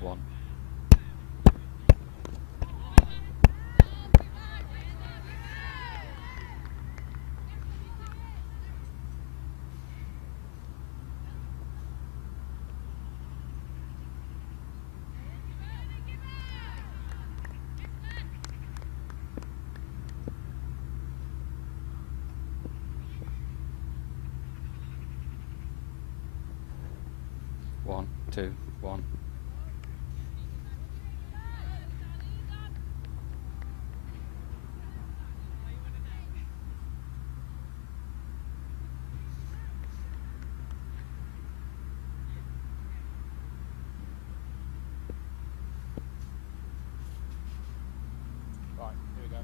1. One, two, one. Right, here we go.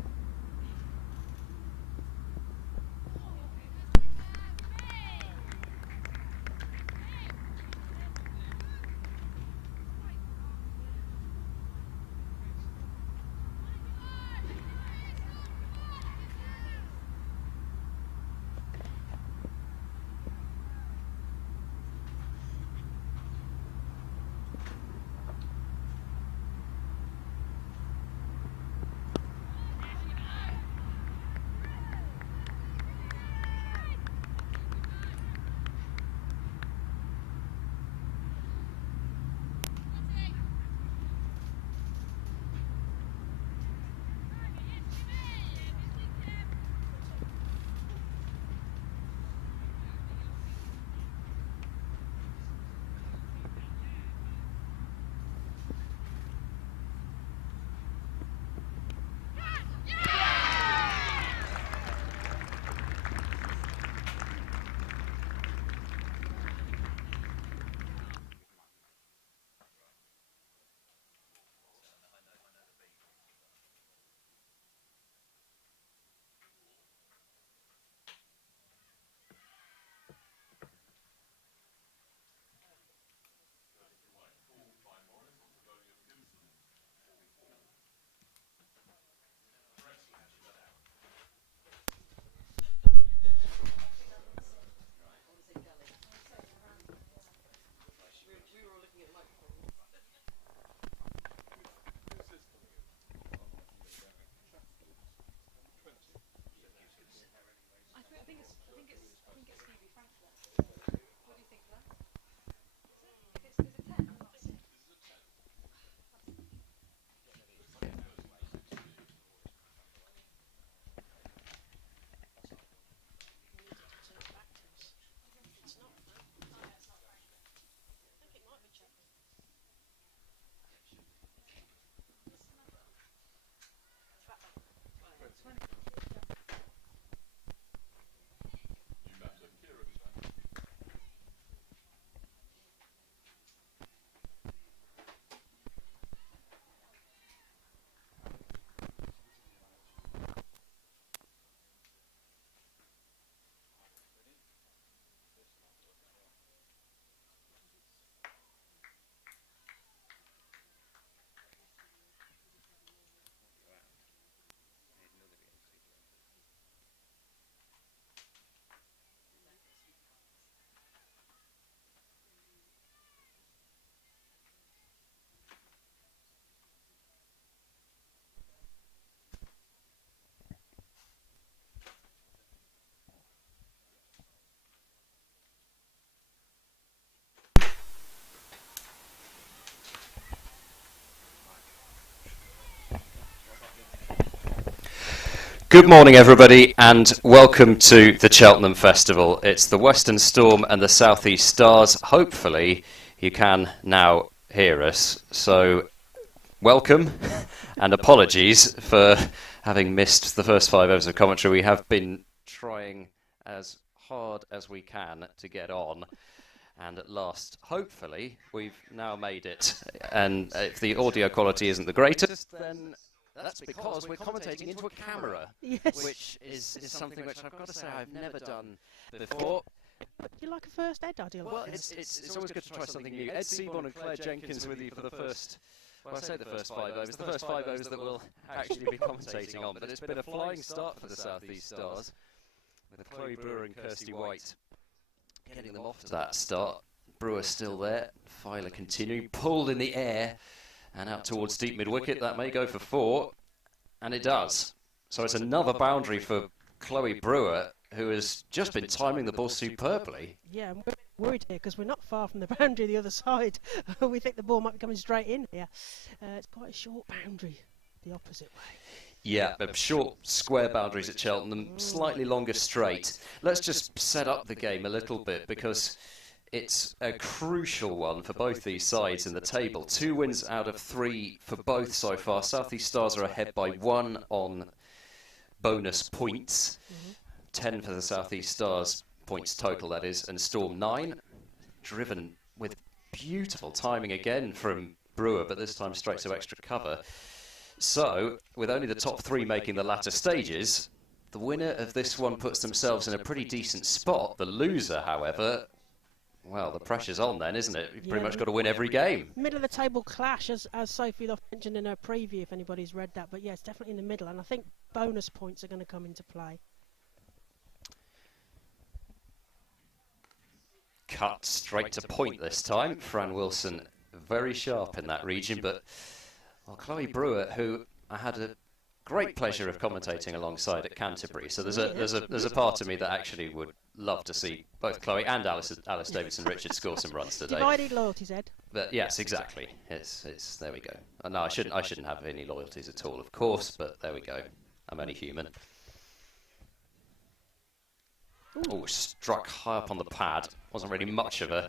Good morning, everybody, and welcome to the Cheltenham Festival. It's the Western Storm and the South East Stars. Hopefully, you can now hear us. So, welcome, and apologies for having missed the first 5 hours of commentary. We have been trying as hard as we can to get on. And at last, hopefully, we've now made it. And if the audio quality isn't the greatest, then that's because we're commentating into a camera, Yes. which is something which I've got to say I've never done before. You like a first Ed idea? Well, it's always good to try something new. Ed Seaborn and Claire Jenkins with you for the first, well, I say the first 5 overs, the first 5 overs that we'll actually be commentating on. But it's been a flying start for the South East Stars, with Chloe Brewer and Kirsty White getting them off to that start. Brewer still there. Filer continuing. Pulled in the air and out towards deep mid-wicket. That may go for 4. And it does. So it's another boundary for Chloe Brewer, who has just been timing the ball superbly. Yeah, I'm worried here because we're not far from the boundary the other side. We think the ball might be coming straight in here. It's quite a short boundary the opposite way. Yeah, short square boundaries at Cheltenham, slightly longer straight. Let's just set up the game a little bit because it's a crucial one for both these sides in the table. 2 wins out of 3 for both so far. South East Stars are ahead by 1 on bonus points. 10 for the South East Stars, points total that is, and Storm 9. Driven with beautiful timing again from Brewer, but this time straight to extra cover. So, with only the top 3 making the latter stages, the winner of this one puts themselves in a pretty decent spot. The loser, however, well, the pressure's on then, isn't it? You've pretty much got to win every game. Middle of the table clash, as Sophie Luff mentioned in her preview, if anybody's read that. But yeah, it's definitely in the middle, and I think bonus points are going to come into play. Cut straight to point this time. Fran Wilson very sharp in that region, but well, Chloe Brewer, who I had a great pleasure of commentating alongside at Canterbury, so there's a part of me that actually would love to see both Chloe and Alice Davidson-Richard score some runs today. Divided loyalties, Ed. But yes, exactly. It's there we go. No, I shouldn't have any loyalties at all, of course, but there we go. I'm only human. Oh, struck high up on the pad. Wasn't really much of a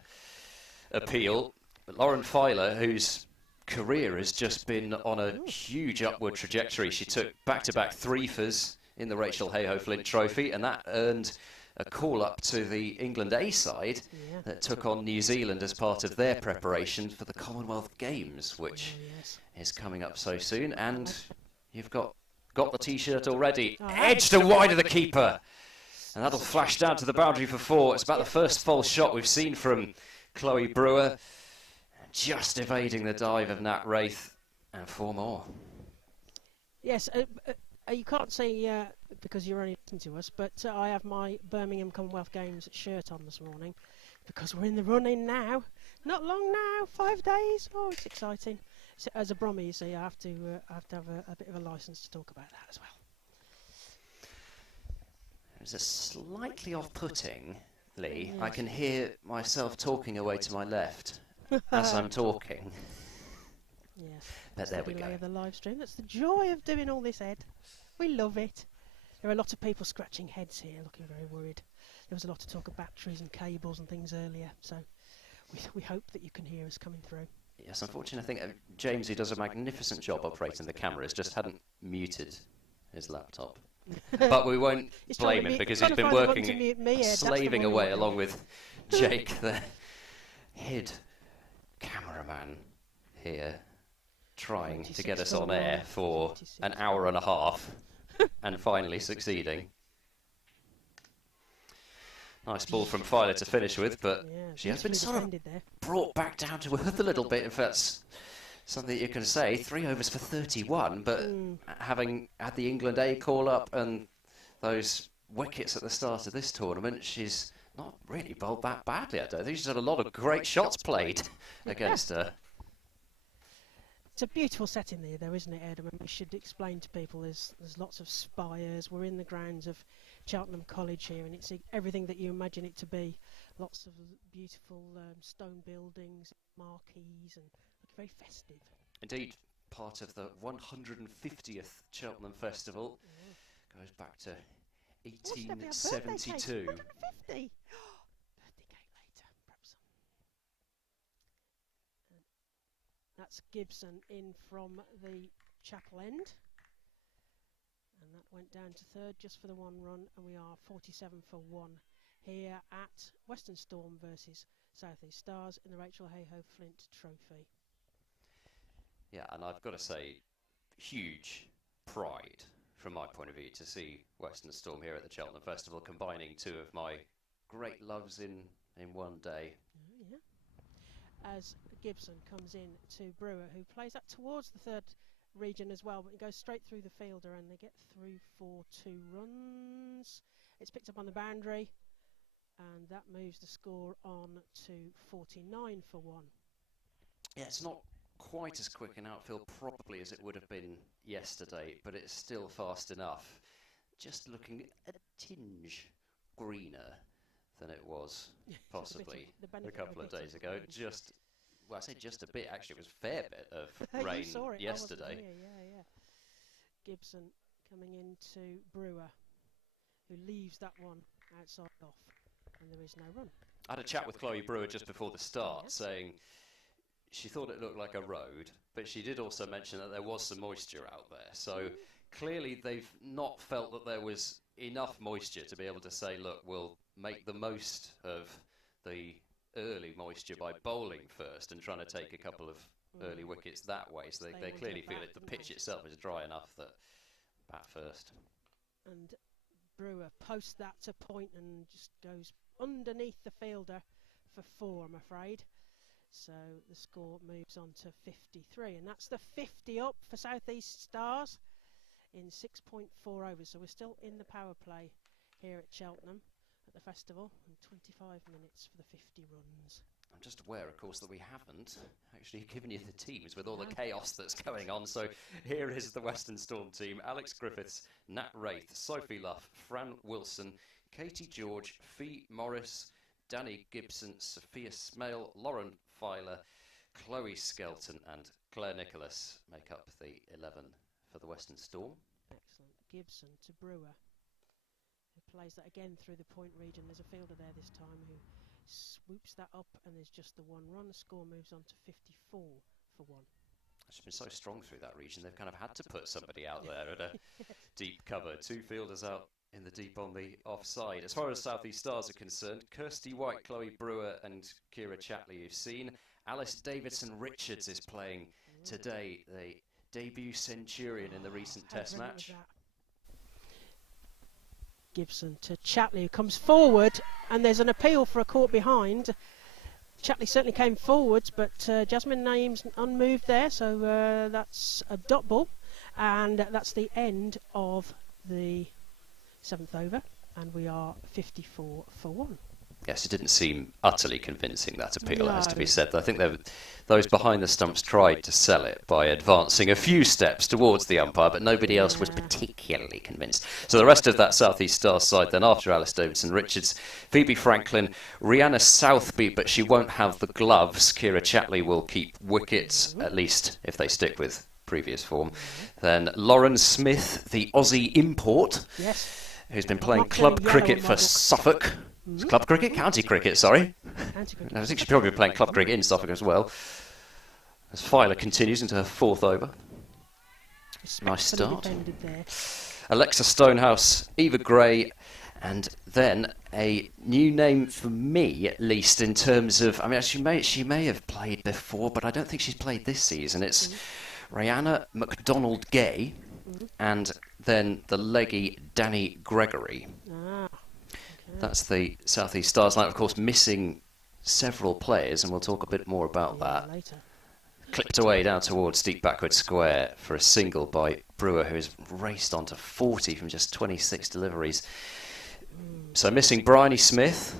appeal. But Lauren Filer, whose career has just been on a huge upward trajectory. She took back-to-back 3-fers in the Rachael Heyhoe Flint Trophy, and that earned a call-up to the England A side that took on New Zealand as part of their preparation for the Commonwealth Games, which is coming up so soon. And you've got the T-shirt already, edged and wide of the keeper. And that'll flash down to the boundary for 4. It's about the first false shot we've seen from Chloe Brewer. Just evading the dive of Nat Wraith. And 4 more. Yes, you can't see because you're only listening to us, but I have my Birmingham Commonwealth Games shirt on this morning because we're in the running now. Not long now, 5 days. Oh, it's exciting. So, as a Brummy, you see, I have to have a bit of a licence to talk about that as well. There's a slightly off-putting, Lee. I can hear myself talking away to my left as I'm talking. Yes. But there we delay go. Of the live stream. That's the joy of doing all this, Ed. We love it. There are a lot of people scratching heads here, looking very worried. There was a lot of talk of batteries and cables and things earlier, so we hope that you can hear us coming through. Yes, unfortunately, I think James, who does a magnificent job operating the cameras, just hadn't muted his laptop. But we won't blame him because he's been working, slaving away along with Jake, the head cameraman here, trying to get us on air for an hour and a half and finally succeeding. Nice ball from Filer to finish with, but she has been sort of brought back down to earth a little bit, if that's something you can say. 3 overs for 31, but having had the England A call up and those wickets at the start of this tournament, she's not really bowled that badly. I don't think she's had a lot of great shots played against her. It's a beautiful setting there, though, isn't it, Ed? I mean, we should explain to people there's lots of spires. We're in the grounds of Cheltenham College here, and it's everything that you imagine it to be. Lots of beautiful stone buildings, marquees, and very festive. Indeed, part of the 150th Cheltenham Festival goes back to 1872. 150! Birthday cake later, perhaps. That's Gibson in from the chapel end. And that went down to third just for the 1 run, and we are 47 for 1 here at Western Storm versus South East Stars in the Rachael Heyhoe Flint Trophy. Yeah, and I've got to say, huge pride from my point of view to see Western Storm here at the Cheltenham Festival, combining 2 of my great loves in one day. Yeah. As Gibson comes in to Brewer, who plays that towards the third region as well, but it goes straight through the fielder, and they get through for 2 runs. It's picked up on the boundary. and that moves the score on to 49 for 1. Yeah, it's not quite as quick an outfield probably as it would have been yesterday, but it's still fast enough. Just looking a tinge greener than it was possibly a couple of days ago. Well, I say just a bit, actually. It was a fair bit of rain yesterday. Yeah. Gibson coming into Brewer, who leaves that one outside off, and there is no run. I had a chat with Chloe Brewer just before the start, saying she thought it looked like a road, but she did also mention that there was some moisture out there. So clearly they've not felt that there was enough moisture to be able to say, look, we'll make the most of the early moisture by bowling first and trying to take a couple of early wickets that way. So they clearly feel that the pitch itself is dry enough that bat first. And Brewer posts that to point and just goes underneath the fielder for 4, I'm afraid. So the score moves on to 53, and that's the 50 up for South East Stars in 6.4 overs. So we're still in the power play here at Cheltenham at the festival, and 25 minutes for the 50 runs. I'm just aware, of course, that we haven't actually given you the teams with all the chaos that's going on. So here is the Western Storm team: Alex Griffiths, Nat Wraith, Sophie Luff, Fran Wilson, Katie George, Fee Morris, Danny Gibson, Sophia Smale, Lauren Filer, Chloe Skelton and Claire Nicholas make up the 11 for the Western Storm. Excellent. Gibson to Brewer, who plays that again through the point region. There's a fielder there this time who swoops that up, and there's just the 1 run. The score moves on to 54 for 1. It's been so strong through that region, they've kind of had to put somebody out there at a deep cover. 2 fielders out in the deep on the offside. As far as South East Stars are concerned, Kirsty White, Chloe Brewer and Kira Chatley you've seen. Alice Davidson-Richards is playing today, the debut Centurion in the recent Test match. Gibson to Chatley, who comes forward, and there's an appeal for a caught behind. Chatley certainly came forwards, but Jasmine Naeem's unmoved there, so that's a dot ball, and that's the end of the 7th over, and we are 54 for 1. Yes, it didn't seem utterly convincing, that appeal, has to be said. I think those behind the stumps tried to sell it by advancing a few steps towards the umpire, but nobody else was particularly convinced. So the rest of that South East Stars side then, after Alice Davidson-Richards, Phoebe Franklin, Rihanna Southby, but she won't have the gloves. Kira Chatley will keep wickets, at least if they stick with previous form. Then Lauren Smith, the Aussie import, who's been playing club cricket for Suffolk. Club cricket? County cricket, sorry. I think she's probably playing club cricket in Suffolk as well. As Filer continues into her 4th over. Nice start. Alexa Stonehouse, Eva Gray, and then a new name for me, at least, in terms of... I mean, she may have played before, but I don't think she's played this season. It's Rihanna McDonald-Gay, and then the leggy Danny Gregory. That's the South East Stars line, of course, missing several players, and we'll talk a bit more about that. Later. Clipped away down towards deep backward square for a single by Brewer, who has raced on to 40 from just 26 deliveries. So missing Bryony Smith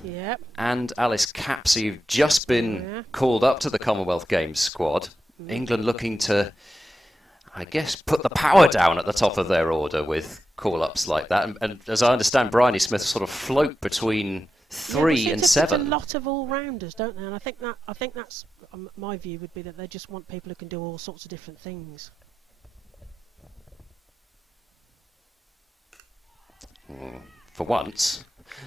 and Alice Capsey, who've just been called up to the Commonwealth Games squad. England looking to, I guess, put the power down at the top of their order with call-ups like that, and as I understand, Bryony Smith sort of float between 3 and 7. A lot of all-rounders, don't they? And I think that's my view would be that they just want people who can do all sorts of different things. For once,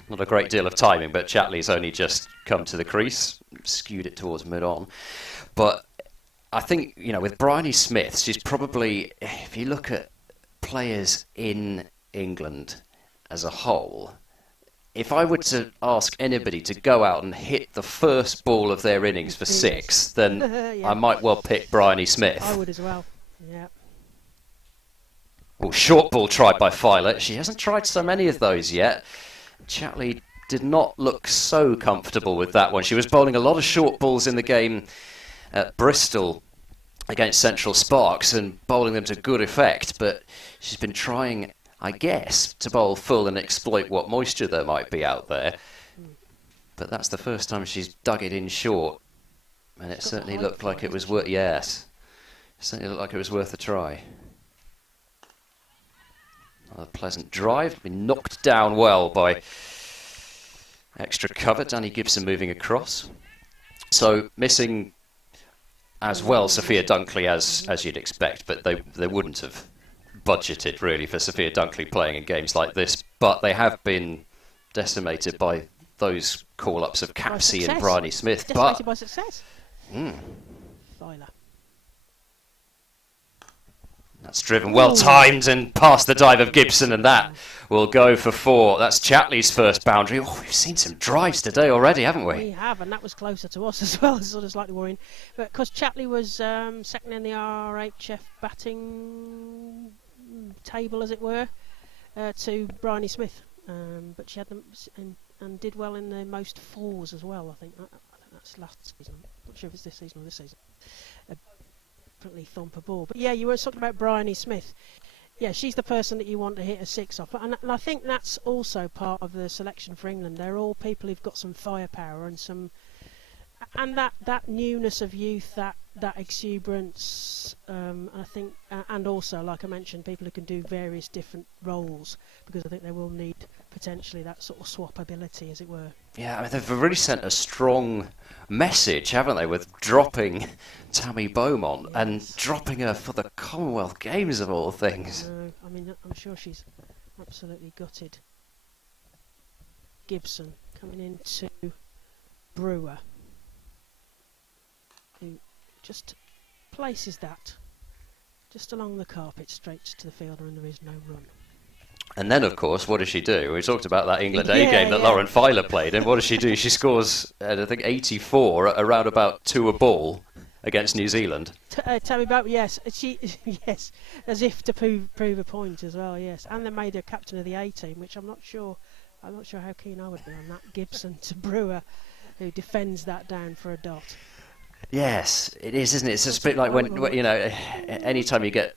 not a great deal of timing, but Chatley's only just come to the crease, skewed it towards mid-on, but I think, you know, with Bryony Smith, she's probably, if you look at players in England as a whole, if I were to ask anybody to go out and hit the first ball of their innings for 6, then I might well pick Bryony Smith. I would as well, yeah. Well, short ball tried by Filer. She hasn't tried so many of those yet. Chatley did not look so comfortable with that one. She was bowling a lot of short balls in the game at Bristol against Central Sparks and bowling them to good effect, but she's been trying, I guess, to bowl full and exploit what moisture there might be out there. but that's the first time she's dug it in short, and it certainly looked like it was worth. Yes, it certainly looked like it was worth a try. A pleasant drive, been knocked down well by extra cover. Danny Gibson moving across. So missing as well Sophia Dunkley as you'd expect, but they wouldn't have budgeted really for Sophia Dunkley playing in games like this. But they have been decimated by those call-ups of Capsey and Bryony Smith. Decimated by success. Filer. That's driven well timed and past the dive of Gibson, and that will go for 4. That's Chatley's first boundary. Oh, we've seen some drives today already, haven't we? We have, and that was closer to us as well. It's sort of slightly worrying. But because Chatley was second in the RHF batting table, as it were, to Bryony Smith. But she had them and did well in the most 4s as well, I think. I think that's last season. I'm not sure if it's this season or this season. Definitely thumper ball. But yeah, you were talking about Bryony Smith. Yeah, she's the person that you want to hit a 6 off. And I think that's also part of the selection for England. They're all people who've got some firepower and some... And that newness of youth, that exuberance, I think, and also, like I mentioned, people who can do various different roles, because I think they will need potentially that sort of swap ability, as it were. Yeah, I mean, they've really sent a strong message, haven't they, with dropping Tammy Beaumont and dropping her for the Commonwealth Games of all things. I mean, I'm sure she's absolutely gutted. Gibson coming into Brewer, who just places that just along the carpet straight to the fielder, and there is no run. And then, of course, what does she do? We talked about that England A game that Lauren Filer played, and what does she do? She scores, I think, 84 at around about 2 a ball against New Zealand. Tammy Beaumont, yes, yes, as if to prove a point as well, yes. And they made her captain of the A team, which I'm not sure how keen I would be on that. Gibson to Brewer, who defends that down for a dot. Yes, it is, isn't it? It's just a bit like when you know, any time you get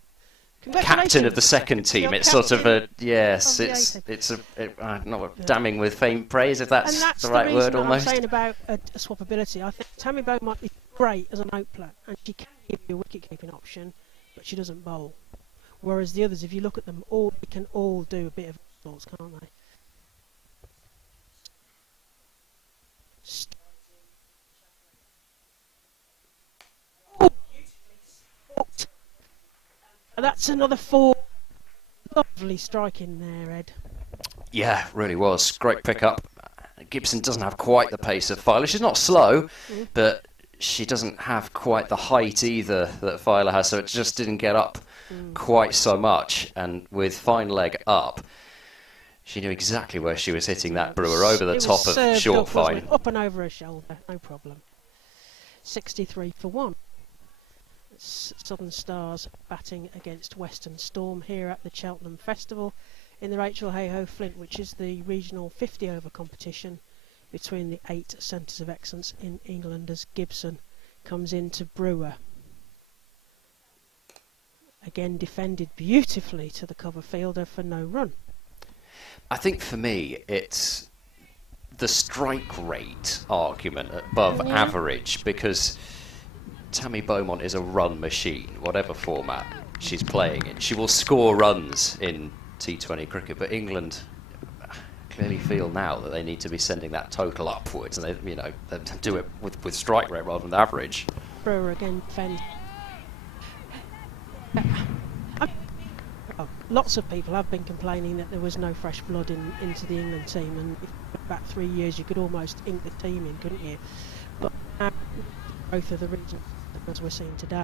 captain of the second team, it's sort of a it's not damning with faint praise, if that's the right word almost. I'm saying about a swapability. I think Tammy Beaumont is great as an opener, and she can give you a wicket-keeping option, but she doesn't bowl. Whereas the others, if you look at them, they can all do a bit of balls, can't they? That's another 4. Lovely striking there, Ed. Yeah, really was. Great pick-up. Gibson doesn't have quite the pace of Filer. She's not slow, but she doesn't have quite the height either that Filer has, so it just didn't get up quite so much. And with fine leg up, she knew exactly where she was hitting that Brewer, over the top of short fine. Up and over her shoulder, no problem. 63 for 1. Southern Stars batting against Western Storm here at the Cheltenham Festival in the Rachael Heyhoe Flint, which is the regional 50 over competition between the 8 centres of excellence in England, as Gibson comes into Brewer. Again defended beautifully to the cover fielder for no run. I think for me it's the strike rate argument above average, because Tammy Beaumont is a run machine, whatever format she's playing in. She will score runs in T20 cricket, but England clearly feel now that they need to be sending that total upwards, and they do it with strike rate rather than average. Brewer again defends. Lots of people have been complaining that there was no fresh blood into the England team, and if back 3 years you could almost ink the team in, couldn't you? But both of the regions, as we're seeing today,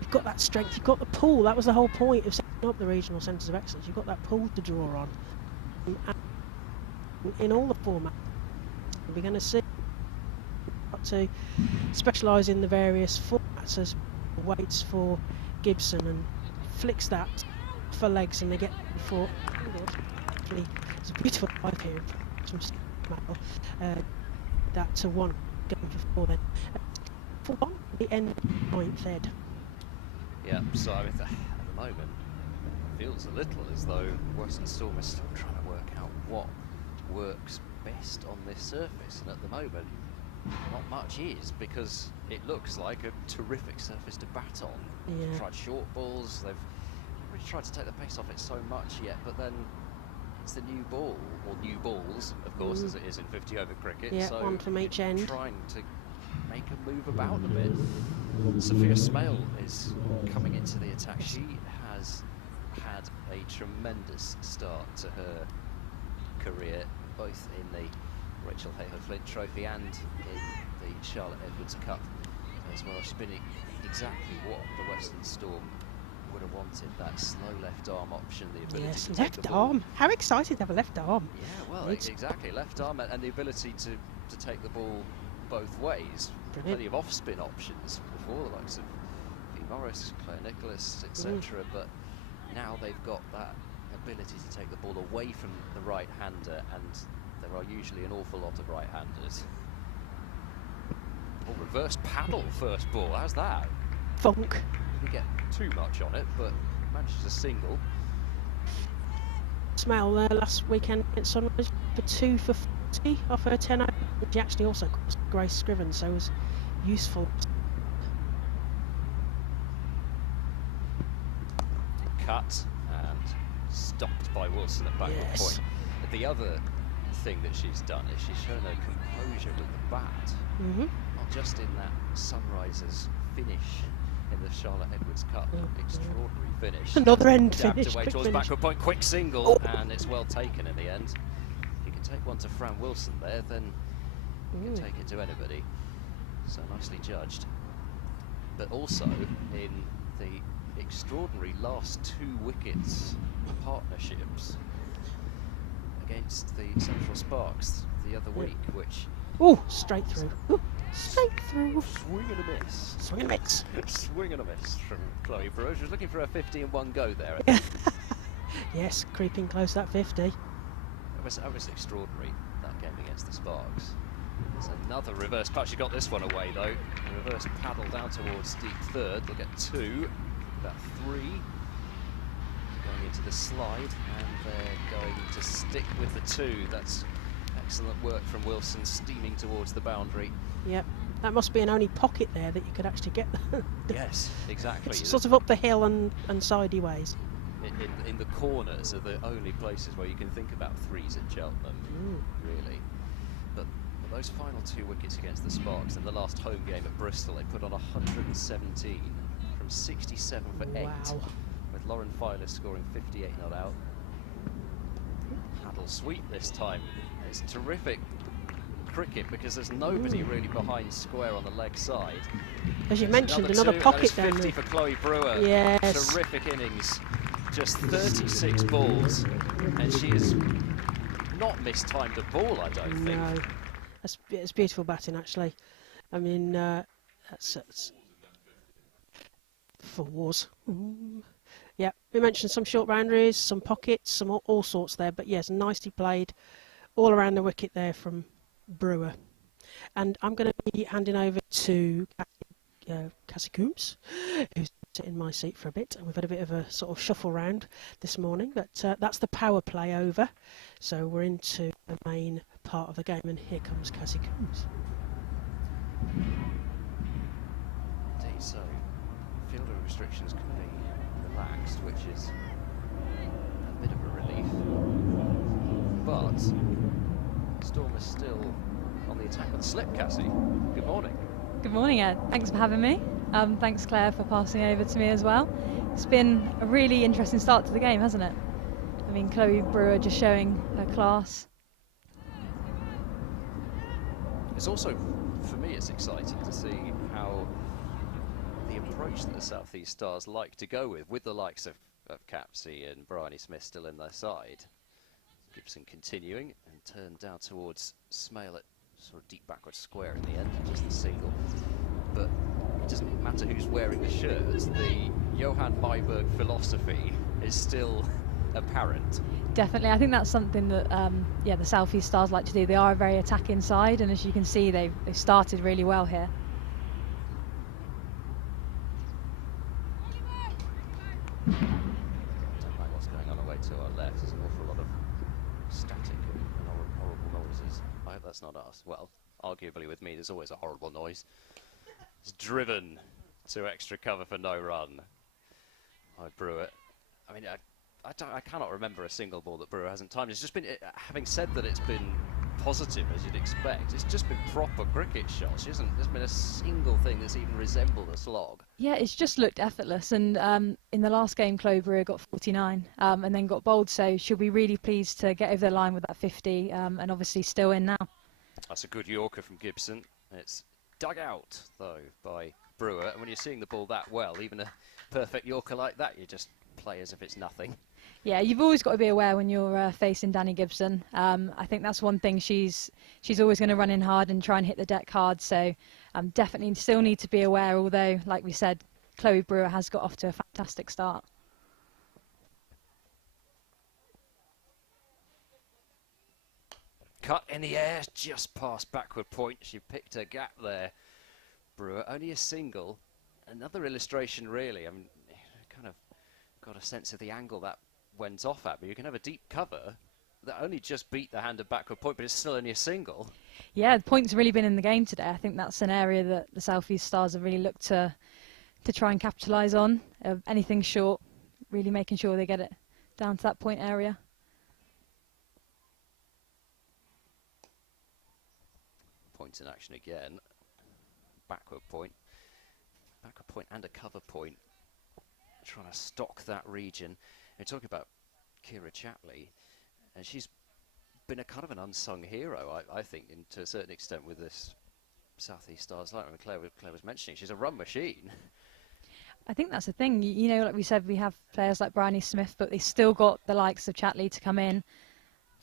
you've got that strength, you've got the pool. That was the whole point of setting up the regional centres of excellence. You've got that pool to draw on. And in all the formats, we're going to see to specialise in the various formats as waits for Gibson and flicks that for legs, and they get before. It's a beautiful dive here from that to 1 going for 4 then. For 1, the end point Ed. Yeah, so at the moment it feels a little as though Western Storm is still trying to work out what works best on this surface, and at the moment not much is, because it looks like a terrific surface to bat on. Yeah. They've tried short balls, they've really tried to take the pace off it so much yet, but then it's the new ball, or new balls, of course, as it is in 50 over cricket. Yeah, so one from each end. trying to make a move about a bit. Sophia Smale is coming into the attack. She has had a tremendous start to her career, both in the Rachael Heyhoe Flint Trophy and in the Charlotte Edwards Cup as well. She's been exactly what the Western Storm would have wanted, that slow left arm option, the ability Yes, to take left the ball. arm. How excited to have a left arm. Yeah, well, It's- exactly, left arm and the ability to take the ball both ways. Brilliant. Plenty of off-spin options before, the likes of Fee Morris, Claire Nicholas, etc. But now they've got that ability to take the ball away from the right-hander, and there are usually an awful lot of right-handers. Oh, reverse paddle first ball, how's that? Funk. Didn't get too much on it, but manages a single. Smell last weekend at Sunrise for 2 for 40 off her 10 over. She actually also got Grace Scriven, so it was useful. Cut and stopped by Wilson at backward Yes. point. But the other thing that she's done is she's shown her composure with the bat, not just in that Sunrisers finish in the Charlotte Edwards Cup, extraordinary finish. Another end Dabbed finish, away quick towards finish. backward point, quick single, and it's well taken in the end. If you can take one to Fran Wilson there, then you can take it to anybody. So nicely judged. But also in the extraordinary last 2 wickets partnerships against the Central Sparks the other week, which Oh, straight through. Ooh, straight through. swing and a miss. Swing and a miss. Swing and a miss from Chloe Brewer. She was looking for a 50 in one go there. Yes, creeping close that 50. That was extraordinary, that game against the Sparks. There's another reverse putt. She got this one away though. A reverse paddle down towards deep third. They'll get 2, about 3. Going into the slide, and they're going to stick with the 2. That's excellent work from Wilson, steaming towards the boundary. Yep, that must be an only pocket there that you could actually get. Yes, exactly. It's sort of up the hill and sideways. In the corners are the only places where you can think about 3s at Cheltenham, really. But those final 2 wickets against the Sparks in the last home game at Bristol, they put on 117 from 67 for 8, Wow. with Lauren Filer scoring 58 not out. Paddle sweep this time. It's terrific cricket because there's nobody really behind square on the leg side. As you There's mentioned, 2, another and pocket it's down 50 there. for Chloe Brewer. Yes. Terrific innings. Just 36 balls, and she has not mistimed a ball, I don't think. No, it's beautiful batting actually. I mean, that's 4s. Yeah, we mentioned some short boundaries, some pockets, some all sorts there. But yes, nicely played all around the wicket there from Brewer. And I'm going to be handing over to Cassie Coombs, who's sitting in my seat for a bit. And we've had a bit of a sort of shuffle round this morning, but that's the power play over. So we're into the main part of the game, and here comes Cassie Coombs. Indeed, so fielder restrictions can be relaxed, which is a bit of a relief. But Storm is still on the attack with slip, Cassie. Good morning. Good morning, Ed. Thanks for having me. Thanks, Claire, for passing over to me as well. It's been a really interesting start to the game, hasn't it? I mean, Chloe Brewer just showing her class. It's also, for me, it's exciting to see how the approach that the South East Stars like to go with the likes of Capsey and Bryony Smith still in their side. Gibson continuing and turned down towards Smale at sort of deep backward square in the end, just the single. But it doesn't matter who's wearing the shirt, the Johan Myburg philosophy is still apparent. Definitely, I think that's something that the South East Stars like to do. They are a very attacking side, and as you can see, they've started really well here. Don't like what's going on away to our left. There's an awful lot of static and horrible noises. I hope that's not us. Well, arguably with me, there's always a horrible noise. It's driven to extra cover for no run by Brewer. I mean, I cannot remember a single ball that Brewer hasn't timed. It's just been, having said that it's been positive as you'd expect, it's just been proper cricket shots. There's been a single thing that's even resembled a slog. Yeah, it's just looked effortless, and in the last game Chloe Brewer got 49 and then got bowled, so she'll be really pleased to get over the line with that 50 and obviously still in now. That's a good Yorker from Gibson. It's dug out though by Brewer, and when you're seeing the ball that well, even a perfect Yorker like that, you just play as if it's nothing. Yeah, you've always got to be aware when you're facing Danny Gibson. I think that's one thing, she's always going to run in hard and try and hit the deck hard, so definitely still need to be aware, although, like we said, Chloe Brewer has got off to a fantastic start. Cut in the air, just past backward point. She picked her gap there. Brewer, only a single. Another illustration, really. I mean, kind of got a sense of the angle that went off at, but you can have a deep cover that only just beat the hand of backward point, but it's still only a single. Yeah, the point's really been in the game today. I think that's an area that the South East Stars have really looked to try and capitalise on. Anything short, really making sure they get it down to that point area. Point in action again. Backward point and a cover point. Trying to stock that region. We're talking about Kira Chatley, and she's been a kind of an unsung hero, I think, to a certain extent with this South East Stars line. I mean, Claire was mentioning she's a run machine. I think that's the thing. You know, like we said, we have players like Bryony Smith, but they've still got the likes of Chatley to come in.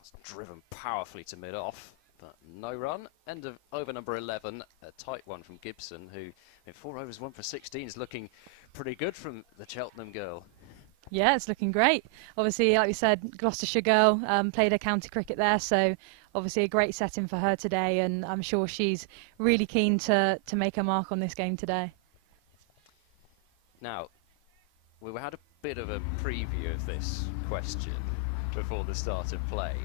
It's driven powerfully to mid-off, but no run. End of over number 11, a tight one from Gibson, who in 4 overs 1 for 16 is looking pretty good from the Cheltenham girl. Yeah, it's looking great. Obviously, like we said, Gloucestershire girl, played her county cricket there, so obviously a great setting for her today, and I'm sure she's really keen to make a mark on this game today. Now, we had a bit of a preview of this question before the start of play.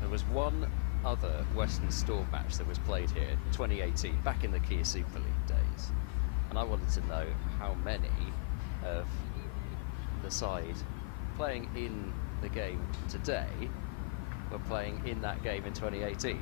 There was one other Western Storm match that was played here, 2018, back in the Kia Super League days, and I wanted to know how many of the side playing in the game today were playing in that game in 2018.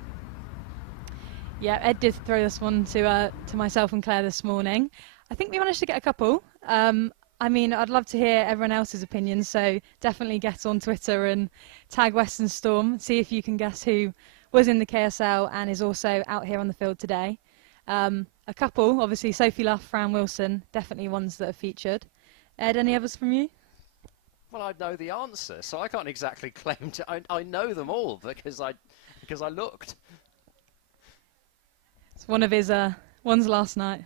Yeah, Ed did throw this one to myself and Claire this morning. I think we managed to get a couple. I mean, I'd love to hear everyone else's opinions, so definitely get on Twitter and tag Western Storm, see if you can guess who was in the KSL and is also out here on the field today. A couple, obviously Sophie Luff, Fran Wilson, definitely ones that are featured. Ed, any others from you? Well, I know the answer, so I can't exactly claim to. I know them all because I looked. It's one of his ones last night.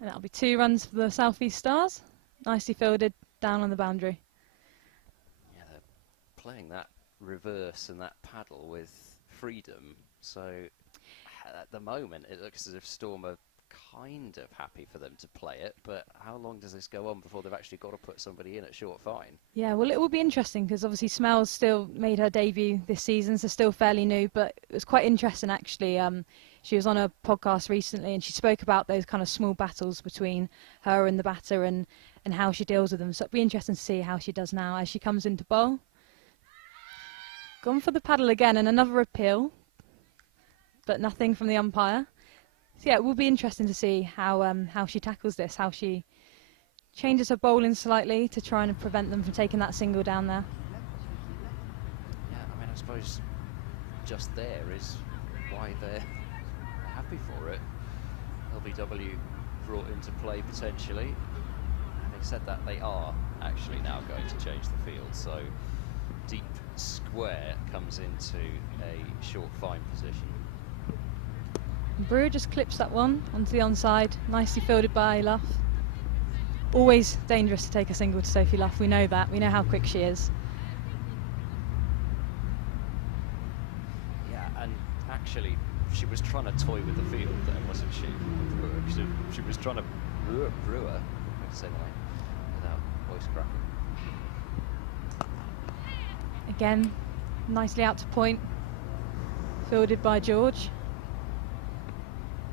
And that'll be 2 runs for the South East Stars. Nicely fielded down on the boundary. Yeah, they're playing that reverse and that paddle with freedom. So at the moment, it looks as if Storm are kind of happy for them to play it, but how long does this go on before they've actually got to put somebody in at short fine? Yeah, well, it will be interesting because obviously Smells still made her debut this season, so still fairly new, but it was quite interesting actually. She was on a podcast recently and she spoke about those kind of small battles between her and the batter and how she deals with them, so it'll be interesting to see how she does now as she comes into bowl. Gone for the paddle again and another appeal, but nothing from the umpire. So yeah, it will be interesting to see how she tackles this, how she changes her bowling slightly to try and prevent them from taking that single down there. Yeah, I mean, I suppose just there is why they're happy for it. LBW brought into play potentially. Having said that, they are actually now going to change the field, so deep square comes into a short fine position. Brewer just clips that one onto the onside, nicely fielded by Luff. Always dangerous to take a single to Sophie Luff, we know that, we know how quick she is. Yeah, and actually she was trying to toy with the field there, wasn't she? Brewer. She was trying to Brewer, I can say that without voice cracking. Again, nicely out to point, fielded by George.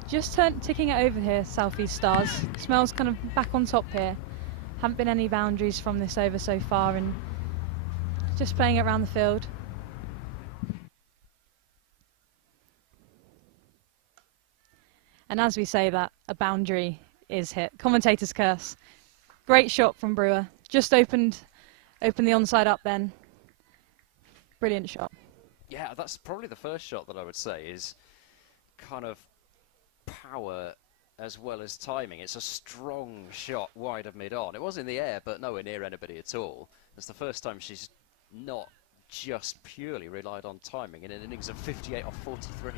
Just ticking it over here, South East Stars. Smells kind of back on top here. Haven't been any boundaries from this over so far, and just playing it around the field. And as we say that, a boundary is hit. Commentator's curse. Great shot from Brewer. Just opened the onside up then. Brilliant shot. Yeah, that's probably the first shot that I would say is kind of power as well as timing. It's a strong shot wide of mid-on. It was in the air, but nowhere near anybody at all. It's the first time she's not just purely relied on timing in an innings of 58 off 43.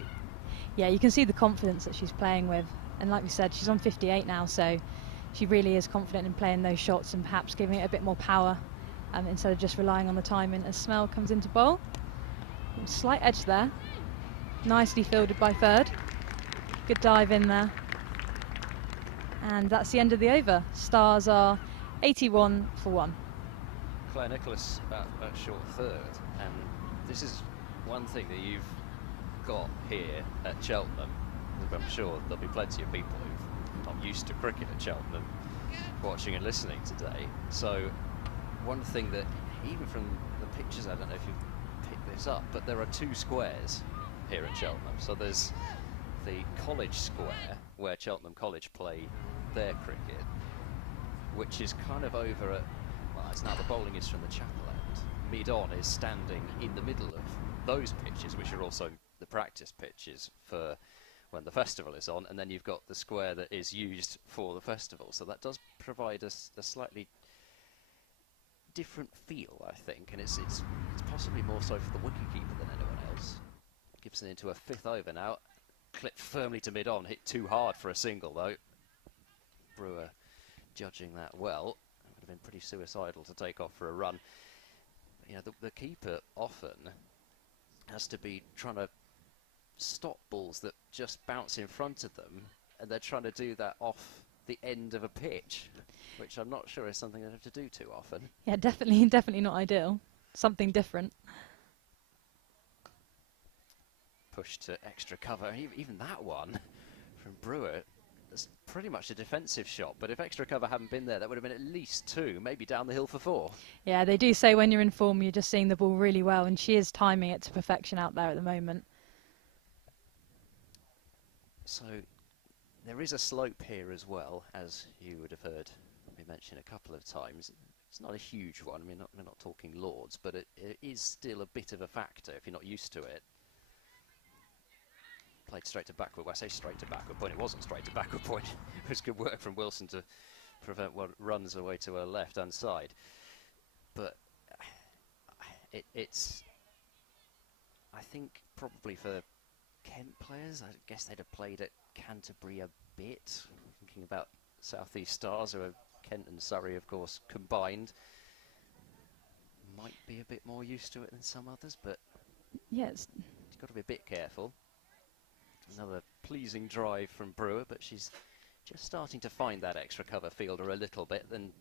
Yeah, you can see the confidence that she's playing with. And like we said, she's on 58 now, so she really is confident in playing those shots and perhaps giving it a bit more power instead of just relying on the timing. As Smell comes into bowl. Slight edge there. Nicely fielded by third. Good dive in there. And that's the end of the over. Stars are 81 for 1. Claire Nicholas at short third, and this is one thing that you've got here at Cheltenham. I'm sure there'll be plenty of people who've not used to cricket at Cheltenham watching and listening today. So one thing that, even from the pictures, I don't know if you've picked this up, but there are 2 squares here at Cheltenham. So there's the College Square, where Cheltenham College play their cricket, which is kind of over at, well, it's now the bowling is from the chapel end. Mid-on is standing in the middle of those pitches, which are also the practice pitches for when the festival is on, and then you've got the square that is used for the festival. So that does provide us a slightly different feel, I think, and it's possibly more so for the wicketkeeper than anyone else. Gibson into a 5th over now. Clipped firmly to mid-on, hit too hard for a single though. Brewer judging that well. It would have been pretty suicidal to take off for a run. You know, the keeper often has to be trying to stop balls that just bounce in front of them, and they're trying to do that off the end of a pitch, which I'm not sure is something they have to do too often. Yeah, definitely not ideal. Something different. Push to extra cover. Even that one from Brewer is pretty much a defensive shot, but if extra cover hadn't been there, that would have been at least 2, maybe down the hill for 4. Yeah, they do say when you're in form, you're just seeing the ball really well, and she is timing it to perfection out there at the moment. So there is a slope here as well, as you would have heard me mention a couple of times. It's not a huge one. I mean, we're not talking Lords, but it is still a bit of a factor if you're not used to it. Played straight to backward. Well, I say straight to backward point. It wasn't straight to backward point. It was good work from Wilson to prevent what runs away to her left-hand side. But it's, I think, probably for Kent players, I guess they'd have played at Canterbury a bit. Thinking about South East Stars, who are Kent and Surrey, of course, combined. Might be a bit more used to it than some others, but yes, you've got to be a bit careful. Another pleasing drive from Brewer, but she's just starting to find that extra cover fielder a little bit. Then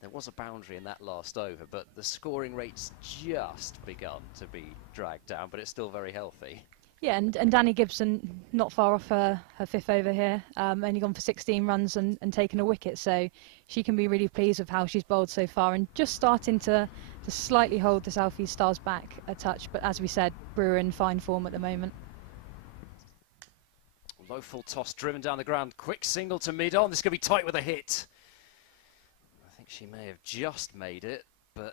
there was a boundary in that last over, but the scoring rate's just begun to be dragged down, but it's still very healthy. Yeah, and Danny Gibson not far off her 5th over here, only gone for 16 runs and taken a wicket, so she can be really pleased with how she's bowled so far and just starting to slightly hold the South East Stars back a touch, but as we said, Brewer in fine form at the moment. Low full toss driven down the ground, quick single to mid-on. This could be tight with a hit. I think she may have just made it, but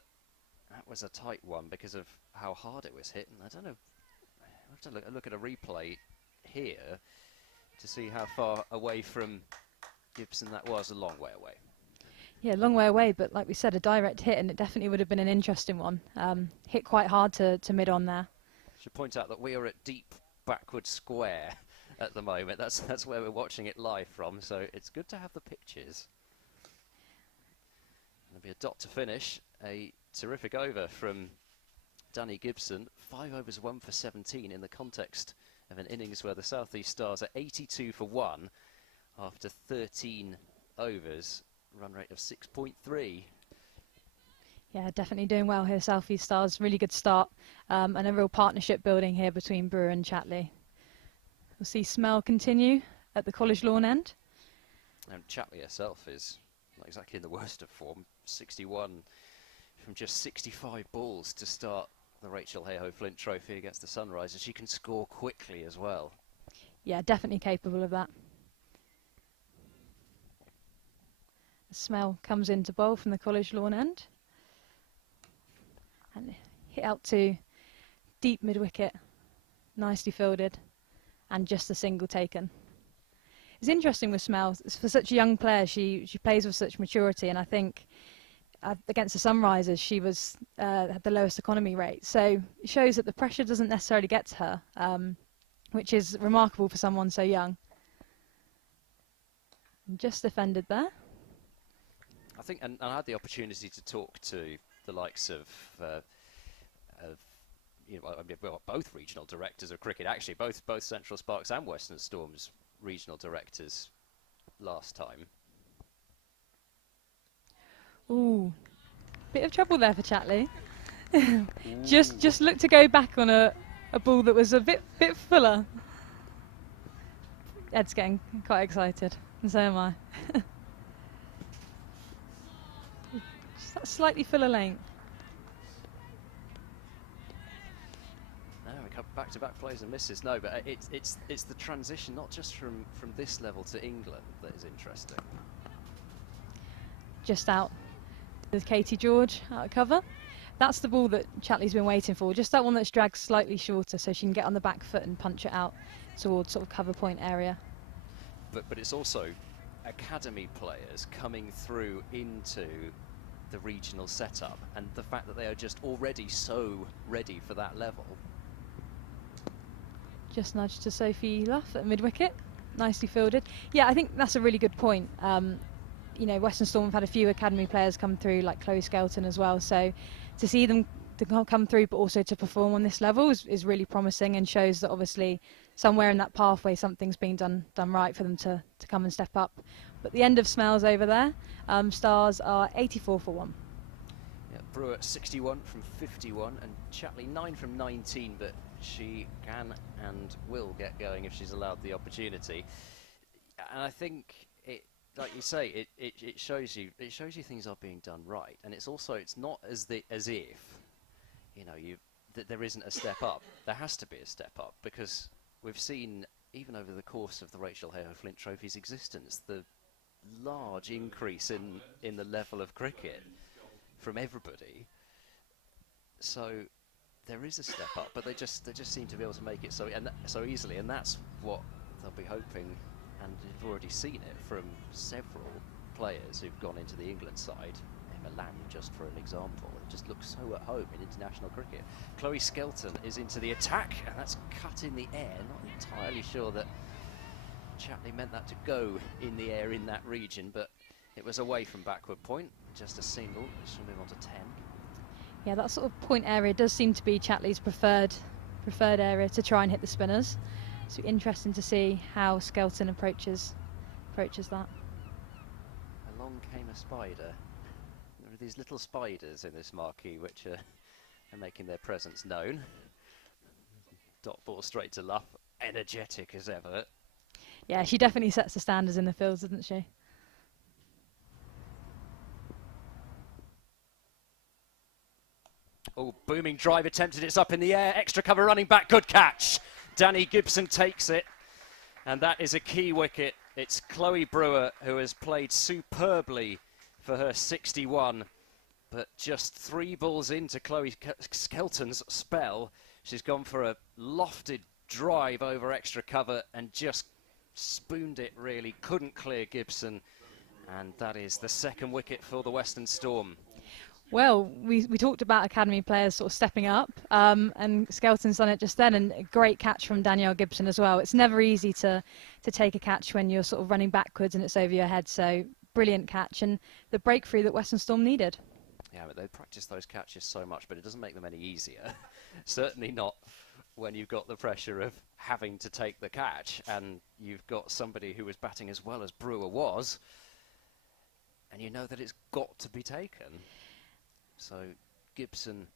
that was a tight one because of how hard it was hit. And I don't know, I'll have to look at a replay here to see how far away from Gibson that was. A long way away. Yeah, long way away, but like we said, a direct hit, and it definitely would have been an interesting one. Hit quite hard to mid-on there. Should point out that we are at deep backward square at the moment. That's where we're watching it live from, so it's good to have the pictures. There'll be a dot to finish. A terrific over from Danny Gibson. 5 overs, 1 for 17 in the context of an innings where the South East Stars are 82 for 1 after 13 overs. Run rate of 6.3. Yeah, definitely doing well here, South East Stars. Really good start, and a real partnership building here between Brewer and Chatley. We'll see Smell continue at the College Lawn end. And Chatley herself is not exactly in the worst of form. 61 from just 65 balls to start the Rachael Heyhoe Flint Trophy against the Sunrisers. She can score quickly as well. Yeah, definitely capable of that. Smell comes into bowl from the College Lawn end. And hit out to deep mid-wicket. Nicely fielded. And just a single taken. It's interesting with Smell. For such a young player, she plays with such maturity, and I think against the Sunrisers she was had the lowest economy rate. So it shows that the pressure doesn't necessarily get to her, which is remarkable for someone so young. And just defended there. I think, and I had the opportunity to talk to the likes of you know, I mean, well, both regional directors of cricket, actually, both Central Sparks and Western Storm's regional directors last time. Ooh, bit of trouble there for Chatley. just looked to go back on a ball that was a bit fuller. Ed's getting quite excited, and so am I. Just that slightly fuller length. No, we come back-to-back plays and misses. No, but it's the transition, not just from this level to England, that is interesting. Just out with Katie George out of cover. That's the ball that Chatley's been waiting for. Just that one that's dragged slightly shorter, so she can get on the back foot and punch it out towards sort of cover point area. But it's also academy players coming through into the regional setup, and the fact that they are just already so ready for that level. Just nudged to Sophie Luff at mid-wicket. Nicely fielded. Yeah, I think that's a really good point. You know, Western Storm have had a few academy players come through, like Chloe Skelton as well. So to see them to come through, but also to perform on this level is really promising, and shows that obviously somewhere in that pathway something's being done right for them to come and step up. But the end of Smells over there. Stars are 84 for 1. Yeah, Brewer 61 from 51, and Chatley 9 from 19, but she can and will get going if she's allowed the opportunity. And I think it, like you say, it shows you things are being done right, and it's not as if you know that there isn't a step up. There has to be a step up, because we've seen, even over the course of the Rachael Heyhoe Flint Trophy's existence, the large increase in the level of cricket from everybody. So there is a step up, but they just seem to be able to make it so easily, and that's what they'll be hoping, and they've already seen it from several players who've gone into the England side. Emma Lamb, just for an example, it just looks so at home in international cricket. Chloe Skelton is into the attack, and that's cut in the air. Not entirely sure that Chatley meant that to go in the air in that region, but it was away from backward point, just a single. She'll move on to 10. Yeah, that sort of point area does seem to be Chatley's preferred area to try and hit the spinners. So interesting to see how Skelton approaches that. Along came a spider. There are these little spiders in this marquee which are making their presence known. Dot ball straight to Luff, energetic as ever. Yeah, she definitely sets the standards in the fields, doesn't she? Oh, booming drive attempted, it's up in the air, extra cover running back, good catch. Danny Gibson takes it, and that is a key wicket. It's Chloe Brewer who has played superbly for her 61, but just 3 balls into Chloe Skelton's spell, she's gone for a lofted drive over extra cover and just spooned it really, couldn't clear Gibson, and that is the 2nd wicket for the Western Storm. Well, we talked about academy players sort of stepping up, and Skelton's done it just then, and a great catch from Danielle Gibson as well. It's never easy to take a catch when you're sort of running backwards and it's over your head, so brilliant catch, and the breakthrough that Western Storm needed. Yeah, but they practice those catches so much, but it doesn't make them any easier. Certainly not when you've got the pressure of having to take the catch, and you've got somebody who was batting as well as Brewer was, and you know that it's got to be taken. So Gibson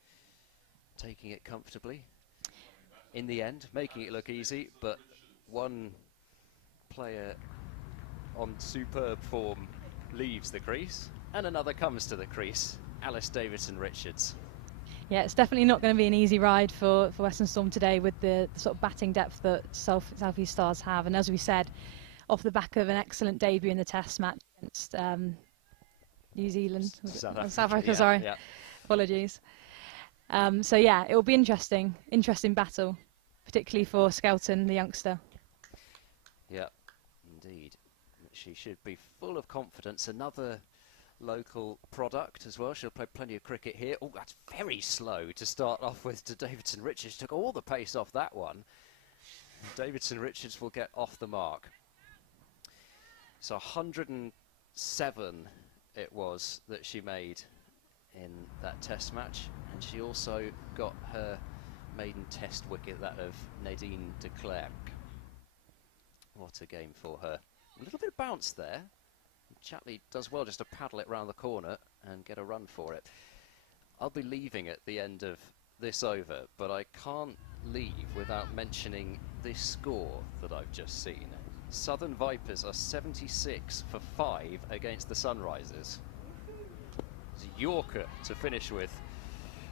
taking it comfortably in the end, making it look easy, but one player on superb form leaves the crease and another comes to the crease. Alice Davidson-Richards. Yeah, it's definitely not going to be an easy ride for Western Storm today with the sort of batting depth that South East Stars have. And as we said, off the back of an excellent debut in the Test match against New Zealand, South Africa, yeah, sorry, yeah. Apologies. So yeah, it will be interesting battle, particularly for Skelton, the youngster. Yeah, indeed. She should be full of confidence. Another local product as well. She'll play plenty of cricket here. Oh, that's very slow to start off with to Davidson-Richards. Took all the pace off that one. Davidson-Richards will get off the mark. So 107 it was that she made in that Test match, and she also got her maiden Test wicket, that of Nadine de Klerk. What a game for her. A little bit of bounce there. Chatley does well just to paddle it round the corner and get a run for it. I'll be leaving at the end of this over, but I can't leave without mentioning this score that I've just seen. Southern Vipers are 76 for 5 against the Sunrisers. It's a Yorker to finish with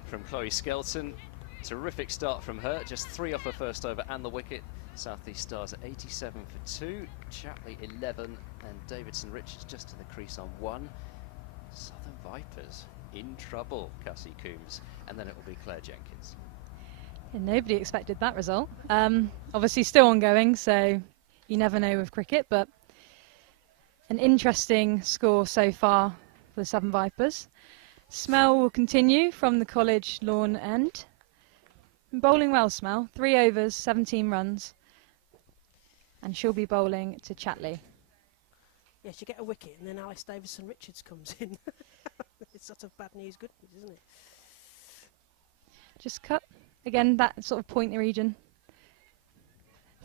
from Chloe Skelton. Terrific start from her, just 3 off her first over and the wicket. South East Stars at 87 for 2, Chatley 11, and Davidson-Richards just to the crease on 1. Southern Vipers in trouble, Cassie Coombs, and then it will be Claire Jenkins. Yeah, nobody expected that result. Obviously still ongoing, so you never know with cricket, but an interesting score so far for the Southern Vipers. Smell will continue from the college lawn end. Bowling well, Smell. 3 overs, 17 runs. And she'll be bowling to Chatley. Yes, you get a wicket and then Alice Davidson-Richards comes in. It's sort of bad news, good news, isn't it? Just cut. Again, that sort of point region.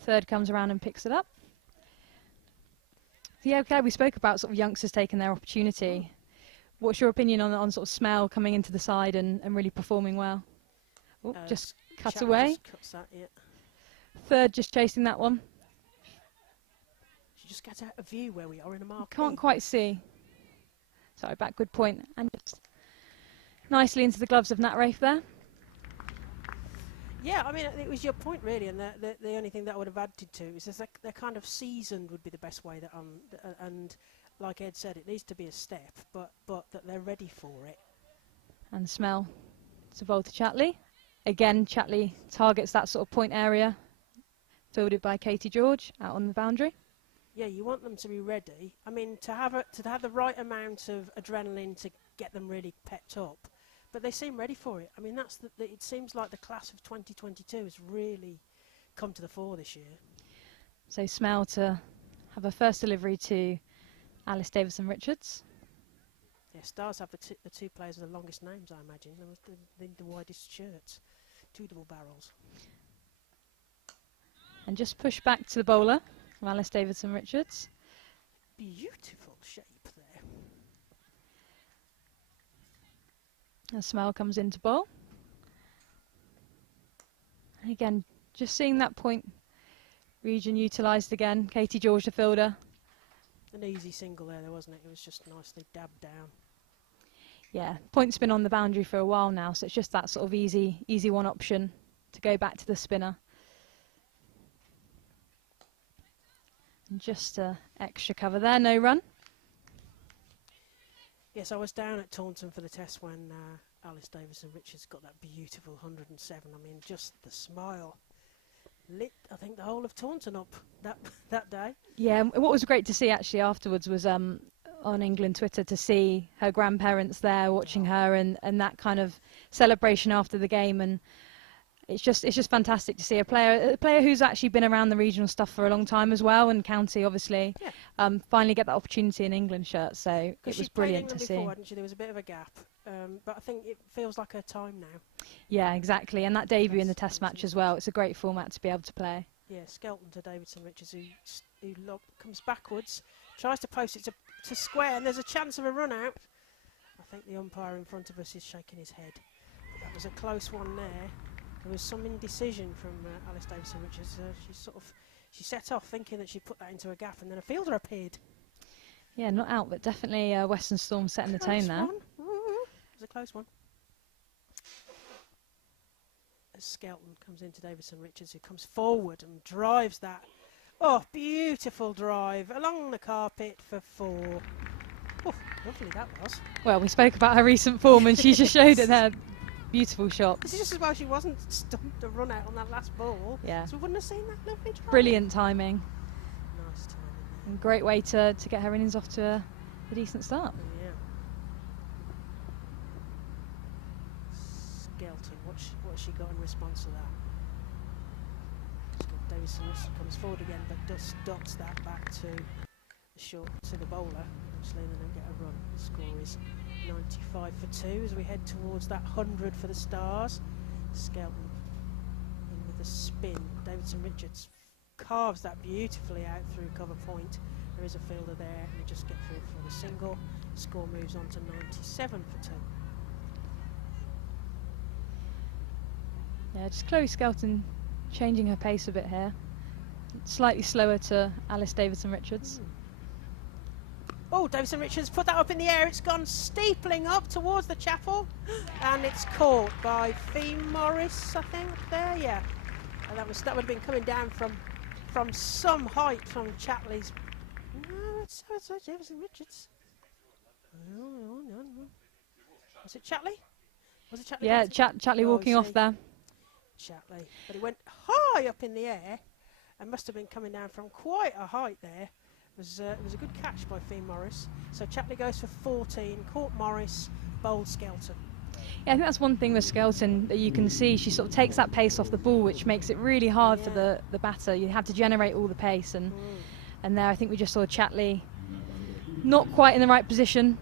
Third comes around and picks it up. So yeah, okay, we spoke about sort of youngsters taking their opportunity. What's your opinion on sort of Smell coming into the side and really performing well? Oh, just cut Chatley away. just cuts that, yeah. Third just chasing that one. She just gets out of view where we are in a marquee. Can't quite see. Sorry, backward point. And just nicely into the gloves of Nat Rafe there. Yeah, I mean, it was your point really, and the only thing that I would have added to is that they're kind of seasoned would be the best way that and like Ed said, it needs to be a step, but that they're ready for it. And Smell to bowl to Chatley. Again, Chatley targets that sort of point area, fielded by Katie George out on the boundary. Yeah, you want them to be ready. I mean, to have the right amount of adrenaline to get them really pepped up, but they seem ready for it. I mean, it seems like the class of 2022 has really come to the fore this year. So Smell to have a first delivery to Alice Davidson-Richards. Yeah, Stars have the two players with the longest names, I imagine. They must the widest shirts, 2 double barrels. And just push back to the bowler, Alice Davidson-Richards. Beautiful shape there. And Smell comes into bowl. And again, just seeing that point region utilised again. Katie George, the fielder. An easy single there, wasn't it? It was just nicely dabbed down. Yeah, point's been on the boundary for a while now, so it's just that sort of easy one option to go back to the spinner. And just extra cover there, no run. Yes, I was down at Taunton for the Test when Alice Davidson-Richards got that beautiful 107. I mean, just the smile lit, I think, the whole of Taunton up that day. Yeah, and what was great to see actually afterwards was on England Twitter to see her grandparents there watching her and that kind of celebration after the game, and it's just fantastic to see a player who's actually been around the regional stuff for a long time as well, and county obviously, finally get that opportunity in England shirt. So it was brilliant to see. Before, hadn't she? There was a bit of a gap, but I think it feels like her time now. Yeah, exactly, and that debut in the Test match as well. It's a great format to be able to play. Yeah, Skelton to Davidson-Richards, who comes backwards, tries to post it to square, and there's a chance of a run out. I think the umpire in front of us is shaking his head. But that was a close one there. There was some indecision from Alice Davison-Richards. She set off thinking that she'd put that into a gap, and then a fielder appeared. Yeah, not out, but definitely Western Storm setting the tone there. It was a close one. As Skelton comes into Davison-Richards, who comes forward and drives that. Oh, beautiful drive along the carpet for 4. Oh, lovely that was. Well, we spoke about her recent form, and she just showed it there. Beautiful shot. This is just as well she wasn't stumped to run out on that last ball. Yeah. So we wouldn't have seen that lovely drive. Brilliant timing. Nice timing there. And great way to get her innings off to a decent start. Yeah. Skelton, what's she got in response to that? Davison comes forward again, but just dots that back to the bowler. Obviously, they don't get a run. The score is 95 for 2 as we head towards that 100 for the Stars. Skelton in with a spin. Davison-Richards carves that beautifully out through cover point. There is a fielder there, and we just get through for the single. Score moves on to 97 for 2. Yeah, just Chloe Skelton changing her pace a bit here. Slightly slower to Alice Davison-Richards. Oh, Davison-Richards put that up in the air. It's gone steepling up towards the chapel, and it's caught by Fee Morris, I think. There, yeah. And that would have been coming down from some height from Chatley's. No, it's Davison-Richards. No. Was it Chatley? Was it Chatley? Yeah, Chatley walking off there. Chatley, but it went high up in the air and must have been coming down from quite a height there. It was a good catch by Fee Morris. So Chatley goes for 14, caught Morris, bowled Skelton. Yeah, I think that's one thing with Skelton that you can see. She sort of takes that pace off the ball, which makes it really hard for the batter. You have to generate all the pace, and there I think we just saw Chatley not quite in the right position,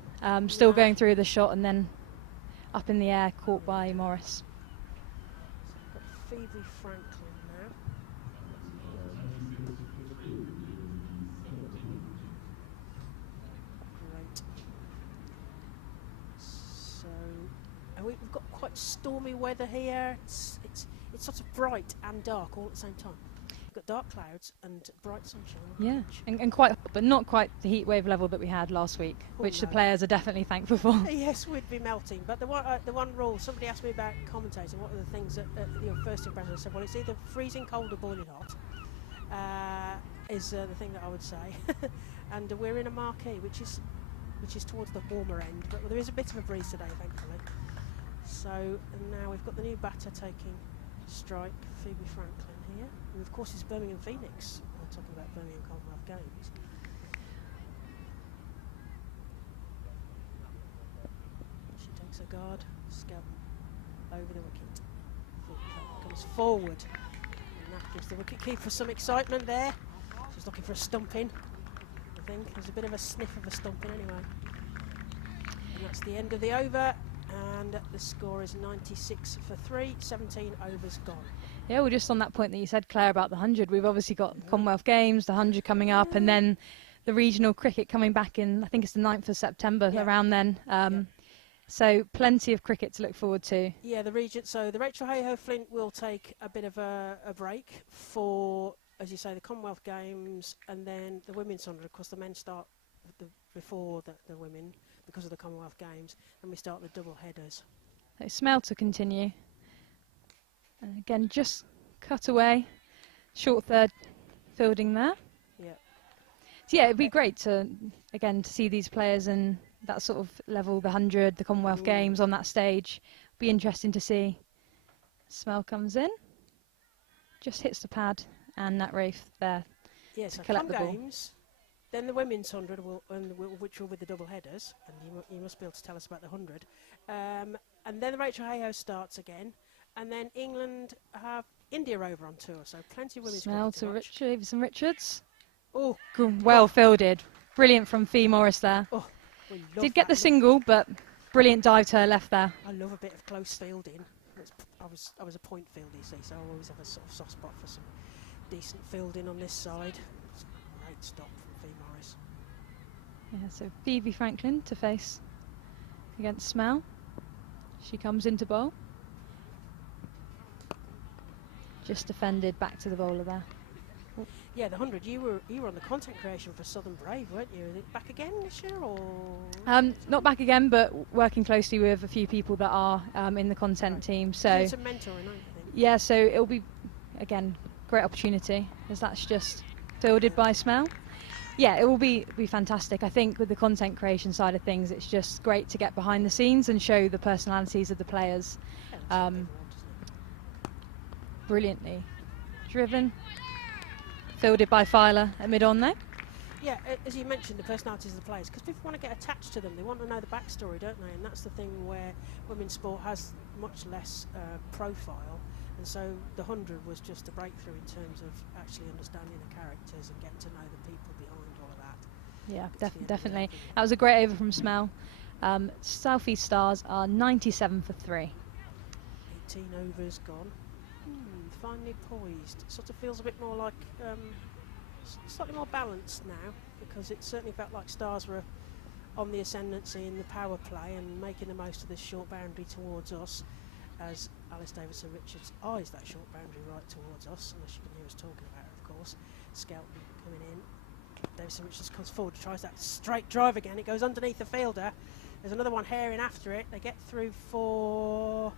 still going through the shot, and then up in the air, caught by Morris. So we've got Phoebe Franklin now. Great. So, and we've got quite stormy weather here. It's sort of bright and dark all at the same time. We've got dark clouds and bright sunshine. Yeah, and quite hot, but not quite the heat wave level that we had last week, which the players are definitely thankful for. Yes, we'd be melting. But the one rule, somebody asked me about commentating, what are the things that your first impression? I said, well, it's either freezing cold or boiling hot, is the thing that I would say. And we're in a marquee, which is towards the warmer end, but there is a bit of a breeze today, thankfully. So, and now we've got the new batter taking strike, Phoebe Franklin here. And of course, it's Birmingham Phoenix. We're talking about Birmingham Commonwealth Games. She takes a guard, Skelton over the wicket. Comes forward, and that gives the wicketkeeper some excitement there. She's looking for a stumping. I think there's a bit of a sniff of a stumping anyway. And that's the end of the over, and the score is 96 for 3. 17 overs gone. Yeah, well, just on that point that you said, Claire, about the 100, we've obviously got Commonwealth Games, the 100 coming up, and then the regional cricket coming back in, I think it's the 9th of September, around then. So plenty of cricket to look forward to. Yeah, the region. So the Rachael Heyhoe Flint will take a bit of a break for, as you say, the Commonwealth Games, and then the women's 100. Of course, the men start before the women because of the Commonwealth Games, and we start the double headers. So Smell to continue. And again, just cut away, short third fielding there. Yeah. So yeah, it'd be great to see these players in that sort of level, the 100, the Commonwealth Games on that stage. Be interesting to see. Smell comes in, just hits the pad, and that Rafe there to collect the ball. Games, then the women's 100, which will be the double headers, and you must be able to tell us about the 100. And then the Rachael Heyhoe starts again. And then England have India over on tour, so plenty of women's cricket to watch. Richards. Oh, well fielded. Brilliant from Fee Morris there. Oh, did get the single, but brilliant dive to her left there. I love a bit of close fielding. I was a point fielder, you see, so I always have a sort of soft spot for some decent fielding on this side. It's a great stop from Fee Morris. Yeah, so Phoebe Franklin to face against Smell. She comes into bowl. Just defended back to the bowler there. Yeah, the 100. You were on the content creation for Southern Brave, weren't you? Is it back again this year, or? Not back again, but working closely with a few people that are in the content team. So it's some mentoring, I think. yeah, so it'll be again great opportunity as that's just fielded by Smell. Yeah, it will be fantastic. I think with the content creation side of things, it's just great to get behind the scenes and show the personalities of the players. Brilliantly driven. Fielded by Filer at mid-on there. Yeah, as you mentioned, the personalities of the players, because people want to get attached to them. They want to know the backstory, don't they? And that's the thing where women's sport has much less profile. And so the 100 was just a breakthrough in terms of actually understanding the characters and getting to know the people behind all of that. Yeah, definitely. That was a great over from Smell. South East Stars are 97 for 3. 18 overs gone. Finely poised. Sort of feels a bit more like slightly more balanced now, because it certainly felt like Stars were on the ascendancy in the power play and making the most of this short boundary towards us, as Alice Davidson-Richards eyes that short boundary right towards us, unless you can hear us talking about it, of course. Skelton coming in. Davidson-Richards comes forward, tries that straight drive again. It goes underneath the fielder. There's another one herring after it. They get through for...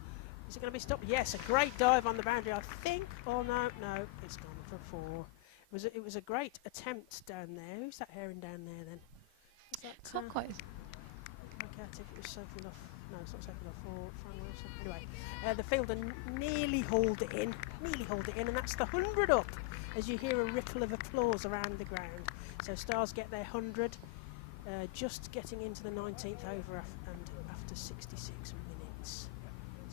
Is it going to be stopped? Yes, a great dive on the boundary, I think. Oh, no, it's gone for 4. It was a great attempt down there. Who's that herring down there then? Is that, Can't quite. Look at if it was Sophie Luff. No, it's not Sophie Luff or Fran Wilson. Anyway, the fielder nearly hauled it in, and that's the 100 up, as you hear a ripple of applause around the ground. So Stars get their 100, just getting into the 19th over and after 66 minutes.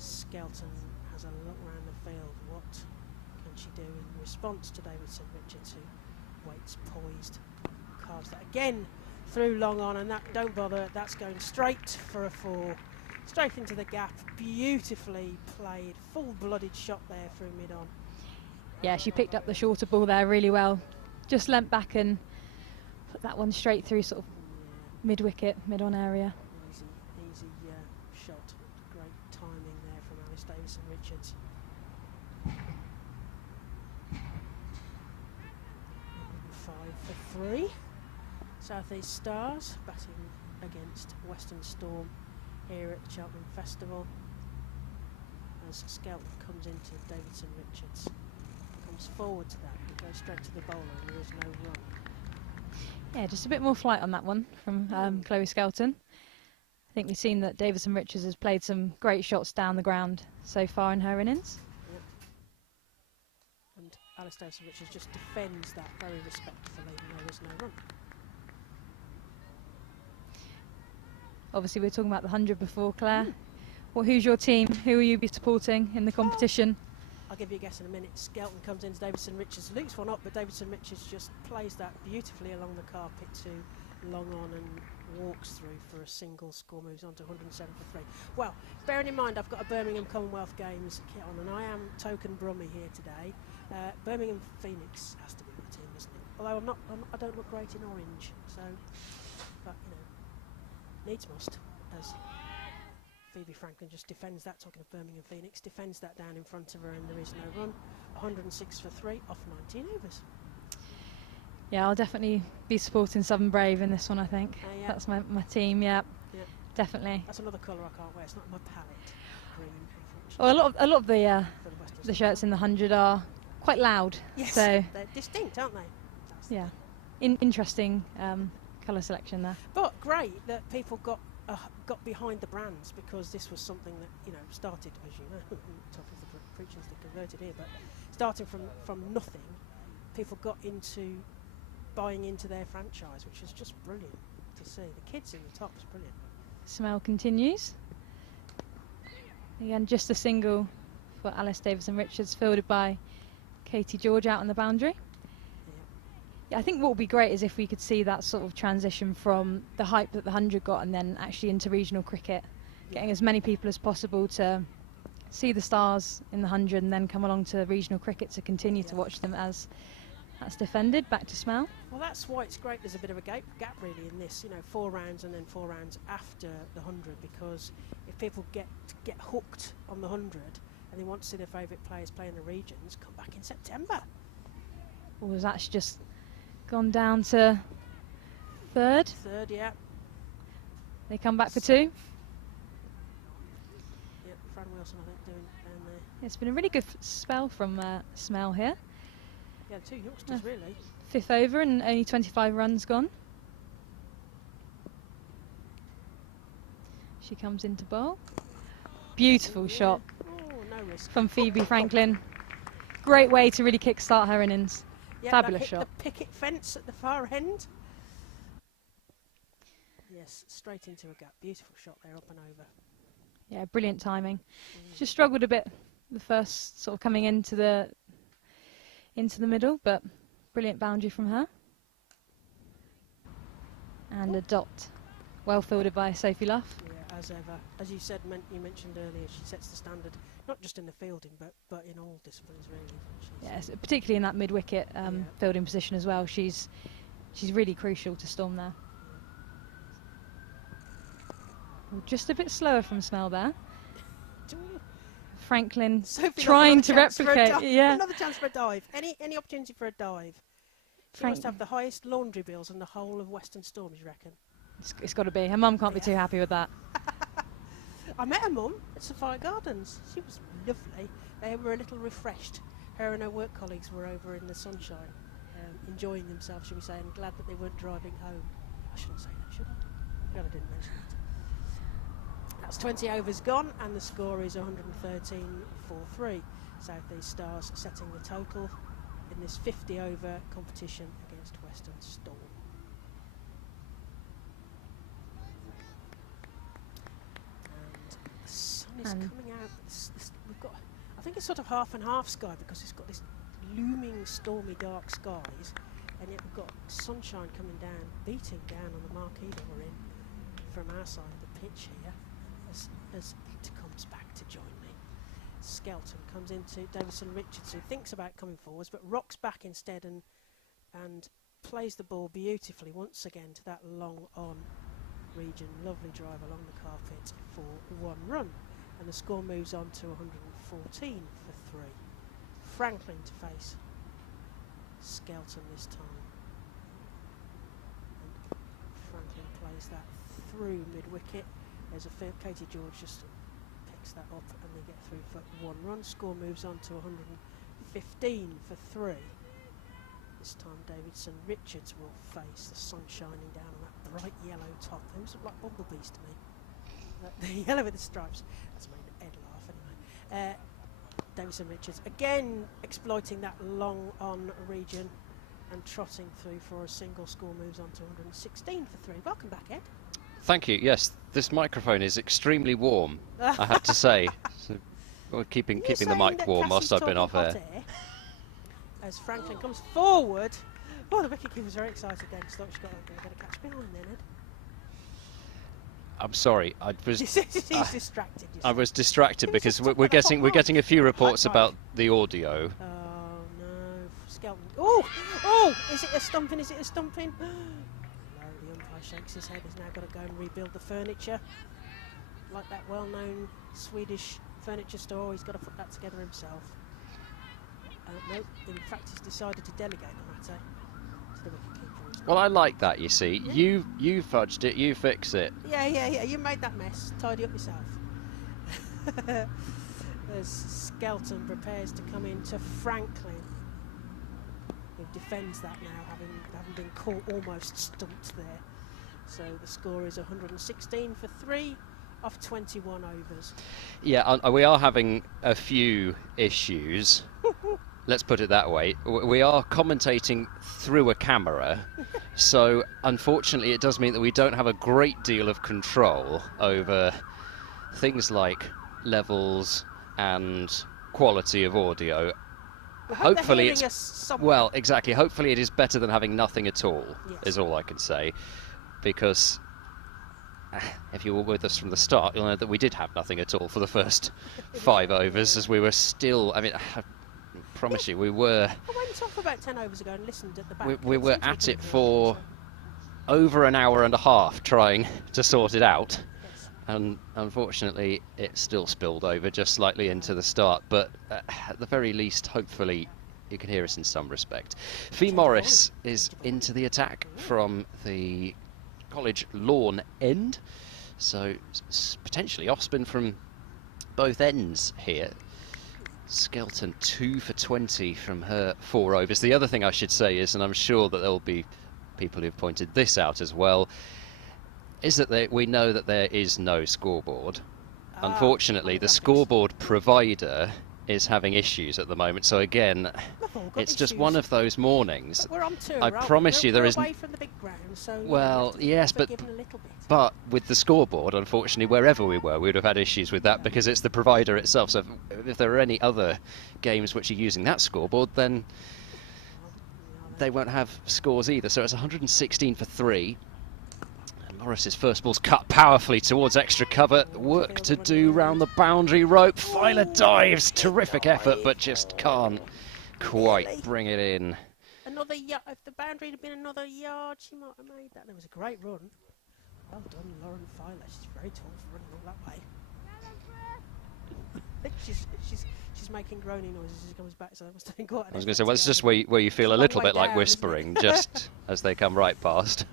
Skelton has a look around the field. What can she do in response to Davidson-Richards, who waits poised, carves that again through long on, and that, don't bother, that's going straight for a 4, straight into the gap. Beautifully played, full-blooded shot there through mid-on. Yeah, she picked up the shorter ball there really well. Just leant back and put that one straight through sort of mid-wicket, mid-on area. Easy shot. Great timing there from Alice Davidson-Richards. 5 for 3. South East Stars batting against Western Storm here at the Cheltenham Festival, as Skelton comes into Davidson-Richards. Comes forward to that, it goes straight to the bowler, and there is no run. Yeah, just a bit more flight on that one from Chloe Skelton. I think we've seen that Davidson-Richards has played some great shots down the ground so far in her innings. Yep. And Alice Davidson-Richards just defends that very respectfully, and there is no run. Obviously, we were talking about the 100 before, Claire. Well, who's your team? Who will you be supporting in the competition? I'll give you a guess in a minute. Skelton comes into Davidson-Richards, loops one up, but Davidson-Richards just plays that beautifully along the carpet to long on and walks through for a single score, moves on to 107 for 3. Well, bearing in mind I've got a Birmingham Commonwealth Games kit on, and I am token Brummie here today. Birmingham Phoenix has to be my team, doesn't it? Although I don't look great in orange, so, but you know, needs must, as Phoebe Franklin just defends that, talking of Birmingham Phoenix, defends that down in front of her, and there is no run. 106 for 3 off 19 overs. Yeah, I'll definitely be supporting Southern Brave in this one, I think. Yeah. That's my team, yeah. Definitely. That's another colour I can't wear, it's not my palette. Green, well, a lot of for the shirts in the 100 are quite loud. Yes, so they're distinct, aren't they? That's yeah, interesting colour selection there. But great that people got behind the brands, because this was something that started, as you know, top of the preaching stick converted here, but starting from nothing, people got into buying into their franchise, which is just brilliant to see. The kids in the top is brilliant. Smell continues. Again, just a single for Alice Davidson-Richards, fielded by Katie George out on the boundary. Yeah, I think what would be great is if we could see that sort of transition from the hype that the 100 got and then actually into regional cricket, getting as many people as possible to see the Stars in the 100 and then come along to regional cricket to continue to watch them as That's defended, back to Smell. Well, that's why it's great there's a bit of a gap really in this, 4 rounds and then 4 rounds after the 100, because if people get hooked on the 100 and they want to see their favourite players play in the regions, come back in September. Or has that's just gone down to third? Third, yeah. They come back for 2. Yeah, Fran Wilson, I think, doing down there. It's been a really good spell from Smell here. Yeah, 2 youngsters, really. 5th over and only 25 runs gone. She comes into bowl. Beautiful shot Oh, no risk. from Phoebe Franklin. Great way to really kick-start her innings. Yeah, Fabulous that hit shot. the picket fence at the far end. Yes, straight into a gap. Beautiful shot there, up and over. Yeah, brilliant timing. She just struggled a bit the first sort of coming into the middle, but brilliant boundary from her. And a dot. Well fielded by Sophie Luff. Yeah, as ever. As you said, you mentioned earlier, she sets the standard, not just in the fielding, but in all disciplines, really. Yes, particularly in that mid-wicket fielding position as well. She's really crucial to Storm there. Well, just a bit slower from Smell there. Franklin Sophie, trying to replicate. Yeah, another chance for a dive. Any opportunity for a dive? She must have the highest laundry bills in the whole of Western Storm, you reckon? it's got to be. Her mum can't be too happy with that. I met her mum at Sapphire Gardens. She was lovely. They were a little refreshed. Her and her work colleagues were over in the sunshine, enjoying themselves, shall we say, and glad that they weren't driving home. I shouldn't say that, should I? Glad I didn't mention that. That's 20 overs gone, and the score is 113 for 3. South East Stars setting the total in this 50-over competition against Western Storm. And the sun is coming out. We've got, I think it's sort of half and half sky, because it's got this looming stormy dark skies, and yet we've got sunshine coming down, beating down on the marquee that we're in from our side of the pitch here. As it comes back to join me. Skelton comes into Davison Richards, who thinks about coming forwards but rocks back instead and plays the ball beautifully once again to that long on region. Lovely drive along the carpet for 1 run, and the score moves on to 114 for 3. Franklin to face Skelton this time, and Franklin plays that through mid-wicket. There's a fair. Katie George just picks that up, and they get through for 1 run. Score moves on to 115 for 3. This time Davidson Richards will face the sun shining down on that bright yellow top. Those look like bumblebees to me. The yellow with the stripes. That's made Ed laugh anyway. Davison Richards again exploiting that long on region and trotting through for a single. Score moves on to 116 for 3. Welcome back, Ed. Thank you. Yes, this microphone is extremely warm, I have to say. So, well, keeping the mic warm whilst I've been off air. As Franklin comes forward. Oh, the wicketkeeper's very excited then. She's thought she's got to catch behind then, Ed. I'm sorry, I was He's distracted. I was distracted because we're getting a few reports about the audio. Oh no, Skelton. Oh, is it a stumping? Is it a stumping? The umpire shakes his head. He's now got to go and rebuild the furniture, like that well-known Swedish furniture store. He's got to put that together himself. No, in fact, he's decided to delegate the matter to the wicketkeeper. Well, I like that. You see, yeah. you fudged it, you fix it. Yeah. You made that mess. Tidy up yourself. As Skelton prepares to come into Franklin, who defends that now, having been caught almost stumped there. So the score is 116 for 3 off 21 overs. Yeah, we are having a few issues. Let's put it that way. We are commentating through a camera, so unfortunately it does mean that we don't have a great deal of control over things like levels and quality of audio. Hopefully it's well, exactly. Hopefully it is better than having nothing at all. Yes. Is all I can say, because if you were with us from the start, you'll know that we did have nothing at all for the first 5 overs, as we were still. I mean, promise you, we were I went off about 10 overs ago and listened at the back. we were seemed to be at it coming for through, over an hour and a half trying to sort it out. yes. And unfortunately, it still spilled over just slightly into the start. But at the very least, hopefully, you can hear us in some respect. Fee Morris is into the attack from the College Lawn end. So potentially off-spin from both ends here. Skelton 2 for 20 from her 4 overs. The other thing I should say is, and I'm sure that there will be people who've pointed this out as well, is that we know that there is no scoreboard. Unfortunately, the scoreboard provider is having issues at the moment. So again, it's just one of those mornings. But we're on tour, I promise you, there is. Away from the big ground, so well, yes, but with the scoreboard, unfortunately, wherever we were, we would have had issues with that because it's the provider itself. So if there are any other games which are using that scoreboard, then they won't have scores either. So it's 116 for 3. Morris's first ball's cut powerfully towards extra cover. Work to do round the boundary rope. Filer dives. Terrific effort, but just can't quite bring it in. Another yard. If the boundary had been another yard, she might have made that. There was a great run. Well done, Lauren Filer. She's very tall for running all that way. She's making groaning noises as she comes back, so that must have been quite. I was going to say, well, it's just where you feel a little bit like whispering just as they come right past.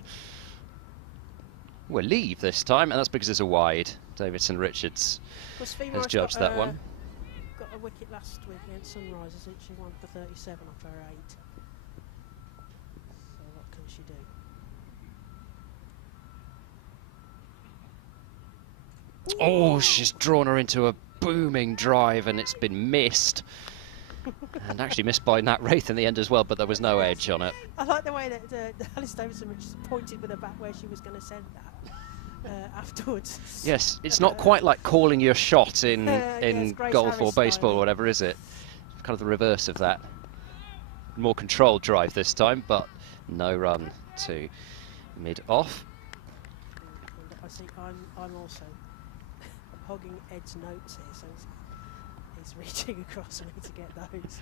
We'll leave this time, and that's because it's a wide. Davidson Richards has judged that one. Got a wicket last week against Sunrisers, and she won for 37 off her 8. So what can she do? Oh, she's drawn her into a booming drive, and it's been missed. And actually missed by Nat Wraith in the end as well, but there was no edge on it. I like the way that Alice Davidson Richards pointed with her back where she was going to send that afterwards. Yes, it's not quite like calling your shot in golf or baseball or whatever, is it? Kind of the reverse of that. More controlled drive this time, but no run to mid-off. I see. I'm also hogging Ed's notes here, so he's reaching across me to get those.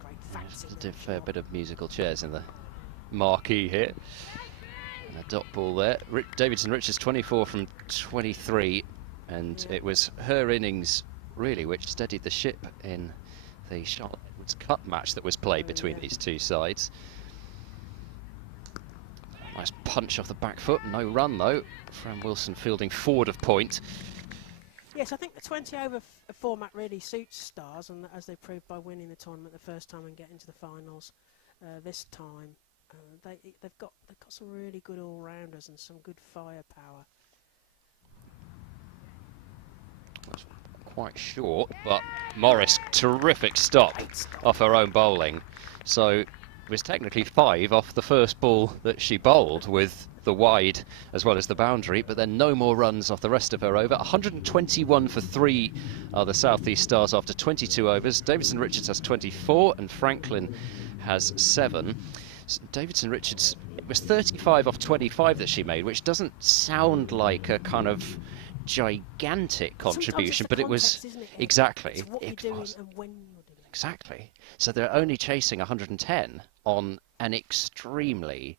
Great facts. There's a fair bit of musical chairs in the marquee here. And a dot ball there. Davidson Richards 24 from 23, and it was her innings really which steadied the ship in the Charlotte Edwards Cup match that was played between these two sides. Nice punch off the back foot, no run though from Wilson Fielding forward of point. Yes, I think the 20 over format really suits Stars, and as they proved by winning the tournament the first time and getting to the finals this time, they've got some really good all-rounders and some good firepower. That's quite short, but Morris, terrific stop off her own bowling. So it was technically 5 off the first ball that she bowled with the wide as well as the boundary, but then no more runs off the rest of her over. 121 for 3 are the South East Stars after 22 overs. Davidson Richards has 24 and Franklin has 7. Davidson Richards, it was 35 off 25 that she made, which doesn't sound like a kind of gigantic contribution, but it was exactly. It was exactly. So they're only chasing 110 on an extremely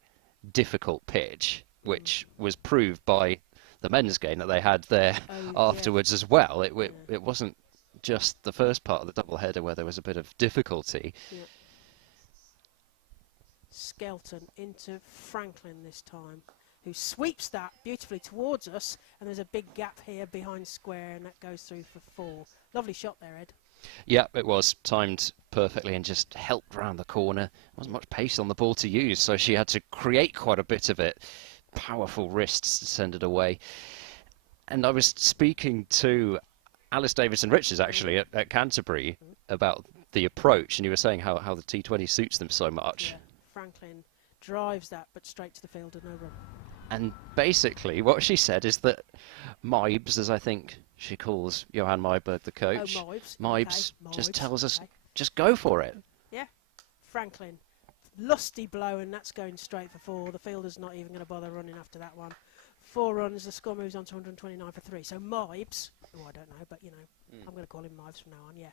difficult pitch, which was proved by the men's game that they had there afterwards as well. It wasn't just the first part of the doubleheader where there was a bit of difficulty. Skelton into Franklin this time, who sweeps that beautifully towards us, and there's a big gap here behind square, and that goes through for 4. Lovely shot there, Ed. Yeah, it was timed perfectly and just helped round the corner. Wasn't much pace on the ball to use, so she had to create quite a bit of it. Powerful wrists to send it away. And I was speaking to Alice Davidson Richards actually at Canterbury about the approach, and you were saying how the T20 suits them so much. Yeah. Franklin drives that, but straight to the fielder, no run. And basically what she said is that Mibes, as I think she calls Johan Myberg, the coach, Mibes just tells us, just go for it. Yeah. Franklin, lusty blow, and that's going straight for 4. The fielder's not even going to bother running after that one. 4 runs, the score moves on to 129 for 3. So Mibes, I don't know, but you know, I'm going to call him Mibes from now on, yeah.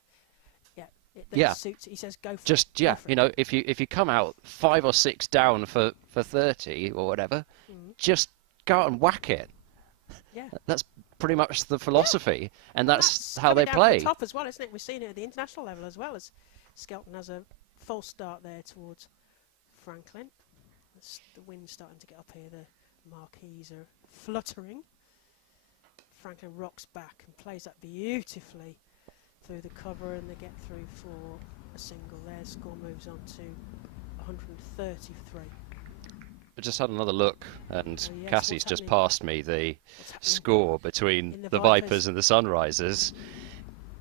Yeah. Suits it. He says go for Just it. Go for you it. know, if you come out 5 or 6 down for 30 or whatever, just go out and whack it. Yeah. That's pretty much the philosophy, and that's how coming they down play. From the top as well, isn't it? We've seen it at the international level as well, as Skelton has a false start there towards Franklin. The wind's starting to get up here. The marquees are fluttering. Franklin rocks back and plays that beautifully through the cover, and they get through for a single there. Score moves on to 133. I just had another look, and Oh, yes, Cassie's what's just happening? passed me the What's happening score in between the the Vipers? Vipers and the Sunrisers.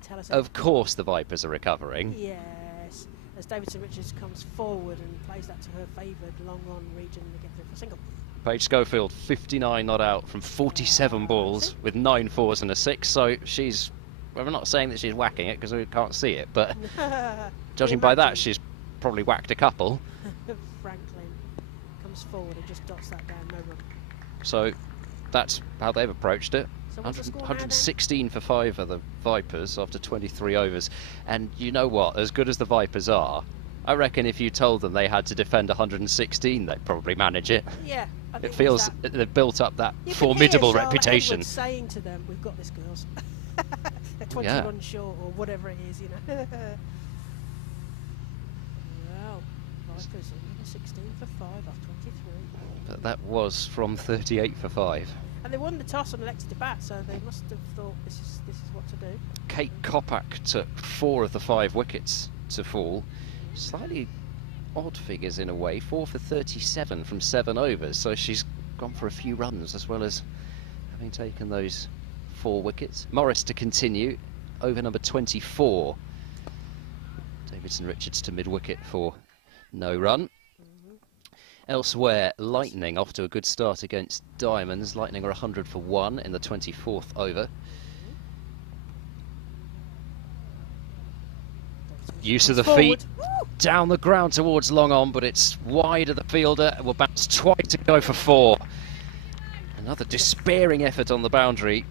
Tell us. Of course the Vipers are recovering. Yes, as Davidson Richards comes forward and plays that to her favoured long on region, they get through for a single. Paige Schofield, 59 not out from 47 balls with 9 fours and a 6, so she's... Well, we're not saying that she's whacking it because we can't see it, but judging by that, she's probably whacked a couple. Franklin comes forward and just dots that down, no run. So that's how they've approached it. So what's the score now, 116 for 5 are the Vipers after 23 overs. And you know what? As good as the Vipers are, I reckon if you told them they had to defend 116, they'd probably manage it. Yeah, I think It feels that, they've built up that you can formidable hear Charlotte reputation. Edwards saying to them, "We've got this, girls." They're 20 Yeah. runs short or whatever it is, you know. Well, Vipers 116 for 5 off 23. But that was from 38 for 5. And they won the toss and elected to bat, so they must have thought this is what to do. Kate Kopak took 4 of the 5 wickets to fall. Slightly odd figures in a way, 4 for 37 from 7 overs, so she's gone for a few runs as well as having taken those 4 wickets. Morris to continue, over number 24. Davidson Richards to mid-wicket for no run. Elsewhere, Lightning off to a good start against Diamonds. Lightning are 100 for 1 in the 24th over. Use of the feet, down the ground towards long on, but it's wide of the fielder. Will bounce twice to go for 4. Another despairing effort on the boundary.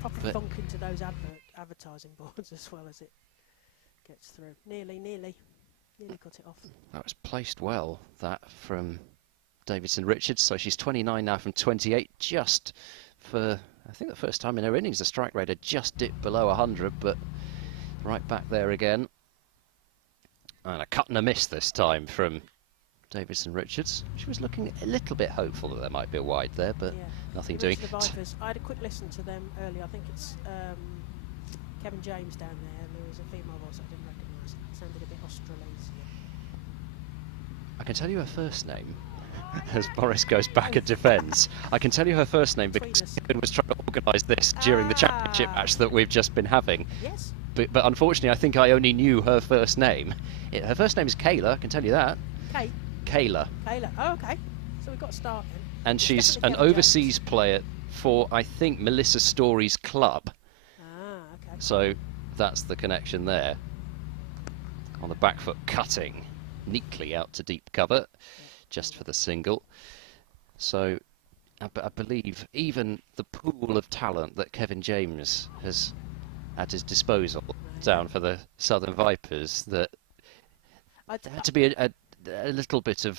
Proper thunk into those advertising boards as well as it gets through. Nearly cut it off. That was placed well, that from Davidson Richards. So she's 29 now from 28, just for, I think, the first time in her innings the strike rate had just dipped below 100, but right back there again. And a cut and a miss this time from Davidson Richards. She was looking a little bit hopeful that there might be a wide there, but Yeah. nothing You doing. mentioned the Vipers. I had a quick listen to them earlier. I think it's Kevin James down there, and there was a female voice I didn't recognise. It sounded a bit Australasian. I can tell you her first name as Morris goes back and defends. I can tell you her first name because Between us. Kevin was trying to organise this during the championship match that we've just been having. Yes. But unfortunately, I think I only knew her first name. Her first name is Kayla, I can tell you that. Kate. Kayla. Kayla. Oh, okay. So we've got a start then. And It's she's definitely an Kevin overseas player for, I think, Melissa Story's club. Ah, okay. So that's the connection there. On the back foot, cutting neatly out to deep cover, just for the single. So I believe even the pool of talent that Kevin James has at his disposal down for the Southern Vipers, that there had to be a little bit of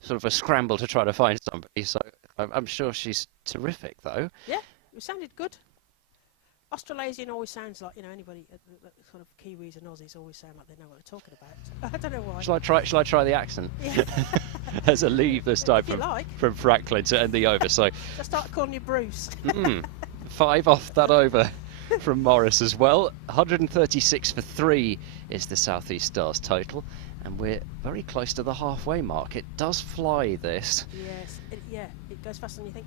sort of a scramble to try to find somebody. So I'm sure she's terrific, though. Yeah, it sounded good. Australasian always sounds like, you know, anybody, sort of Kiwis and Aussies always sound like they know what they're talking about. I don't know why. Shall I try the accent? Yeah. As a leave this time If you like. from Franklin to end the over. So Just start calling you Bruce. 5 off that over from Morris as well. 136 for 3 is the South East Stars total, and we're very close to the halfway mark. It does fly, this. Yes, it goes faster than you think.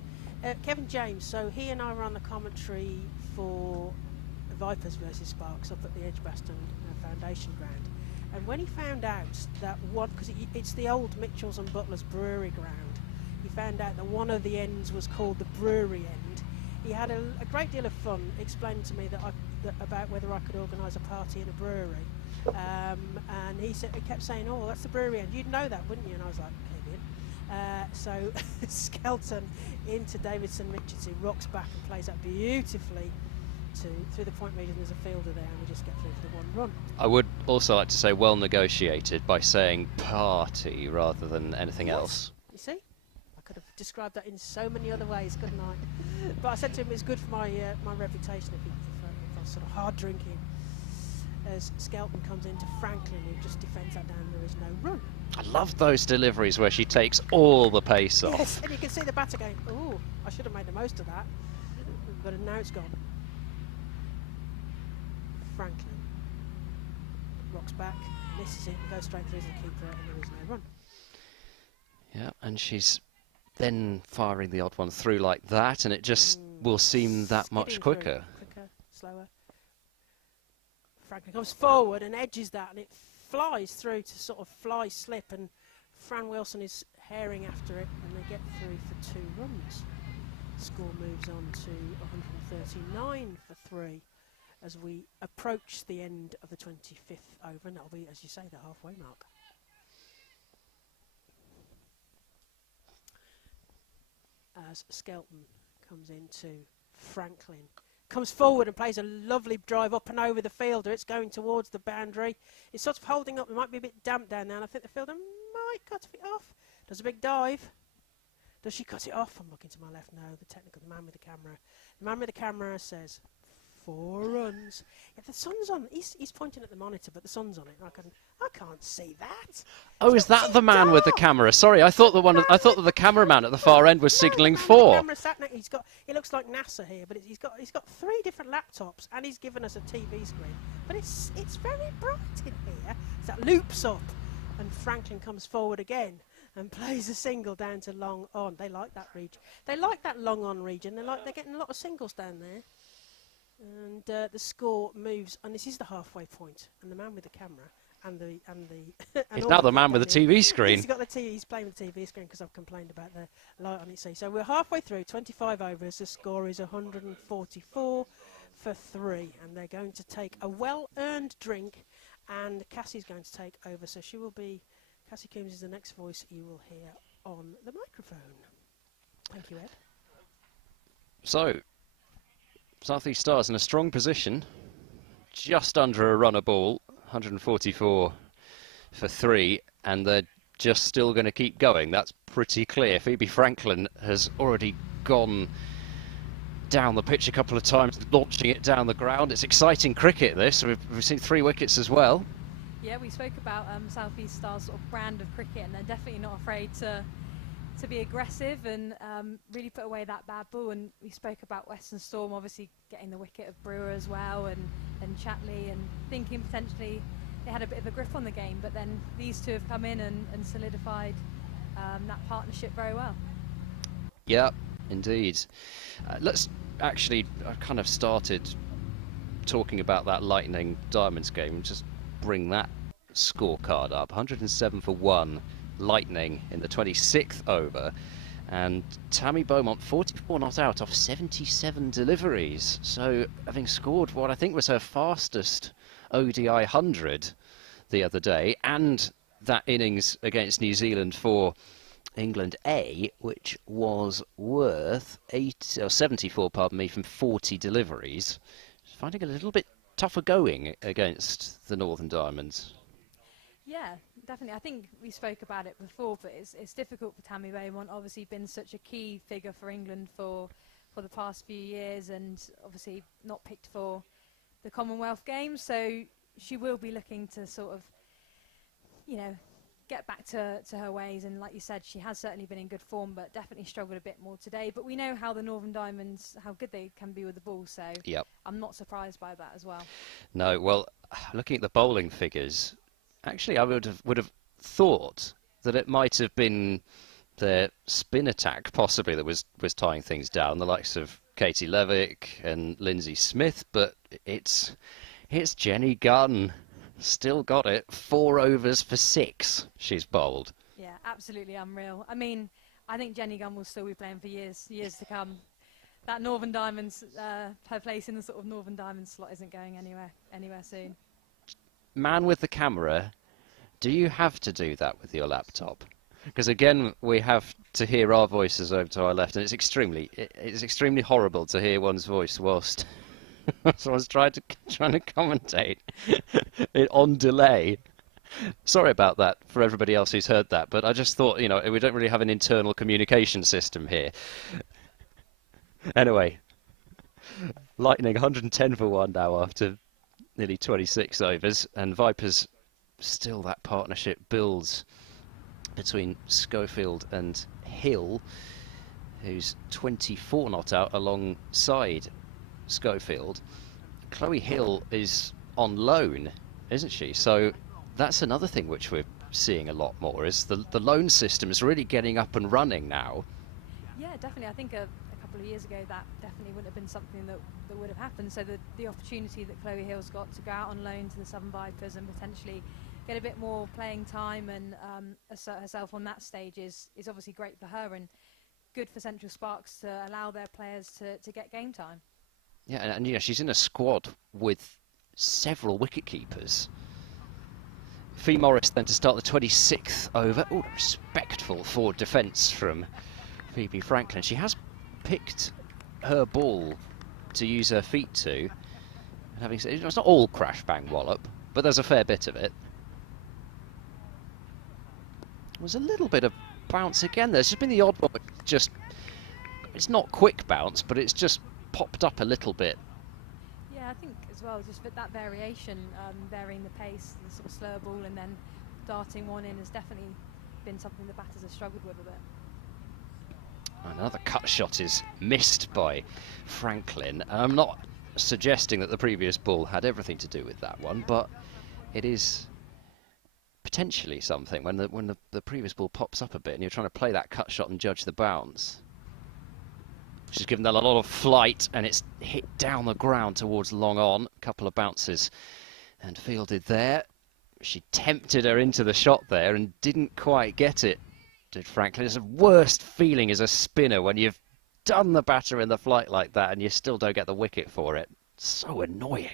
Kevin James, so he and I were on the commentary for Vipers versus Sparks up at the Edgbaston Foundation ground, and when he found out that because it's the old Mitchells and Butlers brewery ground, he found out that one of the ends was called the brewery end. He had a great deal of fun explaining to me about whether I could organise a party in a brewery, and he kept saying, "Oh, that's the brewery end. You'd know that, wouldn't you?" And I was like, so Skelton into Davidson Richards, who rocks back and plays that beautifully through the point region. There's a fielder there, and we just get through for the one run. I would also like to say well negotiated by saying party rather than anything else. You see, I could have described that in so many other ways, couldn't I? But I said to him, it's good for my my reputation if I was sort of hard drinking. As Skelton comes into Franklin, who just defends that down. There is no run. I love those deliveries where she takes all the pace off. Yes, and you can see the batter going, oh, I should have made the most of that. But now it's gone. Franklin rocks back, misses it, goes straight through to the keeper, and there is no run. Yeah, and she's then firing the odd one through like that, and it just will seem that much quicker. Quicker, slower. Franklin comes forward and edges that, and it flies through to sort of fly slip, and Fran Wilson is herring after it, and they get through for 2 runs. Score moves on to 139 for 3 as we approach the end of the 25th over, and that'll be, as you say, the halfway mark. As Skelton comes into Franklin, comes forward and plays a lovely drive up and over the fielder. It's going towards the boundary. It's sort of holding up. It might be a bit damp down there, and I think the fielder might cut it off. Does a big dive. Does she cut it off? I'm looking to my left now. The man with the camera. The man with the camera says 4 runs. Yeah, the sun's on. He's pointing at the monitor, but the sun's on it. I can't see that. Oh, is that the man with the camera? Sorry, I thought that the cameraman at the far end was signalling 4. He looks like NASA here, but he's got 3 different laptops, and he's given us a TV screen. But it's very bright in here. So that loops up, and Franklin comes forward again and plays a single down to long on. They like that region. They like that long on region. They're getting a lot of singles down there. And the score moves, and this is the halfway point, and the man with the camera and the he's now the man with the TV screen. He's got the TV. He's playing with the TV screen because I've complained about the light on it. So we're halfway through, 25 overs. The score is 144 for 3, and they're going to take a well-earned drink, and Cassie's going to take over. So she will be. Cassie Coombs is the next voice you will hear on the microphone. Thank you, Ed. So, South East Stars in a strong position, just under a run a ball, 144 for 3, and they're just still going to keep going. That's pretty clear. Phoebe Franklin has already gone down the pitch a couple of times, launching it down the ground. It's exciting cricket, this. We've seen 3 wickets as well. Yeah, we spoke about South East Stars' sort of brand of cricket, and they're definitely not afraid to be aggressive and really put away that bad ball. And we spoke about Western Storm obviously getting the wicket of Brewer as well, and Chatley, and thinking potentially they had a bit of a grip on the game, but then these 2 have come in and solidified that partnership very well. Yeah, indeed. Let's actually, I kind of started talking about that Lightning Diamonds game, just bring that scorecard up. 107 for 1, Lightning in the 26th over, and Tammy Beaumont 44 not out off 77 deliveries, so having scored what I think was her fastest ODI 100 the other day, and that innings against New Zealand for England A, which was worth 74, pardon me, from 40 deliveries. Finding it a little bit tougher going against the Northern Diamonds. Yeah, definitely. I think we spoke about it before, but it's difficult for Tammy Beaumont. Obviously been such a key figure for England for the past few years, and obviously not picked for the Commonwealth Games, so she will be looking to sort of, you know, get back to her ways. And like you said, she has certainly been in good form, but definitely struggled a bit more today. But we know how the Northern Diamonds, how good they can be with the ball, so yep. I'm not surprised by that as well. No, well, looking at the bowling figures, actually I would have thought that it might have been their spin attack possibly that was tying things down, the likes of Katie Levick and Lindsay Smith, but it's Jenny Gunn. Still got it. 4 overs for 6 she's bowled. Yeah, absolutely unreal. I mean, I think Jenny Gunn will still be playing for years to come. That Northern Diamonds, her place in the sort of Northern Diamonds slot isn't going anywhere soon. Man with the camera, do you have to do that with your laptop? Because again, we have to hear our voices over to our left, and it's extremely horrible to hear one's voice whilst So I was trying to commentate it on delay. Sorry about that for everybody else who's heard that, but I just thought, we don't really have an internal communication system here. Anyway, Lightning 110 for 1 now after nearly 26 overs, and Vipers still that partnership builds between Schofield and Hill, who's 24 not out alongside Schofield. Chloe Hill is on loan, isn't she? So that's another thing which we're seeing a lot more, is the loan system is really getting up and running now. Yeah, definitely. I think a couple of years ago that definitely wouldn't have been something that would have happened. So the opportunity that Chloe Hill's got to go out on loan to the Southern Vipers and potentially get a bit more playing time and assert herself on that stage is obviously great for her and good for Central Sparks to allow their players to get game time. Yeah, and she's in a squad with several wicket keepers. Fee Morris then to start the 26th over. Oh, respectful forward defence from Phoebe Franklin. She has picked her ball to use her feet to. And having said, it's not all crash bang wallop, but there's a fair bit of it. There's a little bit of bounce again. There's just been the odd one, it's not quick bounce, but it's just popped up a little bit. Yeah, I think as well, just that variation, varying the pace, the sort of slower ball and then darting one in has definitely been something the batters have struggled with a bit. Another cut shot is missed by Franklin. I'm not suggesting that the previous ball had everything to do with that one, but it is potentially something when the previous ball pops up a bit and you're trying to play that cut shot and judge the bounce. She's given that a lot of flight and it's hit down the ground towards long on. A couple of bounces and fielded there. She tempted her into the shot there and didn't quite get it, did Franklin. It's the worst feeling as a spinner when you've done the batter in the flight like that and you still don't get the wicket for it. So annoying.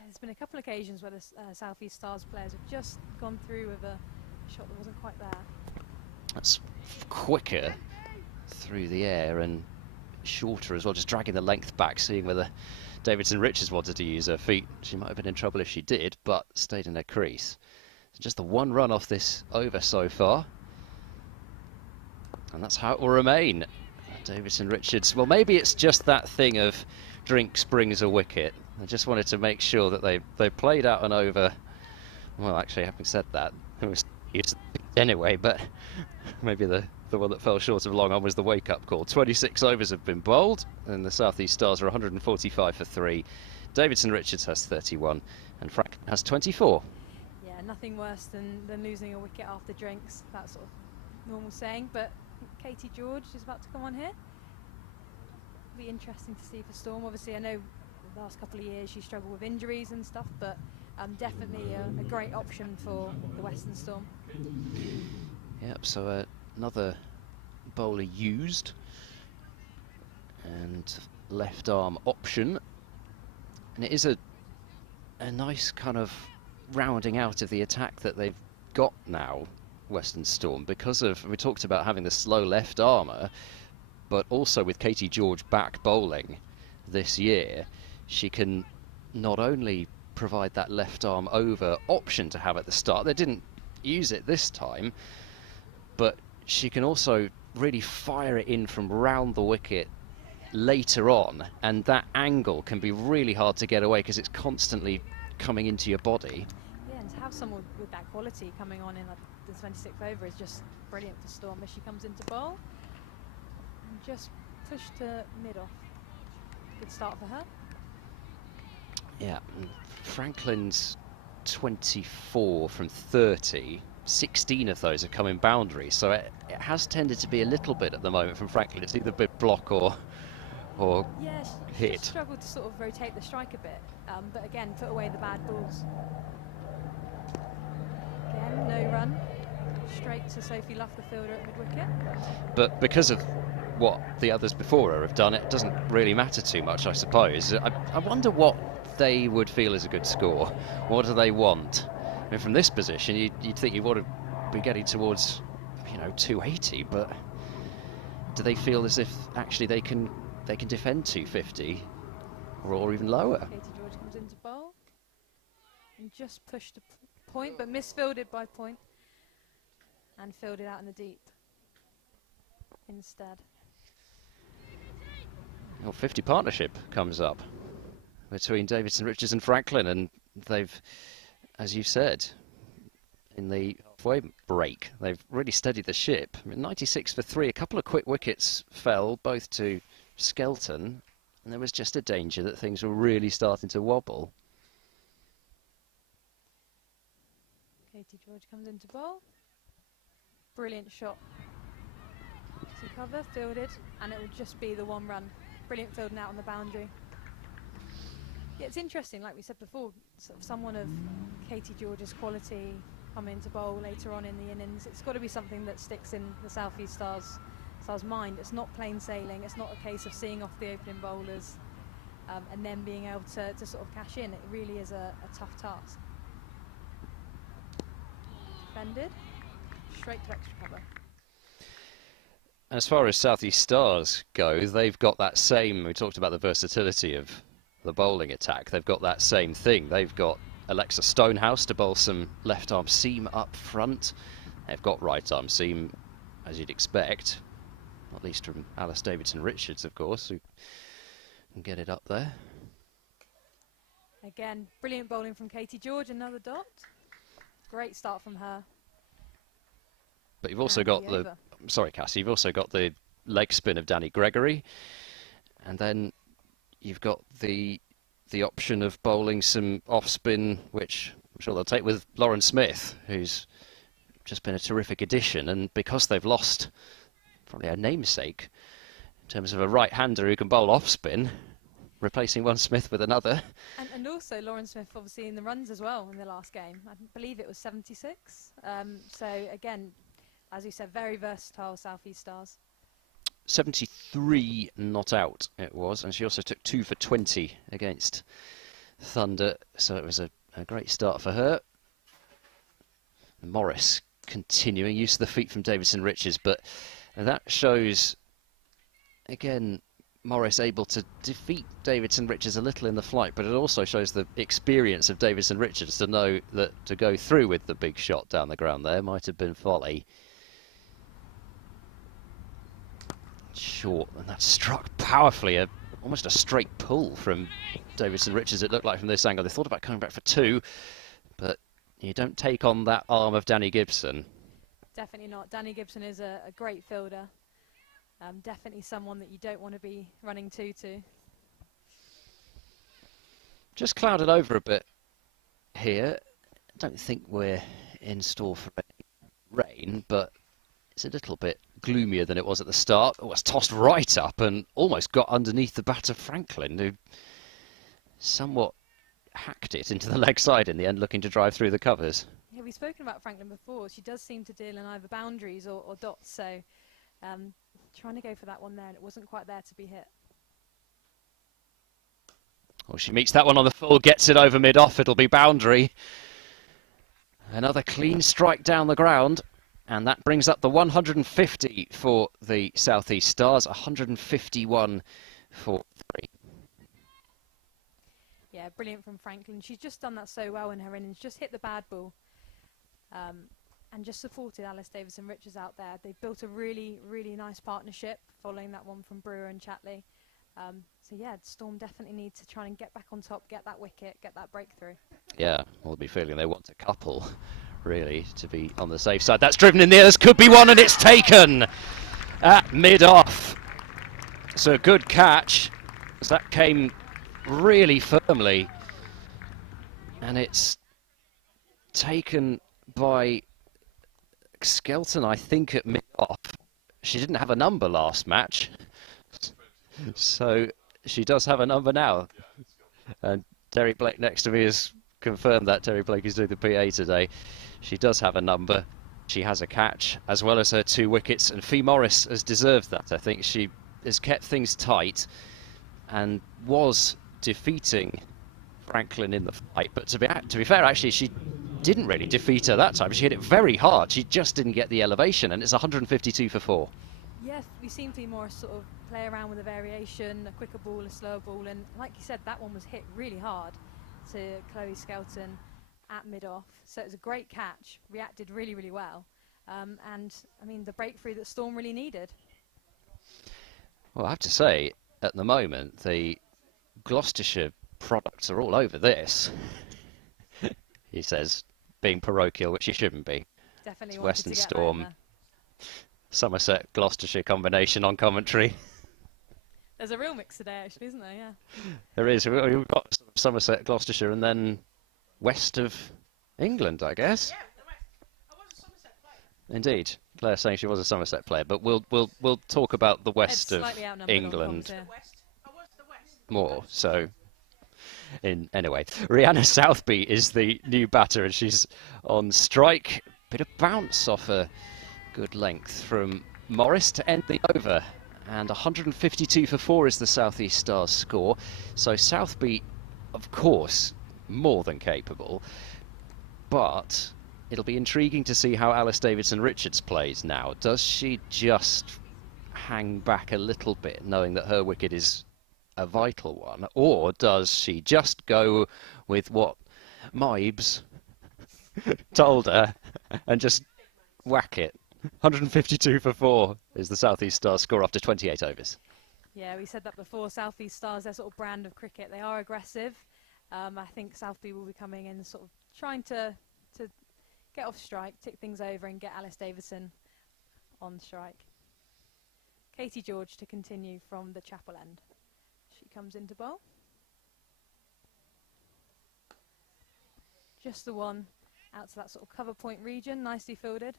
There's been a couple of occasions where the South East Stars players have just gone through with a shot that wasn't quite there. That's quicker through the air and shorter as well, just dragging the length back, seeing whether Davidson Richards wanted to use her feet. She might have been in trouble if she did, but stayed in her crease. So just the one run off this over so far. And that's how it will remain. Davidson Richards, well, maybe it's just that thing of drinks brings a wicket. I just wanted to make sure that they played out an over. Well, actually, having said that, it was used anyway, but maybe the one that fell short of long on was the wake-up call. 26 overs have been bowled, and the South East Stars are 145 for 3. Davidson Richards has 31, and Frank has 24. Yeah, nothing worse than losing a wicket after drinks. That's sort of normal saying, but Katie George is about to come on here. It'll be interesting to see for Storm. Obviously, I know the last couple of years she struggled with injuries and stuff, but definitely a great option for the Western Storm. Yep, so another bowler used, and left arm option, and it is a nice kind of rounding out of the attack that they've got now, Western Storm, because of, we talked about having the slow left armour, but also with Katie George back bowling this year, she can not only provide that left arm over option to have at the start, they didn't use it this time, but she can also really fire it in from round the wicket later on, and that angle can be really hard to get away because it's constantly coming into your body. Yeah, and to have someone with that quality coming on in like the 26th over is just brilliant for Storm as she comes into bowl and just push to mid-off. Good start for her. Yeah, Franklin's 24 from 30. 16 of those have come in boundaries, so it has tended to be a little bit at the moment from Franklin. It's either a bit block or yeah, hit. She struggled to sort of rotate the strike a bit, but again, put away the bad balls. Again, no run. Straight to Sophie Luff, the fielder at mid-wicket. But because of what the others before her have done, it doesn't really matter too much, I suppose. I wonder what they would feel is a good score. What do they want? I mean, from this position, you'd think you want to be getting towards, 280, but do they feel as if actually they can defend 250 or even lower. Katie George comes into bowl and just pushed a point, but misfielded by point and fielded out in the deep instead. Well, 50 partnership comes up between Davidson, Richards and Franklin, and they've, as you said, in the halfway break, they've really steadied the ship. I mean, 96 for 3, a couple of quick wickets fell, both to Skelton, and there was just a danger that things were really starting to wobble. Katie George comes into bowl. Brilliant shot to cover, fielded, and it will just be the one run. Brilliant fielding out on the boundary. Yeah, it's interesting, like we said before, sort of someone of Katie George's quality coming into bowl later on in the innings. It's got to be something that sticks in the South East Stars' mind. It's not plain sailing. It's not a case of seeing off the opening bowlers and then being able to sort of cash in. It really is a tough task. Defended, straight to extra cover. As far as South East Stars go, they've got that same, we talked about the versatility of the bowling attack, they've got that same thing. They've got Alexa Stonehouse to bowl some left arm seam up front. They've got right arm seam, as you'd expect, not least from Alice Davidson Richards, of course, who can get it up there. Again, brilliant bowling from Katie George, another dot. Great start from her. But you've also got the, sorry Cassie, you've also got the leg spin of Danny Gregory, and then you've got the option of bowling some off spin, which I'm sure they'll take with Lauren Smith, who's just been a terrific addition, and because they've lost probably a namesake in terms of a right-hander who can bowl off spin, replacing one Smith with another. And also Lauren Smith obviously in the runs as well in the last game. I believe it was 76. So again, as you said, very versatile South East Stars. 73 not out it was, and she also took 2 for 20 against Thunder, so it was a great start for her. Morris continuing, use of the feet from Davidson Richards, but that shows, again, Morris able to defeat Davidson Richards a little in the flight, but it also shows the experience of Davidson Richards to know that to go through with the big shot down the ground there might have been folly. Short, and that struck powerfully, almost a straight pull from Davidson Richards, it looked like from this angle. They thought about coming back for 2, but you don't take on that arm of Danny Gibson. Definitely not. Danny Gibson is a great fielder. Definitely someone that you don't want to be running to. Just clouded over a bit here. I don't think we're in store for any rain, but it's a little bit gloomier than it was at the start. Oh, it's tossed right up and almost got underneath the bat of Franklin, who somewhat hacked it into the leg side in the end, looking to drive through the covers. Yeah, we've spoken about Franklin before. She does seem to deal in either boundaries or dots, so trying to go for that one there, and it wasn't quite there to be hit. Well, she meets that one on the full, gets it over mid-off, it'll be boundary. Another clean strike down the ground, and that brings up the 150 for the South East Stars, 151 for 3. Yeah, brilliant from Franklin. She's just done that so well in her innings, just hit the bad ball. And just supported Alice Davidson Richards out there. They built a really, really nice partnership following that one from Brewer and Chatley. So yeah, Storm definitely need to try and get back on top, get that wicket, get that breakthrough. Yeah, we'll be feeling they want a couple, really, to be on the safe side. That's driven in the air, this could be one, and it's taken at mid-off. So good catch, as that came really firmly, and it's taken by Skelton, I think, at mid-off. She didn't have a number last match, so she does have a number now. And Terry Blake next to me has confirmed that. Terry Blake is doing the PA today. She does have a number. She has a catch, as well as her 2 wickets, and Fee Morris has deserved that. I think she has kept things tight and was defeating Franklin in the fight, but to be fair, actually, she didn't really defeat her that time. She hit it very hard. She just didn't get the elevation, and it's 152 for 4. Yes, we seem to be more sort of play around with a variation, a quicker ball, a slower ball, and like you said, that one was hit really hard to Chloe Skelton at mid-off. So it was a great catch, reacted really, really well, and I mean the breakthrough that Storm really needed. Well, I have to say, at the moment, the Gloucestershire products are all over this, he says, being parochial, which he shouldn't be. Definitely It's wanted Western to get that in Storm, there. Somerset, Gloucestershire combination on commentary. There's a real mix today, actually, isn't there? Yeah. There is. We've got sort of Somerset, Gloucestershire, and then west of England, I guess. Yeah, the West. I was a Somerset player. Indeed, Claire saying she was a Somerset player, but we'll talk about the west of slightly outnumbered on England comms here. I was the West. more. So, anyway, Rihanna Southby is the new batter, and she's on strike. Bit of bounce off a good length from Morris to end the over. And 152 for 4 is the South East Stars score. So Southby, of course, more than capable. But it'll be intriguing to see how Alice Davidson-Richards plays now. Does she just hang back a little bit, knowing that her wicket is a vital one? Or does she just go with what Mibes told her and just whack it? 152 for 4 is the South East Stars score after 28 overs. Yeah, we said that before. South East Stars, their sort of brand of cricket, they are aggressive. I think Southby will be coming in sort of trying to get off strike, tick things over and get Alice Davidson on strike. Katie George to continue from the Chapel end. She comes into bowl. Just the one out to that sort of cover point region, nicely fielded.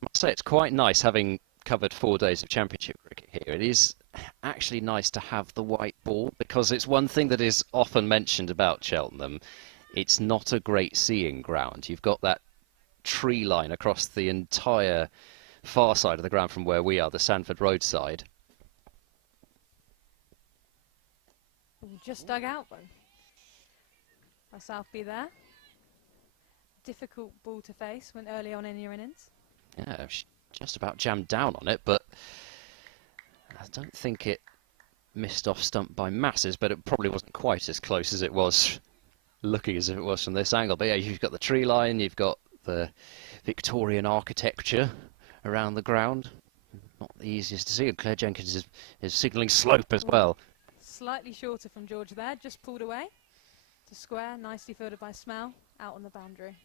I must say it's quite nice having covered 4 days of championship cricket here. It is actually nice to have the white ball, because it's one thing that is often mentioned about Cheltenham. It's not a great seeing ground. You've got that tree line across the entire far side of the ground from where we are, the Sanford Road side. Just dug out one. By Southby there. Difficult ball to face when early on in your innings. Yeah, she just about jammed down on it, but I don't think it missed off stump by masses, but it probably wasn't quite as close as it was looking as if it was from this angle. But yeah, you've got the tree line, you've got the Victorian architecture around the ground. Not the easiest to see, and Claire Jenkins is signalling slope as well. Slightly shorter from George there, just pulled away to square, nicely fielded by Smell, out on the boundary.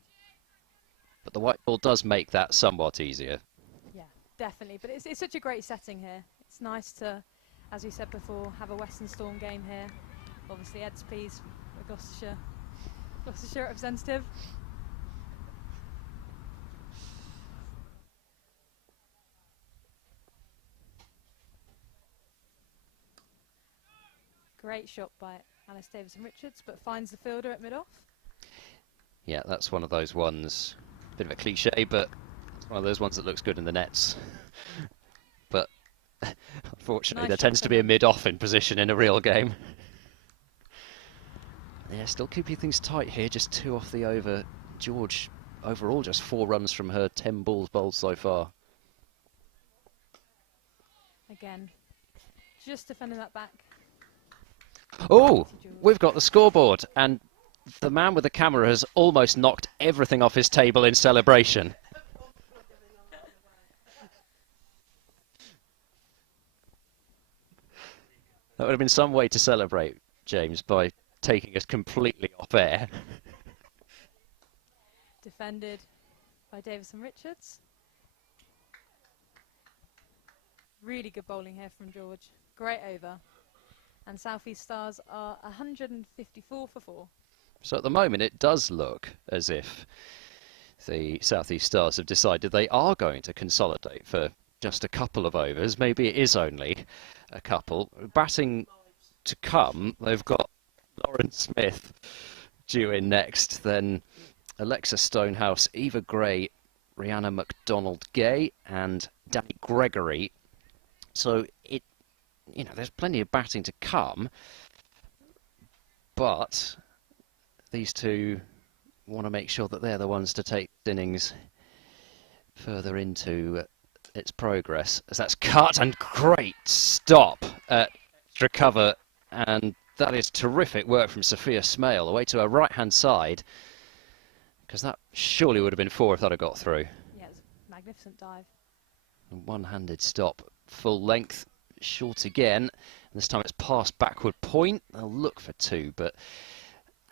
But the white ball does make that somewhat easier. Yeah, definitely. But it's such a great setting here. It's nice to, as we said before, have a Western Storm game here. Obviously, Ed's pleased with Gloucestershire representative. Great shot by Alice Davidson-Richards, but finds the fielder at mid-off. Yeah, that's one of those ones, bit of a cliche, but it's one of those ones that looks good in the nets. But unfortunately, Nice there shot tends for to be a them. mid-off in position in a real game. Yeah, still keeping things tight here, just 2 off the over. George, overall, just 4 runs from her 10 balls bowled so far. Again, just defending that back. Oh, we've got the scoreboard, and the man with the camera has almost knocked everything off his table in celebration. That would have been some way to celebrate, James, by taking us completely off air. Defended by Davidson-Richards. Really good bowling here from George. Great over. And South East Stars are 154 for 4. So at the moment it does look as if the South East Stars have decided they are going to consolidate for just a couple of overs. Maybe it is only a couple. Batting to come, they've got Lauren Smith due in next, then Alexa Stonehouse, Eva Gray, Rihanna MacDonald-Gay and Danny Gregory. So there's plenty of batting to come, but these two want to make sure that they're the ones to take innings further into its progress, as that's cut, and great stop at recover, and that is terrific work from Sophia Smale away to her right hand side, because that surely would have been 4 if that had got through. Yeah, it was a magnificent dive. One-handed stop, full length, short again, and this time it's past backward point. They'll look for 2, but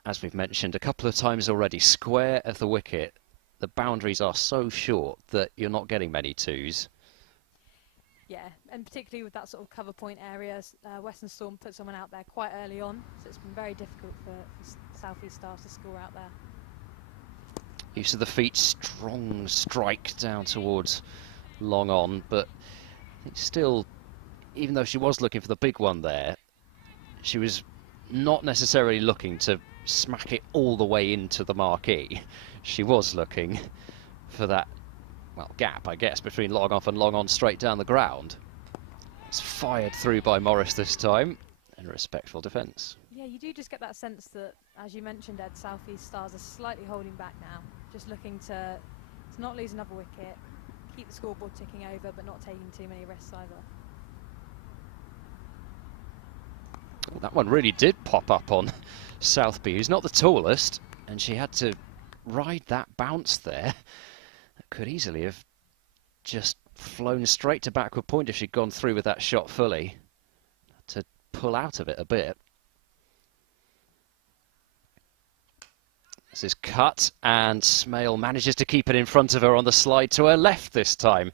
as we've mentioned a couple of times already, square of the wicket, the boundaries are so short that you're not getting many 2s. Yeah, and particularly with that sort of cover point areas, Western Storm put someone out there quite early on, so it's been very difficult for South East Stars to score out there. Use of the feet, strong strike down towards long on, but it's still, even though she was looking for the big one there, she was not necessarily looking to smack it all the way into the marquee. She was looking for that, well, gap, I guess, between long off and long on straight down the ground. It's fired through by Morris this time, in respectful defence. Yeah, you do just get that sense that, as you mentioned, Ed, South East Stars are slightly holding back now, just looking to not lose another wicket, keep the scoreboard ticking over, but not taking too many risks either. That one really did pop up on Southby, who's not the tallest, and she had to ride that bounce there. That could easily have just flown straight to backward point if she'd gone through with that shot fully. Had to pull out of it a bit. This is cut, and Smale manages to keep it in front of her on the slide to her left this time.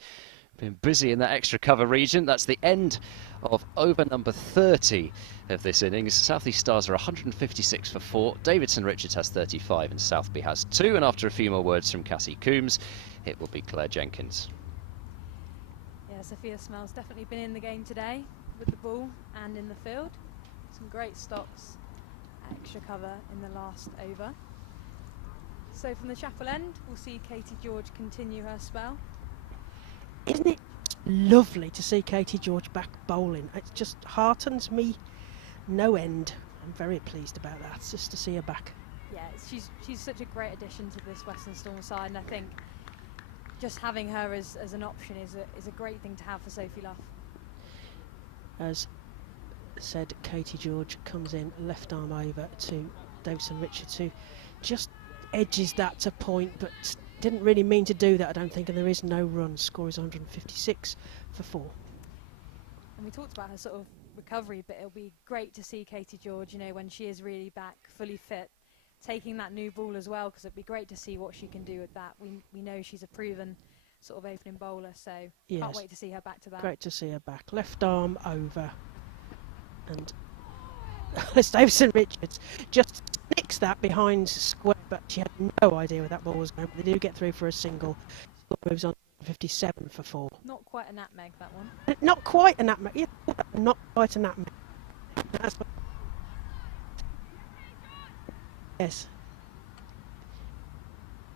Been busy in that extra cover region. That's the end of over number 30 of this innings. South East Stars are 156 for 4. Davidson Richards has 35 and Southby has 2. And after a few more words from Cassie Coombs, it will be Claire Jenkins. Yeah, Sophia Smale's definitely been in the game today with the ball and in the field. Some great stops, extra cover in the last over. So from the Chapel end, we'll see Katie George continue her spell. Isn't it lovely to see Katie George back bowling? It just heartens me no end. I'm very pleased about that, just to see her back. Yeah, she's such a great addition to this Western Storm side, and I think just having her as an option is a great thing to have for Sophie Luff. As said, Katie George comes in, left arm over to Davidson Richards, who just edges that to point, but didn't really mean to do that, I don't think, and there is no run. Score is 156 for 4. And we talked about her sort of recovery, but it'll be great to see Katie George, you know, when she is really back, fully fit, taking that new ball as well, because it'd be great to see what she can do with that. We know she's a proven sort of opening bowler, so yes, can't wait to see her back to that. Great to see her back. Left arm over, and Davidson Richards just nicks that behind square, but she had no idea where that ball was going. But they do get through for a single. Score moves on to 57 for 4. Not quite a nutmeg, that one. Not quite a nutmeg. Yeah, not quite a nutmeg. That's what. Yes.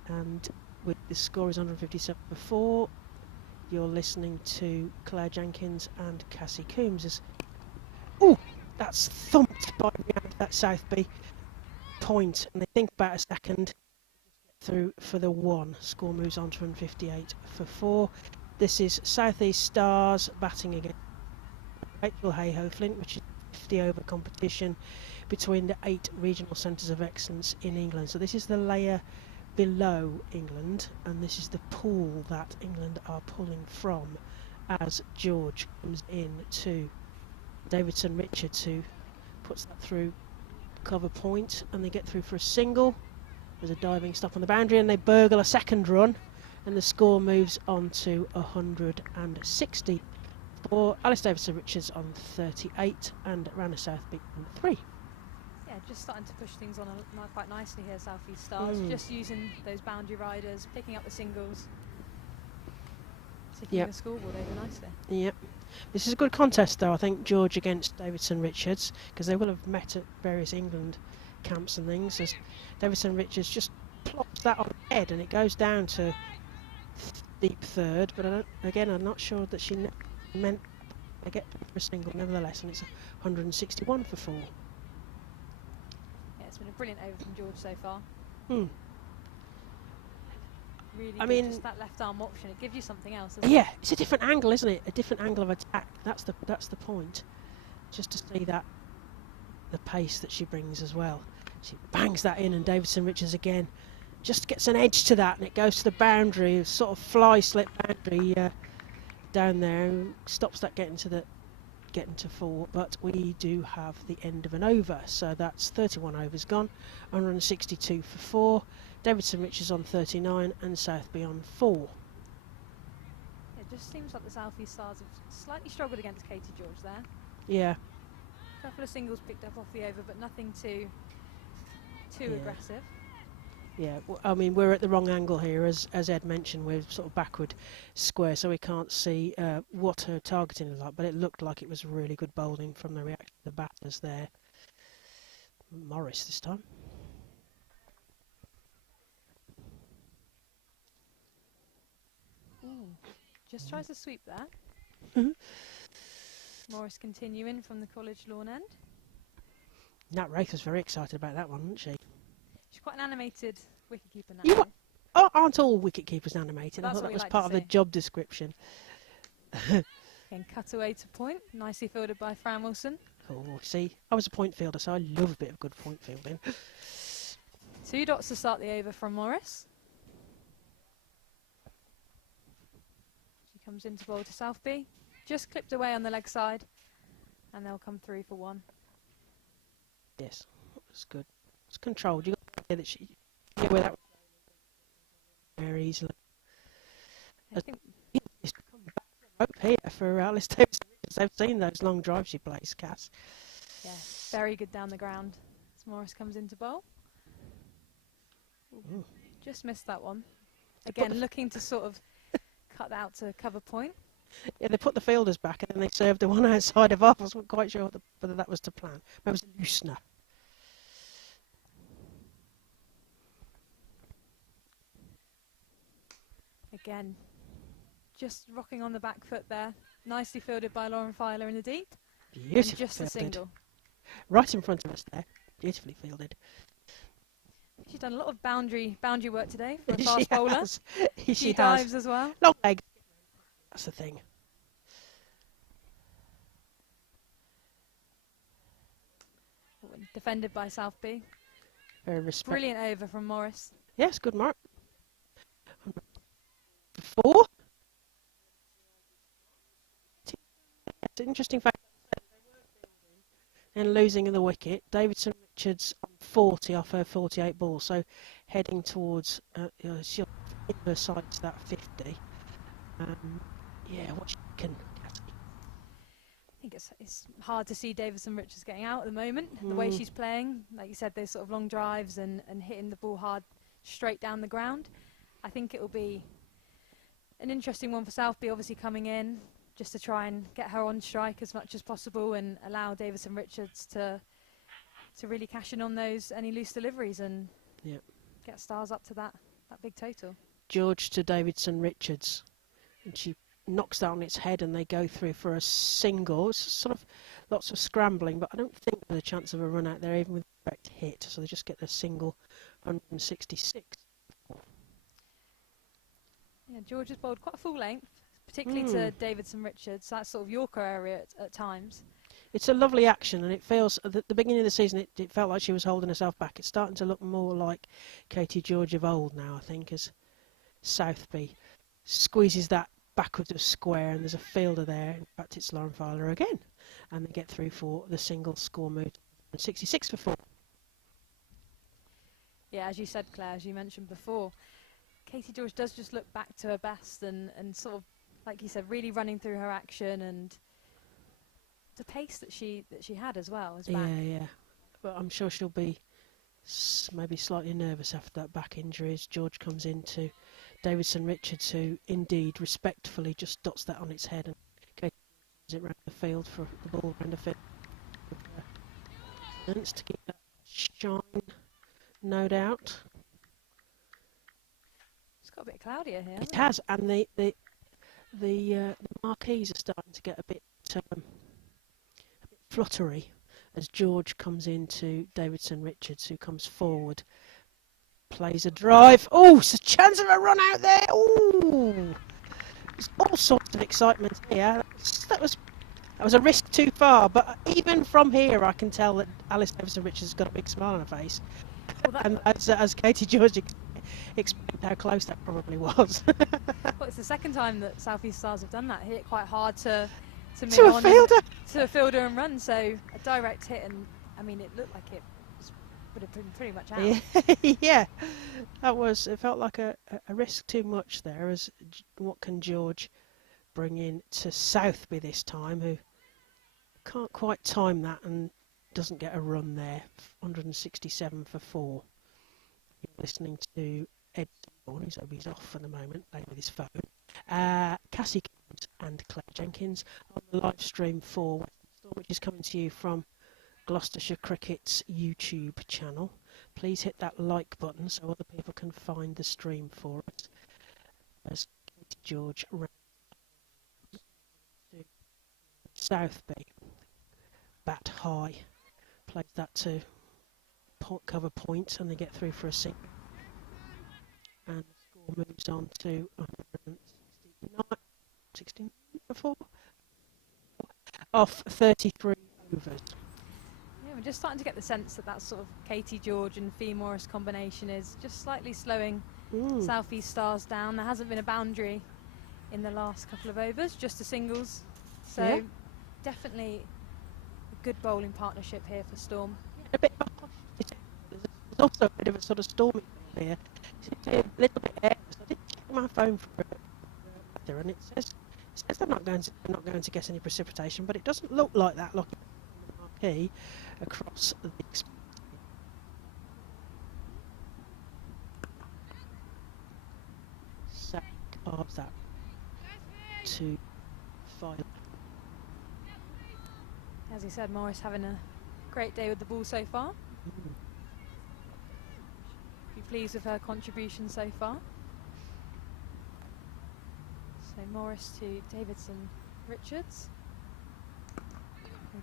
And with the score is 157 for 4. You're listening to Claire Jenkins and Cassie Coombs. Ooh, that's thumped by that Southby point, and they think about a second through for the 1. Score moves on to 158 for 4. This is South East Stars batting against Rachael Heyhoe Flint, which is 50 over competition between the 8 regional centres of excellence in England. So this is the layer below England, and this is the pool that England are pulling from as George comes in to Davidson Richards, who puts that through cover point, and they get through for a single. There's a diving stop on the boundary, and they burgle a second run, and the score moves on to 160 for Alice Davidson Richards on 38 and Rana Southby on 3. Yeah, just starting to push things on quite nicely here, South East Stars. Just using those boundary riders, picking up the singles, ticking the scoreboard over nicely. Yep. This is a good contest, though, I think, George against Davidson Richards, because they will have met at various England camps and things. As Davidson Richards just plops that on the head, and it goes down to deep third. But I'm not sure that she meant to get for a single, nevertheless, and it's 161 for 4. Yeah, it's been a brilliant over from George so far. really I good, mean, just that left arm option. It gives you something else, doesn't yeah, it's a different angle, isn't it? A different angle of attack. That's the point. Just to see that, the pace that she brings as well. She bangs that in, and Davidson Richards again just gets an edge to that, and it goes to the boundary, sort of fly slip boundary down there, and stops that getting to 4. But we do have the end of an over, so that's 31 overs gone, 162 for 4. Davidson Richards on 39 and Southby on 4. it? Just seems like the South East Stars have slightly struggled against Katie George there. Yeah. A couple of singles picked up off the over, but nothing too Yeah. aggressive. Yeah, I mean, we're at the wrong angle here, as Ed mentioned. We're sort of backward square, so we can't see what her targeting is like, but it looked like it was really good bowling from the reaction of the batters there. Morris this time. Ooh, just tries to sweep there. Mhm. Morris continuing from the college lawn end. Nat Wraith was very excited about that one, wasn't she? She's quite an animated wicketkeeper now. You what? Oh, aren't all wicketkeepers animated? I That's thought what that we was like to part of the see. job description. Again, cut away to point. Nicely fielded by Fran Wilson. Oh, see, I was a point fielder, so I love a bit of good point fielding. 2 dots to start the over from Morris. She comes into bowl to Southby. Just clipped away on the leg side. And they'll come through for 1. Yes, that's good. It's controlled. You got to hear that she knew where that was going very easily. I think It's come back from rope here for Alice Davis. They've seen those long drives she plays, Cass. yeah, very good down the ground as Morris comes into bowl. Ooh. Just missed that one. They put Again, looking to sort of cut that out to cover point. Yeah, they put the fielders back and then they served the one outside of off. I wasn't quite sure whether that was to plan. It was a loosener. Again, just rocking on the back foot there. Nicely fielded by Lauren Filer in the deep. And Beautifully just a fielded. single. Right in front of us there. Beautifully fielded. She's done a lot of boundary work today for a She fast bowler. has. She She has. dives as well. Long legs. That's the thing. Defended by Southby. Very respectful. Brilliant over from Morris. Yes, good mark. 4. It's an interesting fact. And losing the wicket. Davidson Richards on 40 off her 48 ball, so heading towards she'll hit her sights that 50. Yeah, what she can. I think it's hard to see Davison Richards getting out at the moment. The way she's playing, like you said, those sort of long drives and hitting the ball hard straight down the ground. I think it will be an interesting one for Southby, obviously coming in just to try and get her on strike as much as possible and allow Davison Richards to really cash in on those any loose deliveries and get Stars up to that big total. George to Davidson Richards, and she knocks that on its head and they go through for a single. It's sort of lots of scrambling, but I don't think there's a chance of a run out there even with a direct hit, so they just get a single 166. Yeah, George has bowled quite a full length, particularly to Davidson Richards, that sort of Yorker area at times. It's a lovely action, and it feels at the beginning of the season it felt like she was holding herself back. It's starting to look more like Katie George of old now, I think, as Southby squeezes that backwards of square, and there's a fielder there. In fact, it's Lauren Filer again, and they get through for the single score move, 66 for 4. Yeah, as you said, Claire, as you mentioned before, Katie George does just look back to her best and sort of, like you said, really running through her action, and the pace that she had as well is back. Yeah. But I'm sure she'll be maybe slightly nervous after that back injury as George comes into Davidson Richards, who indeed respectfully just dots that on its head and goes it round the field for the ball round the field. To keep that shine, no doubt. It's got a bit cloudier here. It has, and the marquees are starting to get a bit fluttery as George comes into Davidson Richards, who comes forward, plays a drive. Oh, it's a chance of a run out there. Oh, there's all sorts of excitement here. That was a risk too far, but even from here I can tell that Alice Davison-Richards has got a big smile on her face. Well, And as Katie George explained how close that probably was. well, it's the second time that South East Stars have done that. Hit it quite hard to To a fielder. to a fielder and run. So a direct hit, and I mean, it looked like it would have been pretty much out. Yeah, it felt like a risk too much there. As what can George bring in to Southby this time, who can't quite time that and doesn't get a run there. 167 for 4. You're listening to Ed Seaborn, he's off for the moment, playing with his phone. Cassie Collins and Claire Jenkins on the live stream for Western Storm, which is coming to you from Gloucestershire Cricket's YouTube channel. Please hit that like button so other people can find the stream for us. As Katie George ran to Southby, bat high, plays that to cover point, and they get through for a single. And the score moves on to 169 for 4 off 33 overs. Yeah, we're just starting to get the sense that that sort of Katie George and Fee Morris combination is just slightly slowing South East Stars down. There hasn't been a boundary in the last couple of overs, just the singles. So Yeah. definitely a good bowling partnership here for Storm. A bit of there's also a bit of a sort of stormy here. It's a little bit airless. I did check my phone for weather, and it says they're not going to get any precipitation, but it doesn't look like that. Looking at the marquee across the so carves that to 5. As you said, Morris having a great day with the ball so far. Be pleased with her contribution so far. So Morris to Davidson Richards.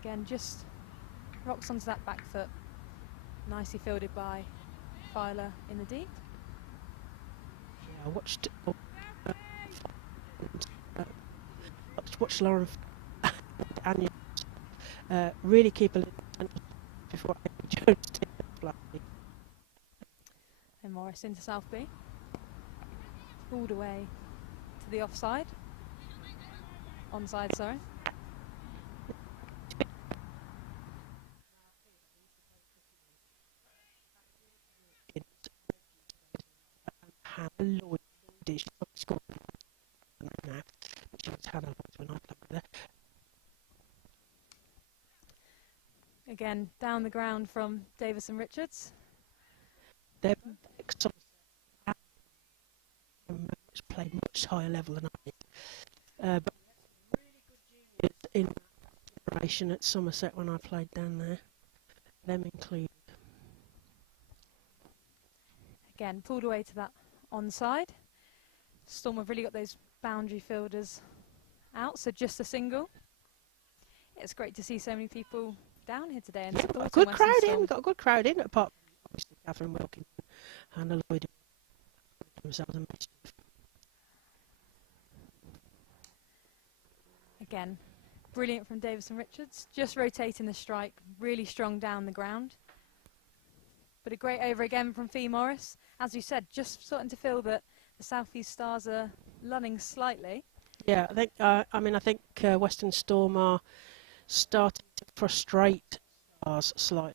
Again, just rocks onto that back foot. Nicely fielded by Filer in the deep. Yeah, I watched Lauren and Anya really keep a little attention before Amy Jones did the And Morris into Southby. All the way to the offside. Onside, sorry. Hannah Lloyd did. She's probably scored now. She was Hannah Lloyd when I played with her. Again, down the ground from Davison Richards. They're played much higher level than I did. But really good juniors in that generation at Somerset when I played down there. Them included. Again, pulled away to that onside. Storm have really got those boundary fielders out, so just a single. It's great to see so many people down here today and supporting Good Western crowd Storm. in. Got a good crowd in. Apart from obviously Catherine Wilkins, Hannah Lloyd themselves a mischief. Again, brilliant from Davison Richards. Just rotating the strike, really strong down the ground. But a great over again from Fee Morris. As you said, just starting to feel that the South East Stars are lulling slightly. Yeah, I think Western Storm are starting to frustrate Stars slightly.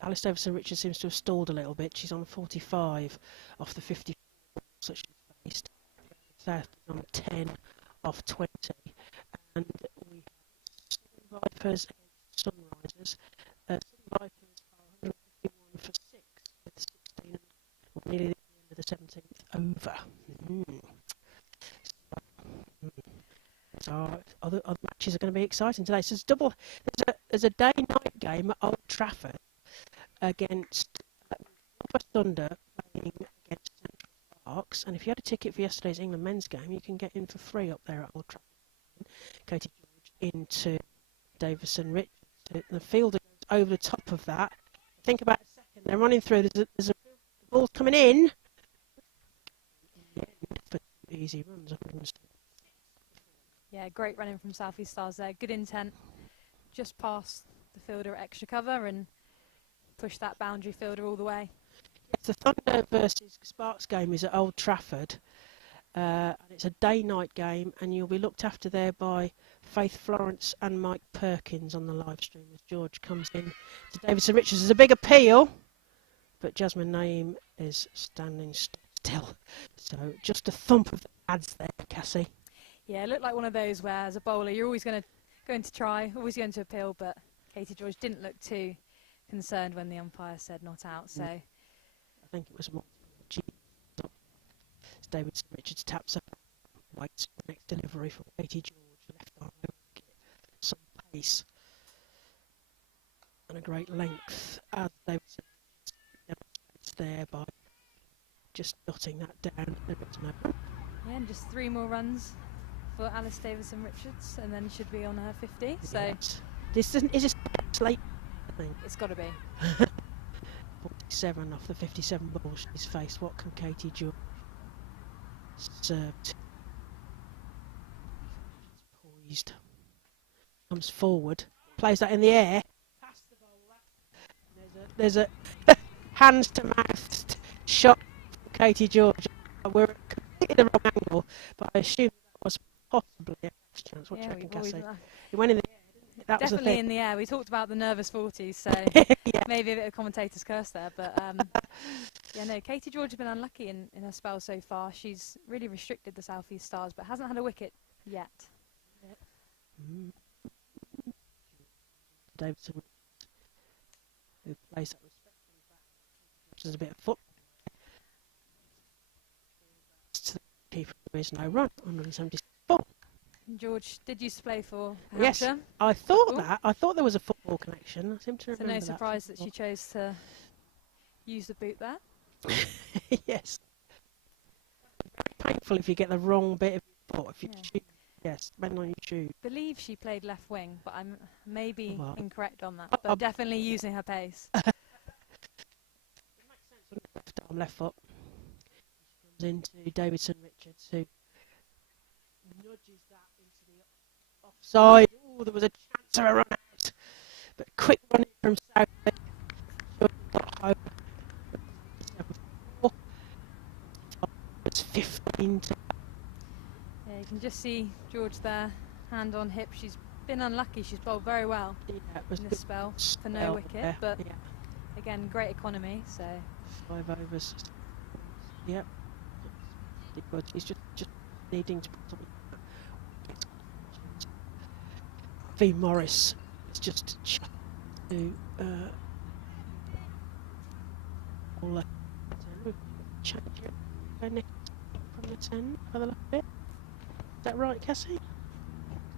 Alice Davison-Richards seems to have stalled a little bit. She's on 45 off the 50 that she's faced. South is on 10 off 20. And we have Vipers against Sunrisers. Vipers are 151 for 6 with 16, nearly the end of the 17th over. So other matches are going to be exciting today. So there's a day-night game at Old Trafford against West Thunder playing against Central Sparks. And if you had a ticket for yesterday's England men's game, you can get in for free up there at Old Trafford. Katie George into Davison Richards. The fielder goes over the top of that. Think about a second. They're running through. There's a Ball's coming in. For easy runs. Yeah, great running from South East Stars there. Good intent. Just past the fielder at extra cover and push that boundary fielder all the way. Yes, the Thunder versus Sparks game is at Old Trafford. And it's a day-night game, and you'll be looked after there by Faith Florence and Mike Perkins on the live stream as George comes in to Davidson Richards. There's a big appeal, but Jasmine Naeem is standing still. So just a thump of the pads there, Cassie. Yeah, it looked like one of those where, as a bowler, you're always going to try, always going to appeal, but Katie George didn't look too concerned when the umpire said not out. So I think it was more. Davidson Richards taps up, waits for the next delivery from Katie George, left arm over, some pace and a great length as Davidson demonstrates there by just dotting that down. There is no. yeah, and just 3 more runs for Alice Davidson Richards, and then should be on her 50. So Yes. This isn't. Is this late? I think it's got to be. 47 off the 57 balls she's faced. What can Katie George serve to? She's poised. Comes forward. Plays that in the air. Past the bowler. There's a hands to mouth shot from Katie George. We're at completely the wrong angle, but I assume that was possibly a chance. What do you reckon, Cassie? It went in the air. That was the Definitely thing. in the air. We talked about the nervous 40s, so Yeah. maybe a bit of commentator's curse there. But yeah, no, Katie George has been unlucky in her spell so far. She's really restricted the South East Stars, but hasn't had a wicket yet. Davidson, who plays that respectfully back, there's a bit of foot. To the keeper, there is no run. 174. George did used to play for Yes, Hampshire, I thought Football. that. I thought there was a football connection. I seem to so remember no that. surprise that she chose to use the boot there. Yes. Very painful if you get the wrong bit of your foot. If you Yeah. shoot, yes, depending on your shoe. Believe she played left wing, but I'm maybe Well, incorrect on that. I- But definitely using her pace. Left arm, left foot. Comes into Davidson Richards, who nudges that into the offside. Oh, there was a chance of a run out, but quick running from South. Got home. It's 15 to Yeah, you can just see George there, hand on hip. She's been unlucky. She's bowled very well it was in good this spell for no spell wicket, there. but Yeah, again, great economy. So 5 overs. Yep. But he's just needing to put something. V Morris is just to all change it. Claire Nicholas from the 10 for the last bit. Is that right, Cassie?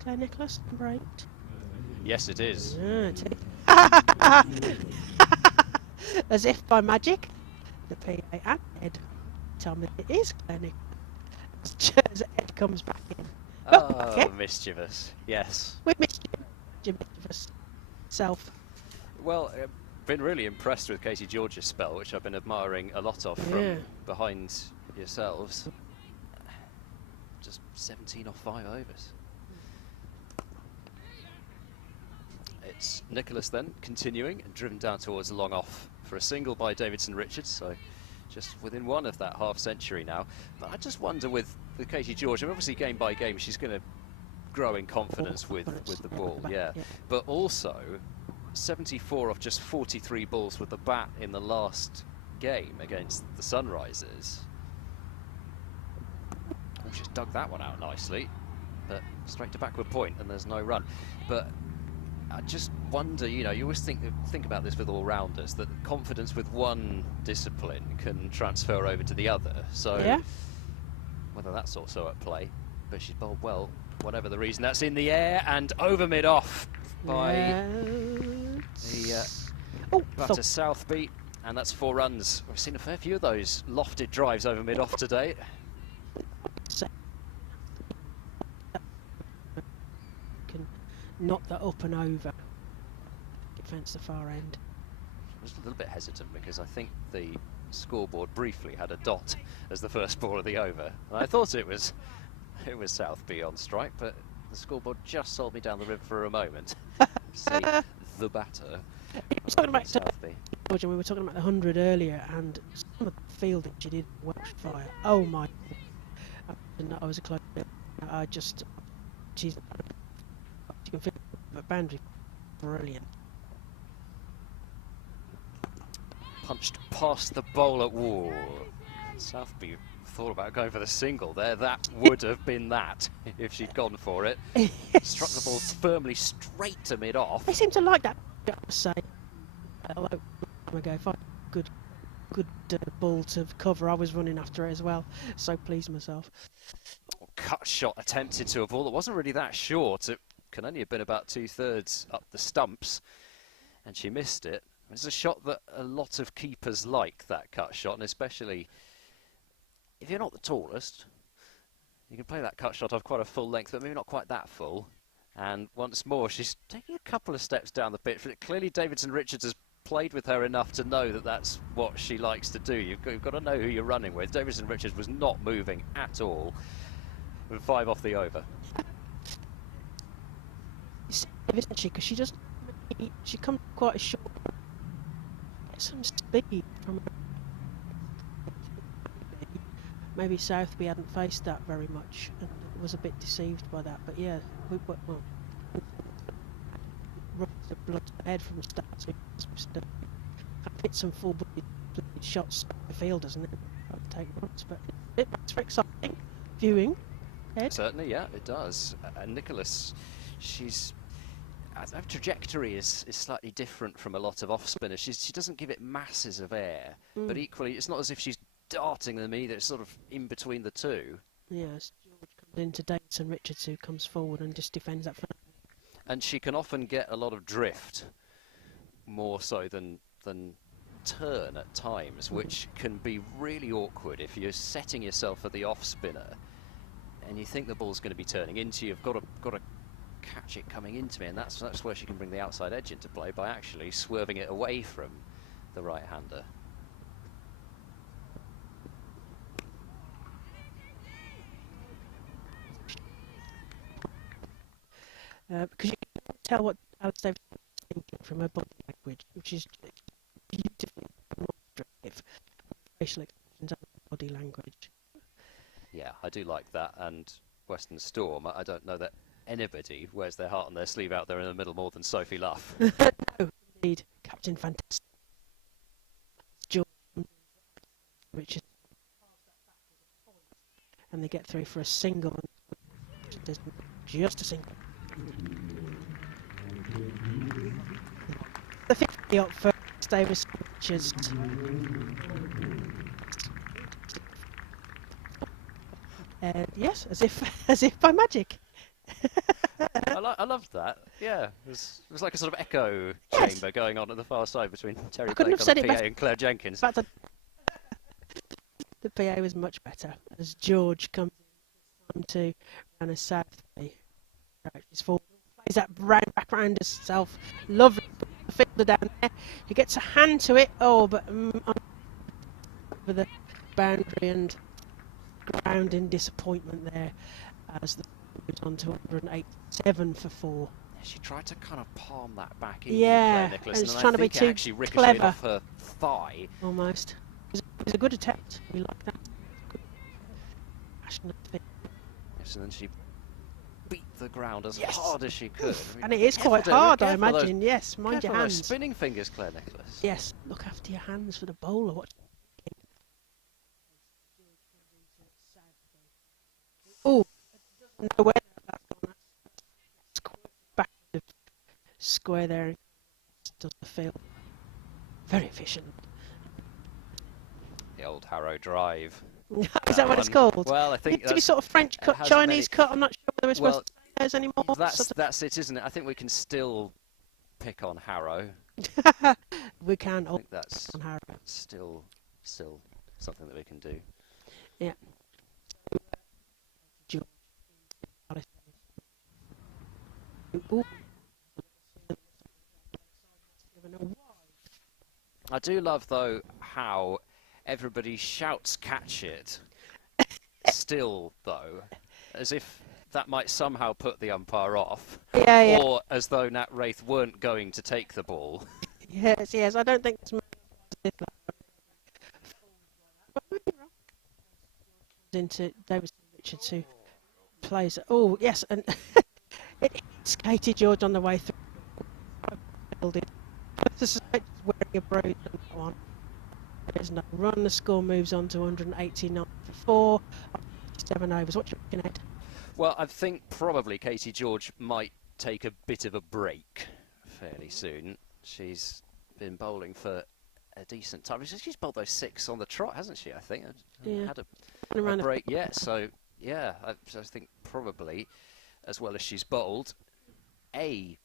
Claire Nicholas, number 8. Yes, it is. Yeah, it is. As if by magic, the PA and Ed tell me it is Claire Nicholas. As Ed comes back in. Oh, okay. mischievous. Yes. We missed you, mischievous self. Well, been really impressed with Katie George's spell, which I've been admiring a lot of Yeah. from behind yourselves. Just 17 off 5 overs. It's Nicholas then, continuing and driven down towards a long off for a single by Davidson Richards, so just within 1 of that half century now. But I just wonder with Katie George, and obviously game by game she's going to grow in confidence with the ball, yeah. But also 74 off just 43 balls with the bat in the last game against the Sunrisers. Oh, she's dug that one out nicely, but straight to backward point and there's no run. But I just wonder, you know, you always think about this with all-rounders, that confidence with one discipline can transfer over to the other. So Yeah. whether that's also at play, but she's bowled well, whatever the reason. That's in the air and over mid-off by the batter Southby, and that's 4 runs. We've seen a fair few of those lofted drives over mid-off today. Can knock that up and over. Defence the far end. I was a little bit hesitant because I think the scoreboard briefly had a dot as the first ball of the over. And I thought it was Southby on strike, but the scoreboard just sold me down the rib for a moment. Say the batter. We're talking about Southby. George, and we were talking about the 100 earlier, and some of the fielding she did Welsh fire. Oh my! I was a close. She can feel the boundary. Brilliant. Punched past the bowler. Whoa. Southby thought about going for the single there. That would have been that if she'd gone for it. Struck the ball firmly straight to mid-off. They seem to like that. I must say. If I good ball to cover, I was running after it as well. So pleased myself. Cut shot attempted to a ball that wasn't really that short. It can only have been about 2/3 up the stumps, and she missed it. It's a shot that a lot of keepers like, that cut shot, and especially if you're not the tallest, you can play that cut shot off quite a full length, but maybe not quite that full. And once more, she's taking a couple of steps down the pitch. Clearly, Davidson Richards has played with her enough to know that that's what she likes to do. You've got to know who you're running with. Davidson Richards was not moving at all. With 5 off the over. Isn't she? Because she comes quite a short. Get some speed from her. Maybe Southby hadn't faced that very much and was a bit deceived by that. But yeah, the blood ahead from the start. So hit some full-bodied shots in the field, doesn't it? I'll take once, but it's very exciting viewing. Ed? Certainly, yeah, it does. And Nicholas, her trajectory is slightly different from a lot of off-spinners. She doesn't give it masses of air, but equally, it's not as if she's darting them either. It's sort of in between the two. Yes, George comes into Davidson Richards, who comes forward and just defends that front. And she can often get a lot of drift, more so than turn at times, which can be really awkward if you're setting yourself for the off-spinner and you think the ball's going to be turning into you. You've got to catch it coming into me, and that's where she can bring the outside edge into play, by actually swerving it away from the right-hander. Because you can tell what Alex Davis is thinking from her body language, which is beautifully demonstrative. Facial expressions and body language. Yeah, I do like that. And Western Storm, I don't know that anybody wears their heart on their sleeve out there in the middle more than Sophie Luff. No, indeed. Captain Fantastic. George Richard. And they get through for a single. And just a single. The 50 up for Davis Richards. Yes, as if by magic. I loved that. Yeah, it was like a sort of echo Yes. chamber going on at the far side between Terry couldn't Blake have said on it the PA better. and Claire Jenkins. In fact, the PA was much better as George comes in to run a Southby. He's forward, plays that round back round herself. Lovely fielder down there. He gets a hand to it. Oh, but over the boundary and ground in disappointment there as the moves on to 187 for 4. She tried to kind of palm that back in, Yeah, Claire Nicholas, and it's and trying I to be think it too actually ricocheted clever. off her thigh. Almost. It was a good attempt. We like that. Good. Passionate thing. Yes, and then she beat the ground as Yes. hard as she could. I mean, And it is careful quite there, hard, I careful those- imagine. Yes, mind your careful those hands. spinning fingers, Claire Nicholas. Yes, look after your hands for the bowler. What? Oh, doesn't know where that's gone. That's back to square there. And does the field very efficient. The old Harrow drive. Is that what it's one. called? Well, I think It's to be that's, sort of French cut, hasn't Chinese many- cut. I'm not sure whether we're supposed Well, to say those anymore. that's it, isn't it? I think we can still pick on Harrow. We can. I Oh, think that's on Harrow. still something that we can do. Yeah. George. Ooh. I do love, though, how everybody shouts catch it. Still, though, as if that might somehow put the umpire off. Yeah. Or as though Nat Wraith weren't going to take the ball. Yes. I don't think it's into David Richards who plays. Oh yes, and it hits Katie George on the way through. Just wearing a brace and so on. There's no run. The score moves on to 189 for 4. 7 overs. What you looking at? Well, I think probably Katie George might take a bit of a break fairly soon. She's been bowling for a decent time. She's bowled those 6 on the trot, hasn't she? I think. Yeah. Had a break yet. So yeah, I think probably as well as she's bowled, A,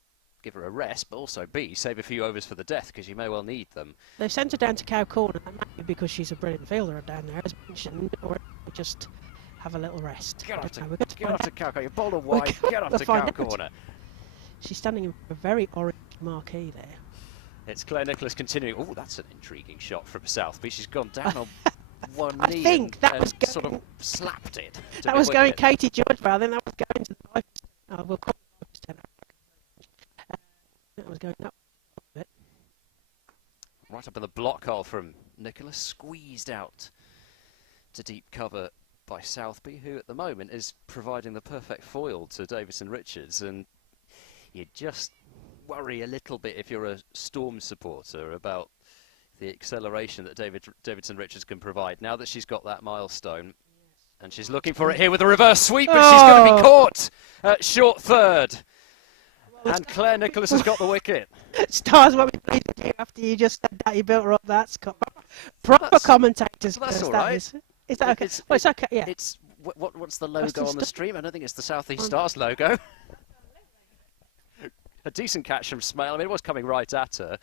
give her a rest, but also B, save a few overs for the death because you may well need them. They've sent her down to Cow Corner. That might be because she's a brilliant fielder down there, as mentioned, or just have a little rest. Get off to Cow Corner. You bowled her wide. Get off to Cow Corner. She's standing in a very orange marquee there. It's Claire Nicholas continuing. Oh, that's an intriguing shot from Southby. She's gone down on one I knee think that was going, sort of slapped it. That was going Katie George, but I think that was going to the 5%. Oh, we'll call it 5%. That was going up a bit. Right up in the block hole from Nicholas, squeezed out to deep cover by Southby, who at the moment is providing the perfect foil to Davidson Richards, and you just worry a little bit if you're a Storm supporter about the acceleration that Davidson Richards can provide now that she's got that milestone. And she's looking for it here with a reverse sweep, but she's going to be caught at short third. And Claire Nicholas has got the wicket. Stars, what we played with you after you just said that, you built her up. That's proper commentators. Well, that's all right. Is that okay? It's okay, yeah. It's, what's the logo on the stream? I don't think it's the South East Stars logo. A decent catch from Smale. I mean, it was coming right at her,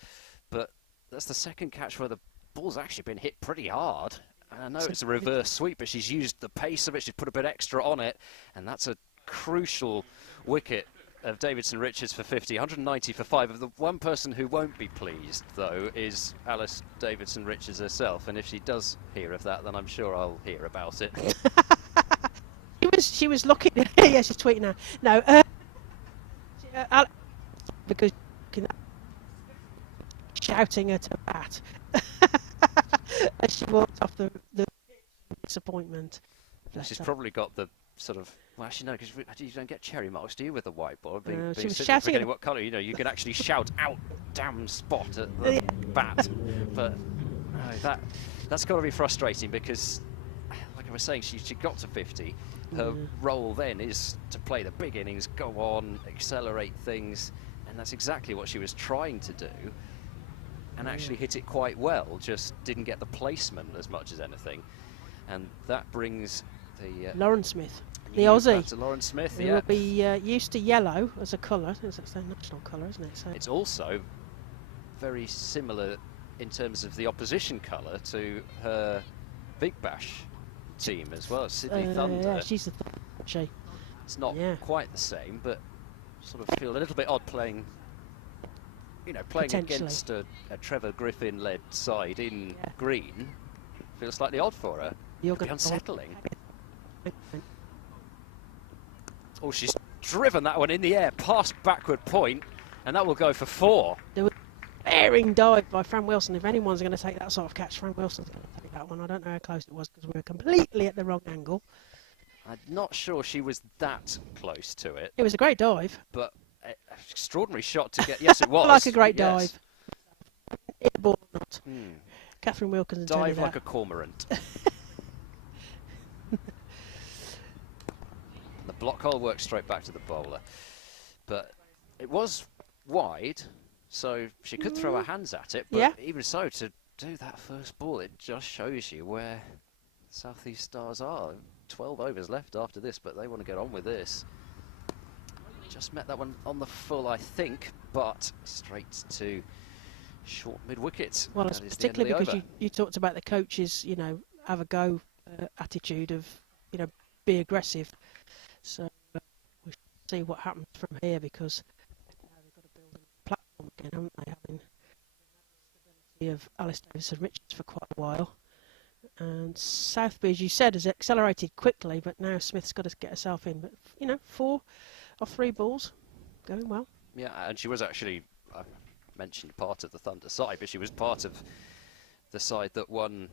but that's the second catch where the ball's actually been hit pretty hard. And I know it's a reverse sweep, but she's used the pace of it. She's put a bit extra on it, and that's a crucial wicket of Davidson Richards for 50, 190 for 5. Of the one person who won't be pleased, though, is Alice Davidson Richards herself. And if she does hear of that, then I'm sure I'll hear about it. She was looking. Yeah, she's tweeting now. No, Alex, because shouting at her bat as she walked off the disappointment. She's probably got the sort of, well, actually no, because you don't get cherry marks, do you, with the whiteboard? She was shouting at what colour, you know, you can actually shout out damn spot at the bat. But no, that's got to be frustrating because, like I was saying, she got to 50. Her role then is to play the big innings, go on, accelerate things, and that's exactly what she was trying to do. And actually hit it quite well, just didn't get the placement as much as anything. And that brings the Lauren Smith, the Aussie. To Lauren Smith, Who will be used to yellow as a colour. It's their national colour, isn't it? So it's also very similar in terms of the opposition colour to her Big Bash team as well, Sydney Thunder. Yeah, she's the Thunder, she. It's not quite the same, but sort of feel a little bit odd playing, you know, playing against a Trevor Griffin-led side in green. Feels slightly odd for her. It'll be unsettling. Oh, she's driven that one in the air, past backward point, and that will go for 4. There was a bearing dive by Fran Wilson. If anyone's going to take that sort of catch, Fran Wilson's going to take that one. I don't know how close it was because we were completely at the wrong angle. I'm not sure she was that close to it. It was a great dive. But an extraordinary shot to get. Yes, it was. Like a great dive. Hit the ball or not. Catherine Wilkins. Dive like a cormorant. The block hole worked straight back to the bowler. But it was wide, so she could throw her hands at it. But even so, to do that first ball, it just shows you where South East Stars are. 12 overs left after this, but they want to get on with this. Just met that one on the full, I think, but straight to short mid-wicket. Well, it's particularly because you talked about the coaches, you know, have a go attitude of, you know, be aggressive. So we should see what happens from here because now they've got to build a platform again, haven't they? Having the stability of Alice Davidson Richards for quite a while. And Southby, as you said, has accelerated quickly, but now Smith's got to get herself in. But, 4 off 3 balls, going well. Yeah, and she was actually, I mentioned part of the Thunder side, but she was part of the side that won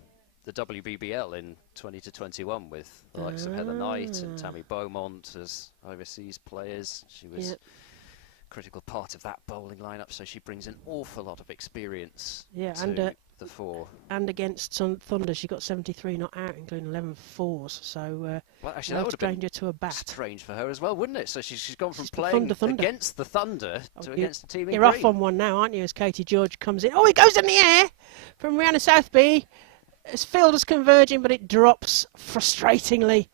the WBBL in 20-21 with the likes of Heather Knight and Tammy Beaumont as overseas players. She was a critical part of that bowling lineup, so she brings an awful lot of experience to the fore. And against some Thunder, she got 73 not out, including 11 fours. So well, actually, that would have been to a bat. Strange for her as well, wouldn't it? So she's gone from playing against the Thunder to against the team in green. You're off on one now, aren't you, as Katie George comes in. Oh, it goes in the air from Rihanna Southby. It's fielders converging, but it drops frustratingly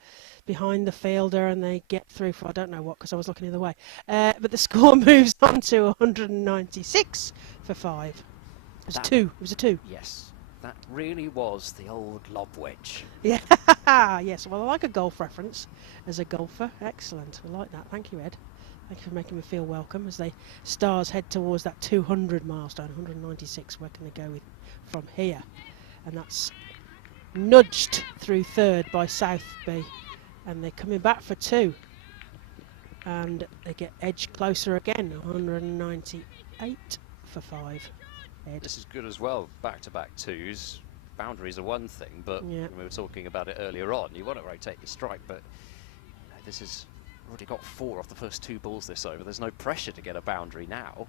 behind the fielder, and they get through for I don't know what, because I was looking the other way. But the score moves on to 196 for 5. It was a 2. Yes, that really was the old lob wedge. Yeah, yes. Well, I like a golf reference as a golfer. Excellent. I like that. Thank you, Ed. Thank you for making me feel welcome as the Stars head towards that 200 milestone, 196. Where can they go from here? And that's nudged through third by Southby, and they're coming back for 2. And they get edged closer again, 198 for 5. Ed. This is good as well, back-to-back 2s. Boundaries are one thing, but we were talking about it earlier on. You want to rotate your strike, but this is already got 4 off the first 2 balls this over. There's no pressure to get a boundary now.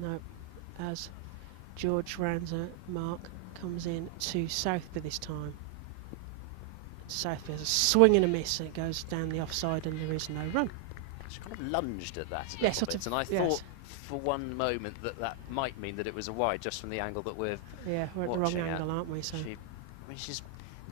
No, as George rounds a mark, comes in to Southby this time. Southby has a swing and a miss, and it goes down the offside, and there is no run. She kind of lunged at that a little bit, and I thought for one moment that might mean that it was a wide, just from the angle that we're we're at the wrong angle, aren't we? So she's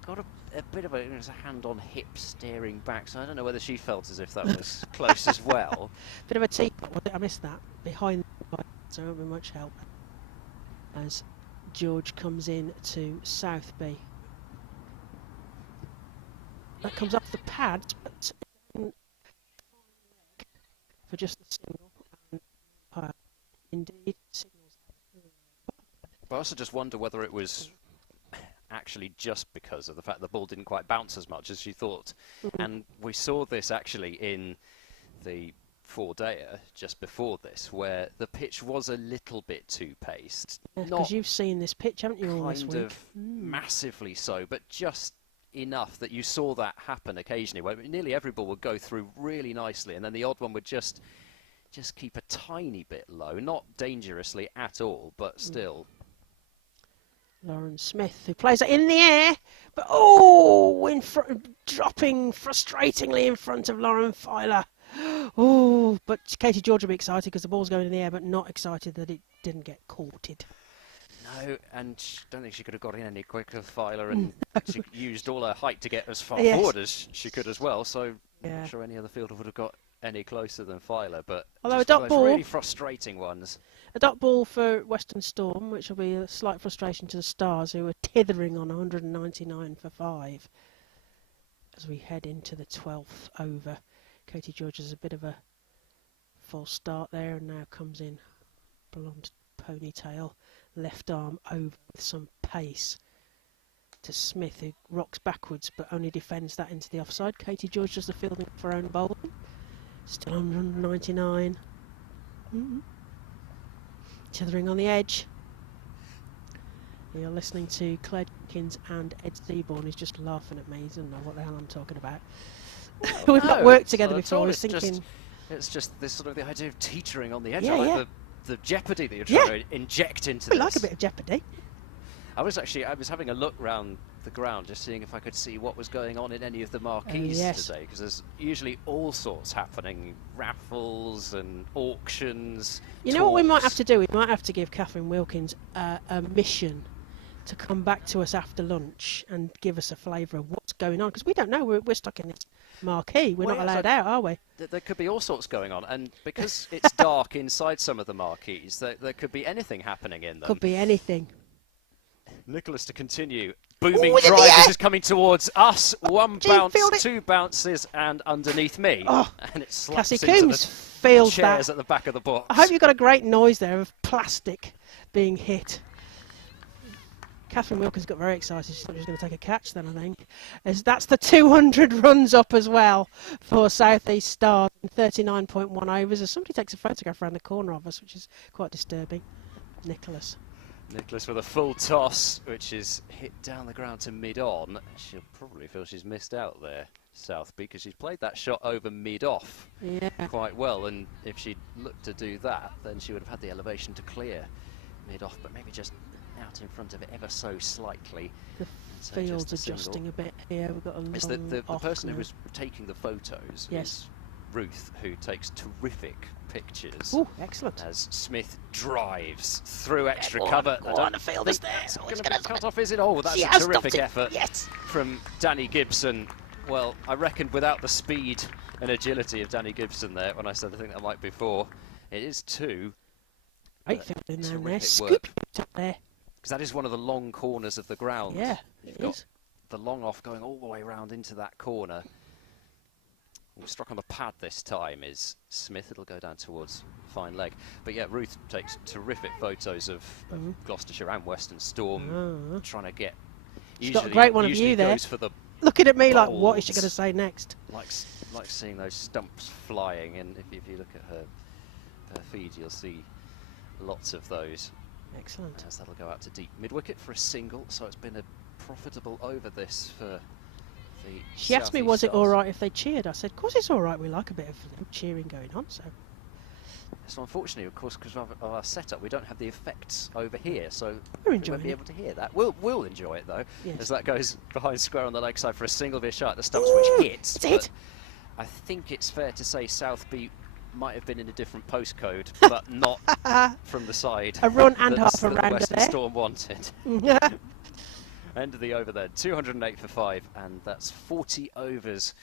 got a bit of a hand on hip staring back, so I don't know whether she felt as if that was close as well. Bit of a teapot, I missed that, behind the line, so it won't be much help. As George comes in to Southby. That comes off the pad, but for just the single. And indeed, signals. I also just wonder whether it was actually just because of the fact the ball didn't quite bounce as much as she thought. And we saw this actually in the 4-dayer just before this, where the pitch was a little bit too paced. Because you've seen this pitch, haven't you, all this week? Kind of massively so, but just enough that you saw that happen occasionally, where nearly every ball would go through really nicely, and then the odd one would just keep a tiny bit low, not dangerously at all, but still. Lauren Smith, who plays it in the air, but dropping frustratingly in front of Lauren Filer. Oh, but Katie George will be excited because the ball's going in the air, but not excited that it didn't get courted. No, and I don't think she could have got in any quicker, Filer, and she used all her height to get as far forward as she could as well, so I'm not sure any other fielder would have got any closer than Filer, but although a dot ball, really frustrating ones. A dot ball for Western Storm, which will be a slight frustration to the Stars, who are tithering on 199 for 5 as we head into the 12th over. Katie George has a bit of a false start there, and now comes in blonde ponytail, left arm over with some pace to Smith, who rocks backwards but only defends that into the offside. Katie George does the fielding for her own bowling. Still on 199. Tithering on the edge. You're listening to Claire Jenkins and Ed Seaborn, who's just laughing at me. He doesn't know what the hell I'm talking about. Well, We've not worked together before. It's just this sort of the idea of teetering on the edge. Yeah, I like the jeopardy that you're trying to inject into this. I like a bit of jeopardy. I was having a look round the ground, just seeing if I could see what was going on in any of the marquees today, because there's usually all sorts happening, raffles and auctions. You know what we might have to do? We might have to give Catherine Wilkins a mission to come back to us after lunch and give us a flavour of what's going on, because we don't know. We're stuck in this marquee. We're not allowed out, are we? There could be all sorts going on, and because it's dark inside some of the marquees, there could be anything happening in them. Could be anything. Nicholas to continue. Booming drive. This is coming towards us. One bounce, 2 bounces, and underneath me. Oh, and it slaps Cassie into Coombs the feels chairs that. At the back of the box. I hope you got a great noise there of plastic being hit. Catherine Wilkins got very excited. She thought she was going to take a catch then, I think. As that's the 200 runs up as well for South East Stars in 39.1 overs. As somebody takes a photograph around the corner of us, which is quite disturbing. Nicholas. Nicholas with a full toss, which is hit down the ground to mid-on. She'll probably feel she's missed out there, Southby, because she's played that shot over mid-off quite well. And if she'd looked to do that, then she would have had the elevation to clear mid-off, but maybe just out in front of it ever so slightly. The field's adjusting a bit here. We've got a long the person now. who was taking the photos Yes. is Ruth, who takes terrific pictures. Oh, excellent. As Smith drives through extra Go on, cover. go on, the field is there. It's Oh, going it's to gonna be cut off, is it? Oh, that's She a has terrific stopped it. effort Yes. from Danny Gibson. Well, I reckoned without the speed and agility of Danny Gibson there when I said I think that might be 4. It is 2. Great field in there. Terrific Scoop work. it up there. Because that is one of the long corners of the ground. Yeah, You've it got is. the long off going all the way around into that corner. Struck on the pad this time is Smith. It'll go down towards fine leg. But yeah, Ruth takes terrific photos of Gloucestershire and Western Storm trying to get. She's got a great one of you there. Goes for the Looking at me like, what is she bolts. going to say next? like seeing those stumps flying, and if you look at her feed, you'll see lots of those. Excellent. As that'll go out to deep mid wicket for a single, so it's been a profitable over this for the. She asked me, South was East it all Stars. right if they cheered? I said, of course it's all right. We like a bit of cheering going on. So unfortunately, of course, because of our setup, we don't have the effects over here, so We're we enjoying won't be it. able to hear that. We'll enjoy it though, Yes. as that goes behind square on the leg side for a single via shot. The stumps which hits. It's a hit. I think it's fair to say Southby might have been in a different postcode, but not from the side. A run and that's- half a that the rounder Western there. Storm wanted. End of the over there, 208 for 5, and that's 40 overs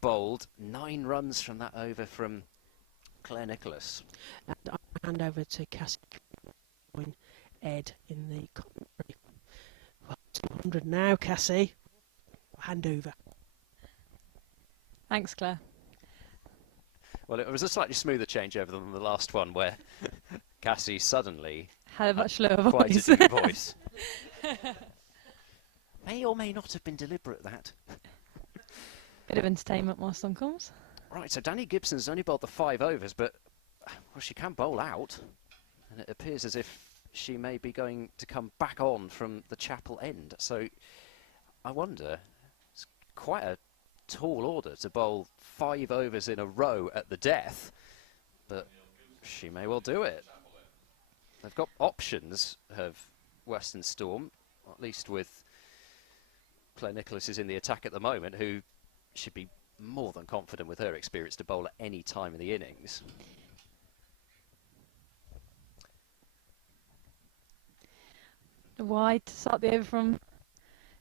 bowled. 9 runs from that over from Claire Nicholas. And I hand over to Cassie and Ed in the commentary. Well, 200 now, Cassie. Hand over. Thanks, Claire. Well, it was a slightly smoother changeover than the last one, where Cassie suddenly Had a much lower quite voice. a deep voice. May or may not have been deliberate, that. Bit of entertainment whilst on comes. Right, so Danny Gibson's only bowled the 5 overs, but well, she can bowl out, and it appears as if she may be going to come back on from the chapel end. So I wonder, it's quite a tall order to bowl 5 overs in a row at the death, but she may well do it. They've got options of Western Storm, at least with Claire Nicholas is in the attack at the moment, who should be more than confident with her experience to bowl at any time in the innings. Wide to start the over from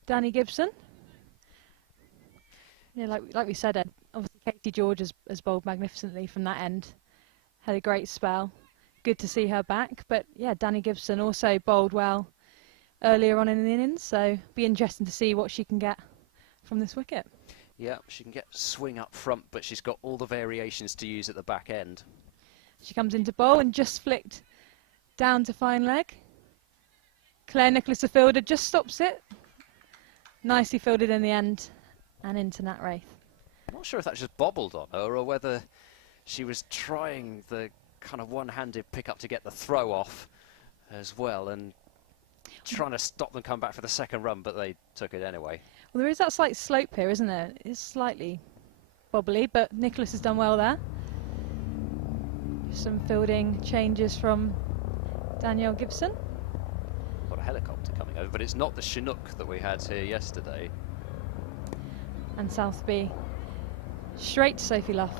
Danny Gibson. Yeah, like we said, Ed, obviously Katie George has bowled magnificently from that end. Had a great spell. Good to see her back. But yeah, Danny Gibson also bowled well earlier on in the innings, so be interesting to see what she can get from this wicket. Yeah, she can get swing up front, but she's got all the variations to use at the back end. She comes into bowl and just flicked down to fine leg. Claire Nicholas, the fielder, just stops it. Nicely fielded in the end and into Nat Wraith. I'm not sure if that just bobbled on her or whether she was trying the kind of one-handed pick-up to get the throw off as well, and trying to stop them come back for the second run, but they took it anyway. Well, there is that slight slope here, isn't there? It's slightly bobbly, but Nicholas has done well there. Some fielding changes from Danielle Gibson. Got a helicopter coming over, but it's not the Chinook that we had here yesterday. And Southby straight to Sophie Luff,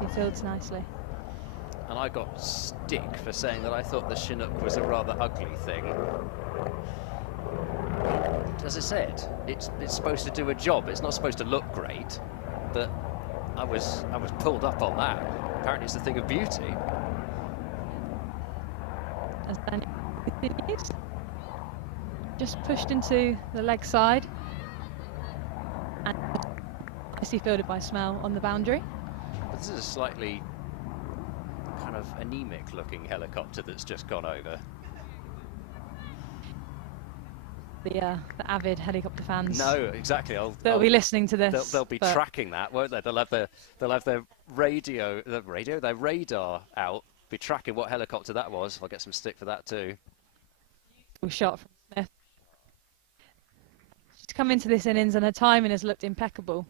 who fields nicely. And I got stick for saying that I thought the Chinook was a rather ugly thing. As I said, it's supposed to do a job. It's not supposed to look great, but I was pulled up on that. Apparently, it's a thing of beauty. As Daniel continues, just pushed into the leg side, and nicely fielded by Smell on the boundary. But this is a slightly kind of anemic-looking helicopter that's just gone over. the avid helicopter fans. No, exactly. They'll be listening to this. They'll be tracking that, won't they? They'll have their their radar out, be tracking what helicopter that was. I'll get some stick for that too. Shot from Smith. She's come into this innings and her timing has looked impeccable.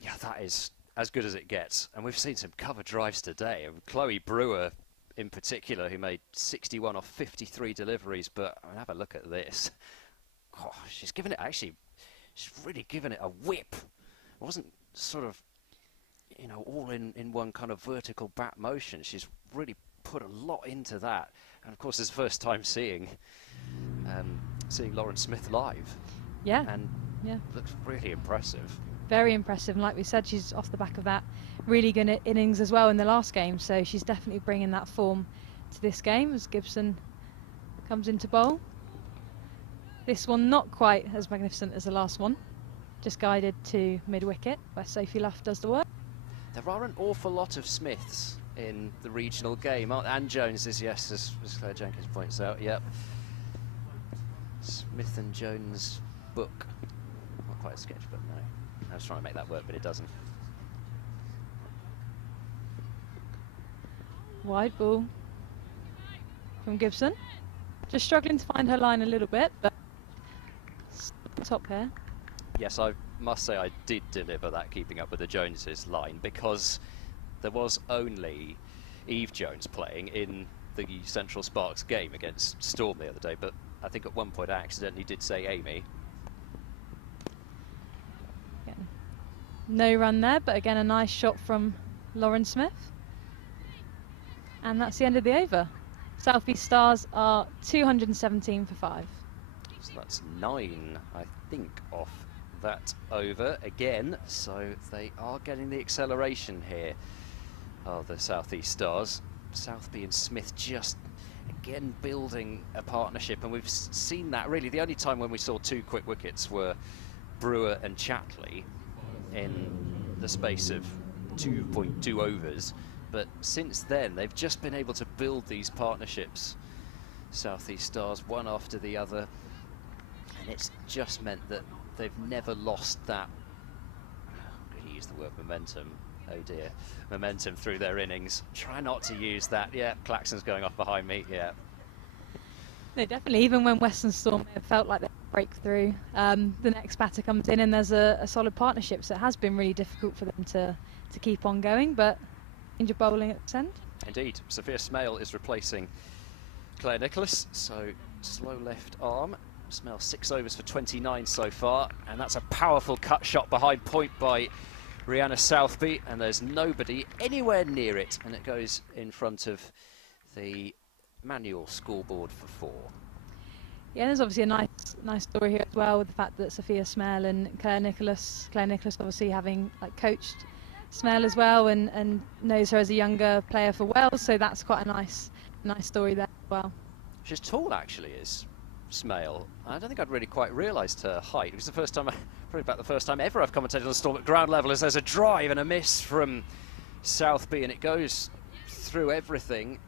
Yeah, that is as good as it gets. And we've seen some cover drives today. And Chloe Brewer, in particular, who made 61 off 53 deliveries. But I mean, have a look at this. Oh, she's really given it a whip. It wasn't sort of, all in one kind of vertical bat motion. She's really put a lot into that. And of course, it's the first time seeing Lauren Smith live. Yeah. And yeah, looks really impressive. Very impressive, and like we said, she's off the back of that really good innings as well in the last game, so she's definitely bringing that form to this game as Gibson comes into bowl. This one not quite as magnificent as the last one, just guided to mid-wicket where Sophie Luff does the work. There are an awful lot of Smiths in the regional game, and Jones is, yes, as Claire Jenkins points out, yep. Smith and Jones book, not quite a sketchbook, no. I was trying to make that work, but it doesn't. Wide ball from Gibson. Just struggling to find her line a little bit, but top here. Yes, I must say I did deliver that keeping up with the Joneses line, because there was only Eve Jones playing in the Central Sparks game against Storm the other day, but I think at one point I accidentally did say Amy. No run there, but again a nice shot from Lauren Smith. And that's the end of the over. South East Stars are 217 for 5. So that's 9, I think, off that over again. So they are getting the acceleration here. Oh, the South East Stars. Southby and Smith just again building a partnership, and we've seen that really. The only time when we saw 2 quick wickets were Brewer and Chatley in the space of 2.2 overs, but since then they've just been able to build these partnerships, South East Stars, one after the other, and it's just meant that they've never lost that, I'm going to use the word momentum, oh dear, momentum through their innings. Try not to use that. Yeah, Claxon's going off behind me, yeah. No, definitely, even when Western Storm have felt like they break through, the next batter comes in and there's a solid partnership, so it has been really difficult for them to keep on going, but change of bowling at the end. Indeed, Sophia Smale is replacing Claire Nicholas, so slow left arm. Smale 6 overs for 29 so far, and that's a powerful cut shot behind point by Rihanna Southby, and there's nobody anywhere near it, and it goes in front of the manual scoreboard for 4. Yeah, there's obviously a nice story here as well, with the fact that Sophia Smale and Claire Nicholas obviously having coached Smale as well, and knows her as a younger player for Wales, so that's quite a nice story there as well. She's tall, actually, is Smale. I don't think I'd really quite realised her height. It was the first time, probably about the first time ever I've commentated on the Storm at ground level, as there's a drive and a miss from Southby, and it goes through everything.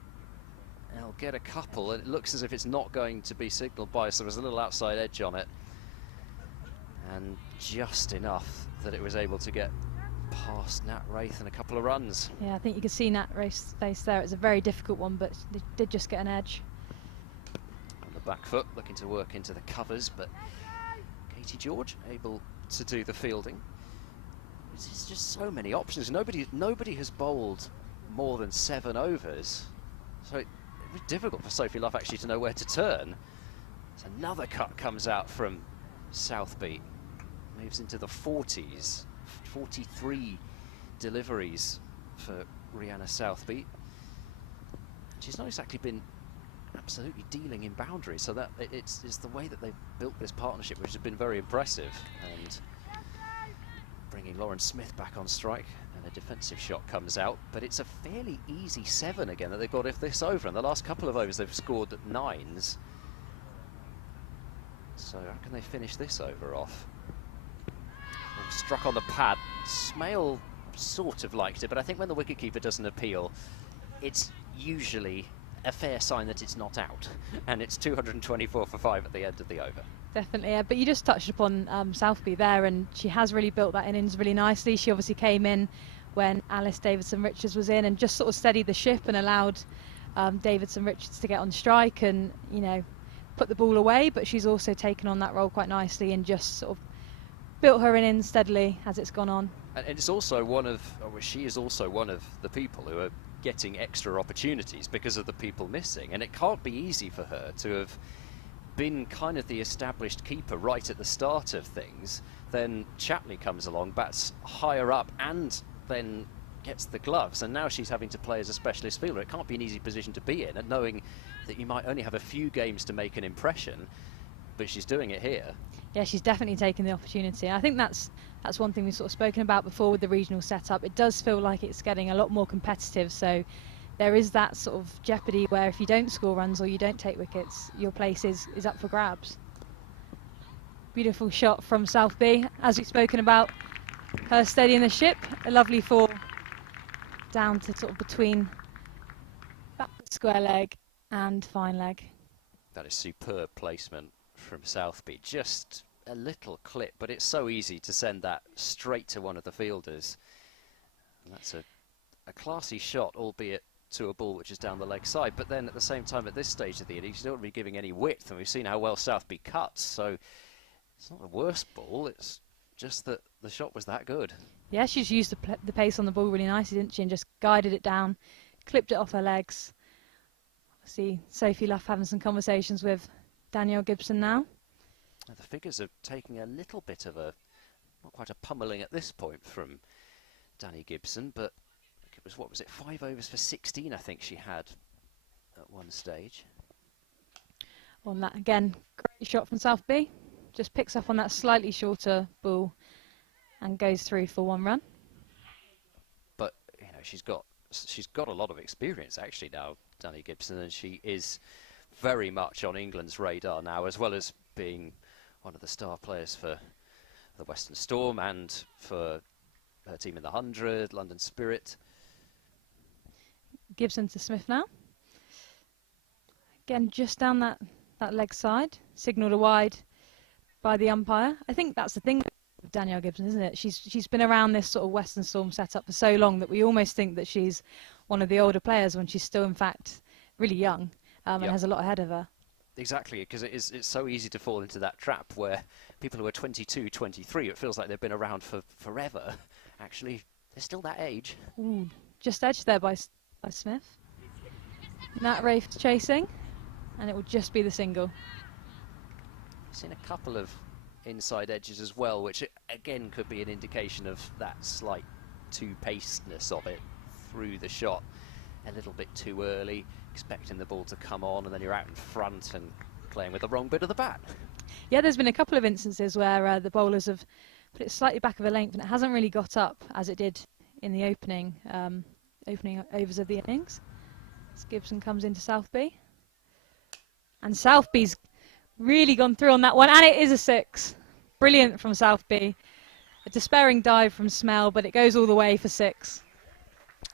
I'll get a couple, and it looks as if it's not going to be signalled by, so there was a little outside edge on it, and just enough that it was able to get past Nat Wraith and a couple of runs. Yeah, I think you could see Nat Wraith's face there. It's a very difficult one, but they did just get an edge. On the back foot, looking to work into the covers, but Katie George able to do the fielding. There's just so many options. Nobody has bowled more than 7 overs, so it was difficult for Sophie Luff actually to know where to turn. So another cut comes out from Southby, moves into the 40s, 43 deliveries for Rihanna Southby. She's not exactly been absolutely dealing in boundaries, so that it's the way that they've built this partnership which has been very impressive, and bringing Lauren Smith back on strike, and a defensive shot comes out, but it's a fairly easy 7 again that they've got if this over, and the last couple of overs they've scored 9s, so how can they finish this over off? Struck on the pad. Smale sort of liked it, but I think when the wicketkeeper doesn't appeal, it's usually a fair sign that it's not out. And it's 224 for 5 at the end of the over. Definitely, yeah. But you just touched upon Southby there, and she has really built that innings really nicely. She obviously came in when Alice Davidson-Richards was in and just sort of steadied the ship and allowed Davidson-Richards to get on strike and, you know, put the ball away. But she's also taken on that role quite nicely and just sort of built her innings steadily as it's gone on. And it's also she is also one of the people who are getting extra opportunities because of the people missing. And it can't be easy for her to have been kind of the established keeper right at the start of things. Then Chapley comes along, bats higher up, and then gets the gloves, and now she's having to play as a specialist fielder. It can't be an easy position to be in, and knowing that you might only have a few games to make an impression, but she's doing it here. Yeah, she's definitely taken the opportunity. I think that's one thing we've sort of spoken about before with the regional setup. It does feel like it's getting a lot more competitive, so there is that sort of jeopardy where if you don't score runs or you don't take wickets, your place is up for grabs. Beautiful shot from Southby, as we've spoken about, her steadying the ship. A lovely fall down to sort of between backward square leg and fine leg. That is superb placement from Southby. Just a little clip, but it's so easy to send that straight to one of the fielders. And that's a classy shot, albeit to a ball which is down the leg side. But then at the same time, at this stage of the innings, you don't be giving any width, and we've seen how well Southby cuts. So it's not the worst ball, it's just that the shot was that good. Yeah, she's used the pace on the ball really nicely, didn't she? And just guided it down, clipped it off her legs. I see Sophie Luff having some conversations with Danielle Gibson now. The figures are taking a little bit of not quite a pummeling at this point from Danny Gibson, but it was, what was it, 5 overs for 16 I think she had at one stage. On that again, great shot from Southby. Just picks up on that slightly shorter ball and goes through for 1 run. But you know, she's got a lot of experience actually now, Danny Gibson, and she is very much on England's radar now, as well as being one of the star players for the Western Storm and for her team in the 100, London Spirit. Gibson to Smith now. Again, just down that leg side, signalled a wide by the umpire. I think that's the thing with Danielle Gibson, isn't it? She's been around this sort of Western Storm setup for so long that we almost think that she's one of the older players when she's still, in fact, really young and has a lot ahead of her. Exactly, because it's so easy to fall into that trap where people who are 22, 23, it feels like they've been around for forever. Actually, they're still that age. Ooh, just edged there by Smith. Nat Wraith's chasing, and it will just be the single. Seen a couple of inside edges as well, which again could be an indication of that slight two-pacedness of it through the shot. A little bit too early, expecting the ball to come on, and then you're out in front and playing with the wrong bit of the bat. Yeah, there's been a couple of instances where the bowlers have put it slightly back of a length and it hasn't really got up as it did in the opening overs of the innings. As Gibson comes into Southby. And Southby's really gone through on that one, and it is a 6. Brilliant from Southby. A despairing dive from Smell, but it goes all the way for 6.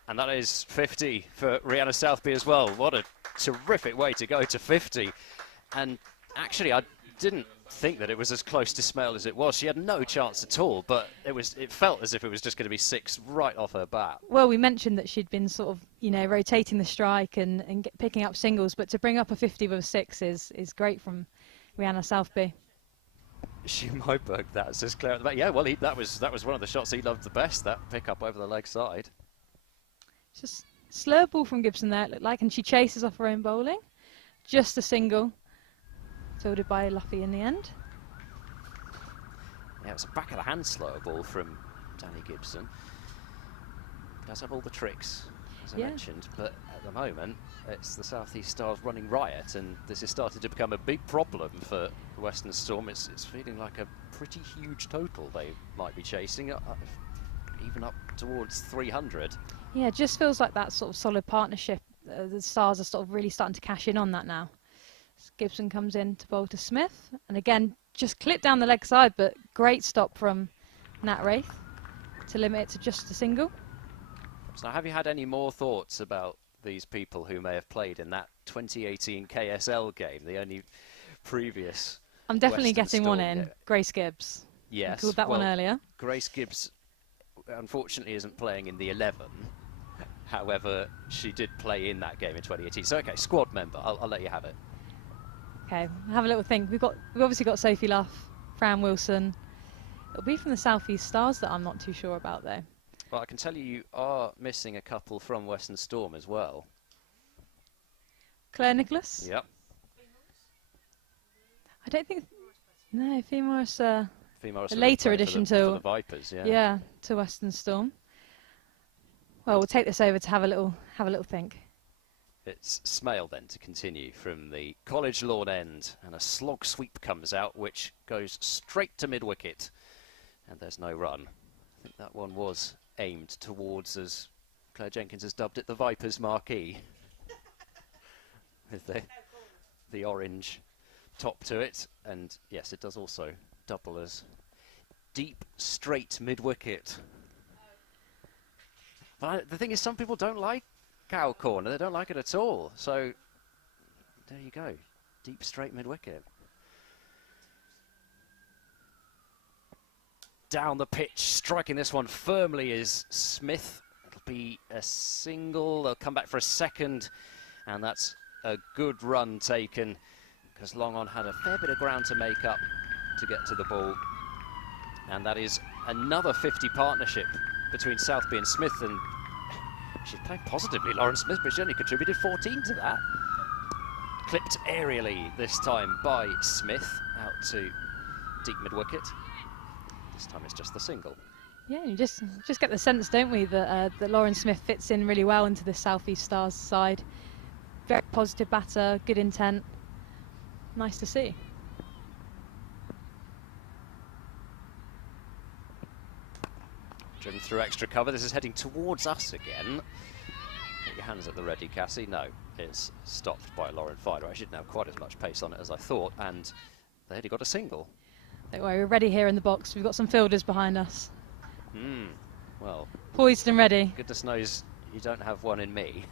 And that is 50 for Rihanna Southby as well. What a terrific way to go to 50. And actually, I didn't think that it was as close to Smell as it was. She had no chance at all, but it felt as if it was just going to be 6 right off her bat. Well, we mentioned that she'd been sort of, you know, rotating the strike and picking up singles, but to bring up a 50 with a 6 is great from Rihanna Southby. Schumacher, that says Claire at the back. Yeah, well, that was one of the shots he loved the best, that pick up over the leg side. Just slur ball from Gibson there, it looked like, and she chases off her own bowling. Just a single, fielded by Luffy in the end. Yeah, it was a back of the hand slower ball from Danny Gibson. Does have all the tricks, as I mentioned, but at the moment it's the South East Stars running riot, and this has started to become a big problem for the Western Storm. It's feeling like a pretty huge total they might be chasing, even up towards 300. Yeah, it just feels like that sort of solid partnership. The Stars are sort of really starting to cash in on that now. Gibson comes in to bowl to Smith, and again, just clipped down the leg side, but great stop from Nat Wraith to limit it to just a single. So have you had any more thoughts about these people who may have played in that 2018 KSL game, the only previous. I'm definitely Western getting one Storm, in. Grace Gibbs. Yes. I called that one well, earlier. Grace Gibbs, unfortunately, isn't playing in the 11. However, she did play in that game in 2018. So, okay, squad member. I'll let you have it. Okay, have a little think. We've obviously got Sophie Luff, Fran Wilson. It'll be from the South East Stars that I'm not too sure about though. Well, I can tell you are missing a couple from Western Storm as well. Claire Nicholas? Yep. I don't think... No, Femor's Female a sort of later playing addition for the to... Vipers, yeah. Yeah, to Western Storm. Well, we'll take this over to have a little think. It's Smale then to continue from the College Lawn end, and a slog sweep comes out which goes straight to mid-wicket, and there's no run. I think that one was aimed towards, as Claire Jenkins has dubbed it, the Vipers marquee, with the orange top to it, and yes, it does also double as deep straight mid-wicket. But the thing is, some people don't like cow corner, they don't like it at all, so there you go, deep straight mid-wicket. Down the pitch, striking this one firmly is Smith. It'll be a single, they'll come back for a second, and that's a good run taken, because Long On had a fair bit of ground to make up to get to the ball, and that is another 50 partnership between Southby and Smith, and she's playing positively, Lauren Smith, but she only contributed 14 to that. Clipped aerially this time by Smith, out to deep mid-wicket. This time it's just the single. Yeah, you just get the sense, don't we, that that Lauren Smith fits in really well into the South East Stars side. Very positive batter, good intent. Nice to see. Driven through extra cover. This is heading towards us again. Get your hands at the ready, Cassie. No, it's stopped by Lauren Fider. I didn't have quite as much pace on it as I thought, and they only got a single. Don't worry, we're ready here in the box. We've got some fielders behind us. Well, Poised and ready. goodness knows you don't have one in me.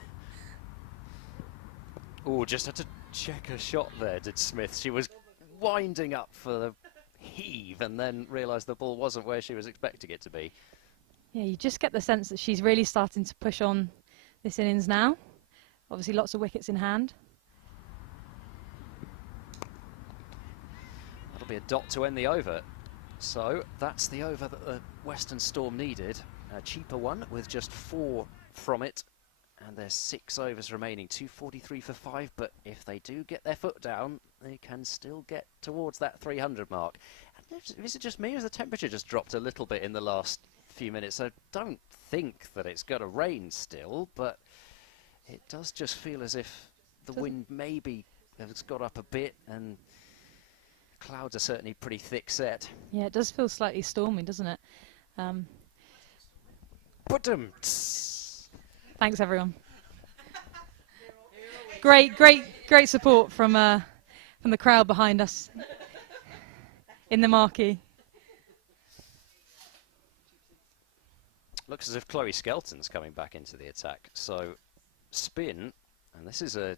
Oh, just had to check her shot there, did Smith. She was winding up for the heave and then realised the ball wasn't where she was expecting it to be. Yeah, you just get the sense that she's really starting to push on this innings now. Obviously lots of wickets in hand. That'll be a dot to end the over. So that's the over that the Western Storm needed. A cheaper one with just 4 from it. And there's 6 overs remaining, 243 for 5. But if they do get their foot down, they can still get towards that 300 mark. And is it just me, or has the temperature just dropped a little bit in the last few minutes? I don't think that it's going to rain still, but it does just feel as if the wind maybe has got up a bit, and clouds are certainly pretty thick set. Yeah, it does feel slightly stormy, doesn't it? Thanks, everyone. Great support from the crowd behind us in the marquee. Looks as if Chloe Skelton's coming back into the attack. So spin, and this is a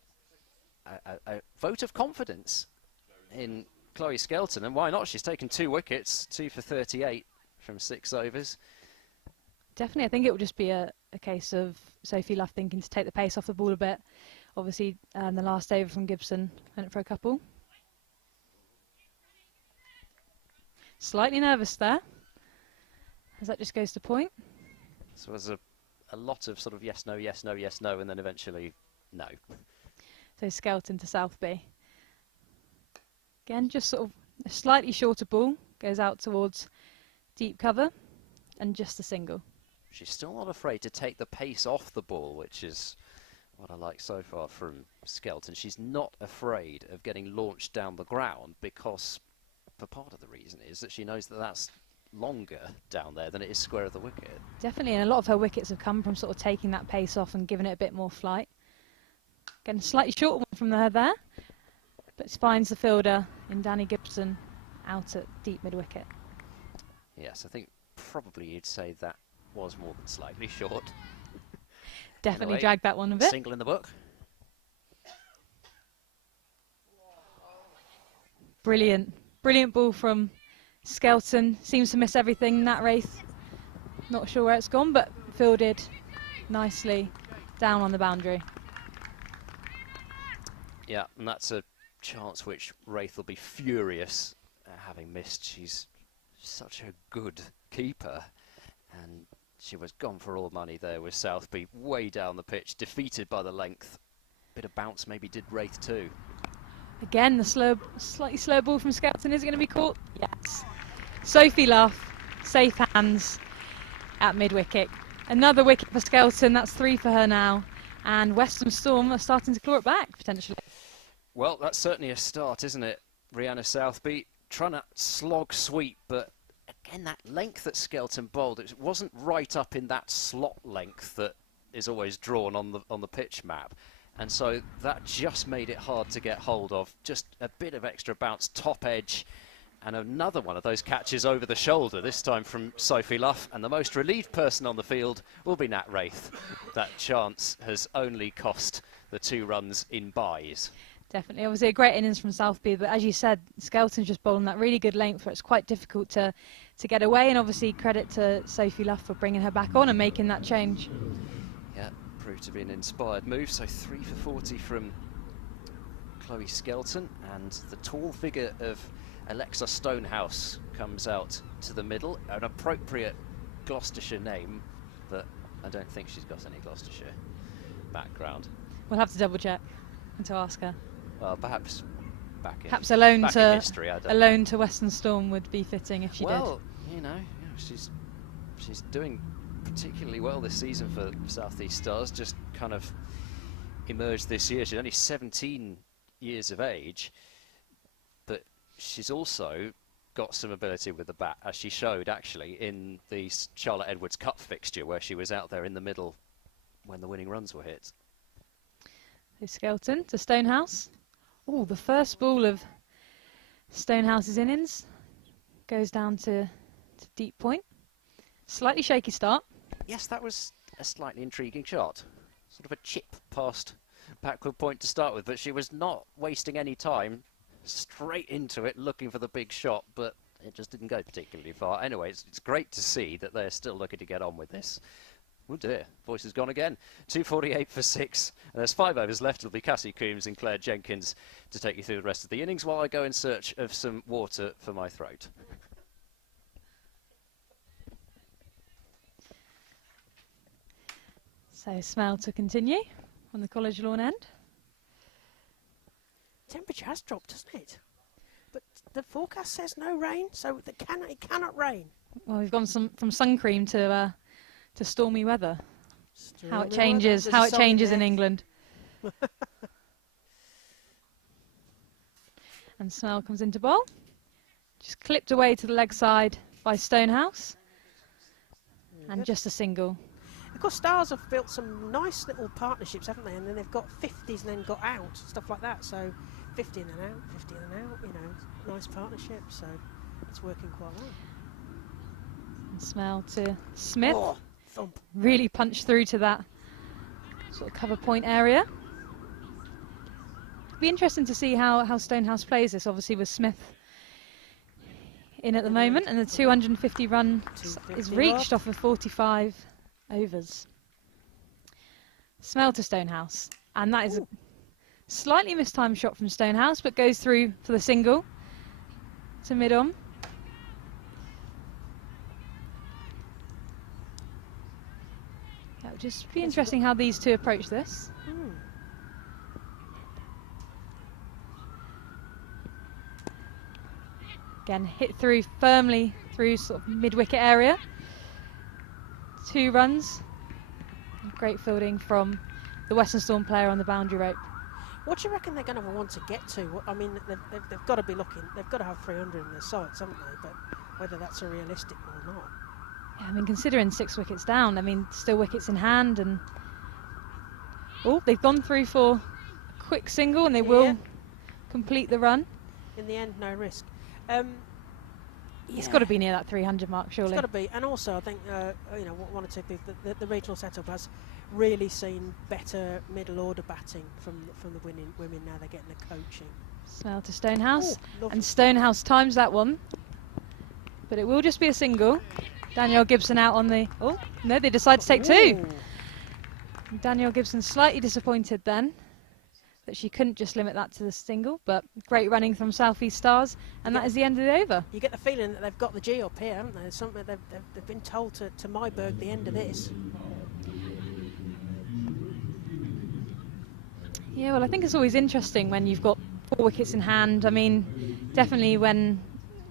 vote of confidence in Chloe Skelton, and why not? She's taken 2 wickets, 2 for 38 from 6 overs. Definitely, I think it will just be a case of Sophie Luff thinking to take the pace off the ball a bit. Obviously, the last over from Gibson went for a couple. Slightly nervous there, as that just goes to point. So there's a lot of sort of yes, no, yes, no, yes, no, and then eventually no. So Skelton to Southby. Again, just sort of a slightly shorter ball, goes out towards deep cover, and just a single. She's still not afraid to take the pace off the ball, which is what I like so far from Skelton. She's not afraid of getting launched down the ground, because for part of the reason is that she knows that that's longer down there than it is square of the wicket. Definitely, and a lot of her wickets have come from sort of taking that pace off and giving it a bit more flight. Again, a slightly shorter one from her there, but finds the fielder in Danny Gibson out at deep mid-wicket. Yes, I think probably you'd say that was more than slightly short. Definitely Anyway, dragged that one a bit. Single in the book. Brilliant. Brilliant ball from Skelton. Seems to miss everything. Nat Wraith, not sure where it's gone, but fielded nicely down on the boundary. Yeah, and that's a chance which Wraith will be furious at having missed. She's such a good keeper, and she was gone for all money there with Southby way down the pitch, defeated by the length. Bit of bounce maybe did Wraith too. Again, the slightly slow ball from Skelton. Is it going to be caught? Yes. Sophie Luff, safe hands at mid-wicket. Another wicket for Skelton. That's 3 for her now. And Western Storm are starting to claw it back, potentially. Well, that's certainly a start, isn't it? Rihanna Southby trying to slog sweep, but again, that length that Skelton bowled, it wasn't right up in that slot length that is always drawn on the pitch map. And so that just made it hard to get hold of. Just a bit of extra bounce, top edge, and another one of those catches over the shoulder, this time from Sophie Luff. And the most relieved person on the field will be Nat Wraith. That chance has only cost the 2 runs in byes. Definitely. Obviously a great innings from Southby, but as you said, Skelton's just bowling that really good length where it's quite difficult to get away, and obviously credit to Sophie Luff for bringing her back on and making that change. Yeah, proved to be an inspired move. So 3 for 40 from Chloe Skelton, and the tall figure of Alexa Stonehouse comes out to the middle. An appropriate Gloucestershire name, but I don't think she's got any Gloucestershire background. We'll have to double check and to ask her. Well, perhaps back in history, I don't a loan to Western Storm would be fitting if she did. Well, you know, she's doing particularly well this season for South East Stars. Just kind of emerged this year. She's only 17 years of age, but she's also got some ability with the bat, as she showed actually in the Charlotte Edwards Cup fixture, where she was out there in the middle when the winning runs were hit. So Skelton to Stonehouse. Oh, the first ball of Stonehouse's innings goes down to deep point. Slightly shaky start. Yes, that was a slightly intriguing shot. Sort of a chip past backward point to start with, but she was not wasting any time. Straight into it, looking for the big shot, but it just didn't go particularly far. Anyway, it's great to see that they're still looking to get on with this. Oh dear, voice has gone again. 2:48 for 6. And there's 5 overs left. It'll be Cassie Coombs and Claire Jenkins to take you through the rest of the innings while I go in search of some water for my throat. So smell to continue on the College Lawn end. Temperature has dropped, hasn't it? But the forecast says no rain, so it cannot rain. Well, we've gone from sun cream to stormy weather. How it Stormy changes! weather, How there's it sun changes in there. England. And Smell comes into bowl. Just clipped away to the leg side by Stonehouse. And just a single. Of course, Stars have built some nice little partnerships, haven't they? And then they've got 50s and then got out, stuff like that. So 50 and then out, 50 and then out, you know, nice partnership. So it's working quite well. And Smell to Smith. Oh, thump. Really punched through to that sort of cover point area. Be interesting to see how Stonehouse plays this, obviously with Smith in at the moment, and the 250 run is reached off of 45 overs. Smell to Stonehouse, and that is a slightly mistimed shot from Stonehouse, but goes through for the single to mid-on. That would just be interesting how these two approach this. Again, hit through firmly through sort of mid-wicket area. 2 runs. Great fielding from the Western Storm player on the boundary rope. What do you reckon they're going to want to get to? I mean, they've got to be looking. They've got to have 300 in their sights, haven't they? But whether that's a realistic or not. Yeah, I mean, considering 6 wickets down, I mean, still wickets in hand, and they've gone through for a quick single, and they will complete the run. In the end, no risk. It's got to be near that 300 mark, surely. It's got to be, and also I think you know, one or two people. The regional setup has really seen better middle order batting from the women. Now they're getting the coaching. Smell to Stonehouse. Ooh, And Stonehouse times that one. But it will just be a single. Danielle Gibson out on the... Oh, no, they decide to take two. Danielle Gibson slightly disappointed then that she couldn't just limit that to the single, but great running from South East Stars, and that is the end of the over. You get the feeling that they've got the G up here, haven't they? Something they've been told to Myberg the end of this. Yeah, well, I think it's always interesting when you've got 4 wickets in hand. I mean, definitely when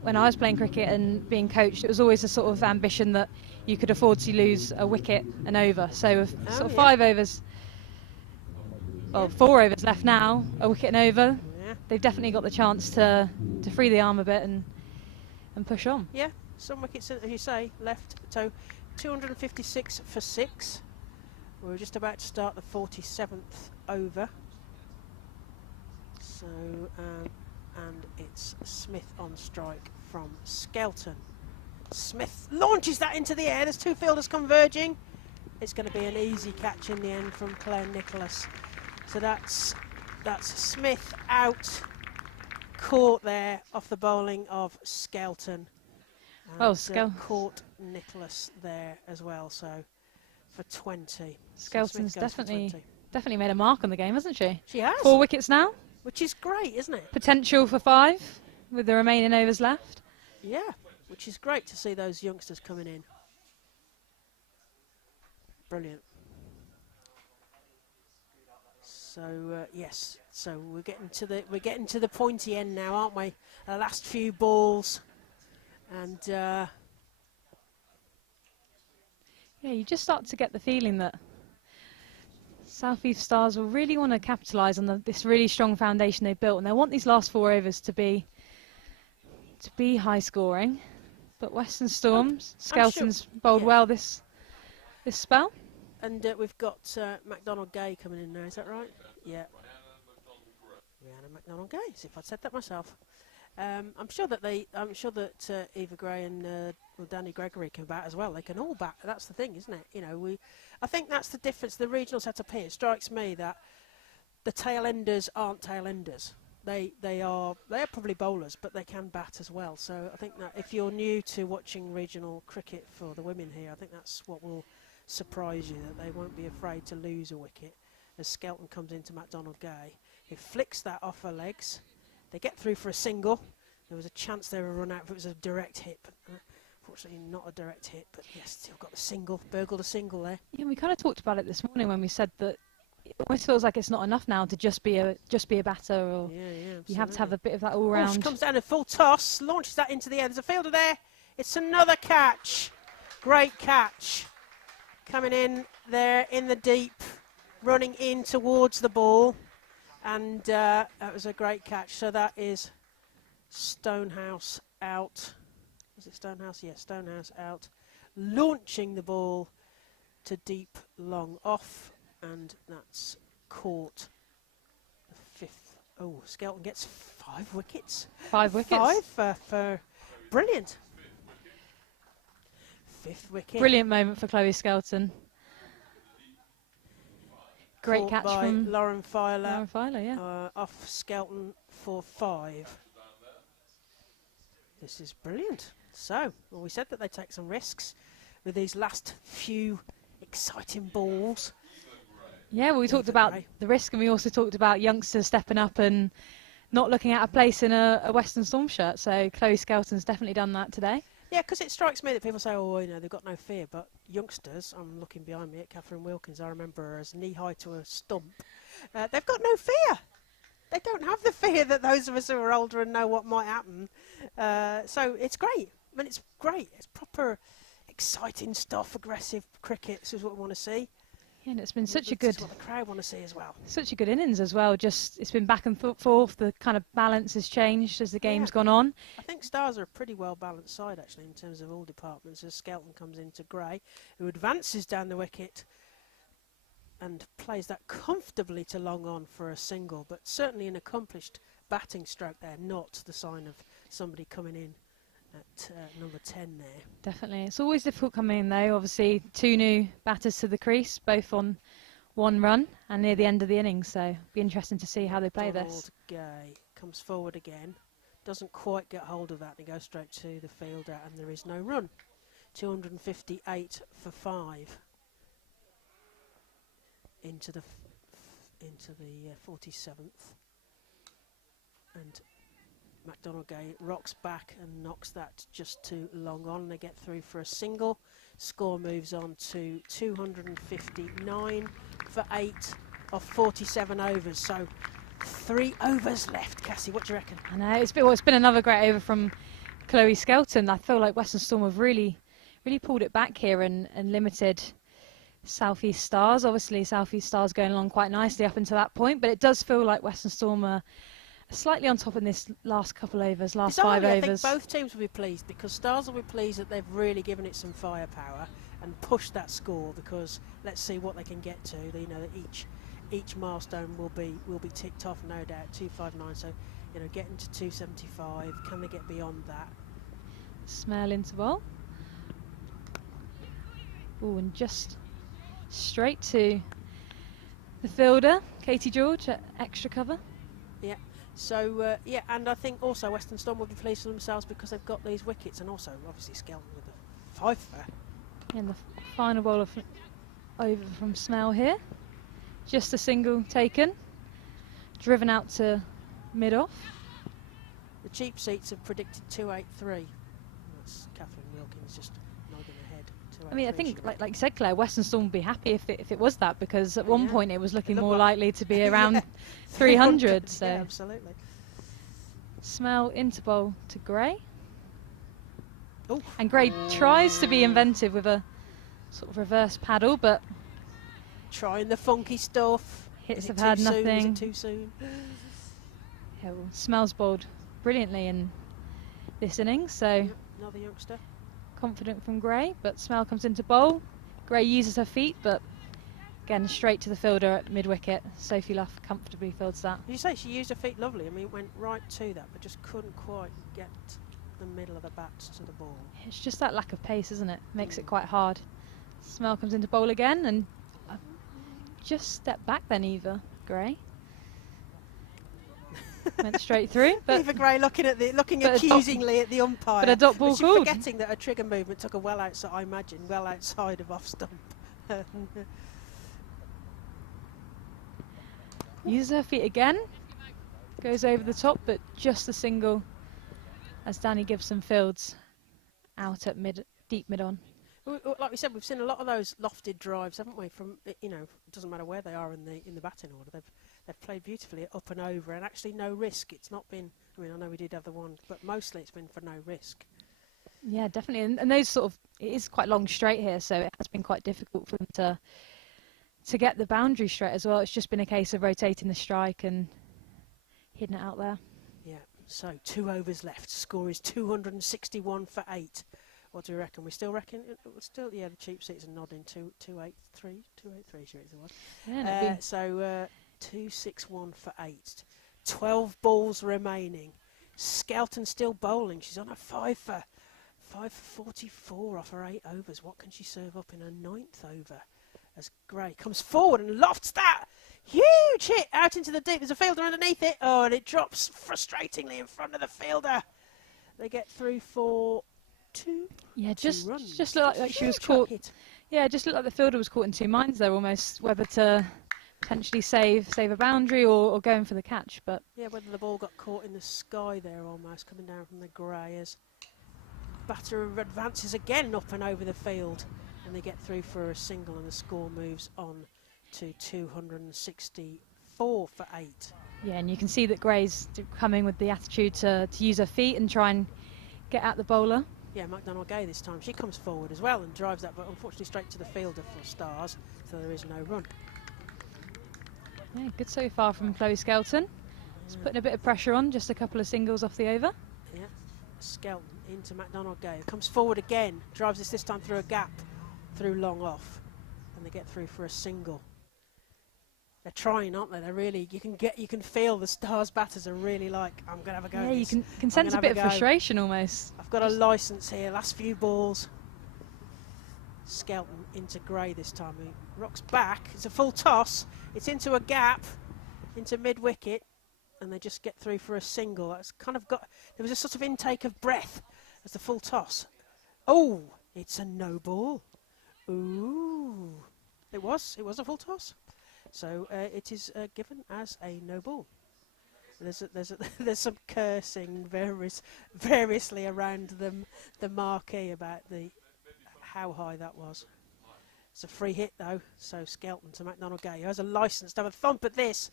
I was playing cricket and being coached, it was always a sort of ambition that you could afford to lose a wicket and over. So with sort of 5 overs, well, 4 overs left now, a wicket and over, they've definitely got the chance to free the arm a bit and push on. Yeah, some wickets, as you say, left. So 256 for 6. We're just about to start the 47th over. So, and it's Smith on strike from Skelton. Smith launches that into the air. There's 2 fielders converging. It's going to be an easy catch in the end from Claire Nicholas. So that's Smith out, caught there off the bowling of Skelton. Oh, caught Nicholas there as well. So for 20. Skelton's definitely made a mark on the game, hasn't she? She has. 4 wickets now. Which is great, isn't it? Potential for 5 with the remaining overs left. Yeah, which is great to see those youngsters coming in. Brilliant. So yes, so we're getting to the pointy end now, aren't we? The last few balls, and yeah, you just start to get the feeling that South East Stars will really want to capitalise on this really strong foundation they've built, and they want these last 4 overs to be high scoring. But Western Storms, Skelton's bowled well this spell. And we've got MacDonald Gay coming in now. Is that right? Yeah. Rhiannon MacDonald Gay. As if I'd said that myself. I'm sure that Eva Gray and Danny Gregory can bat as well. They can all bat. That's the thing, isn't it? You know, I think that's the difference. The regional setup here, it strikes me that the tail enders aren't tail enders. They are probably bowlers, but they can bat as well. So I think that if you're new to watching regional cricket for the women here, I think that's what will surprise you, that they won't be afraid to lose a wicket as Skelton comes into MacDonald Gay, who flicks that off her legs. They get through for a single. There was a chance they were run out if it was a direct hit, but unfortunately not a direct hit. But yes, still got the single, burgled a single there. Yeah, we kind of talked about it this morning when we said that it almost feels like it's not enough now to just be a batter, or you have to have a bit of that all round. She comes down in full toss, launches that into the air. There's a fielder there. It's another catch. Great catch. Coming in there in the deep, running in towards the ball, and that was a great catch. So that is Stonehouse out. Was it Stonehouse? Yeah, Stonehouse out. Launching the ball to deep long off, and that's caught the 5th. Oh, Skelton gets 5 wickets. 5 wickets. 5 for brilliant. 5th wicket. Brilliant moment for Chloe Skelton. Great catch by from Lauren Filer. Lauren Filer, yeah. Off Skelton for 5. This is brilliant. So, well, we said that they take some risks with these last few exciting balls. Yeah, well, we talked about the risk, and we also talked about youngsters stepping up and not looking at a place in a Western Storm shirt. So Chloe Skelton's definitely done that today. Yeah, because it strikes me that people say, oh, you know, they've got no fear. But youngsters, I'm looking behind me at Catherine Wilkins, I remember her as knee-high to a stump. They've got no fear. They don't have the fear that those of us who are older and know what might happen. So it's great. I mean, it's great. It's proper exciting stuff, aggressive cricket. This is what we want to see. Yeah, and it's been such a This good, is what the crowd want to see as well. such a good innings as well. Just it's been back and forth. The kind of balance has changed as the game's gone on. I think Stars are a pretty well balanced side actually in terms of all departments. As Skelton comes into Gray, who advances down the wicket and plays that comfortably to long on for a single, but certainly an accomplished batting stroke there, not the sign of somebody coming in at number 10 there. Definitely. It's always difficult coming in though. Obviously 2 new batters to the crease, both on 1 run and near the end of the innings, so it'll be interesting to see how they play Donald this. Gay comes forward again. Doesn't quite get hold of that and goes straight to the fielder, and there is no run. 258 for 5 into the 47th, and McDonald Gay rocks back and knocks that just too long on. They get through for a single. Score moves on to 259 for 8 of 47 overs. So 3 overs left. Cassie, what do you reckon? I know, it's been another great over from Chloe Skelton. I feel like Western Storm have really pulled it back here and limited South East Stars. Obviously, South East Stars going along quite nicely up until that point, but it does feel like Western Storm are slightly on top in this last couple overs, last 5 overs. I think both teams will be pleased, because Stars will be pleased that they've really given it some firepower and pushed that score, because let's see what they can get to. You know, each milestone will be ticked off, no doubt. 259, so you know, getting to 275. Can they get beyond that? Smell interval. Oh, and just straight to the fielder, Katie George, at extra cover. Yeah. So yeah, and I think also Western Storm will be pleased with themselves because they've got these wickets, and also obviously Skelton with the fifer. And the final ball over from Smell here. Just a single taken, driven out to mid-off. The cheap seats have predicted 283. That's Catherine Wilkins just nodding ahead. I mean, I think, like you said, Claire, Western Storm would be happy if it was that, because at one point it was looking more likely to be around 300. So yeah, absolutely. Smell interval to Gray. Ooh. And Gray tries to be inventive with a sort of reverse paddle, but trying the funky stuff. Hits have had nothing. Is it too soon? Yeah, well, Smell's bowled brilliantly in this innings, so Yep, another youngster. confident from Gray, but Smell comes into bowl. Gray uses her feet, but again straight to the fielder at mid-wicket. Sophie Luff comfortably fields that. You say she used her feet lovely. I mean, it went right to that, but just couldn't quite get the middle of the bat to the ball. It's just that lack of pace, isn't it? Makes it quite hard. Smell comes into bowl again, and just step back then, Eva Gray. Went straight through, but Eva Gray looking accusingly at the umpire. But a dot ball she's called. forgetting that her trigger movement took her well outside. I imagine well outside of off stump. Uses her feet again. Goes over the top, but just a single as Danny Gibson fields out at deep mid on. Like we said, we've seen a lot of those lofted drives, haven't we? From, you know, it doesn't matter where they are in the batting order. They've played beautifully up and over, and actually no risk. It's not been. I mean, I know we did have the one, but mostly it's been for no risk. Yeah, definitely. And those sort of, it is quite long straight here, so it has been quite difficult for them to get the boundary straight as well. It's just been a case of rotating the strike and hitting it out there. Yeah. So 2 overs left. Score is 261 for 8. What do we reckon? We still reckon yeah, the cheap seats are nodding. 283 she reckons it was. Yeah, so 261 for 8. 12 balls remaining. Skelton still bowling. She's on a 5 for 44 off her 8 overs. What can she serve up in her 9th over? As Gray comes forward and lofts that huge hit out into the deep. There's a fielder underneath it. Oh, and it drops frustratingly in front of the fielder. They get through for 2. Yeah, just runs. looked like she was caught. Yeah, just looked like the fielder was caught in 2 minds there almost, whether to potentially save a boundary or going for the catch. But yeah, whether the ball got caught in the sky there almost, coming down from the grey as batter advances again up and over the field, and they get through for a single, and the score moves on to 264 for 8. yeah, and you can see that Gray's coming with the attitude to use her feet and try and get at the bowler. Yeah, McDonald Gay this time. She comes forward as well and drives that, but unfortunately straight to the fielder for Stars, so there is no run. Yeah, good so far from Chloe Skelton. It's putting a bit of pressure on, just a couple of singles off the over. Yeah, Skelton into McDonald Gay. Comes forward again, drives this time through a gap, through long off, and they get through for a single. They're trying, aren't they? They're really, you can feel the Stars batters are really like, I'm going to have a go Yeah, at you this. can sense a bit of frustration almost. I've got a licence here, last few balls. Skelton into Gray this time, he rocks back, it's a full toss, it's into a gap, into mid-wicket, and they just get through for a single. That's kind of got, there was a sort of intake of breath as the full toss. Oh, it's a no ball. Ooh, it was a full toss. So it is given as a no ball. There's some cursing variously around the marquee about how high that was. It's a free hit though, so Skelton to McDonald Gay, who has a licence to have a thump at this,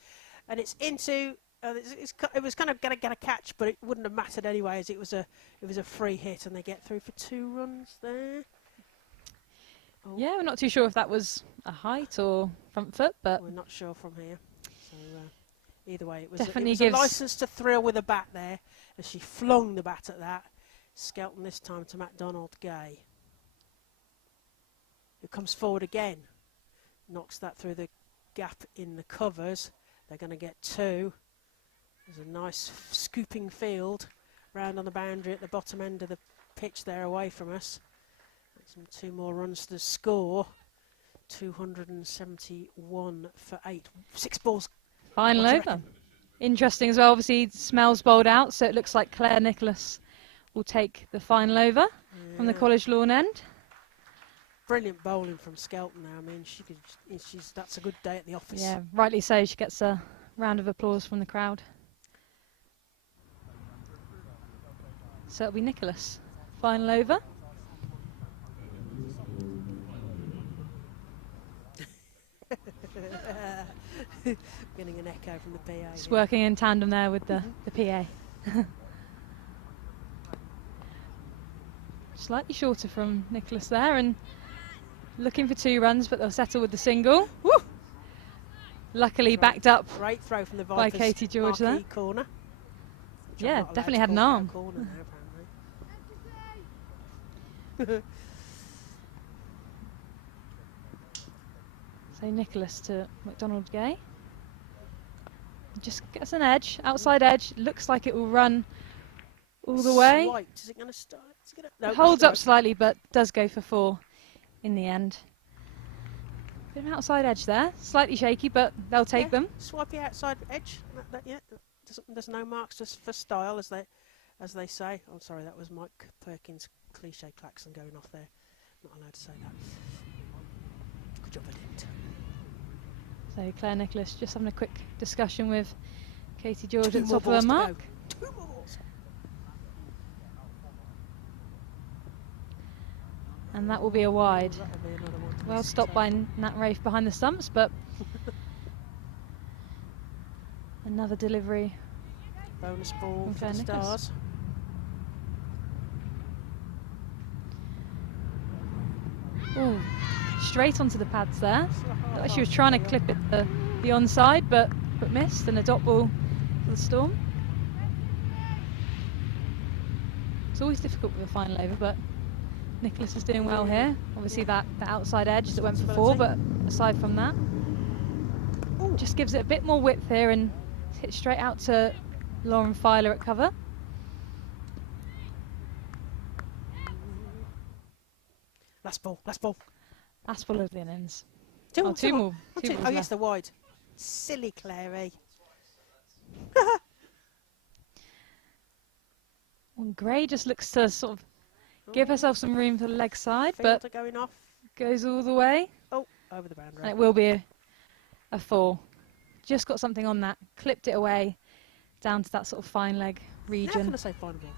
and it's into. It was kind of going to get a catch, but it wouldn't have mattered anyway, as it was a free hit, and they get through for 2 runs there. Oh. Yeah, we're not too sure if that was a height or front foot, but we're not sure from here. So either way, it was definitely a licence to thrill with a bat there, as she flung the bat at that. Skelton this time to McDonald Gay, who comes forward again, knocks that through the gap in the covers. They're going to get 2. There's a nice scooping field round on the boundary at the bottom end of the pitch there, away from us. Some 2 more runs to the score. 271 for 8. 6 balls. final over. Interesting as well. Obviously, Smells bowled out, so it looks like Claire Nicholas will take the final over from the College Lawn end. Brilliant bowling from Skelton now. I mean, that's a good day at the office. Yeah, rightly so. She gets a round of applause from the crowd. So it'll be Nicholas. Final over. Getting an echo from the PA. It's working in tandem there with the PA. Slightly shorter from Nicholas there, and looking for 2 runs, but they'll settle with the single. Woo! Luckily backed up Great throw from the by Katie George there. Corner. Yeah, definitely had an arm. Corner now, So Nicholas to McDonald Gay. Just gets an edge, outside edge. Looks like it will run all the way. Swiped. Is it going to start? Is it gonna, no, Holds up slightly, but does go for 4 in the end. Bit of an outside edge there. Slightly shaky, but they'll take them. Swipey outside edge. There's no marks just for style, as they say. I'm sorry, that was Mike Perkins' cliche klaxon going off there. Not allowed to say that. Good job I didn't. So Claire Nicholas just having a quick discussion with Katie George 2 at the more top of her balls to mark. go. 2 more balls. And that will be a wide. That'll be another one to Well miss. stopped by Nat Rafe behind the stumps, but another delivery. Bonus ball From for Claire the Nicholas. Stars. Ooh, straight onto the pads there. Looked like she was trying to clip it the onside, but missed, and a dot ball for the Storm. It's always difficult with a final over, but Nicholas is doing well here. Obviously that outside edge that went for 4, but aside from that, just gives it a bit more width here and hit straight out to Lauren Filer at cover. Last ball, last ball. Last ball of the innings. 2 Oh, more, 2 more. Oh, 2 two. balls Oh yes, left. they're wide. Silly Clary. And Gray just looks to sort of give herself some room for the leg side, but Fielder going off. goes all the way. Oh, over the boundary. And it will be a 4. Just got something on that. Clipped it away down to that sort of fine leg Now region. can I say final ball?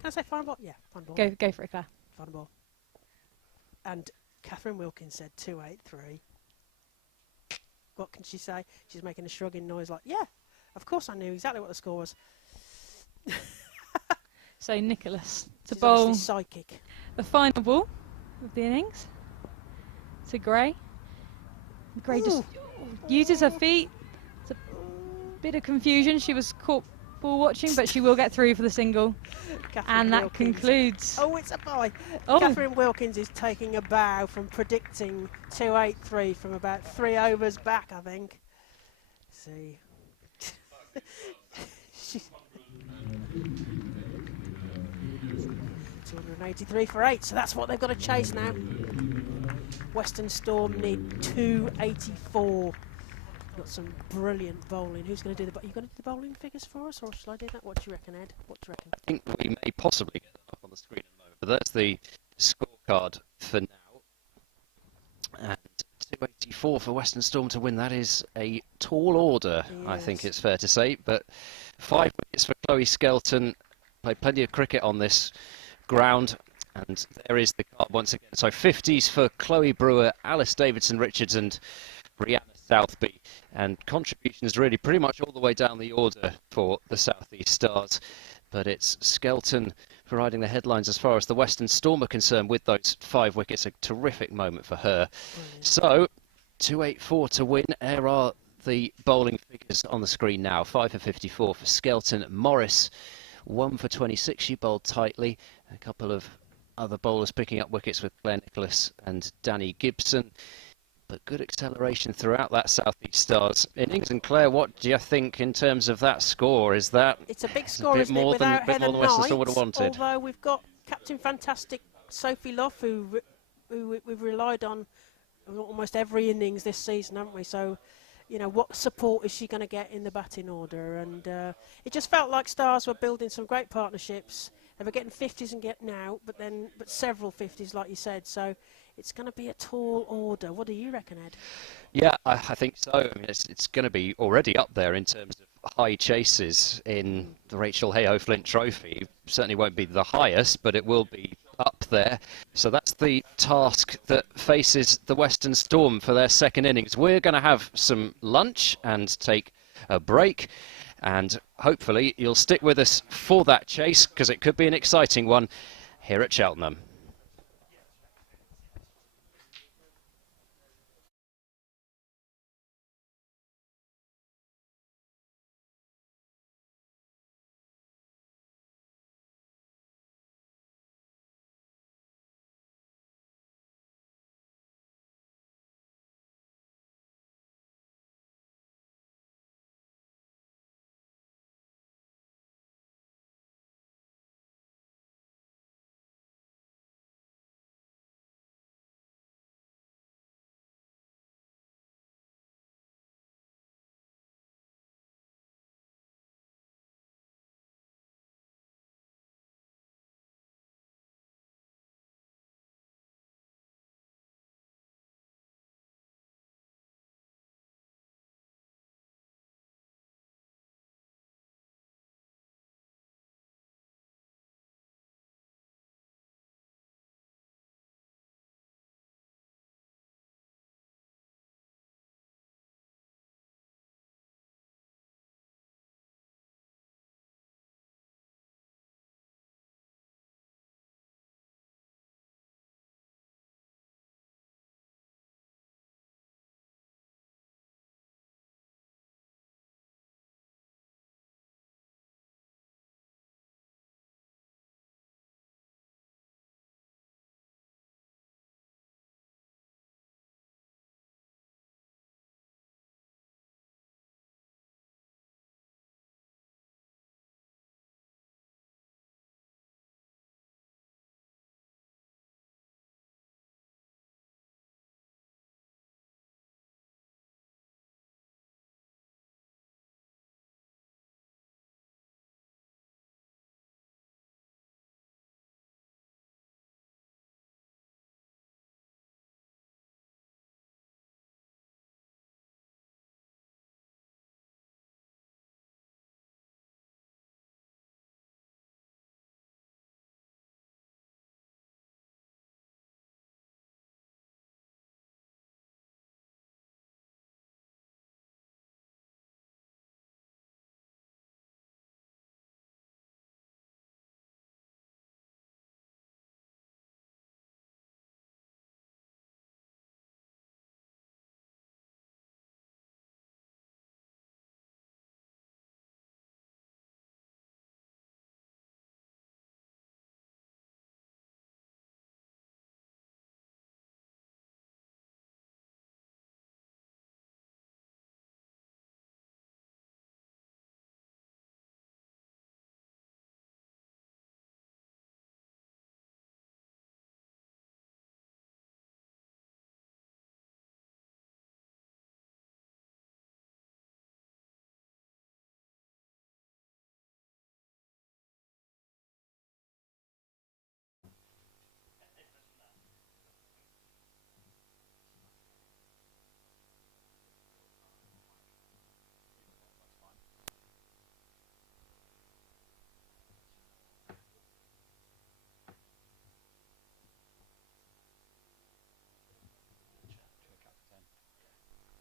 Can I say final ball? Yeah, final ball. Go for it, Claire. Final ball. And Catherine Wilkins said 283. What can she say? She's making a shrugging noise like, yeah, of course I knew exactly what the score was. So Nicholas to She's bowl obviously psychic. the final ball of the innings to Gray. Gray just uses her feet. It's a bit of confusion. She was caught ball watching, but she will get through for the single. Catherine And that Wilkins. concludes. Oh, it's a bye. Oh. Catherine Wilkins is taking a bow from predicting 283 from about 3 overs back, I think. See. She's 283 for 8, so that's what they've got to chase now. Western Storm need 284 We've got some brilliant bowling. Who's going to do the? You going to do the bowling figures for us, or shall I do that? What do you reckon, Ed? What do you reckon? I think we may possibly get that up on the screen in a moment, but that's the scorecard for now. And 284 for Western Storm to win. That is a tall order, Yes. I think it's fair to say. But 5 wickets for Chloe Skelton. Played plenty of cricket on this ground. And there is the card once again. So 50s for Chloe Brewer, Alice Davidson-Richards and Brianna Southby. And contributions really pretty much all the way down the order for the South East Stars. But it's Skelton providing the headlines as far as the Western Storm are concerned with those 5 wickets. A terrific moment for her. Brilliant. So 284 to win. There are the bowling figures on the screen now. 5 for 54 for Skelton. Morris 1 for 26. She bowled tightly. A couple of other bowlers picking up wickets with Claire Nicholas and Danny Gibson. But good acceleration throughout that South East Stars innings. And Claire, what do you think in terms of that score? Is that It's a big score, bit isn't more it? than, Without bit Heather more than Western Storm would Knight, have wanted? although we've got Captain Fantastic Sophie Luff, who we've relied on almost every innings this season, haven't we? So, you know, what support is she going to get in the batting order? And it just felt like Stars were building some great partnerships. They were getting 50s and getting out, but several 50s, like you said. So it's going to be a tall order. What do you reckon, Ed? Yeah, I think so. I mean, it's going to be already up there in terms of high chases in the Rachael Heyhoe Flint Trophy. Certainly won't be the highest, but it will be up there. So that's the task that faces the Western Storm for their second innings. We're going to have some lunch and take a break. And hopefully you'll stick with us for that chase, because it could be an exciting one here at Cheltenham.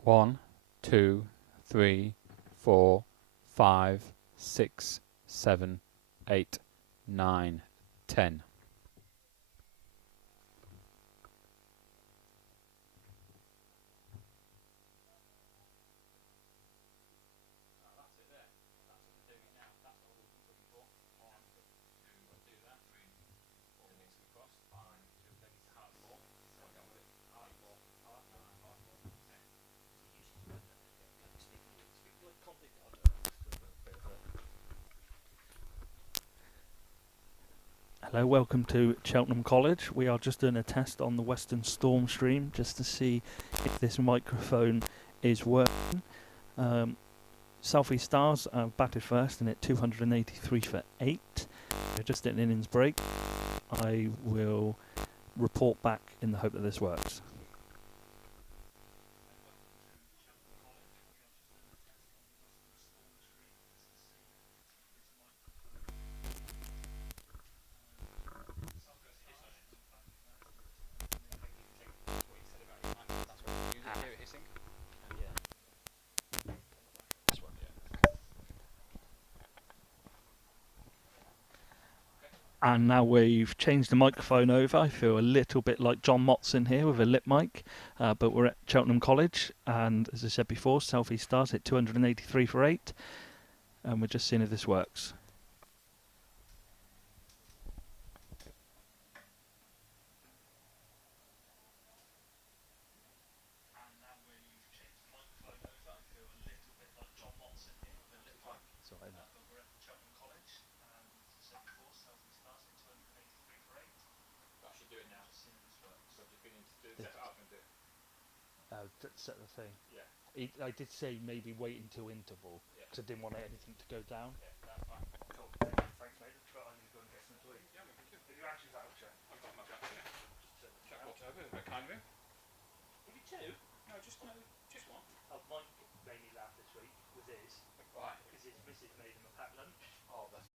1, 2, 3, 4, 5, 6, 7, 8, 9, 10. Hello, welcome to Cheltenham College. We are just doing a test on the Western Storm stream just to see if this microphone is working. South East Stars batted first and at 283 for 8. We're just at an innings break. I will report back in the hope that this works. And now we've changed the microphone over. I feel a little bit like John Motson here with a lip mic, but we're at Cheltenham College, and as I said before, South East Stars hit 283 for 8, and we're just seeing if this works. Set the thing. Yeah. I did say maybe wait until interval because I didn't want anything to go down. Yeah, that's fine. Cool. Thanks, mate. But I'm going to go and get some to eat. Yeah, we can do. Have you actually voucher? I've got my voucher. Check what's over. Very kind of you. Give you 2? No, just one. Mike made me laugh this week with his. Right. Because his missus made him a packed lunch. Oh, that's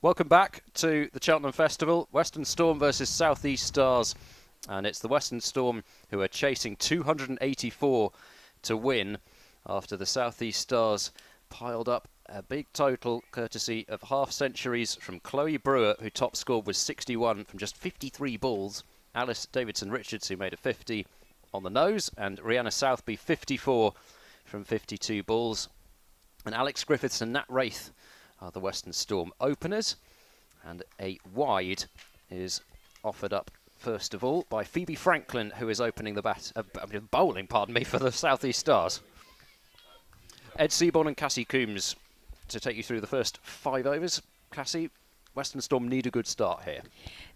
Welcome back to the Cheltenham Festival. Western Storm versus South East Stars. And it's the Western Storm who are chasing 284 to win after the South East Stars piled up a big total courtesy of half centuries from Chloe Brewer, who top scored with 61 from just 53 balls. Alice Davidson-Richards, who made a 50 on the nose, and Rhianna Southby 54 from 52 balls. And Alex Griffiths and Nat Wraith are the Western Storm openers, and a wide is offered up first of all by Phoebe Franklin, who is opening the bowling, pardon me, for the South East Stars. Ed Seaborn and Cassie Coombs to take you through the first 5 overs. Cassie, Western Storm need a good start here.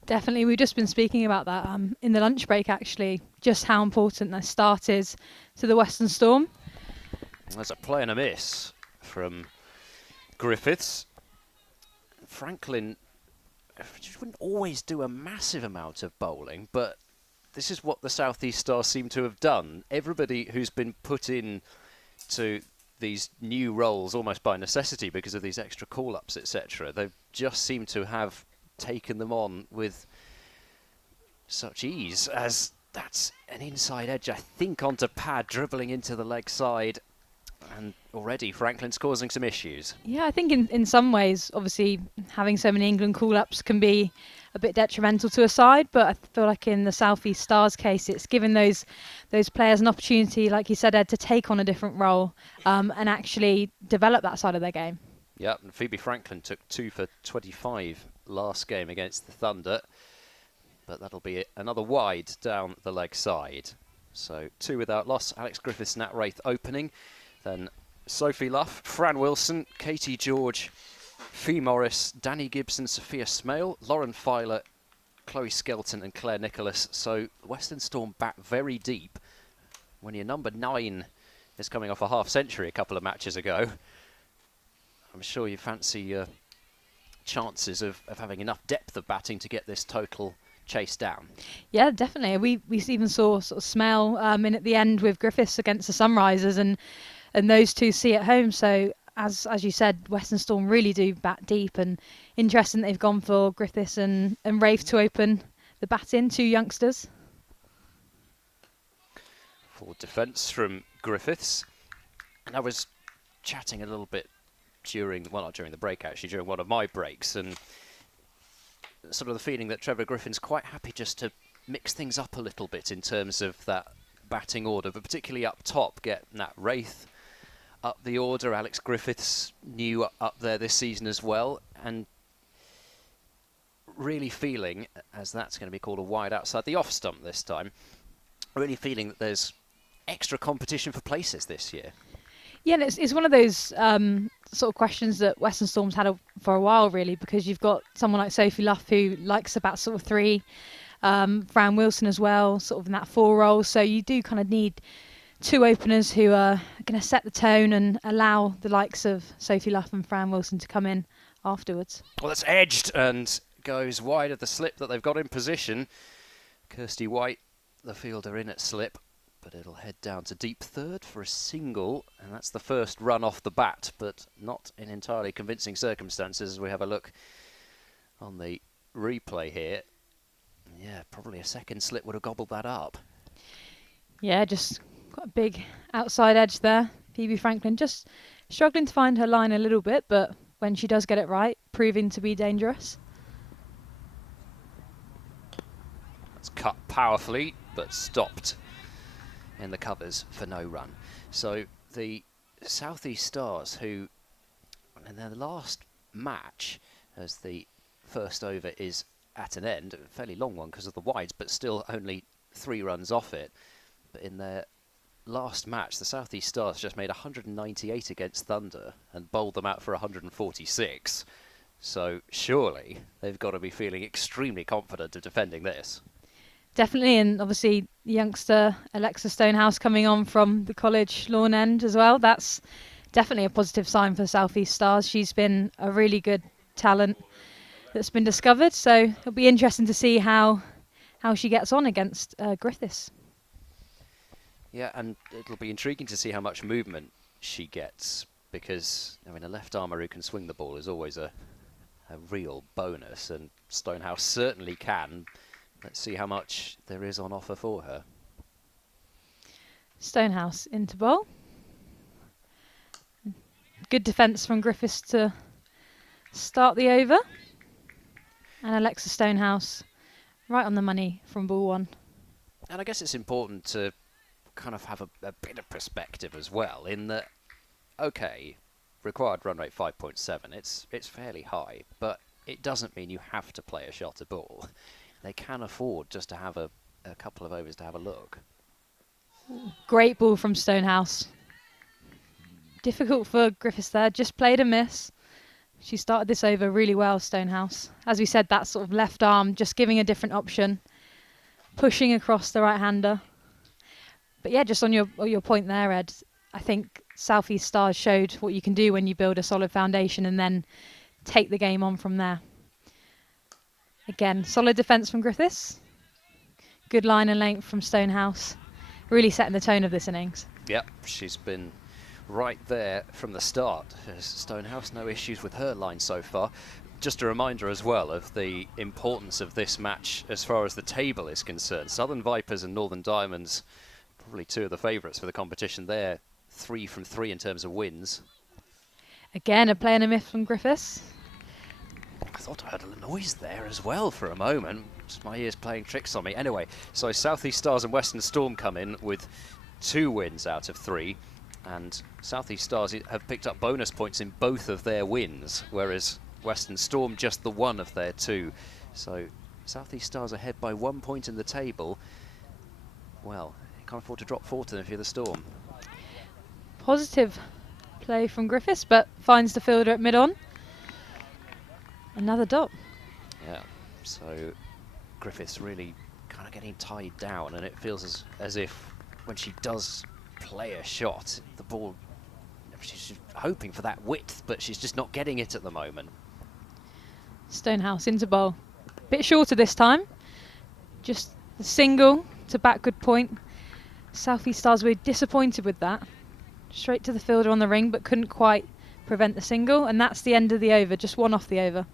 Definitely, we've just been speaking about that in the lunch break actually, just how important their start is to the Western Storm. There's a play and a miss from Griffiths. Franklin just wouldn't always do a massive amount of bowling, but this is what the South East Stars seem to have done. Everybody who's been put in to these new roles almost by necessity because of these extra call-ups, etc., they just seem to have taken them on with such ease, as that's an inside edge, I think, onto pad, dribbling into the leg side, and already Franklin's causing some issues. Yeah, I think in some ways, obviously, having so many England call-ups can be a bit detrimental to a side, but I feel like in the South East Stars case, it's given those players an opportunity, like you said, Ed, to take on a different role and actually develop that side of their game. Yeah, and Phoebe Franklin took 2 for 25 last game against the Thunder, but that'll be another wide down the leg side. So 2 without loss. Alex Griffiths, Nat Wraith opening. Then Sophie Luff, Fran Wilson, Katie George, Fee Morris, Danny Gibson, Sophia Smale, Lauren Filer, Chloe Skelton and Claire Nicholas. So Western Storm back very deep. When your number 9 is coming off a half century a couple of matches ago, I'm sure you fancy your chances of having enough depth of batting to get this total chased down. Yeah, definitely. We even saw sort of Smell in at the end with Griffiths against the Sunrisers, and those two see at home. So as you said, Western Storm really do bat deep, and interesting they've gone for Griffiths and Rafe to open the bat in, 2 youngsters. Forward defence from Griffiths. And I was chatting a little bit not during the break actually, during one of my breaks, and sort of the feeling that Trevor Griffin's quite happy just to mix things up a little bit in terms of that batting order, but particularly up top, get Nat Wraith up the order, Alex Griffiths new up there this season as well, and really feeling, as that's going to be called a wide outside the off stump this time, really feeling that there's extra competition for places this year. Yeah, and it's one of those sort of questions that Western Storm's had for a while, really, because you've got someone like Sophie Luff who likes about sort of 3, Fran Wilson as well, sort of in that 4 role. So you do kind of need 2 openers who are going to set the tone and allow the likes of Sophie Luff and Fran Wilson to come in afterwards. Well, it's edged and goes wide of the slip that they've got in position. Kirsty White, the fielder, in at slip, but it'll head down to deep third for a single, and that's the first run off the bat, but not in entirely convincing circumstances as we have a look on the replay here. Yeah, probably a second slip would have gobbled that up. Yeah, just got a big outside edge there. Phoebe Franklin just struggling to find her line a little bit, but when she does get it right, proving to be dangerous. It's cut powerfully, but stopped in the covers for no run. So the South East Stars, who in their last match, as the first over is at an end, a fairly long one because of the wides, but still only 3 runs off it. But in their last match, the South East Stars just made 198 against Thunder and bowled them out for 146. So surely they've got to be feeling extremely confident of defending this. Definitely, and obviously the youngster Alexa Stonehouse coming on from the college lawn end as well. That's definitely a positive sign for the South East Stars. She's been a really good talent that's been discovered, so it'll be interesting to see how she gets on against Griffiths. Yeah, and it'll be intriguing to see how much movement she gets, because I mean, a left armer who can swing the ball is always a a real bonus, and Stonehouse certainly can. Let's see how much there is on offer for her. Stonehouse into bowl. Good defence from Griffiths to start the over. And Alexa Stonehouse right on the money from ball one. And I guess it's important to kind of have a bit of perspective as well, in that, okay, required run rate 5.7, it's fairly high, but it doesn't mean you have to play a shot a ball. They can afford just to have a couple of overs to have a look. Great ball from Stonehouse. Difficult for Griffiths there, just played a miss. She started this over really well, Stonehouse. As we said, that sort of left arm, just giving a different option. Pushing across the right-hander. But yeah, just on your point there, Ed, I think South East Stars showed what you can do when you build a solid foundation and then take the game on from there. Again, solid defence from Griffiths. Good line and length from Stonehouse. Really setting the tone of this innings. Yep, she's been right there from the start. Stonehouse, no issues with her line so far. Just a reminder as well of the importance of this match as far as the table is concerned. Southern Vipers and Northern Diamonds, probably two of the favourites for the competition there. 3 from 3 in terms of wins. Again, a play and a miss from Griffiths. I thought I heard a noise there as well for a moment. Just my ears playing tricks on me. Anyway, so South East Stars and Western Storm come in with 2 wins out of 3. And South East Stars have picked up bonus points in both of their wins, whereas Western Storm just the one of their 2. So South East Stars ahead by 1 point in the table. Well, you can't afford to drop 4 to them if you're the Storm. Positive play from Griffiths, but finds the fielder at mid-on. Another dot. Yeah, so Griffiths really kind of getting tied down, and it feels as if when she does play a shot, the ball, she's hoping for that width, but she's just not getting it at the moment. Stonehouse into bowl. Bit shorter this time. Just the single to backward point. South East Stars were disappointed with that. Straight to the fielder on the ring, but couldn't quite prevent the single, and that's the end of the over, just one off the over.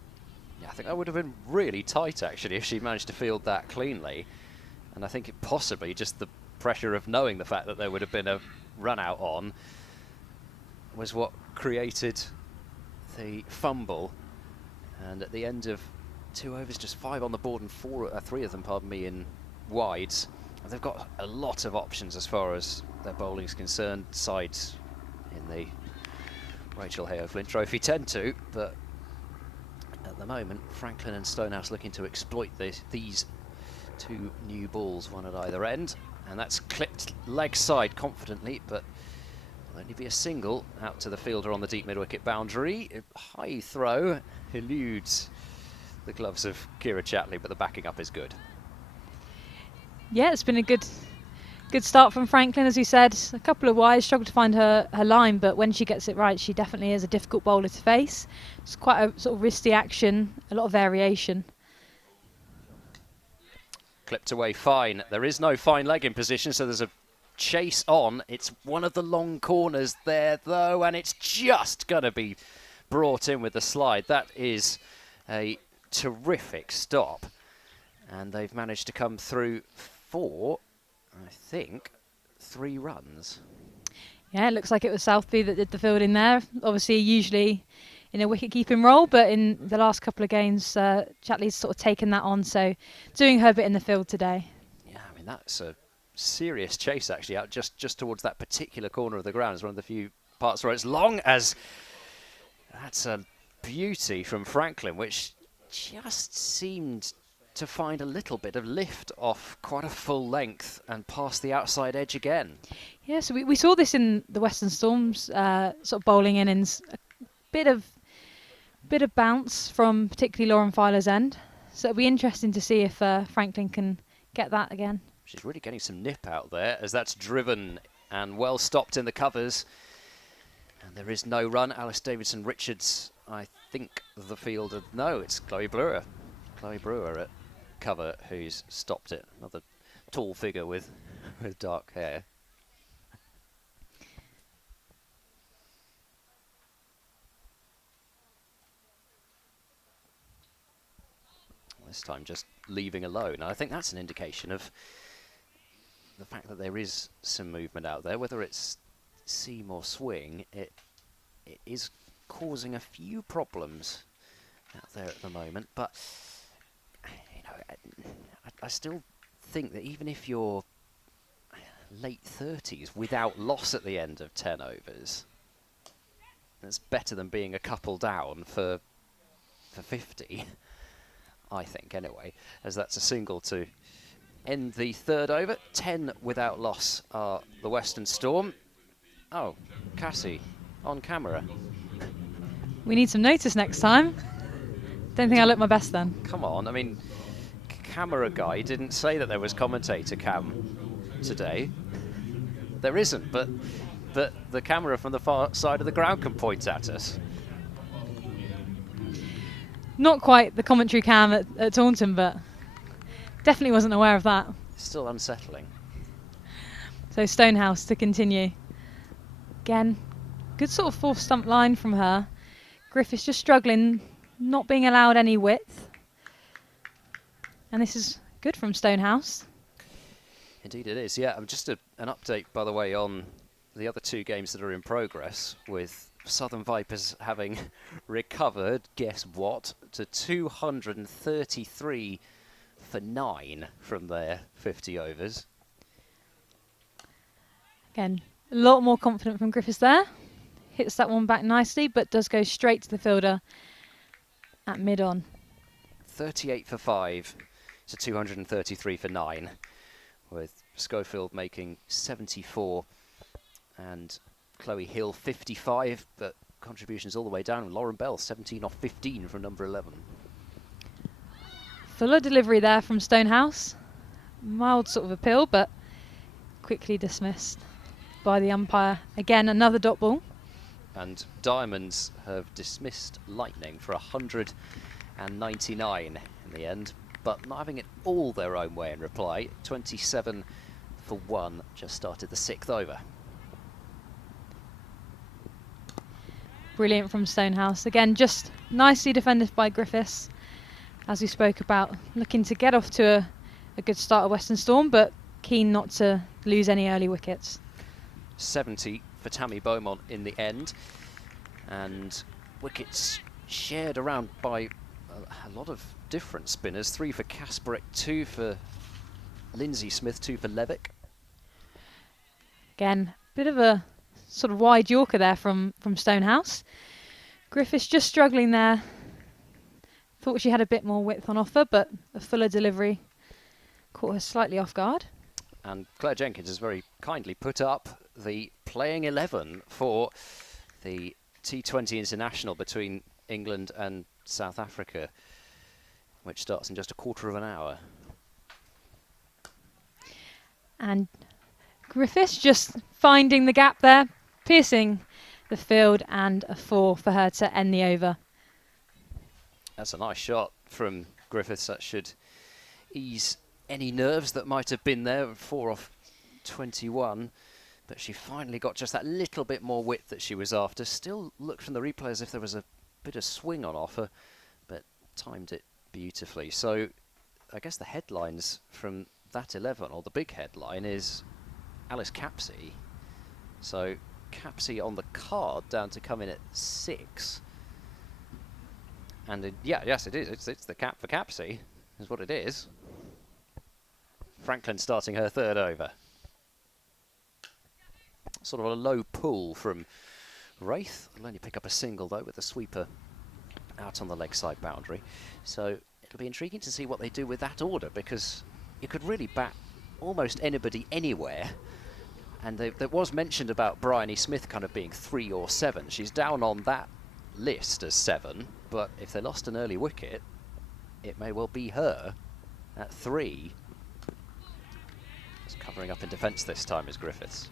Yeah, I think that would have been really tight actually if she managed to field that cleanly, and I think it possibly just the pressure of knowing the fact that there would have been a run out on was what created the fumble. And at the end of 2 overs, just 5 on the board and 3 of them, pardon me, in wides. And they've got a lot of options as far as their bowling is concerned. Sides in the Rachael Heyhoe Flint Trophy tend to, but at the moment, Franklin and Stonehouse looking to exploit these 2 new balls, one at either end. And that's clipped leg side confidently, but will only be a single out to the fielder on the deep mid-wicket boundary. High throw eludes the gloves of Kira Chatley, but the backing up is good. Yeah, it's been a good start from Franklin, as you said. A couple of wides, struggled to find her line, but when she gets it right, she definitely is a difficult bowler to face. It's quite a sort of wristy action, a lot of variation. Clipped away fine. There is no fine leg in position, so there's a chase on. It's one of the long corners there, though, and it's just going to be brought in with the slide. That is a terrific stop. And they've managed to come through 4, I think, 3 runs. Yeah, it looks like it was Southby that did the fielding there. Obviously, usually in a wicket-keeping role, but in the last couple of games, Chatley's sort of taken that on, so doing her bit in the field today. Yeah, I mean, that's a serious chase, actually, out just towards that particular corner of the ground. It's one of the few parts where it's long as... That's a beauty from Franklin, which just seemed to find a little bit of lift off quite a full length and past the outside edge again. Yeah, so we saw this in the Western Storm's sort of bowling innings. A bit of bounce from particularly Lauren Filer's end. So it'll be interesting to see if Franklin can get that again. She's really getting some nip out there as that's driven and well stopped in the covers. And there is no run. Alice Davidson Richards, I think the fielder. No, it's Chloe Brewer. Chloe Brewer at cover who's stopped it. Another tall figure with dark hair. this time, just leaving alone. And I think that's an indication of the fact that there is some movement out there. Whether it's seam or swing, it is causing a few problems out there at the moment. But you know, I still think that even if you're late 30s without loss at the end of 10 overs, that's better than being a couple down for 50, I think, anyway, as that's a single to end the third over. 10 without loss are the Western Storm. Oh, Cassie, on camera. We need some notice next time. Don't think I look my best then. Come on, I mean, camera guy didn't say that there was commentator cam today. There isn't, but the camera from the far side of the ground can point at us. Not quite the commentary cam at Taunton, but definitely wasn't aware of that. Still unsettling. So Stonehouse to continue. Again, good sort of fourth stump line from her. Griffiths just struggling, not being allowed any width. And this is good from Stonehouse. Indeed it is, yeah. Just an update, by the way, on the other two games that are in progress, with Southern Vipers having recovered, guess what, to 233 for 9 from their 50 overs. Again, A lot more confident from Griffiths there. Hits that one back nicely, but does go straight to the fielder at mid-on. 38 for 5 to 233 for 9, with Schofield making 74 and Chloe Hill 55, but contributions all the way down. Lauren Bell 17 off 15 from number 11. Fuller delivery there from Stonehouse. Mild sort of appeal, but quickly dismissed by the umpire. Again, another dot ball. And Diamonds have dismissed Lightning for 199 in the end, but not having it all their own way in reply. 27 for 1, just started the 6th over. Brilliant from Stonehouse. Again, just nicely defended by Griffiths, as we spoke about, looking to get off to a good start at Western Storm, but keen not to lose any early wickets. 70 for Tammy Beaumont in the end, and wickets shared around by a lot of different spinners. 3 for Kasperick, 2 for Lindsay Smith, 2 for Levick. Again, bit of a sort of wide Yorker there from Stonehouse. Griffiths just struggling there. Thought she had a bit more width on offer, but a fuller delivery caught her slightly off guard. And Claire Jenkins has very kindly put up the playing 11 for the T20 International between England and South Africa, which starts in just a quarter of an hour. And Griffiths just finding the gap there, piercing the field, and a 4 for her to end the over. That's a nice shot from Griffiths. That should ease any nerves that might have been there. 4 off 21, but she finally got just that little bit more width that she was after. Still looked from the replay as if there was a bit of swing on offer, but timed it beautifully. So I guess the headlines from that 11, or the big headline, is Alice Capsey. So Capsey on the card, down to come in at 6. And yes, it is. It's the cap for Capsey, is what it is. Franklin starting her 3rd over. Sort of a low pull from Wraith. Will only pick up a single though, with the sweeper out on the leg side boundary. So it'll be intriguing to see what they do with that order, because you could really bat almost anybody anywhere. And there was mentioned about Bryony Smith kind of being 3 or 7. She's down on that list as 7, but if they lost an early wicket, it may well be her at 3. Just covering up in defence this time is Griffiths.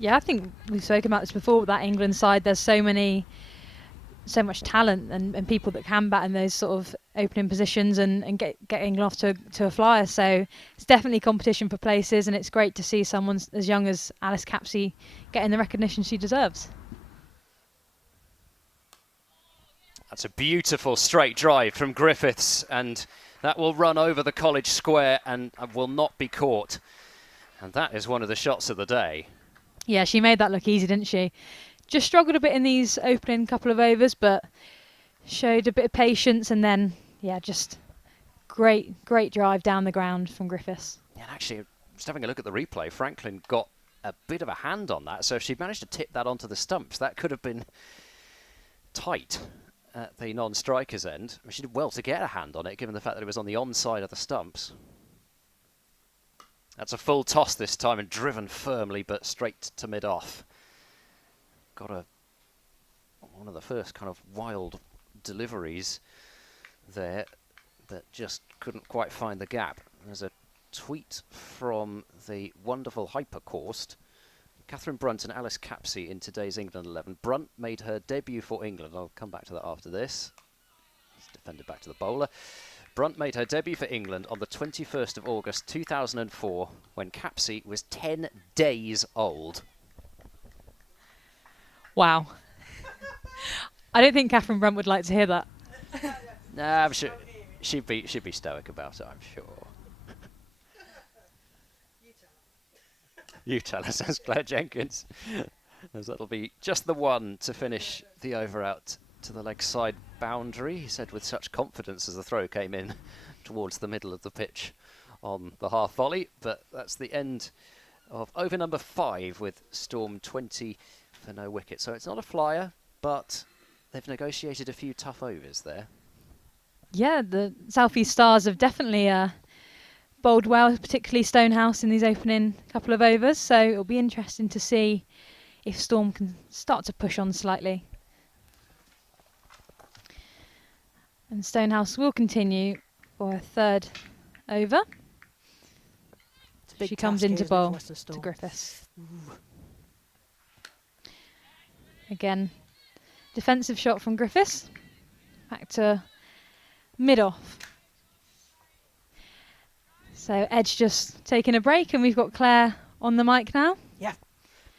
Yeah, I think we've spoken about this before with that England side. There's so much talent and people that can bat in those sort of opening positions and get England off to a flyer. So it's definitely competition for places, and it's great to see someone as young as Alice Capsey getting the recognition she deserves. That's a beautiful straight drive from Griffiths, and That will run over the College Square and will not be caught. And that is one of the shots of the day. Yeah, she made that look easy, didn't she? Just struggled a bit in these opening couple of overs, but showed a bit of patience, and then, yeah, just great drive down the ground from Griffiths. Yeah, and actually, just having a look at the replay, Franklin got a bit of a hand on that, so if she'd managed to tip that onto the stumps, that could have been tight at the non-striker's end. I mean, she did well to get a hand on it, given the fact that it was on the onside of the stumps. That's a full toss this time and driven firmly, but straight to mid-off. Got one of the first kind of wild deliveries there that just couldn't quite find the gap. There's a tweet from the wonderful Hypercaust. Catherine Brunt and Alice Capsey in today's England 11. Brunt made her debut for England. I'll come back to that after this. It's defended back to the bowler. Brunt made her debut for England on the 21st of August 2004 when Capsey was 10 days old. Wow. I don't think Catherine Brunt would like to hear that. Nah, I'm sure she'd be stoic about it, I'm sure. You tell us, says Claire Jenkins. As that'll be just the one to finish the over out to the leg side boundary, he said with such confidence as the throw came in towards the middle of the pitch on the half volley. But that's the end of over number 5 with Storm 20 for no wicket. So it's not a flyer, but they've negotiated a few tough overs there. Yeah, the South East Stars have definitely bowled well, particularly Stonehouse in these opening couple of overs. So it'll be interesting to see if Storm can start to push on slightly. And Stonehouse will continue for a third over. She comes into bowl to Griffiths. Ooh. Again, defensive shot from Griffiths. Back to mid-off. So Edge just taking a break, and we've got Claire on the mic now. Yeah,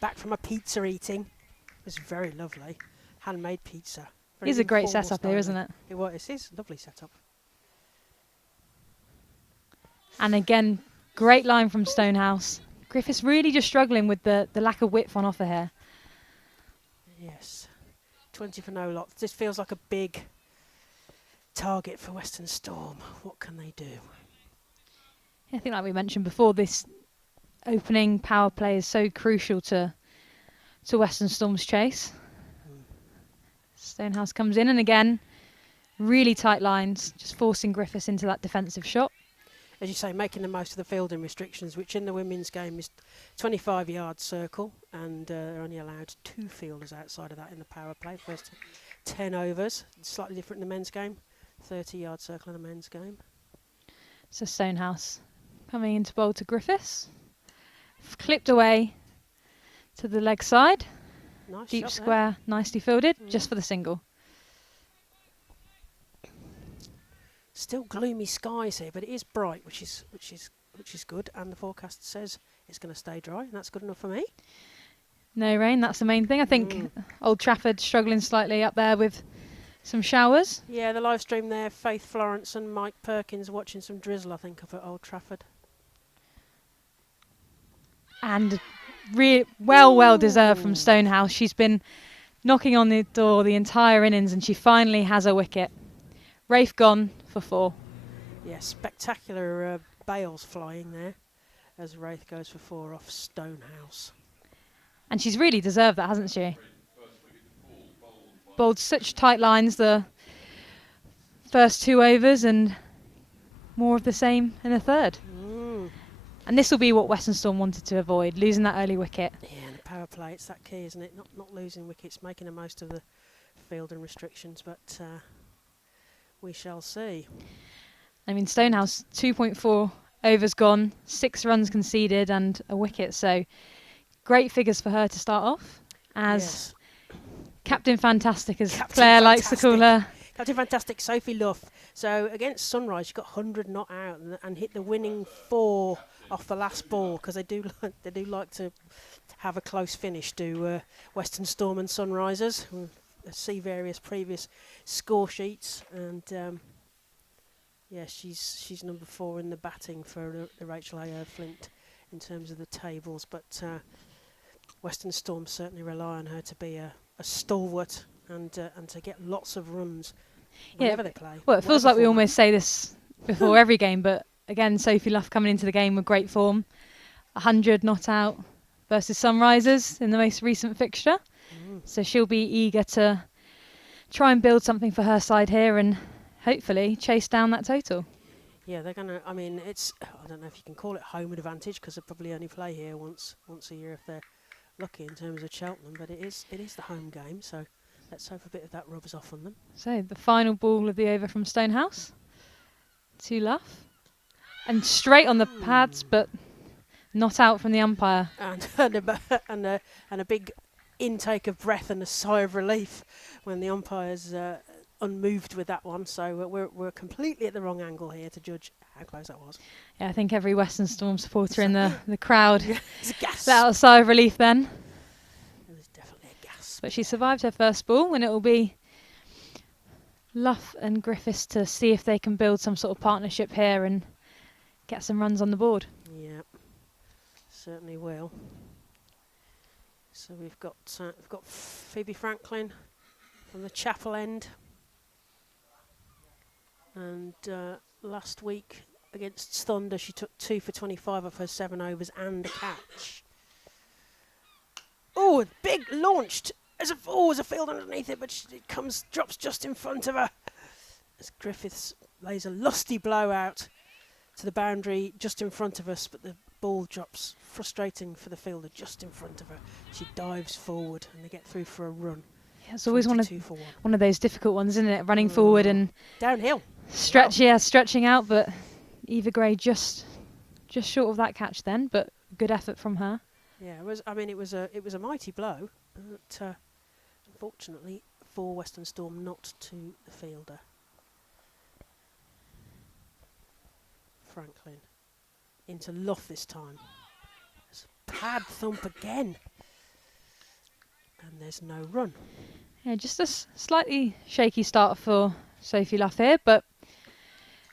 back from a pizza eating. It was very lovely. Handmade pizza. It is a great setup here, isn't it? It is a lovely setup. And again, great line from Stonehouse. Griffiths really just struggling with the lack of width on offer here. Yes, 20 for no lot. This feels like a big target for Western Storm. What can they do? I think, like we mentioned before, this opening power play is so crucial to Western Storm's chase. Stonehouse comes in, and again, really tight lines, just forcing Griffiths into that defensive shot. As you say, making the most of the fielding restrictions, which in the women's game is 25-yard circle, and they're only allowed 2 fielders outside of that in the power play. First 10 overs, slightly different in the men's game, 30-yard circle in the men's game. So Stonehouse coming into bowl to Griffiths, clipped away to the leg side. Nice Deep shot square, there. nicely fielded, just for the single. Still gloomy skies here, but it is bright, which is good. And the forecast says it's going to stay dry, and that's good enough for me. No rain, that's the main thing. I think Old Trafford struggling slightly up there with some showers. Yeah, the live stream there, Faith Florence and Mike Perkins watching some drizzle, I think, up at Old Trafford. And well deserved from Stonehouse. She's been knocking on the door the entire innings, and she finally has a wicket. Rafe gone for 4. Yeah, spectacular bales flying there as Rafe goes for 4 off Stonehouse. And she's really deserved that, hasn't she? Bowled such tight lines the first 2 overs, and more of the same in the third. And this will be what Western Storm wanted to avoid, losing that early wicket. Yeah, and the power play, it's that key, isn't it? Not losing wickets, making the most of the field and restrictions, but we shall see. I mean, Stonehouse, 2.4 overs gone, 6 runs conceded and a wicket, so great figures for her to start off as Captain Fantastic, as Claire likes to call her. Captain Fantastic, Sophie Luff. So against Sunrise, she got 100 not out and hit the winning 4 off the last ball, because they do like to have a close finish. Do Western Storm and Sunrisers. We'll see various previous score sheets, and Yeah, she's number 4 in the batting for the Rachael Heyhoe Flint in terms of the tables, but Western Storm certainly rely on her to be a stalwart and to get lots of runs whenever they play. Well, it feels like we almost say this before every game, but again, Sophie Luff coming into the game with great form. 100 not out versus Sunrisers in the most recent fixture. So she'll be eager to try and build something for her side here and hopefully chase down that total. Yeah, they're going to, I mean, I don't know if you can call it home advantage because they probably only play here once a year if they're lucky in terms of Cheltenham, but it is the home game, so let's hope a bit of that rubs off on them. So the final ball of the over from Stonehouse to Luff. And straight on the pads, but not out from the umpire. And a big intake of breath and a sigh of relief when the umpire's unmoved with that one. So we're completely at the wrong angle here to judge how close that was. Yeah, I think every Western Storm supporter in the crowd let out a sigh of relief then. It was definitely a gasp. But she survived her first ball, and it will be Luff and Griffiths to see if they can build some sort of partnership here and get some runs on the board. Yeah, certainly will. So we've got Phoebe Franklin from the Chapel End, and last week against Thunder she took 2 for 25 of her 7 overs and a catch. Oh, big launched. There's a field underneath it, but it drops just in front of her as Griffiths lays a lusty blow out to the boundary just in front of us, but the ball drops, frustrating for the fielder, just in front of her. She dives forward and they get through for a run. Yeah, it's always one of those difficult ones, isn't it? Running forward and downhill. Stretching out, but Eva Gray just short of that catch then, but good effort from her. Yeah, it was a mighty blow, but unfortunately for Western Storm, not to the fielder. Franklin into Luff this time. There's a pad thump again, and there's no run. Yeah, just a slightly shaky start for Sophie Luff here, but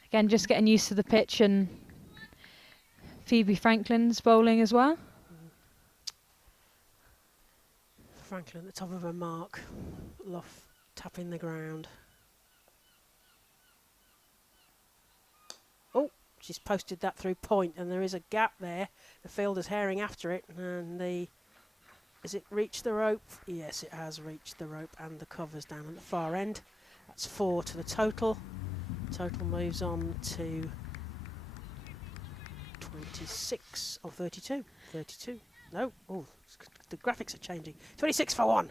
again, just getting used to the pitch, and Phoebe Franklin's bowling as well. Franklin at the top of her mark, Luff tapping the ground. Oh, she's posted that through point, and there is a gap there. The fielder's herring after it, and has it reached the rope? Yes, it has reached the rope, and the cover's down at the far end. That's 4 to the total. Total moves on to 26 or 32. 32. No, the graphics are changing. 26 for 1.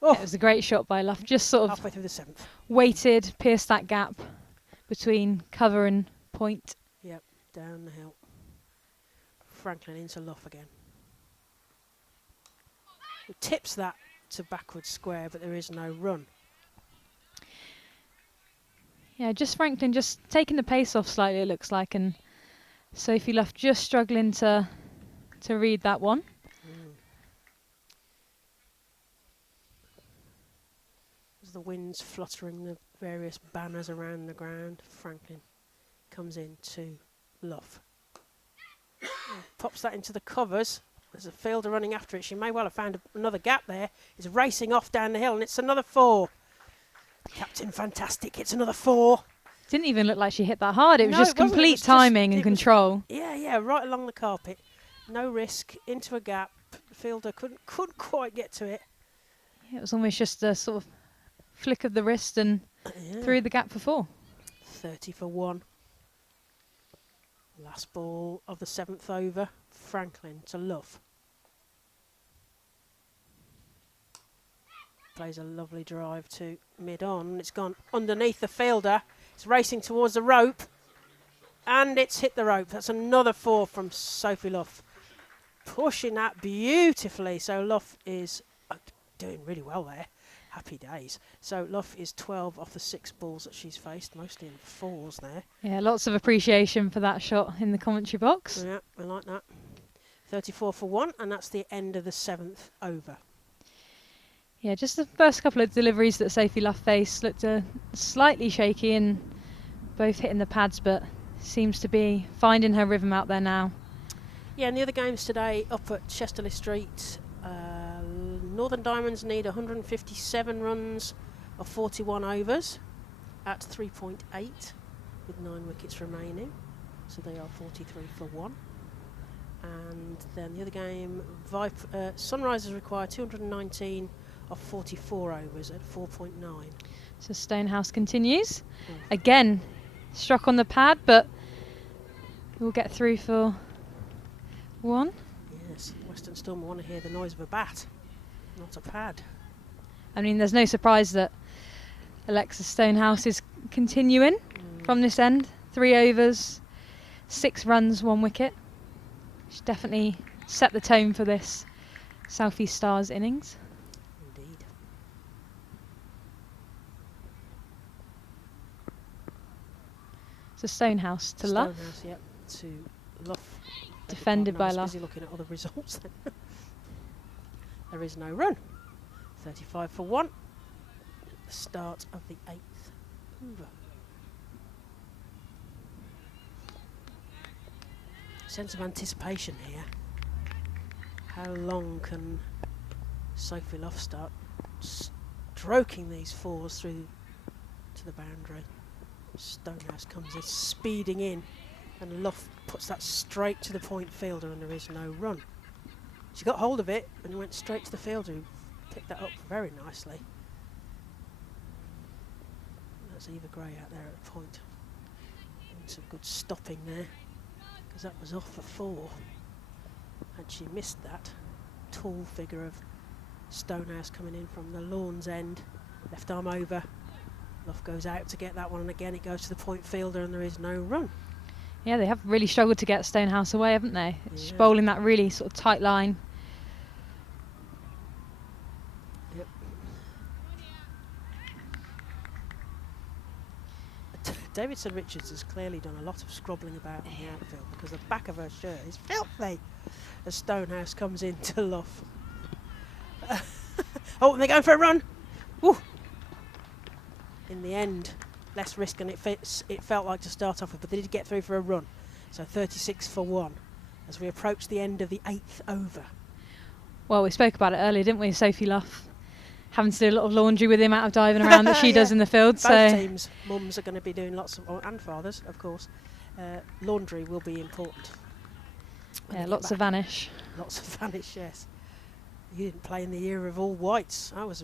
Oh, it was a great shot by Luff. Just sort of halfway through the 7th. Waited, pierced that gap between cover and point. Yep, down the hill. Franklin into Luff again. It tips that to backward square, but there is no run. Yeah, just Franklin just taking the pace off slightly, it looks like, and Sophie Luff just struggling to read that one. As the wind's fluttering the various banners around the ground, Franklin comes in to Luff. Pops that into the covers. There's a fielder running after it. She may well have found another gap there. It's racing off down the hill, and it's another 4. Captain Fantastic hits another 4. Didn't even look like she hit that hard. It was just complete timing and control. Yeah, right along the carpet. No risk, into a gap. The fielder couldn't quite get to it. Yeah, it was almost just a sort of flick of the wrist and through the gap for 4. 30 for 1. Last ball of the 7th over. Franklin to Luff. Plays a lovely drive to mid-on. It's gone underneath the fielder. It's racing towards the rope. And it's hit the rope. That's another 4 from Sophie Luff. Pushing that beautifully. So Luff is doing really well there. Happy days. So Luff is 12 off the 6 balls that she's faced, mostly in 4s there. Yeah, lots of appreciation for that shot in the commentary box. Yeah, I like that. 34 for 1, and that's the end of the 7th over. Yeah, just the first couple of deliveries that Sophie Luff faced looked slightly shaky, both hitting the pads, but seems to be finding her rhythm out there now. Yeah, and the other games today up at Chesterley Street, Northern Diamonds need 157 runs of 41 overs at 3.8 with 9 wickets remaining, so they are 43 for 1. And then the other game, Sunrisers require 219 of 44 overs at 4.9. So Stonehouse continues. Again, struck on the pad, but we'll get through for 1. Yes, Western Storm want to hear the noise of a bat, not a pad. I mean, there's no surprise that Alexa Stonehouse is continuing from this end. 3 overs, 6 runs, 1 wicket. She's definitely set the tone for this South East Stars innings. Indeed. So Stonehouse to Luff. Stonehouse, yep, to Luff. Defended by Luff. Busy looking at other results then. There is no run. 35 for 1. The start of the 8th over. Sense of anticipation here. How long can Sophie Luff start stroking these 4s through to the boundary? Stonehouse comes in, speeding in, and Luff puts that straight to the point fielder, and there is no run. She got hold of it and went straight to the fielder, who picked that up very nicely. That's Eva Gray out there at the point. And some good stopping there, because that was off for 4. Had she missed that, tall figure of Stonehouse coming in from the lawn's end, left arm over. Luff goes out to get that one, and again it goes to the point fielder, and there is no run. Yeah, they have really struggled to get Stonehouse away, haven't they? She's Yeah. bowling that really sort of tight line. Yep. Davidson Richards has clearly done a lot of scrobbling about in the outfield, because the back of her shirt is filthy as Stonehouse comes into Luff. Oh, and they're going for a run. Woo. In the end, less risk than it felt like to start off with, but they did get through for a run. So 36 for 1 as we approach the end of the 8th over. Well, we spoke about it earlier, didn't we? Sophie Luff having to do a lot of laundry with the amount of diving around that she Yeah. does in the field. Both So teams' mums are going to be doing lots of, and fathers, of course. Laundry will be important. when yeah, they get lots of back. vanish. Lots of vanish, yes. You didn't play in the era of all whites. That was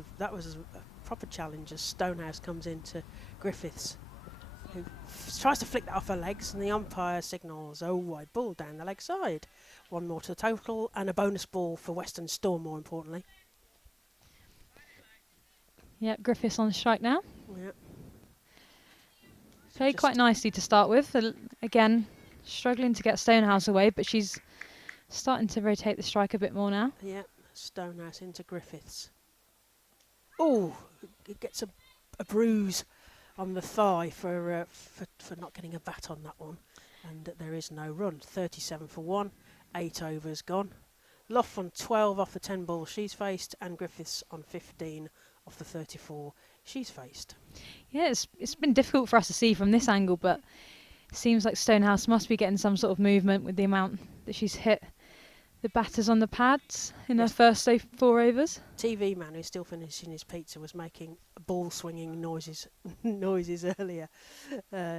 a proper challenge as Stonehouse comes into Griffiths, who tries to flick that off her legs, and the umpire signals, oh, wide ball down the leg side. 1 more to the total, and a bonus ball for Western Storm, more importantly. Yep, Griffiths on strike now. Yeah. Played Just- quite nicely to start with. Again, struggling to get Stonehouse away, but she's starting to rotate the strike a bit more now. Yeah, Stonehouse into Griffiths. Oh, it gets a bruise on the thigh for not getting a bat on that one, and there is no run. 37 for 1, 8 overs gone. Luff on 12 off the 10 balls she's faced, and Griffiths on 15 off the 34 she's faced. Yeah, it's been difficult for us to see from this angle, but it seems like Stonehouse must be getting some sort of movement with the amount that she's hit the batters on the pads in her Yes. first 4 overs. TV man who's still finishing his pizza was making ball swinging noises earlier,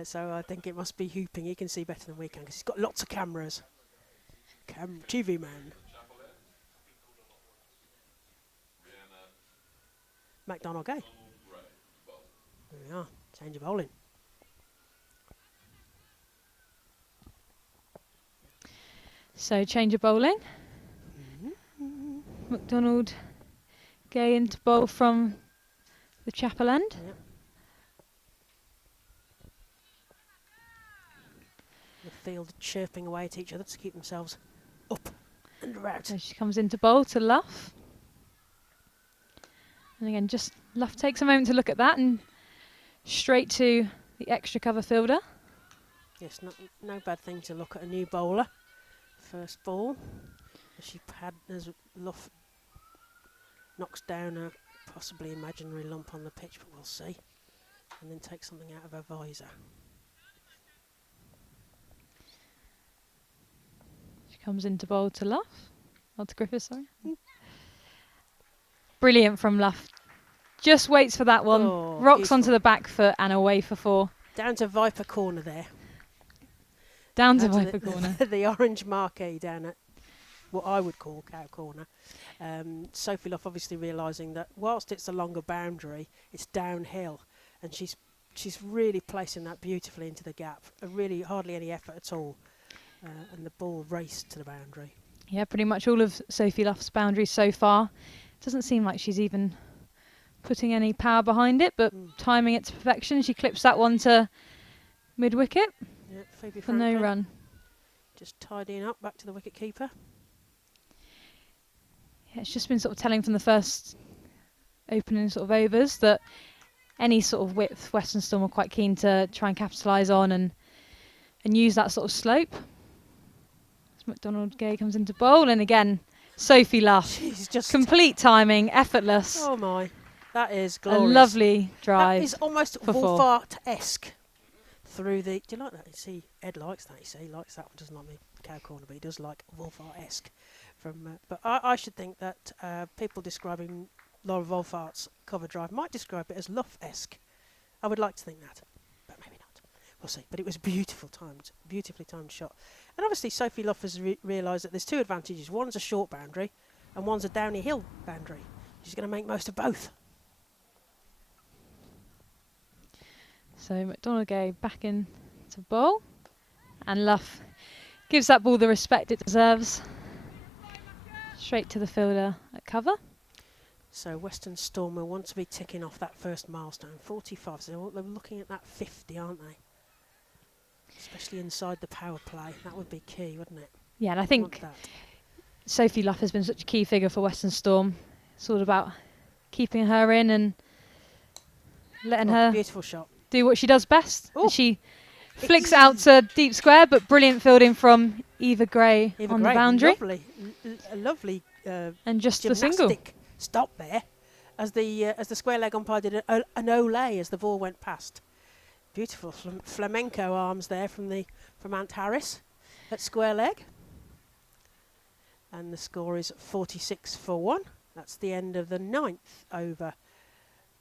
so I think it must be hooping. He can see better than we can because he's got lots of cameras. TV man. McDonald Gay. There we are. Change of bowling. So change of bowling. McDonald Gay into bowl from the chapel end. Yep. The field chirping away at each other to keep themselves up and about. So she comes into bowl to Luff. And again, just Luff takes a moment to look at that and straight to the extra cover fielder. Yes, no bad thing to look at a new bowler. First ball, as Luff knocks down a possibly imaginary lump on the pitch, but we'll see. And then takes something out of her visor. Comes into bowl to Luff. Not to Griffiths, sorry. Brilliant from Luff. Just waits for that one. Oh, Rocks beautiful. onto the back foot and away for 4. Down to Viper Corner there. Down to Down Viper Corner. The orange marquee down at what I would call Cow Corner. Sophie Luff obviously realising that whilst it's a longer boundary, it's downhill, and she's really placing that beautifully into the gap. Really hardly any effort at all, and the ball raced to the boundary. Yeah, pretty much all of Sophie Luff's boundaries so far. Doesn't seem like she's even putting any power behind it, but timing it to perfection. She clips that one to mid-wicket Yeah, Phoebe for no Franklin run. just tidying up back to the wicket keeper. Yeah, it's just been sort of telling from the first opening sort of overs that any sort of width Western Storm are quite keen to try and capitalise on and use that sort of slope. As McDonald Gay comes into bowl, and again Sophie Luff. She's just Complete timing, effortless. oh my, that is A glorious. lovely drive. That is almost for 4. Wolfart-esque through the. Do you like that? You see, Ed likes that. You see, he likes that one. Doesn't like me Cow Corner, but he does like Wolfart-esque. But I should think that people describing Laura Wolfart's cover drive might describe it as Luff-esque. I would like to think that, but maybe not. We'll see. But it was beautifully timed shot. And obviously Sophie Luff has realised that there's 2 advantages. One's a short boundary, and one's a downy hill boundary. She's going to make most of both. So McDonald Gay back in to bowl, and Luff gives that ball the respect it deserves. Straight to the fielder at cover. So Western Storm will want to be ticking off that first milestone, 45. So they're looking at that 50, aren't they? Especially inside the power play. That would be key, wouldn't it? Yeah, and I Want think that. Sophie Luff has been such a key figure for Western Storm. It's all about keeping her in and letting her Beautiful shot. do what she does best. Ooh. And she flicks out to deep square, but brilliant fielding from Eva Gray Eva on Gray, the boundary. a lovely And just the gymnastic single. stop there as the square leg umpire did an olé as the ball went past. Beautiful flamenco arms there from Ant Harris at square leg. And the score is 46 for 1. That's the end of the 9th over.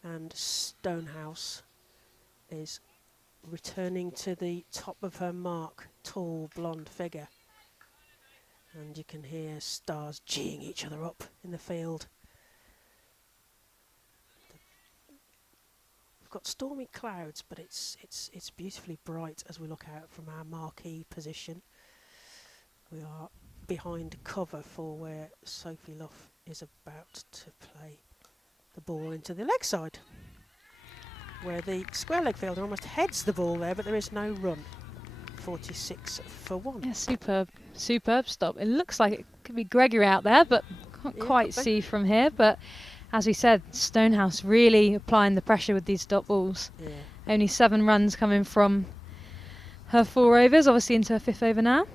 And Stonehouse is returning to the top of her mark, tall blonde figure. And you can hear stars geeing each other up in the field. We've got stormy clouds, but it's beautifully bright as we look out from our marquee position. We are behind cover for where Sophie Luff is about to play the ball into the leg side, where the square leg fielder almost heads the ball there, but there is no run. 46 for 1. Yeah, superb stop. It looks like it could be Gregory out there, but can't Yeah, quite could be. see from here. But as we said, Stonehouse really applying the pressure with these dot balls. Yeah. Only 7 runs coming from her 4 overs, obviously into her 5th over now.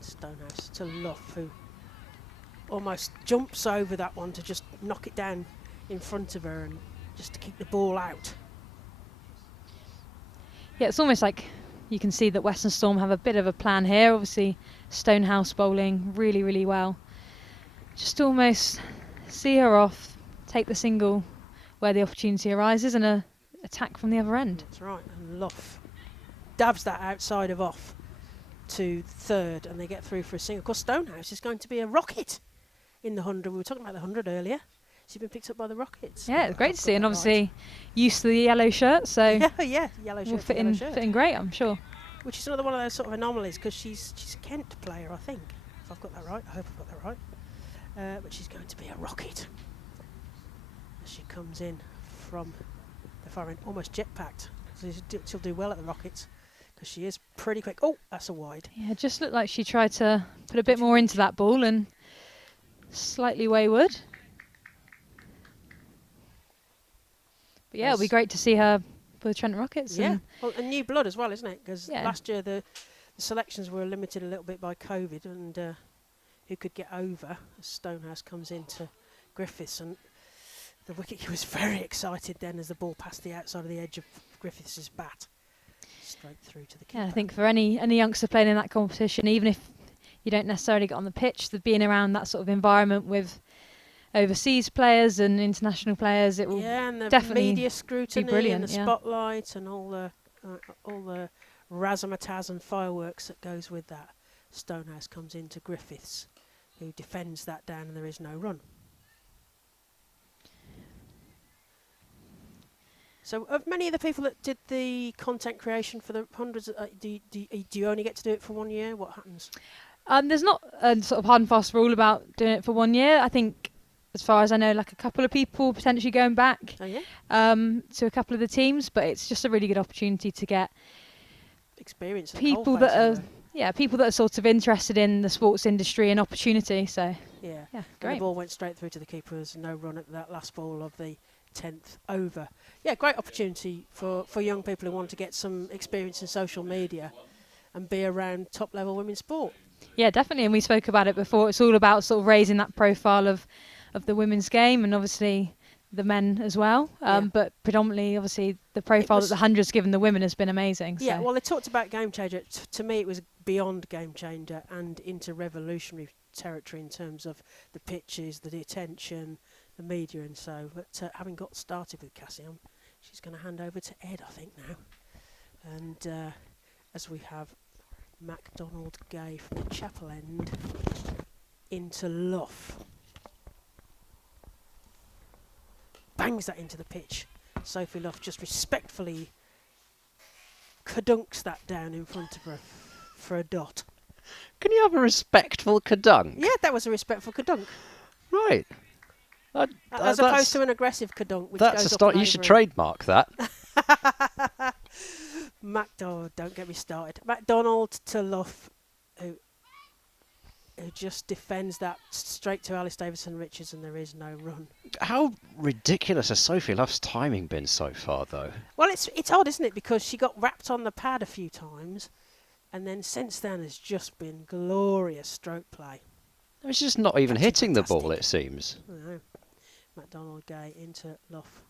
Stonehouse to Luff, who almost jumps over that one to just knock it down in front of her and just to keep the ball out. Yeah, it's almost like you can see that Western Storm have a bit of a plan here. Obviously, Stonehouse bowling really, really well. Just almost see her off, take the single where the opportunity arises, and a attack from the other end. That's right, and Luff dabs that outside of off to 3rd, and they get through for a single. Of course, Stonehouse is going to be a rocket in the 100. We were talking about the 100 earlier. She's been picked up by the Rockets. Yeah, it's great I've to got see, and that obviously used to the yellow shirt, so yeah, yellow will shirt, fit yellow in, shirt. fitting great, I'm sure. Which is another one of those sort of anomalies, because she's a Kent player, I think. If I've got that right, I hope I've got that right. But she's going to be a rocket as she comes in from the far end, almost jetpacked. So she'll do well at the Rockets because she is pretty quick. Oh, that's a wide. Yeah, it just looked like she tried to put a bit more into that ball and slightly wayward. But yeah, it'll be great to see her for the Trent Rockets. Yeah, And well, and new blood as well, isn't it? Because Yeah. last year the selections were limited a little bit by COVID, and who could get over as Stonehouse comes into Griffiths, and the wicketkeeper was very excited then as the ball passed the outside of the edge of Griffiths' bat, straight through to the keeper. yeah, I think for any youngster playing in that competition, even if you don't necessarily get on the pitch. The being around that sort of environment with overseas players and international players, it will and the definitely media scrutiny brilliant, and the spotlight and all the razzmatazz and fireworks that goes with that. Stonehouse comes into Griffiths, who defends that down, and there is no run. So, of many of the people that did the content creation for the hundreds, do you only get to do it for 1 year? What happens? There's not a sort of hard and fast rule about doing it for 1 year. I think, as far as I know, like a couple of people potentially going back Oh, yeah? to a couple of the teams, but it's just a really good opportunity to get Experience. people that are people that are sort of interested in the sports industry and opportunity. So yeah, yeah, and great. the ball went straight through to the keeper. There's no run at that last ball of the 10th over. Yeah, great opportunity for young people who want to get some experience in social media and be around top level women's sport. Yeah, definitely. And we spoke about it before. It's all about sort of raising that profile of the women's game, and obviously the men as well. But predominantly, obviously, the profile that the 100's given the women has been amazing. Yeah, so. well, they talked about game changer. To me, it was beyond game changer and into revolutionary territory in terms of the pitches, the attention, the media, and so. But having got started with Cassie, she's going to hand over to Ed, I think, now. And as we have MacDonald Gay from the Chapel End into Luff. Bangs that into the pitch. Sophie Luff just respectfully kadunks that down in front of her for a dot. Can you have a respectful kadunk? Yeah, that was a respectful kadunk. Right. As opposed to an aggressive kadunk, which that's goes a up start. and You over should and- trademark that. MacDonald, don't get me started. MacDonald to Luff, who just defends that straight to Alice Davison-Richards, and there is no run. How ridiculous has Sophie Luff's timing been so far, though? Well, it's odd, isn't it? Because she got wrapped on the pad a few times, and then since then has just been glorious stroke play. It's just not even That's hitting the fantastic. ball, it seems. I know. MacDonald Gay into Luff,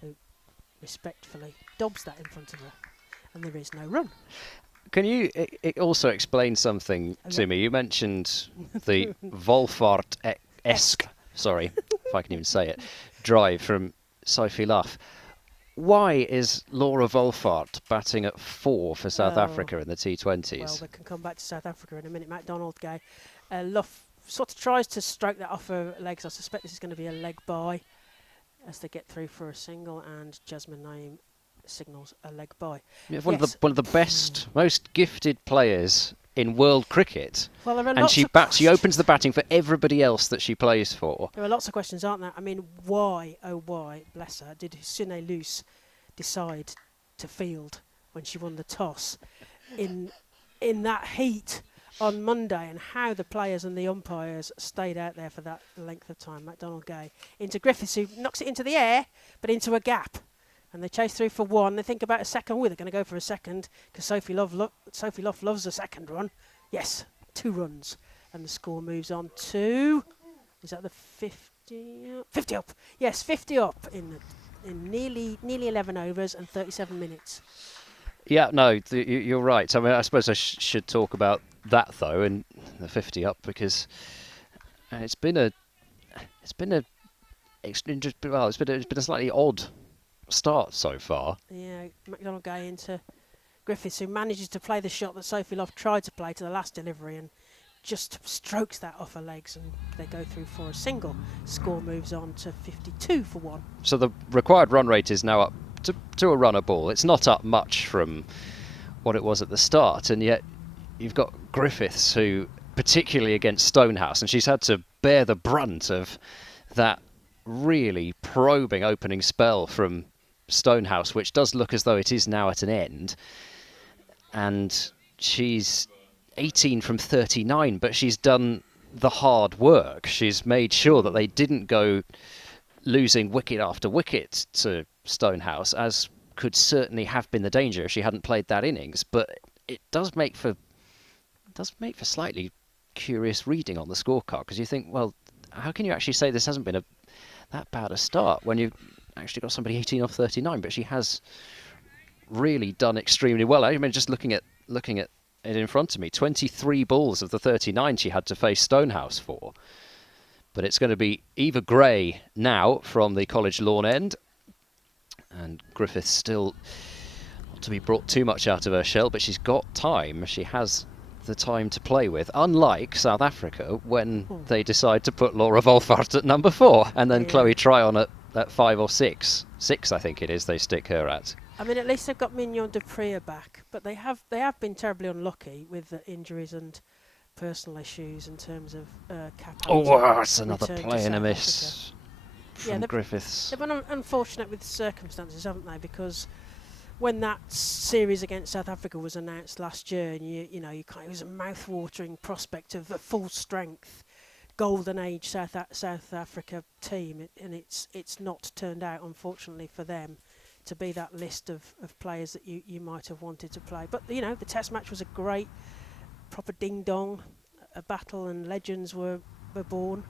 who respectfully dobs that in front of her, and there is no run. Can you also explain something to me? You mentioned the Wolfart-esque, sorry, if I can even say it, drive from Sophie Luff. Why is Laura Wolfart batting at 4 for South Africa in the T20s? Well, we can come back to South Africa in a minute. MacDonald Gay. Luff sort of tries to stroke that off her legs. I suspect this is going to be a leg bye as they get through for a single, and Jasmine Naeem signals a leg bye. Yeah, one of the best, most gifted players in world cricket. Well, there are And lots she of she opens the batting for everybody else that she plays for. There are lots of questions, aren't there? I mean, why, oh why, bless her, did Sine Luce decide to field when she won the toss in that heat on Monday, and how the players and the umpires stayed out there for that length of time? MacDonald Gay into Griffiths, who knocks it into the air, but into a gap. And they chase through for one. They think about a second. They're going to go for a second because Sophie Luff loves a second run. Yes, 2 runs. And the score moves on to... Is that the 50? 50 up. Yes, 50 up in nearly 11 overs and 37 minutes. Yeah, no, you're right. I mean, I suppose I should talk about that though, and the 50 up, because it's been a slightly odd start so far. Yeah, MacDonald Gay into Griffiths, who manages to play the shot that Sophie Luff tried to play to the last delivery and just strokes that off her legs, and they go through for a single. Score moves on to 52 for 1. So the required run rate is now up to a runner ball. It's not up much from what it was at the start, and yet you've got Griffiths, who, particularly against Stonehouse, and she's had to bear the brunt of that really probing opening spell from Stonehouse, which does look as though it is now at an end. And she's 18 from 39, but she's done the hard work. She's made sure that they didn't go losing wicket after wicket to Stonehouse, as could certainly have been the danger if she hadn't played that innings. But it does make for slightly curious reading on the scorecard, because you think, well, how can you actually say this hasn't been that bad a start when you've actually got somebody 18 off 39? But she has really done extremely well. I mean, just looking at it in front of me. 23 balls of the 39 she had to face Stonehouse for. But it's going to be Eva Gray now from the College Lawn end. And Griffith still not to be brought too much out of her shell, but she's got time. She has the time to play with, unlike South Africa when they decide to put Laura Wolfhard at number 4 and then Chloe Tryon at 5 or 6. 6, I think it is, they stick her at. I mean, at least they've got Mignon Dupree back, but they have been terribly unlucky with the injuries and personal issues in terms of Cap. Oh, that's another play and a miss from Griffiths. They've been unfortunate with circumstances, haven't they? Because when that series against South Africa was announced last year, and it was a mouth-watering prospect of a full-strength, golden age South Africa team, and it's not turned out, unfortunately for them, to be that list of players that you might have wanted to play. But the Test match was a great, proper ding-dong, a battle, and legends were born.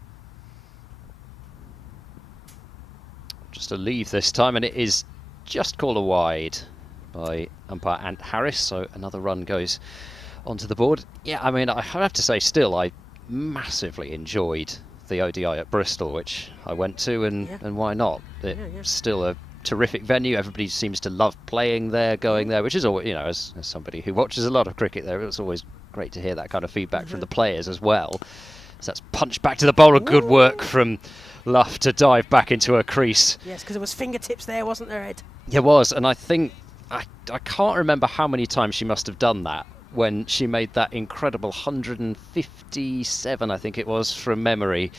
Just a leave this time, and it is just called a wide by umpire Ant Harris, so another run goes onto the board. Yeah, I mean, I have to say still, I massively enjoyed the ODI at Bristol, which I went to, and why not? It's still a terrific venue. Everybody seems to love playing there, going there, which is always, as somebody who watches a lot of cricket there, it's always great to hear that kind of feedback from the players as well. So that's punched back to the bowler. Good work from Luff to dive back into her crease. Yes, because there was fingertips there, wasn't there, Ed? There was, and I think I can't remember how many times she must have done that when she made that incredible 157, I think it was, from memory.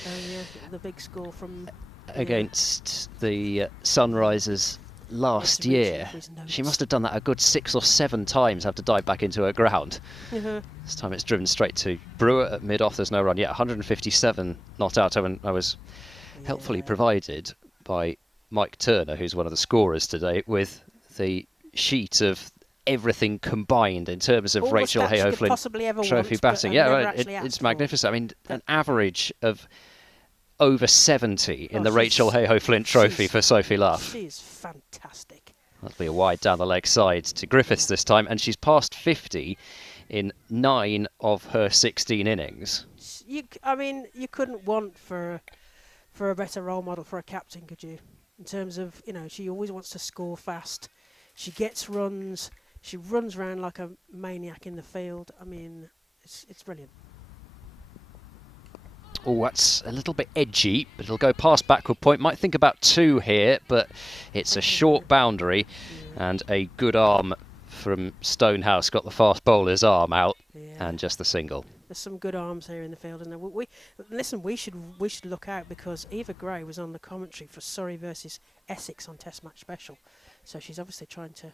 The big score from against the Sunrisers last year. She must have done that a good 6 or 7 times, have to dive back into her ground. This time it's driven straight to Brewer at mid-off. There's no run. 157 not out. I was helpfully provided by Mike Turner, who's one of the scorers today, with the sheet of everything combined in terms of Rachael Heyhoe Flint trophy batting. It's magnificent. I mean, an average of over 70 in the Rachael Heyhoe Flint trophy for Sophie Luff. She's fantastic. That'll be a wide down the leg side to Griffiths this time, and she's passed 50 in 9 of her 16 innings. You couldn't want for a better role model for a captain, could you? In terms of, she always wants to score fast. She gets runs. She runs around like a maniac in the field. I mean, it's brilliant. Oh, that's a little bit edgy, but it'll go past backward point. Might think about 2 here, but it's a short boundary, and a good arm from Stonehouse got the fast bowler's arm out, and just the single. There's some good arms here in the field, and we should look out, because Eva Gray was on the commentary for Surrey versus Essex on Test Match Special, so she's obviously trying to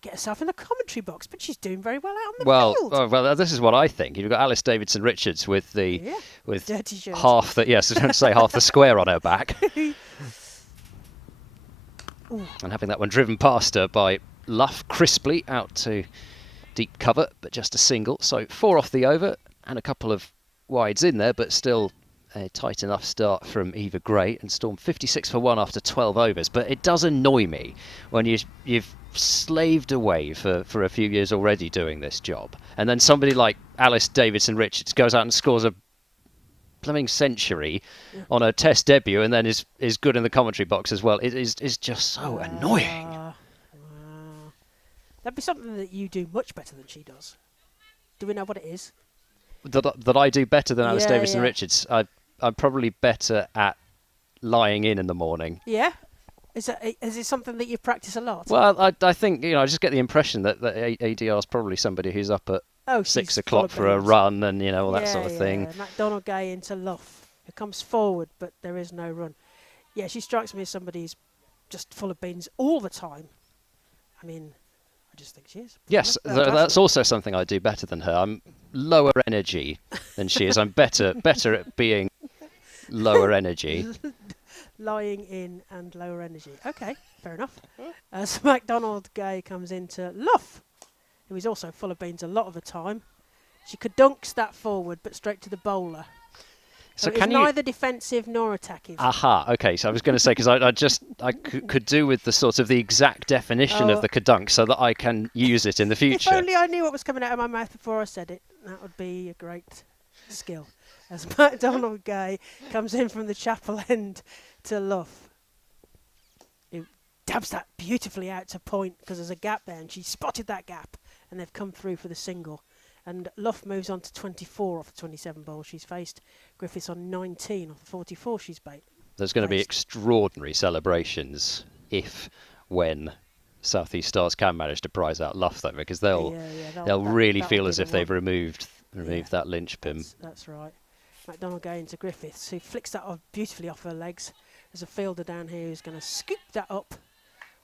get herself in the commentary box, but she's doing very well out on the field. Well, this is what I think. You've got Alice Davidson Richards with dirty shirt. half the square on her back, and having that one driven past her by Luff crisply out to deep cover, but just a single. So 4 off the over and a couple of wides in there, but still a tight enough start from Eva Gray, and Storm 56 for 1 after 12 overs. But it does annoy me when you've slaved away for a few years already doing this job, and then somebody like Alice Davidson Richards goes out and scores a blooming century on her Test debut, and then is good in the commentary box as well. It is just so annoying. That'd be something that you do much better than she does. Do we know what it is? That I do better than Alice Davidson Richards. I'm probably better at lying in the morning. Yeah? Is it something that you practice a lot? Well, I think, I just get the impression that ADR is probably somebody who's up at 6 o'clock for a run and, all that sort of thing. MacDonald Gay into Luff. It comes forward, but there is no run. Yeah, she strikes me as somebody who's just full of beans all the time. I mean, I just think she is. Yes, that's also something I do better than her. I'm lower energy than she is. I'm better at being lower energy. Lying in and lower energy. Okay, fair enough. So MacDonald Gay comes into Luff, who is also full of beans a lot of the time. She could dunks that forward, but straight to the bowler. So it's can you? neither defensive nor attacking. Aha. Okay. So I was going to say because I could do with the sort of the exact definition of the kadunk so that I can use it in the If future. only I knew what was coming out of my mouth before I said it. That would be a great skill. As MacDonald Gay comes in from the chapel end to Luff, who dabs that beautifully out to point because there's a gap there, and she spotted that gap, and they've come through for the single. And Luff moves on to 24 off the 27 balls she's faced. Griffiths on 19 off the 44 she's faced. There's going to be extraordinary celebrations when South East Stars can manage to prize out Luff, though, because they'll really feel as if they've removed that linchpin. That's right. MacDonald Gay into Griffiths, who flicks that off beautifully off her legs. There's a fielder down here who's going to scoop that up.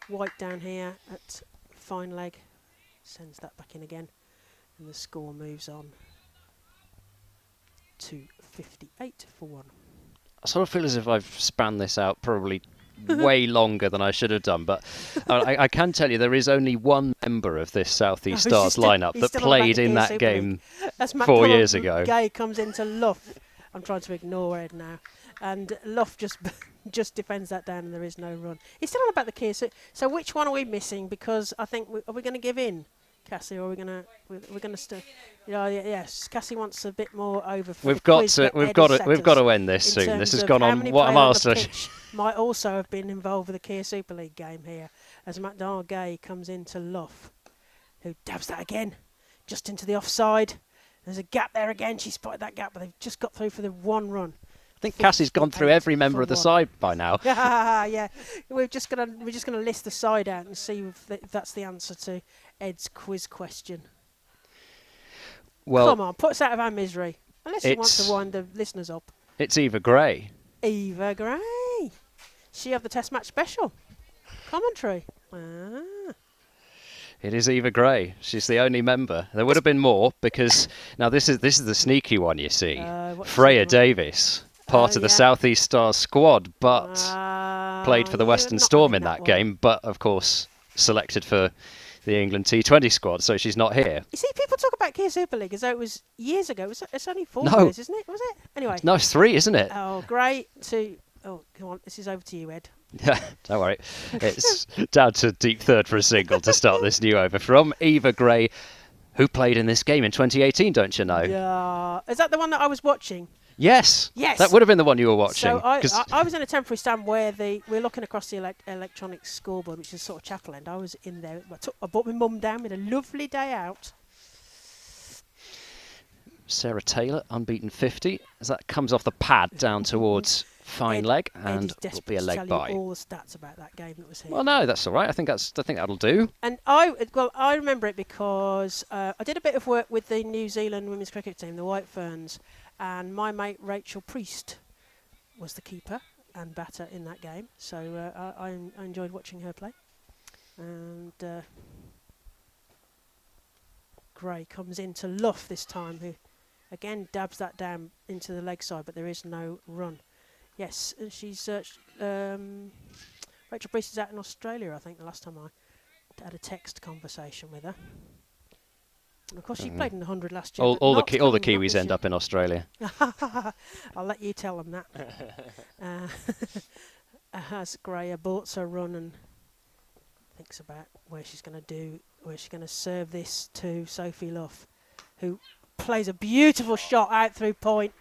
White down here at fine leg. Sends that back in again. And the score moves on to 58 for 1. I sort of feel as if I've spanned this out probably way longer than I should have done, but I can tell you there is only one member of this South East Stars lineup that played in that game 4 years ago. Gay comes into Luff. I'm trying to ignore Ed now. And Luff just defends that down and there is no run. He's still on about the key. So which one are we missing? Because I think, are we going to give in, Cassie, or are we going to... We're going to still... yes, Cassie wants a bit more over for We've got to end this soon. This has gone on what I'm asked. Might also have been involved with the Kia Super League game here, as MacDonald Gay comes into Luff, who dabs that again, just into the offside. There's a gap there again. She spotted that gap, but they've just got through for the one run. I think Cassie's gone through every member of the side by now. Yeah, we're just gonna list the side out and see if that's the answer to Ed's quiz question. Well, come on, put us out of our misery. Unless you want to wind the listeners up. It's Eva Gray. Eva Gray. She have the Test match special commentary. It is Eva Gray. She's the only member. There would have been more because now this is the sneaky one. You see, Freya Davis, part of the South East Stars squad, but played for the Western Storm in that game. But of course, selected for the England T20 squad, so she's not here. You see, people talk about Kia Super League as though it was years ago. It's only 4 years, isn't it? Was it? Anyway. No, it's 3, isn't it? Oh, great. Oh, come on. This is over to you, Ed. Yeah, don't worry. It's down to deep third for a single to start this new over from Eva Gray, who played in this game in 2018, don't you know? Yeah. Is that the one that I was watching? Yes. That would have been the one you were watching. So I was in a temporary stand where we're looking across the electronic scoreboard, which is sort of chapel end. I was in there. I brought my mum down. We had a lovely day out. Sarah Taylor, unbeaten 50, as that comes off the pad down towards fine leg, and will be a leg by. All the stats about that game that was here. Well, no, that's all right. I think that'll do. And I remember it because I did a bit of work with the New Zealand women's cricket team, the White Ferns, and my mate Rachael Priest was the keeper and batter in that game. So I enjoyed watching her play. And Gray comes into Luff this time, who again dabs that down into the leg side, but there is no run. Yes, she's Rachael Priest is out in Australia, I think, the last time I had a text conversation with her. And of course, she played in the 100 last year. All the Kiwis end up in Australia. I'll let you tell them that. As Gray aborts her run and thinks about where she's going to serve this to Sophie Luff, who plays a beautiful shot out through point.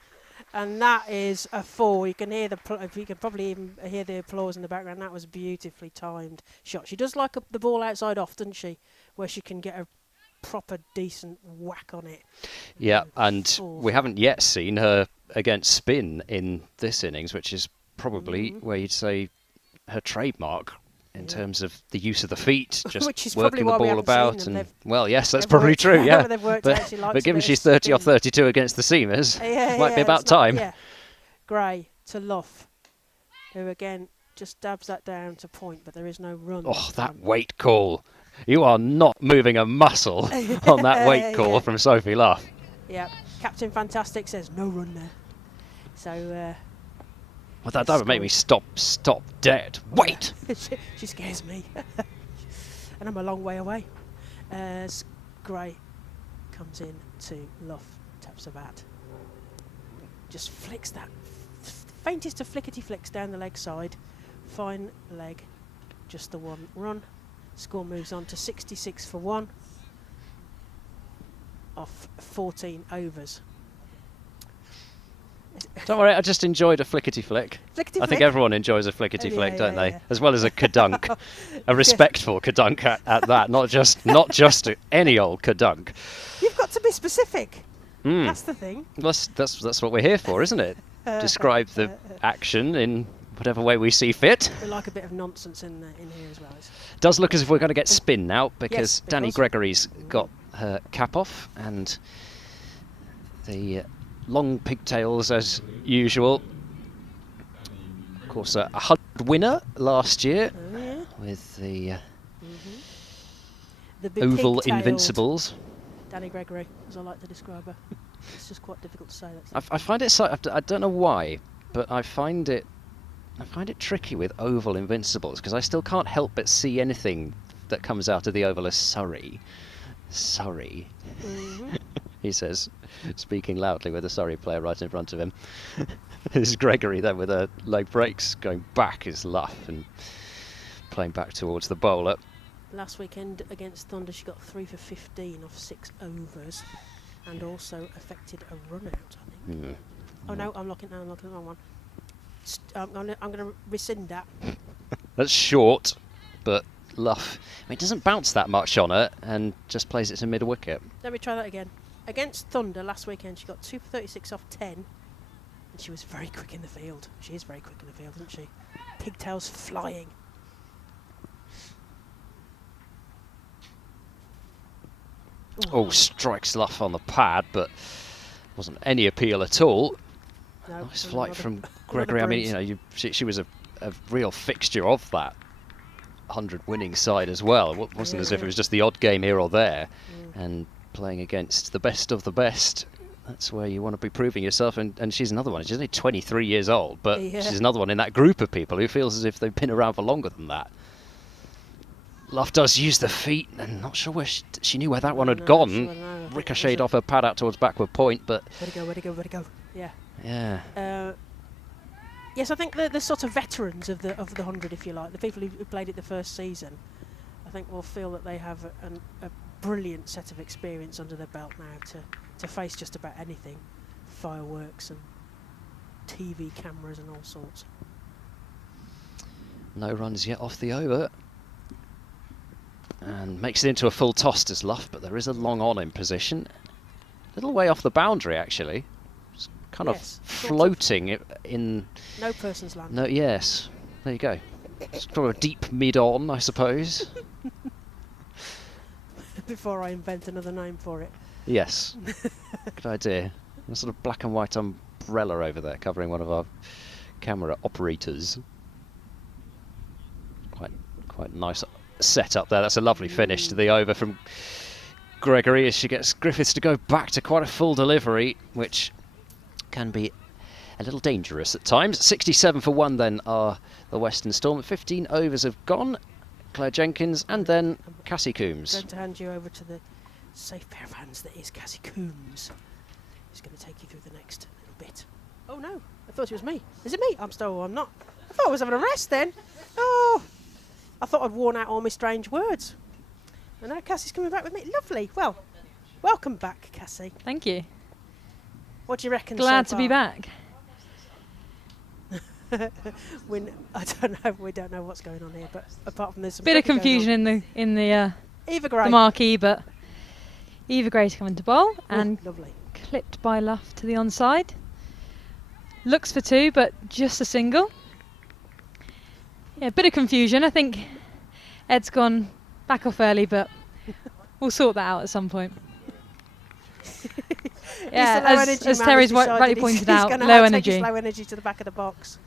And that is a 4. You can hear you can probably even hear the applause in the background. That was a beautifully timed shot. She does like the ball outside off, doesn't she? Where she can get a proper decent whack on it. Yeah, and we haven't yet seen her against spin in this innings, which is probably where you'd say her trademark in terms of the use of the feet, just which is working the ball about. And well, yes, that's they've probably worked, true. Yeah, but given she's 30 off 32 against the seamers, might be about time. Gray to Luff, who again just dabs that down to point, but there is no run. Oh, that weight call! You are not moving a muscle on that weight call from Sophie Luff. Yeah, Captain Fantastic says no run there. So. Well, that would make me stop dead. Wait! She scares me. And I'm a long way away. As Gray comes in to Luff, taps a bat. Just flicks that faintest of flickety flicks down the leg side. Fine leg, just the one run. Score moves on to 66 for 1 off 14 overs. Don't worry, I just enjoyed a flickety flick. Flickety I think flick. everyone enjoys a flickety Yeah, flick, yeah, don't they? yeah. As well as a kadunk, a respectful kadunk at that, not just any old kadunk. You've got to be specific. Mm. That's the thing. That's what we're here for, isn't it? Describe the action in whatever way we see fit. We like a bit of nonsense in here as well. Does look as if we're going to get spin now because Yes, Danny because- Gregory's got her cap off and the long pigtails as usual. Of course, a 100 winner last year Oh, yeah. with the The big Oval pig-tailed Invincibles. Danny Gregory, as I like to describe her. It's just quite difficult to say. That's I find it I don't know why, but I find it tricky with Oval Invincibles because I still can't help but see anything that comes out of the Oval as Surrey. Surrey, he says, speaking loudly with a Surrey player right in front of him. This is Gregory then with her leg breaks going back is Luff and playing back towards the bowler. Last weekend against Thunder, she got 3 for 15 off 6 overs, and also affected a run out, I think. Oh no, I'm looking at the wrong one. I'm going to rescind that. That's short, but Luff, it doesn't bounce that much on her and just plays it to mid wicket. Let me try that again. Against Thunder last weekend, she got 2 for 36 off 10, and she was very quick in the field. She is very quick in the field, isn't she? Pigtails flying. Oh, strikes Luff on the pad, but wasn't any appeal at all. No, Nice another- flight from another Gregory. I mean, bruise. you know, she was a real fixture of that 100 winning side as well. It wasn't as if it was just the odd game here or there. And playing against the best of the best, that's where you want to be proving yourself. And she's another one. She's only 23 years old, but Yeah. she's another one in that group of people who feels as if they've been around for longer than that. Luff does use the feet, and not sure where she knew where that one had No, gone. sure, no, I think it Ricocheted was off her pad out towards backward point, but Where'd it go? Yeah. yeah. Yes, I think the sort of veterans of the 100, if you like, the people who played it the first season, I think will feel that they have a brilliant set of experience under their belt now to face just about anything, fireworks and TV cameras and all sorts. No runs yet off the over. And makes it into a full toss as Luff, but there is a long on in position. Little way off the boundary, actually. Just kind Yes, of sort of. floating in. No person's land. No, yes. There you go. It's probably a deep mid-on, I suppose. Before I invent another name for it. Yes. Good idea. A sort of black and white umbrella over there covering one of our camera operators. Quite nice setup there. That's a lovely finish to the over from Gregory as she gets Griffiths to go back to quite a full delivery, which can be a little dangerous at times. 67 for 1 then are the Western Storm. 15 overs have gone. Claire Jenkins and then Cassie I'm Coombs. going to hand you over to the safe pair of hands that is Cassie Coombs, who's going to take you through the next little bit. Oh no, I thought it was me. Is it me? I'm not. I thought I was having a rest then. Oh, I thought I'd worn out all my strange words. And now Cassie's coming back with me. Lovely. Well, welcome back, Cassie. Thank you. What do you reckon? Glad so to be far? back. We don't know what's going on here, but apart from this, Bit of confusion in the Eva Gray. marquee, but Eva Gray's coming to bowl and Lovely. clipped by Luff to the onside. Looks for 2, but just a single. Yeah, bit of confusion. I think Ed's gone back off early, but we'll sort that out at some point. Yeah, as Terry's rightly pointed out, he's low take energy. his low energy to the back of the box.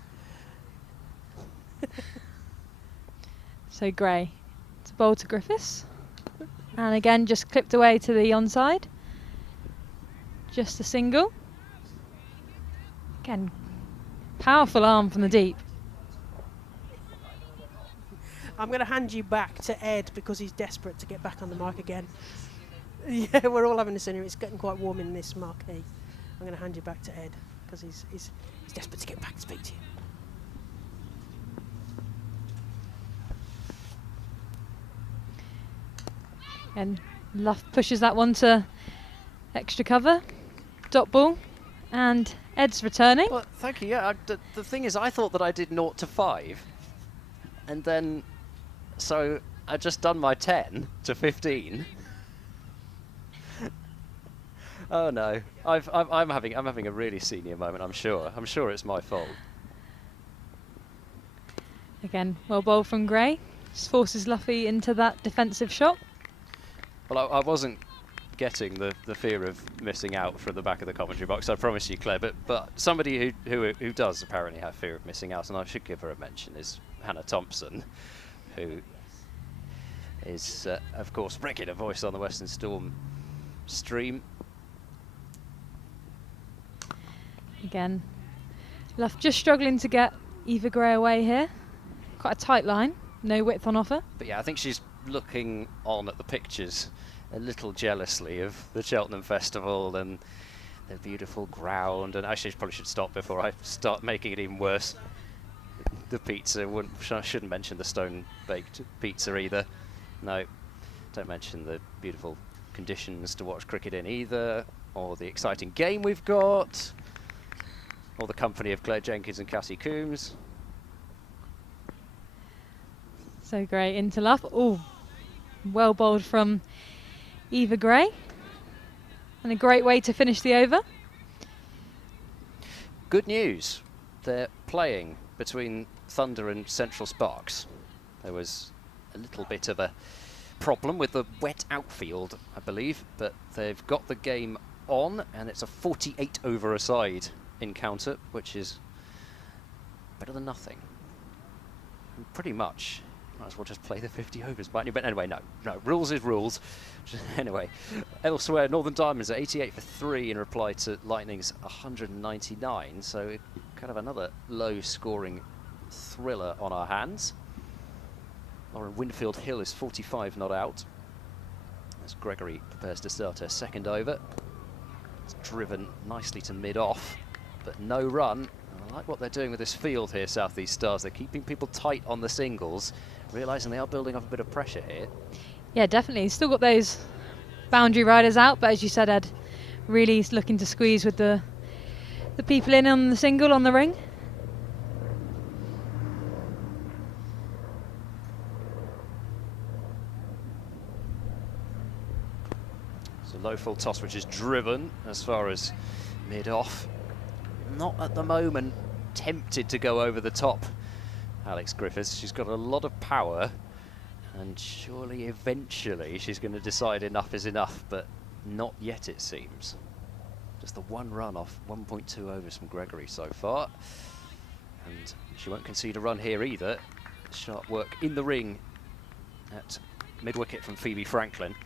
So Gray to bowl to Griffiths. And again, just clipped away to the onside. Just a single. Again, powerful arm from the deep. I'm going to hand you back to Ed because he's desperate to get back on the mic again. Yeah, we're all having a scenery. It's getting quite warm in this marquee. I'm going to hand you back to Ed because He's desperate to get back to speak to you. And Luff pushes that one to extra cover. Dot ball. And Ed's returning. Well, thank you. Yeah, the thing is, I thought that I did 0 to 5. And then, so I've just done my 10 to 15. Oh no, I'm having a really senior moment. I'm sure it's my fault. Again, well bowled from Gray. Just forces Luffy into that defensive shot. Well, I wasn't getting the fear of missing out from the back of the commentary box, I promise you, Claire. But somebody who does apparently have fear of missing out, and I should give her a mention, is Hannah Thompson, who is of course regular voice on the Western Storm stream. Again, Luff just struggling to get Eva Gray away here. Quite a tight line, no width on offer. But yeah, I think she's looking on at the pictures a little jealously of the Cheltenham Festival and the beautiful ground. And actually, I probably should stop before I start making it even worse. The pizza, I shouldn't mention the stone-baked pizza either. No, don't mention the beautiful conditions to watch cricket in either, or the exciting game we've got, or the company of Claire Jenkins and Cassie Coombs. So Gray into Luff. Oh, well bowled from Eva Gray. And a great way to finish the over. Good news. They're playing between Thunder and Central Sparks. There was a little bit of a problem with the wet outfield, I believe, but they've got the game on, and it's a 48 over a side encounter, which is better than nothing. And pretty much might as well just play the 50 overs. But anyway, no, rules is rules. Anyway, elsewhere, Northern Diamonds are 88 for 3 in reply to Lightning's 199. So kind of another low-scoring thriller on our hands. Lauren Winfield Hill is 45 not out, as Gregory prepares to start her second over. It's driven nicely to mid-off, but no run. I like what they're doing with this field here, South East Stars. They're keeping people tight on the singles, realising they are building up a bit of pressure here. Yeah, definitely. Still got those boundary riders out, but as you said, Ed, really looking to squeeze with the people in on the single on the ring. So low full toss, which is driven as far as mid-off. Not at the moment tempted to go over the top, Alex Griffiths. She's got a lot of power, and surely eventually she's going to decide enough is enough, but not yet, it seems. Just the one run off 1.2 overs from Gregory so far, and she won't concede a run here either. Sharp work in the ring at mid-wicket from Phoebe Franklin.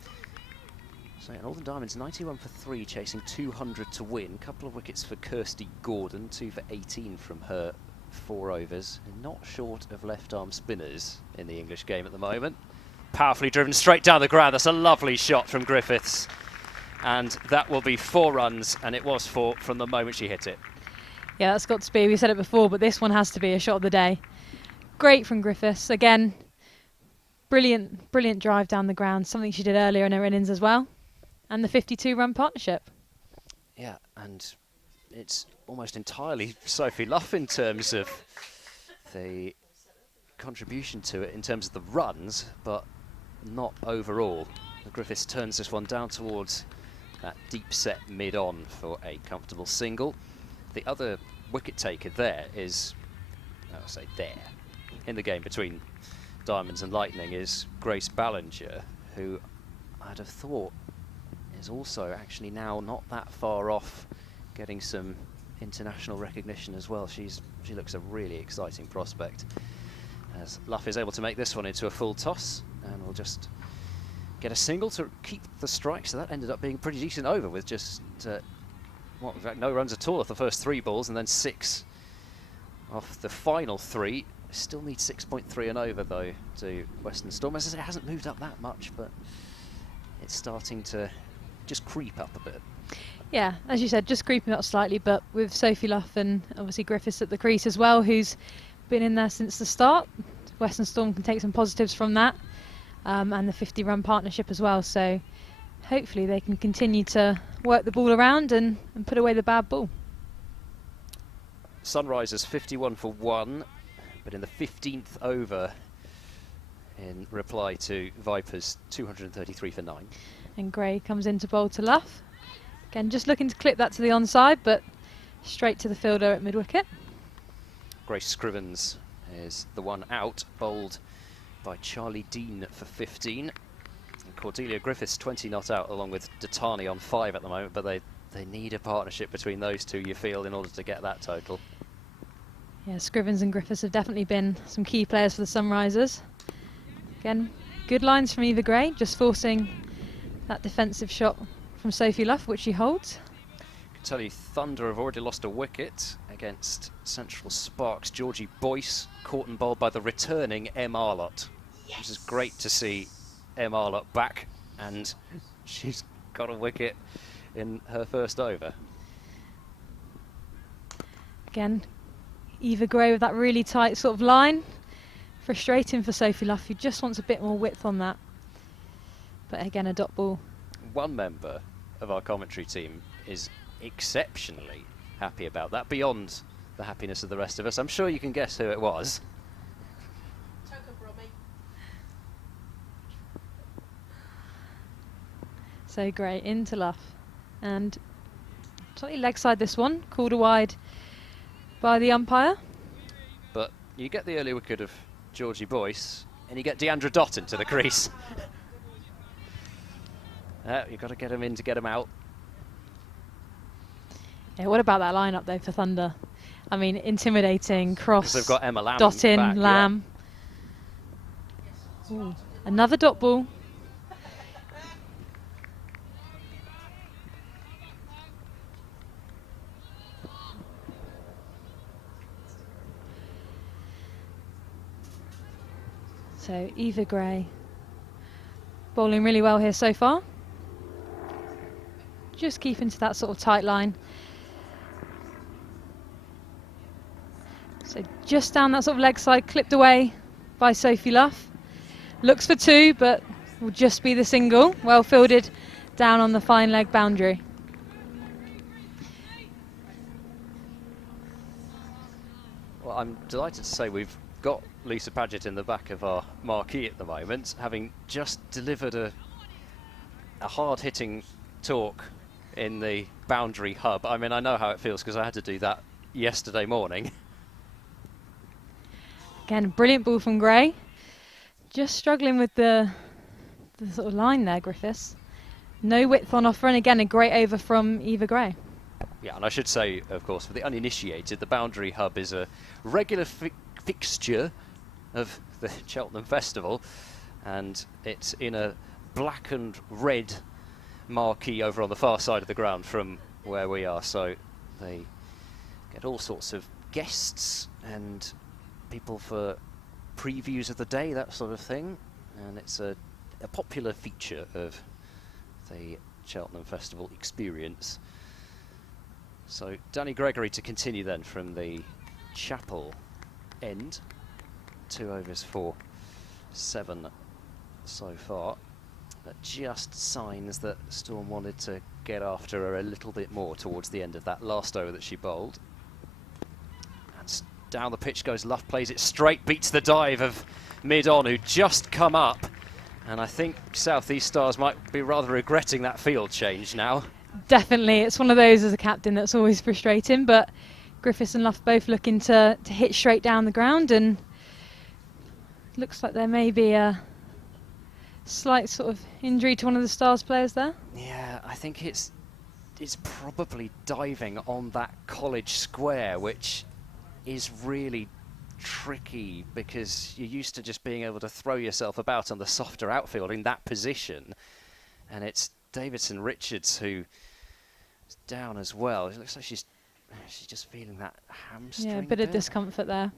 So yeah, Northern Diamonds 91 for 3, chasing 200 to win. Couple of wickets for Kirsty Gordon, 2 for 18 from her 4 overs. And not short of left-arm spinners in the English game at the moment. Powerfully driven straight down the ground. That's a lovely shot from Griffiths. And that will be 4 runs, and it was 4 from the moment she hit it. Yeah, that's got to be. We said it before, but this one has to be a shot of the day. Great from Griffiths. Again, brilliant drive down the ground. Something she did earlier in her innings as well. And the 52-run partnership. Yeah, and it's almost entirely Sophie Luff in terms of the contribution to it, in terms of the runs, but not overall. The Griffiths turns this one down towards that deep set mid-on for a comfortable single. The other wicket taker there is, I'll say there, in the game between Diamonds and Lightning, is Grace Ballinger, who I'd have thought is also actually now not that far off getting some international recognition as well. She looks a really exciting prospect, as Luff is able to make this one into a full toss, and will just get a single to keep the strike. So that ended up being a pretty decent over, with just in fact, no runs at all off the first 3 balls, and then 6 off the final 3. Still need 6.3 and over though to Western Storm. As I say, it hasn't moved up that much, but it's starting to just creep up a bit. Yeah, as you said, just creeping up slightly, but with Sophie Luff and obviously Griffiths at the crease as well, who's been in there since the start. Western Storm can take some positives from that, and the 50-run partnership as well. So hopefully they can continue to work the ball around and put away the bad ball. Sunrisers 51 for 1, but in the 15th over, in reply to Vipers 233 for 9. And Gray comes in to bowl to Luff. Again, just looking to clip that to the onside, but straight to the fielder at mid-wicket. Grace Scrivens is the one out, bowled by Charlie Dean for 15. And Cordelia Griffiths 20 not out, along with Datani on 5 at the moment, but they need a partnership between those two, you feel, in order to get that total. Yeah, Scrivens and Griffiths have definitely been some key players for the Sunrisers. Again, good lines from Eva Gray, just forcing that defensive shot from Sophie Luff, which she holds. I can tell you Thunder have already lost a wicket against Central Sparks. Georgie Boyce caught and bowled by the returning Em Arlott. Yes. Which is great to see Em Arlott back, and she's got a wicket in her first over. Again, Eva Gray with that really tight sort of line. Frustrating for Sophie Luff, who just wants a bit more width on that. But again, a dot ball. One member of our commentary team is exceptionally happy about that, beyond the happiness of the rest of us. I'm sure you can guess who it was. So Gray into Luff, and slightly leg side this one, called a wide by the umpire. But you get the early wicket of Georgie Boyce, and you get Deandra Dott into the crease. You've got to get him in to get him out. Yeah, what about that lineup though for Thunder? I mean, intimidating, Cross, they've got Emma Lamb Dot in, back, Lamb. Yeah. Ooh, another dot ball. So Eva Gray bowling really well here so far. Just keeping to that sort of tight line. So just down that sort of leg side, clipped away by Sophie Luff. Looks for 2, but will just be the single. Well fielded down on the fine leg boundary. Well, I'm delighted to say we've got Lisa Paget in the back of our marquee at the moment, having just delivered a hard-hitting talk in the boundary hub. I mean, I know how it feels because I had to do that yesterday morning. Again, brilliant ball from Gray. Just struggling with the sort of line there, Griffiths. No width on offer, and again, a great over from Eva Gray. Yeah, and I should say, of course, for the uninitiated, the boundary hub is a regular fixture of the Cheltenham Festival, and it's in a black and red marquee over on the far side of the ground from where we are, so they get all sorts of guests and people for previews of the day, that sort of thing, and it's a popular feature of the Cheltenham Festival experience. So Danny Gregory to continue then from the chapel end. 2 overs for 7 so far. That just signs that Storm wanted to get after her a little bit more towards the end of that last over that she bowled. And down the pitch goes Luff, plays it straight, beats the dive of mid-on, who just come up. And I think South East Stars might be rather regretting that field change now. Definitely, it's one of those as a captain that's always frustrating, but Griffiths and Luff both looking to hit straight down the ground, and looks like there may be a slight sort of injury to one of the Stars players there. Yeah, I think it's probably diving on that College Square, which is really tricky because you're used to just being able to throw yourself about on the softer outfield in that position, and it's Davidson Richards who is down as well. It looks like she's just feeling that hamstring. Yeah, a bit of discomfort there.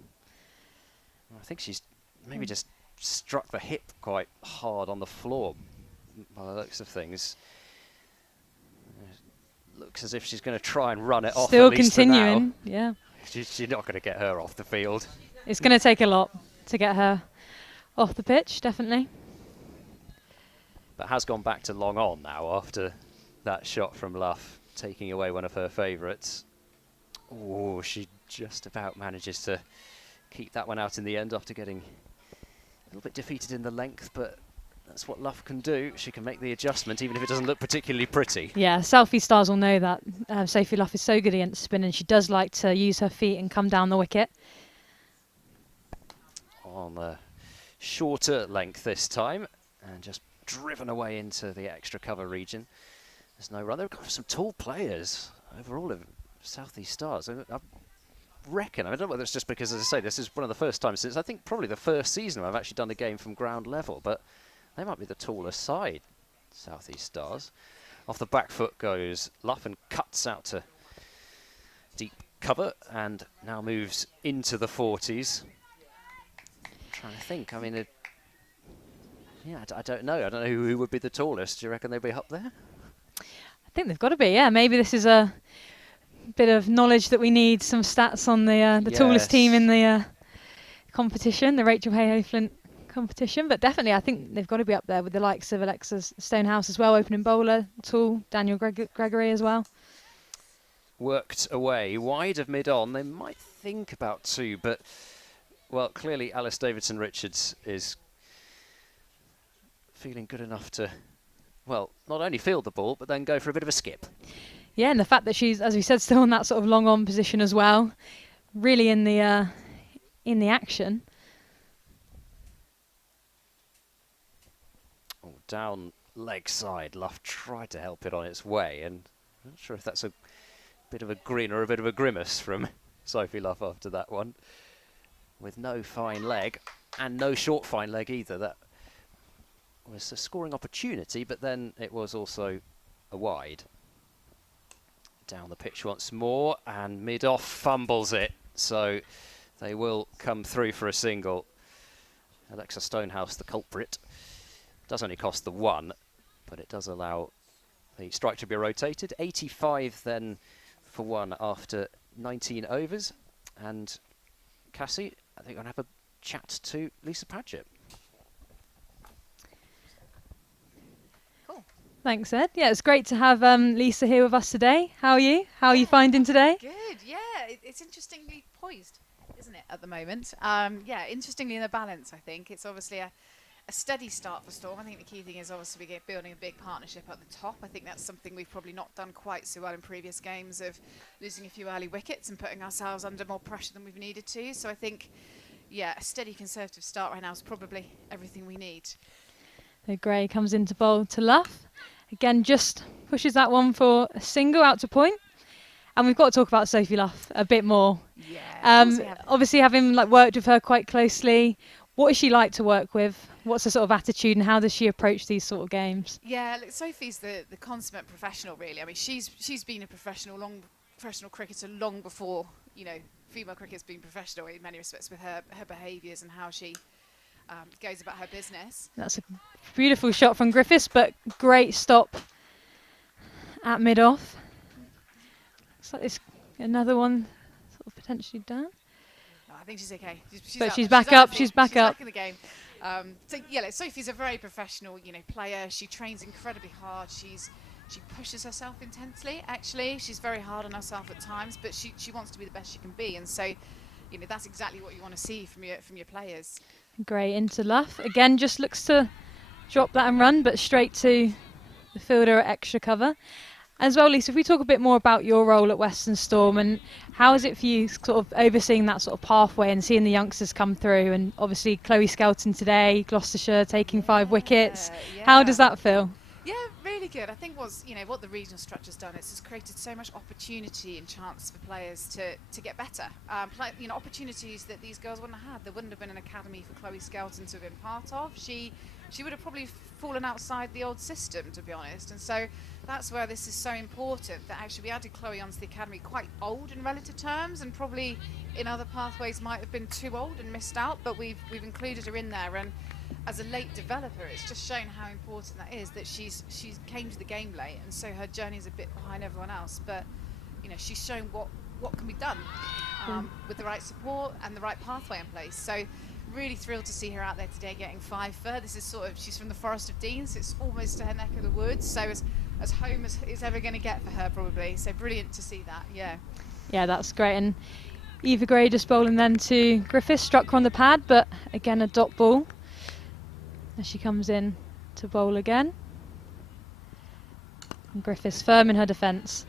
I think she's maybe just struck the hip quite hard on the floor by the looks of things. looks as if she's going to try and run it off. Still at least for now. continuing, yeah. She's not going to get her off the field. It's going to take a lot to get her off the pitch, definitely. But has gone back to long on now after that shot from Luff, taking away one of her favourites. Oh, she just about manages to keep that one out in the end after getting a little bit defeated in the length, but that's what Luff can do. She can make the adjustment even if it doesn't look particularly pretty. Yeah, South East Stars will know that Sophie Luff is so good against spin, and she does like to use her feet and come down the wicket. On the shorter length this time, and just driven away into the extra cover region. There's no run. They've got some tall players overall of South East Stars. I reckon, I don't know whether it's just because, as I say, this is one of the first times since I think probably the first season I've actually done a game from ground level, but they might be the tallest side, South East Stars. Off the back foot goes Luff and cuts out to deep cover and now moves into the 40s. Trying to think, I mean, yeah, I don't know. I don't know who would be the tallest. Do you reckon they'd be up there? I think they've got to be, yeah. Maybe this is a bit of knowledge that we need, some stats on the tallest team in the competition, the Rachael Heyhoe Flint competition. But definitely, I think they've got to be up there with the likes of Alexa Stonehouse as well, opening bowler, tall, Daniel Gregory as well. Worked away, wide of mid-on. They might think about 2, but, well, clearly Alice Davidson-Richards is feeling good enough to, well, not only field the ball, but then go for a bit of a skip. Yeah, and the fact that she's, as we said, still in that sort of long-on position as well, really in the action. Oh, down leg side, Luff tried to help it on its way, and I'm not sure if that's a bit of a grin or a bit of a grimace from Sophie Luff after that one. With no fine leg, and no short fine leg either. That was a scoring opportunity, but then it was also a wide. Down the pitch once more, and mid-off fumbles it, so they will come through for a single. Alexa Stonehouse, the culprit. Does only cost the 1, but it does allow the strike to be rotated. 85 then for 1 after 19 overs. And Cassie, I think I'm going to have a chat to Lisa Padgett. Thanks, Ed. Yeah, it's great to have Lisa here with us today. How are you? How are you finding today? Good, yeah. It's interestingly poised, isn't it, at the moment? Yeah, interestingly in the balance, I think. It's obviously a steady start for Storm. I think the key thing is obviously building a big partnership at the top. I think that's something we've probably not done quite so well in previous games, of losing a few early wickets and putting ourselves under more pressure than we've needed to. So I think, yeah, a steady conservative start right now is probably everything we need. So Gray comes into bowl to Luff. Again, just pushes that one for a single out to point. And we've got to talk about Sophie Luff a bit more. Yeah. Obviously, having worked with her quite closely, what is she like to work with? What's her sort of attitude, and how does she approach these sort of games? Yeah, look, Sophie's the consummate professional, really. I mean, she's been a professional cricketer long before, you know, female cricket's been professional in many respects, with her behaviours and how she goes about her business. That's a beautiful shot from Griffiths, but great stop at mid-off. Looks like there's another one sort of potentially down. No, I think she's okay. She's back up. She's back in the game. So yeah, Sophie's a very professional, player. She trains incredibly hard. She pushes herself intensely. Actually, she's very hard on herself at times, but she wants to be the best she can be. And so, that's exactly what you want to see from your players. Great into Luff. Again, just looks to drop that and run, but straight to the fielder at extra cover. As well, Lisa, if we talk a bit more about your role at Western Storm, and how is it for you sort of overseeing that sort of pathway and seeing the youngsters come through, and obviously Chloe Skelton today, Gloucestershire taking 5 wickets. Yeah. How does that feel? Yeah, really good. I think what the regional structure's done is it's created so much opportunity and chance for players to get better. Opportunities that these girls wouldn't have had. There wouldn't have been an academy for Chloe Skelton to have been part of. She would have probably fallen outside the old system, to be honest. And so that's where this is so important, that actually we added Chloe onto the academy quite old in relative terms, and probably in other pathways might have been too old and missed out, but we've included her in there. And as a late developer, it's just shown how important that is, that she's came to the game late, and so her journey is a bit behind everyone else. But she's shown what can be done with the right support and the right pathway in place. So really thrilled to see her out there today getting 5 for. This is she's from the Forest of Deans, it's almost to her neck of the woods, so as home as it's ever going to get for her probably. So brilliant to see that. Yeah, that's great. And Eva Gray just bowling then to Griffiths, struck her on the pad, but again a dot ball as she comes in to bowl again. And Griffiths firm in her defence,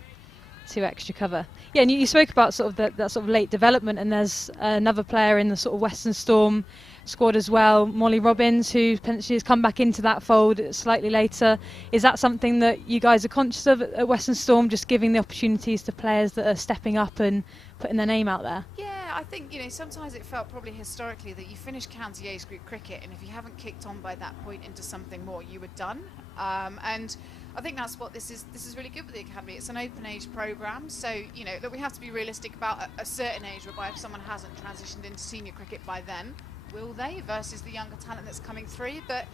2 extra cover. Yeah, and you spoke about sort of that sort of late development, and there's another player in the sort of Western Storm squad as well, Molly Robbins, who potentially has come back into that fold slightly later. Is that something that you guys are conscious of at Western Storm, just giving the opportunities to players that are stepping up and putting their name out there? Yeah, I think sometimes it felt probably historically that you finish county age group cricket, and if you haven't kicked on by that point into something more, you were done. And I think that's what this is really good with the academy. It's an open age programme, so that we have to be realistic about a certain age whereby if someone hasn't transitioned into senior cricket by then, will they, versus the younger talent that's coming through. But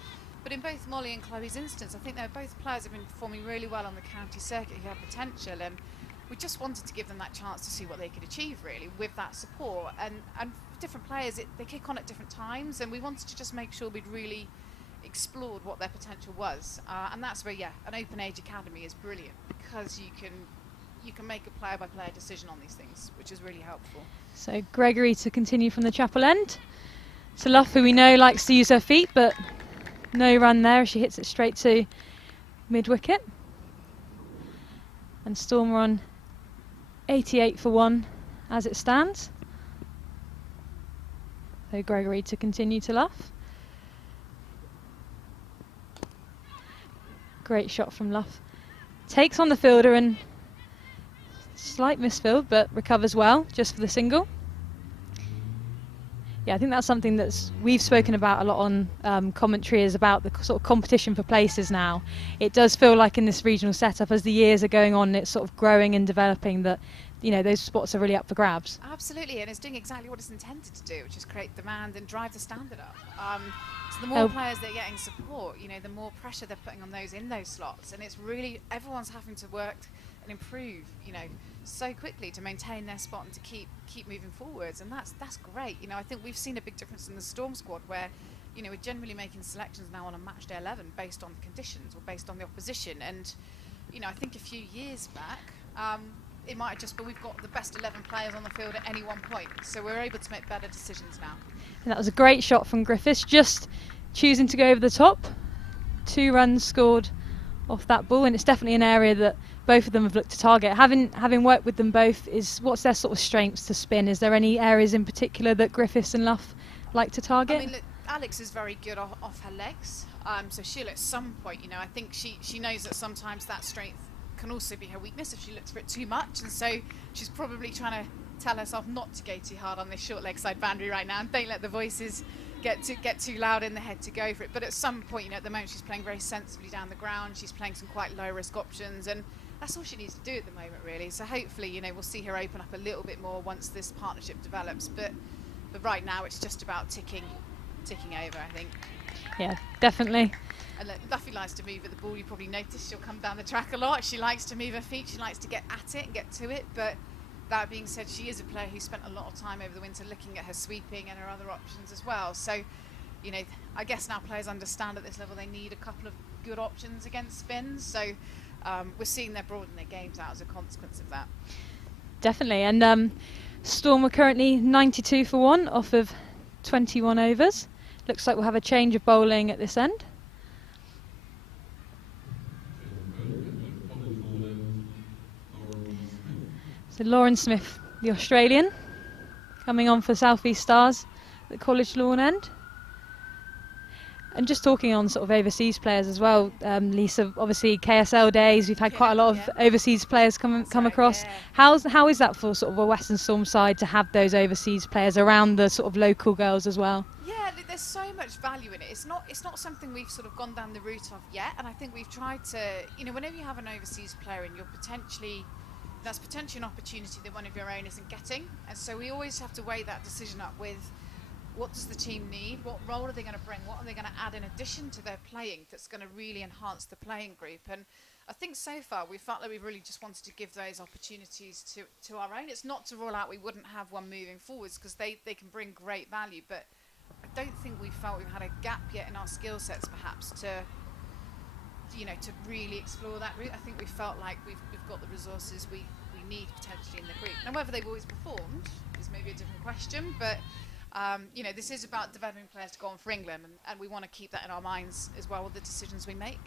in both Molly and Chloe's instance, I think they're both players who have been performing really well on the county circuit, who have potential, and we just wanted to give them that chance to see what they could achieve really with that support. And different players, they kick on at different times, and we wanted to just make sure we'd really explored what their potential was, and that's where an open age academy is brilliant, because you can make a player by player decision on these things, which is really helpful. So Gregory to continue from the chapel end to Luff, who we know likes to use her feet, but no run there as she hits it straight to mid wicket. And Storm are on 88 for 1 as it stands. So Gregory to continue to Luff. Great shot from Luff. Takes on the fielder, and slight misfield, but recovers well just for the single. Yeah, I think that's something we've spoken about a lot on commentary, is about the sort of competition for places now. It does feel like in this regional setup, as the years are going on, it's sort of growing and developing, that those spots are really up for grabs. Absolutely, and it's doing exactly what it's intended to do, which is create demand and drive the standard up. So the more players they're getting support, the more pressure they're putting on those in those slots, and it's really, everyone's having to work and improve, so quickly to maintain their spot and to keep moving forwards, and that's great. I think we've seen a big difference in the Storm squad, where we're generally making selections now on a match day 11 based on the conditions or based on the opposition, and I think a few years back it might have just been we've got the best 11 players on the field at any one point, so we're able to make better decisions now. And that was a great shot from Griffiths, just choosing to go over the top. 2 runs scored off that ball, and it's definitely an area that both of them have looked to target. Having worked with them both, what's their sort of strengths to spin? Is there any areas in particular that Griffiths and Luff like to target? I mean, look, Alex is very good off her legs, so she'll at some point, I think she knows that sometimes that strength can also be her weakness if she looks for it too much, and so she's probably trying to tell herself not to go too hard on this short leg side boundary right now, and don't let the voices get too loud in the head to go for it. But at some point, at the moment she's playing very sensibly down the ground, she's playing some quite low risk options, and that's all she needs to do at the moment really. So hopefully we'll see her open up a little bit more once this partnership develops, but right now it's just about ticking over, I think. Yeah, definitely. And look, Luffy likes to move at the ball. You probably noticed she'll come down the track a lot. She likes to move her feet, she likes to get at it and get to it, but that being said, she is a player who spent a lot of time over the winter looking at her sweeping and her other options as well. So, I guess now players understand at this level they need a couple of good options against spins. So we're seeing them broaden their games out as a consequence of that. Definitely. And Storm are currently 92 for 1 off of 21 overs. Looks like we'll have a change of bowling at this end. So Lauren Smith, the Australian, coming on for South East Stars at the College Lawn end. And just talking on sort of overseas players as well, Lisa, obviously KSL days, we've had quite a lot of overseas players come across. Yeah. How is that for sort of a Western Storm side to have those overseas players around the sort of local girls as well? Yeah, there's so much value in it. It's not something we've sort of gone down the route of yet, and I think we've tried to, whenever you have an overseas player and that's potentially an opportunity that one of your own isn't getting, and so we always have to weigh that decision up with what does the team need? What role are they going to bring? What are they going to add in addition to their playing that's going to really enhance the playing group? And I think so far we felt like we really just wanted to give those opportunities to our own. It's not to rule out we wouldn't have one moving forwards, because they can bring great value, but I don't think we felt we've had a gap yet in our skill sets perhaps to really explore that route. I think we felt like we've got the resources we need potentially in the group. Now whether they've always performed is maybe a different question, but this is about developing players to go on for England, and we want to keep that in our minds as well with the decisions we make.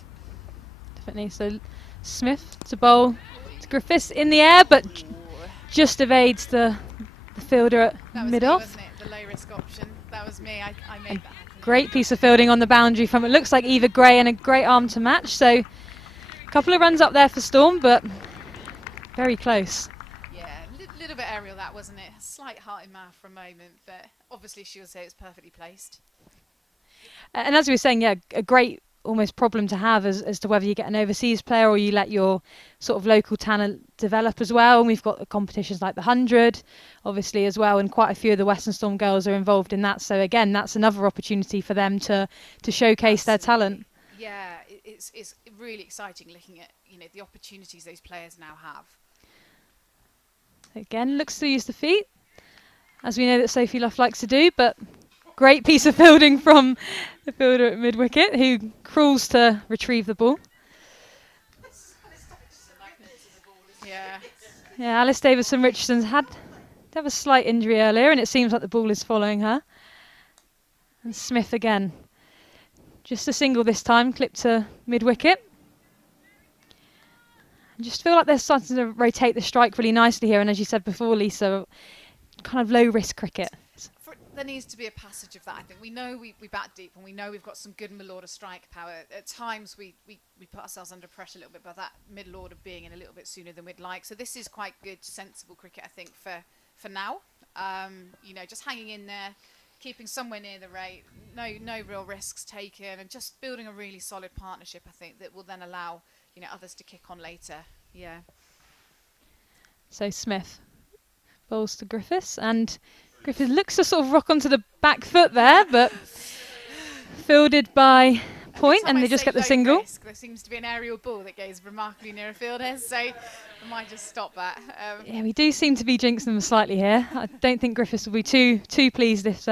Definitely. So Smith to bowl to Griffiths in the air, but just evades the fielder at mid-off. Wasn't it? The low risk option. That was me. I made that happen. Great piece of fielding on the boundary from, it looks like, Eva Gray, and a great arm to match. So a couple of runs up there for Storm, but very close. Yeah, a little bit aerial that, wasn't it? A slight heart in mouth for a moment, but obviously she would say it's perfectly placed. And as we were saying, yeah, a great almost problem to have as to whether you get an overseas player or you let your sort of local talent develop as well. And we've got competitions like the 100 obviously as well, and quite a few of the Western Storm girls are involved in that, so again that's another opportunity for them to showcase their talent. Yeah, it's really exciting looking at the opportunities those players now have. Again, looks to use the feet, as we know that Sophie Luff likes to do, but great piece of fielding from the fielder at mid-wicket, who crawls to retrieve the ball. Yeah, Alice Davison-Richardson's had a slight injury earlier, and it seems like the ball is following her. And Smith again. Just a single this time, clipped to mid-wicket. I just feel like they're starting to rotate the strike really nicely here, and as you said before, Lisa, kind of low-risk cricket. There needs to be a passage of that, I think. We know we bat deep, and we know we've got some good middle order strike power. At times we put ourselves under pressure a little bit by that middle order being in a little bit sooner than we'd like. So this is quite good, sensible cricket, I think, for now. Just hanging in there, keeping somewhere near the rate, no real risks taken, and just building a really solid partnership, I think, that will then allow others to kick on later. Yeah. So Smith bowls to Griffiths, and Griffiths looks to sort of rock onto the back foot there, but fielded by Point, and they just get the single. Risk, there seems to be an aerial ball that goes remarkably near a fielder, so I might just stop that. Yeah, we do seem to be jinxing them slightly here. I don't think Griffiths will be too pleased if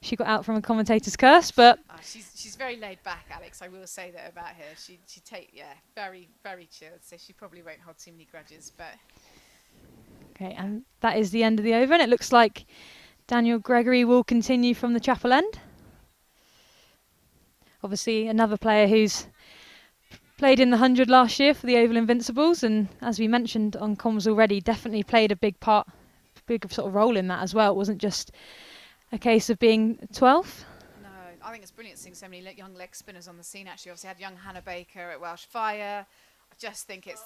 she got out from a commentator's curse, but she's very laid back, Alex. I will say that about her. She very very chilled, so she probably won't hold too many grudges. But okay, and that is the end of the over, and it looks like Daniel Gregory will continue from the chapel end. Obviously, another player who's played in the 100 last year for the Oval Invincibles, and as we mentioned on comms already, definitely played a big sort of role in that as well. It wasn't just a case of being 12th. No, I think it's brilliant seeing so many young leg spinners on the scene. Actually, obviously had young Hannah Baker at Welsh Fire. I just think it's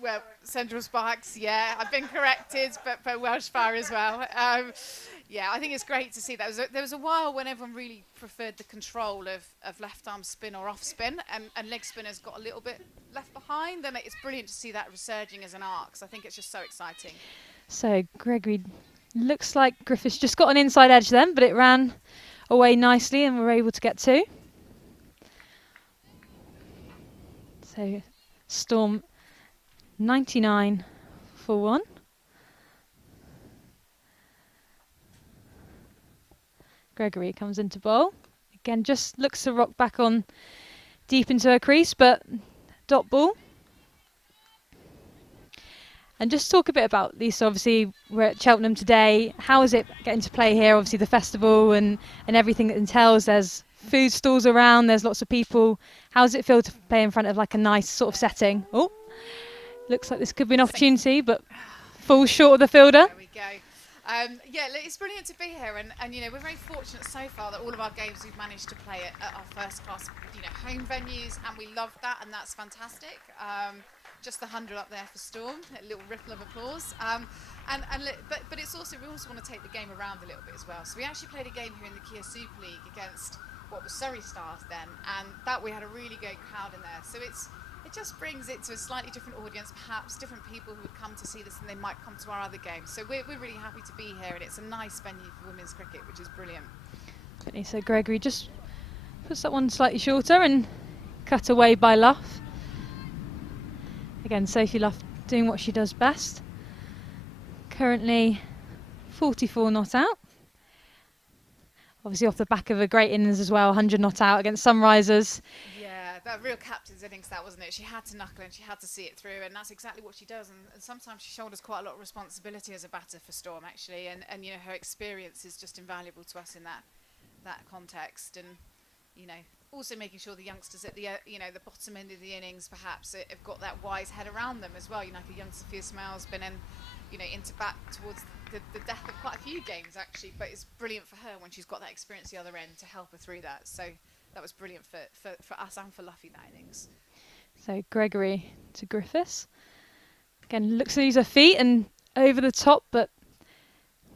well, Central Sparks, yeah, I've been corrected, but Welsh Fire as well. Yeah, I think it's great to see that. There was a while when everyone really preferred the control of left arm spin or off spin, and leg spinners got a little bit left behind, and it's brilliant to see that resurging as an art, because I think it's just so exciting. So Gregory, looks like Griffiths just got an inside edge then, but it ran away nicely and we're able to get two. So Storm 99 for 1. Gregory comes into bowl. Again, just looks to rock back on deep into her crease, but dot ball. And just talk a bit about Lisa. Obviously, we're at Cheltenham today. How is it getting to play here? Obviously, the festival and everything that entails. There's food stalls around. There's lots of people. How does it feel to play in front of like a nice sort of setting? Oh, looks like this could be an opportunity, but falls short of the fielder. There we go. Yeah, it's brilliant to be here, and we're very fortunate so far that all of our games we've managed to play at our first class, home venues, and we love that, and that's fantastic. Just the 100 up there for Storm, a little ripple of applause. But it's also, we also want to take the game around a little bit as well. So we actually played a game here in the Kia Super League against what was Surrey Stars then, and that we had a really great crowd in there. So it's it just brings it to a slightly different audience, perhaps different people who would come to see this than they might come to our other games. So we're really happy to be here, and it's a nice venue for women's cricket, which is brilliant. So Gregory just puts that one slightly shorter and cut away by Luff. Again, Sophie Luff doing what she does best. Currently 44 not out. Obviously off the back of a great innings as well, 100 not out against Sunrisers. Yeah, that real captain's innings, that wasn't it? She had to knuckle and she had to see it through, and that's exactly what she does. And sometimes she shoulders quite a lot of responsibility as a batter for Storm, actually. And you know, her experience is just invaluable to us in that context. And you know, also making sure the youngsters at the the bottom end of the innings perhaps have got that wise head around them as well. You know, like a young Sophia Smale's been in, into bat towards the death of quite a few games actually, but it's brilliant for her when she's got that experience the other end to help her through that. So that was brilliant for us and for Luffy, that innings. So Gregory to Griffiths. Again, looks to use her feet and over the top, but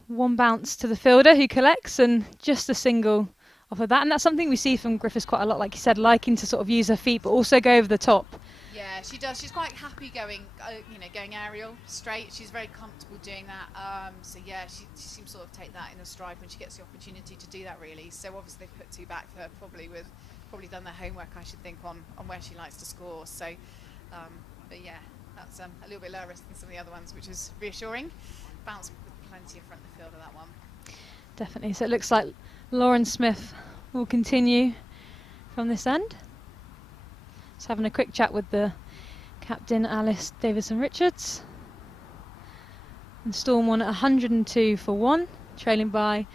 one bounce to the fielder who collects and just a single off of that. And that's something we see from Griffiths quite a lot, like you said, liking to sort of use her feet but also go over the top. Yeah, she does. She's quite happy going, going aerial, straight. She's very comfortable doing that. So yeah, she seems to sort of take that in a stride when she gets the opportunity to do that, really. So obviously they've put two back for her, probably done their homework, I should think, on where she likes to score. So, but yeah, that's a little bit lower risk than some of the other ones, which is reassuring. Bounce with plenty in front of the field of that one. Definitely. So it looks like Lauren Smith will continue from this end. Just having a quick chat with the captain, Alice Davison-Richards. And Storm won at 102 for 1, trailing by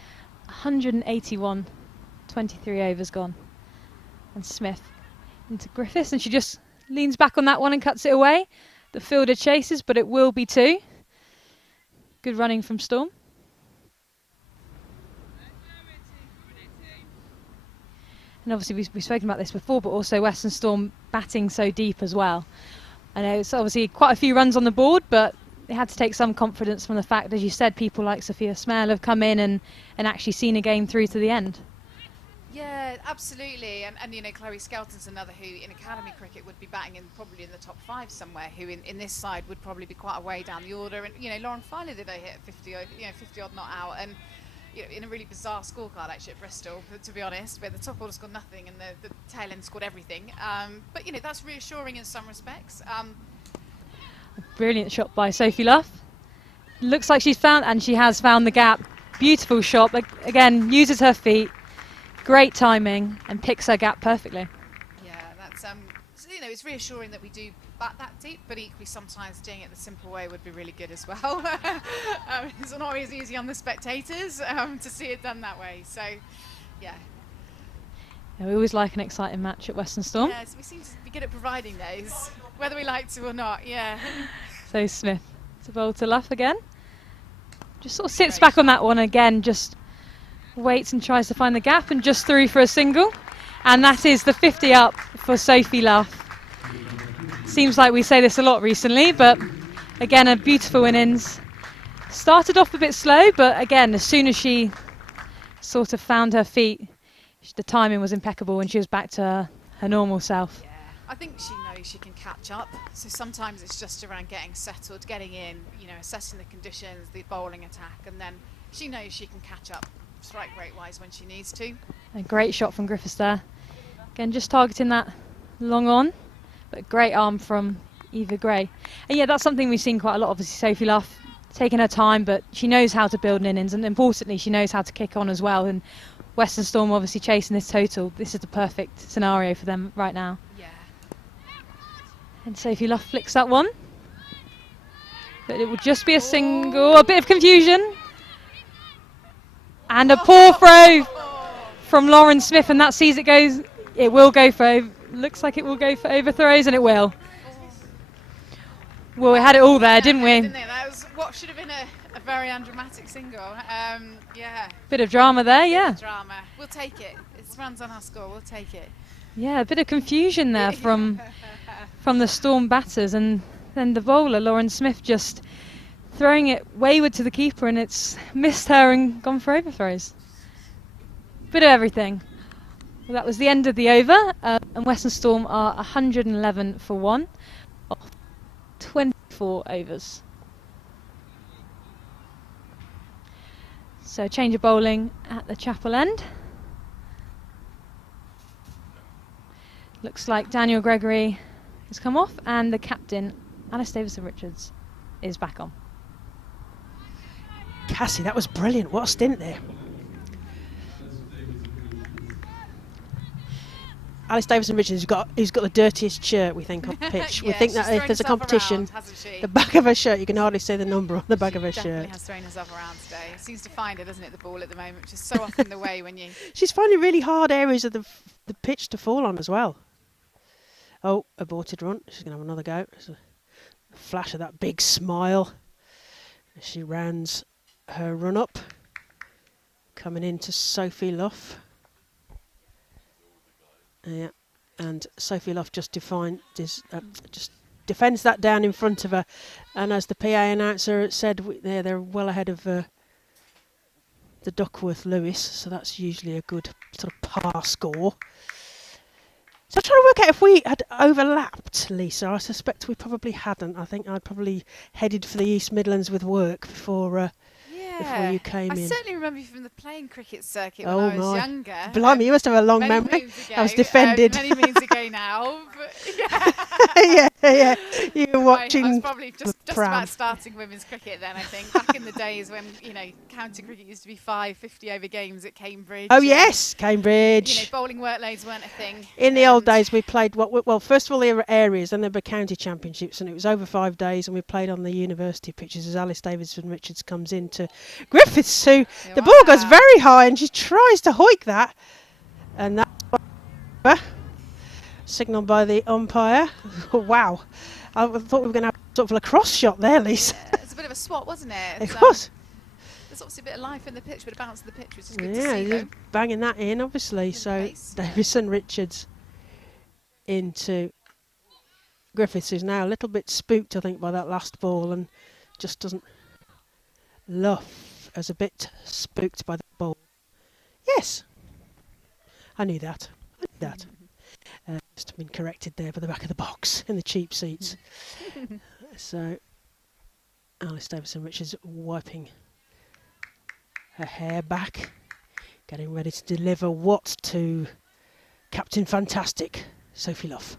181, 23 overs gone. And Smith into Griffiths, and she just leans back on that one and cuts it away. The fielder chases, but it will be 2. Good running from Storm. And obviously we've spoken about this before, but also Western Storm batting so deep as well. I know it's obviously quite a few runs on the board, but they had to take some confidence from the fact, as you said, people like Sophia Smale have come in and actually seen a game through to the end. Yeah, absolutely. And Chloe Skelton's another who in academy cricket would be batting probably in the top 5 somewhere, who in this side would probably be quite a way down the order. And Lauren Filer did hit 50 odd not out, and in a really bizarre scorecard actually at Bristol, to be honest, where the top order scored nothing and the tail end scored everything. But that's reassuring in some respects. A brilliant shot by Sophie Luff. Looks like she has found the gap. Beautiful shot, but again uses her feet, great timing, and picks her gap perfectly. Yeah, that's it's reassuring that we do bat that deep, but equally sometimes doing it the simple way would be really good as well. It's not always easy on the spectators to see it done that way. So, yeah. We always like an exciting match at Western Storm. Yes, we seem to be good at providing those, whether we like to or not. Yeah. So Smith to bowl to Luff again. Just sort of sits back on that one again, just waits and tries to find the gap, and just through for a single. And that is the 50 up for Sophie Luff. Seems like we say this a lot recently, but again, a beautiful innings. Started off a bit slow, but again, as soon as she sort of found her feet, the timing was impeccable and she was back to her normal self. Yeah, I think she knows she can catch up. So sometimes it's just around getting settled, getting in, assessing the conditions, the bowling attack, and then she knows she can catch up strike rate wise when she needs to. A great shot from Griffiths there. Again, just targeting that long on. But great arm from Eva Gray. And yeah, that's something we've seen quite a lot. Obviously, Sophie Luff taking her time, but she knows how to build an innings, and importantly, she knows how to kick on as well. And Western Storm obviously chasing this total. This is the perfect scenario for them right now. Yeah. And Sophie Luff flicks that one. But it will just be a single. A bit of confusion. And a poor throw from Lauren Smith, and that sees it goes. It will go for. Looks like it will go for overthrows, and it will. Well, we had it all there, didn't we? That was what should have been a very undramatic single. Yeah. Bit of drama there, yeah. Drama. We'll take it. It runs on our score. We'll take it. Yeah, a bit of confusion there from the Storm batters, and then the bowler, Lauren Smith, just throwing it wayward to the keeper, and it's missed her and gone for overthrows. Bit of everything. Well, that was the end of the over. and Western Storm are 111 for 1 off 24 overs. So change of bowling at the Chapel end. Looks like Daniel Gregory has come off and the captain, Alice Davison-Richards, is back on. Cassie, that was brilliant. What a stint there. Alice Davison-Richards, who's got the dirtiest shirt, we think, on the pitch. Yeah, we think that if there's a competition, the back of her shirt, you can hardly see the number on the back of her definitely shirt. has thrown herself around today. Seems to find it, doesn't it, the ball at the moment, which is so often the way when you... She's finding really hard areas of the pitch to fall on as well. Oh, aborted run. She's going to have another go. There's a flash of that big smile as she rounds her run up. Coming into Sophie Luff. Yeah, and Sophie Luff just defends that down in front of her, and as the PA announcer said, they're well ahead of the Duckworth Lewis, so that's usually a good sort of par score. So I'm trying to work out if we had overlapped, Lisa. I suspect we probably hadn't. I think I'd probably headed for the East Midlands with work before you came in. I certainly remember you from the playing cricket circuit when Oh I was my. younger. Blimey, you must have a long Many memory. moons ago, I was defended. many moons ago now. But yeah. You were watching. I was probably just pram. about starting women's cricket then, I think. Back in the days when, county cricket used to be 50 over games at Cambridge. Oh, yes, Cambridge. Bowling workloads weren't a thing. In the old days, we played, first of all, there were areas, then there were county championships, and it was over 5 days, and we played on the university pitches as Alice Davison-Richards comes into Griffiths, who the ball goes very high, and she tries to hoik that, and that's signalled by the umpire. Wow. I thought we were going to have sort of a lacrosse shot there, Lisa. Yeah, it's a bit of a swat, wasn't it? It was. There's obviously a bit of life in the pitch, but a bounce of the pitch, which is good to Yeah, see, just though. banging that in, obviously. So Pace, Davison-Richards into Griffiths, who's now a little bit spooked, I think, by that last ball, and just doesn't... Luff as a bit spooked by the ball. Yes, I knew that. Just been corrected there by the back of the box in the cheap seats. So Alice Davison-Richards wiping her hair back, getting ready to deliver what to Captain Fantastic Sophie Luff,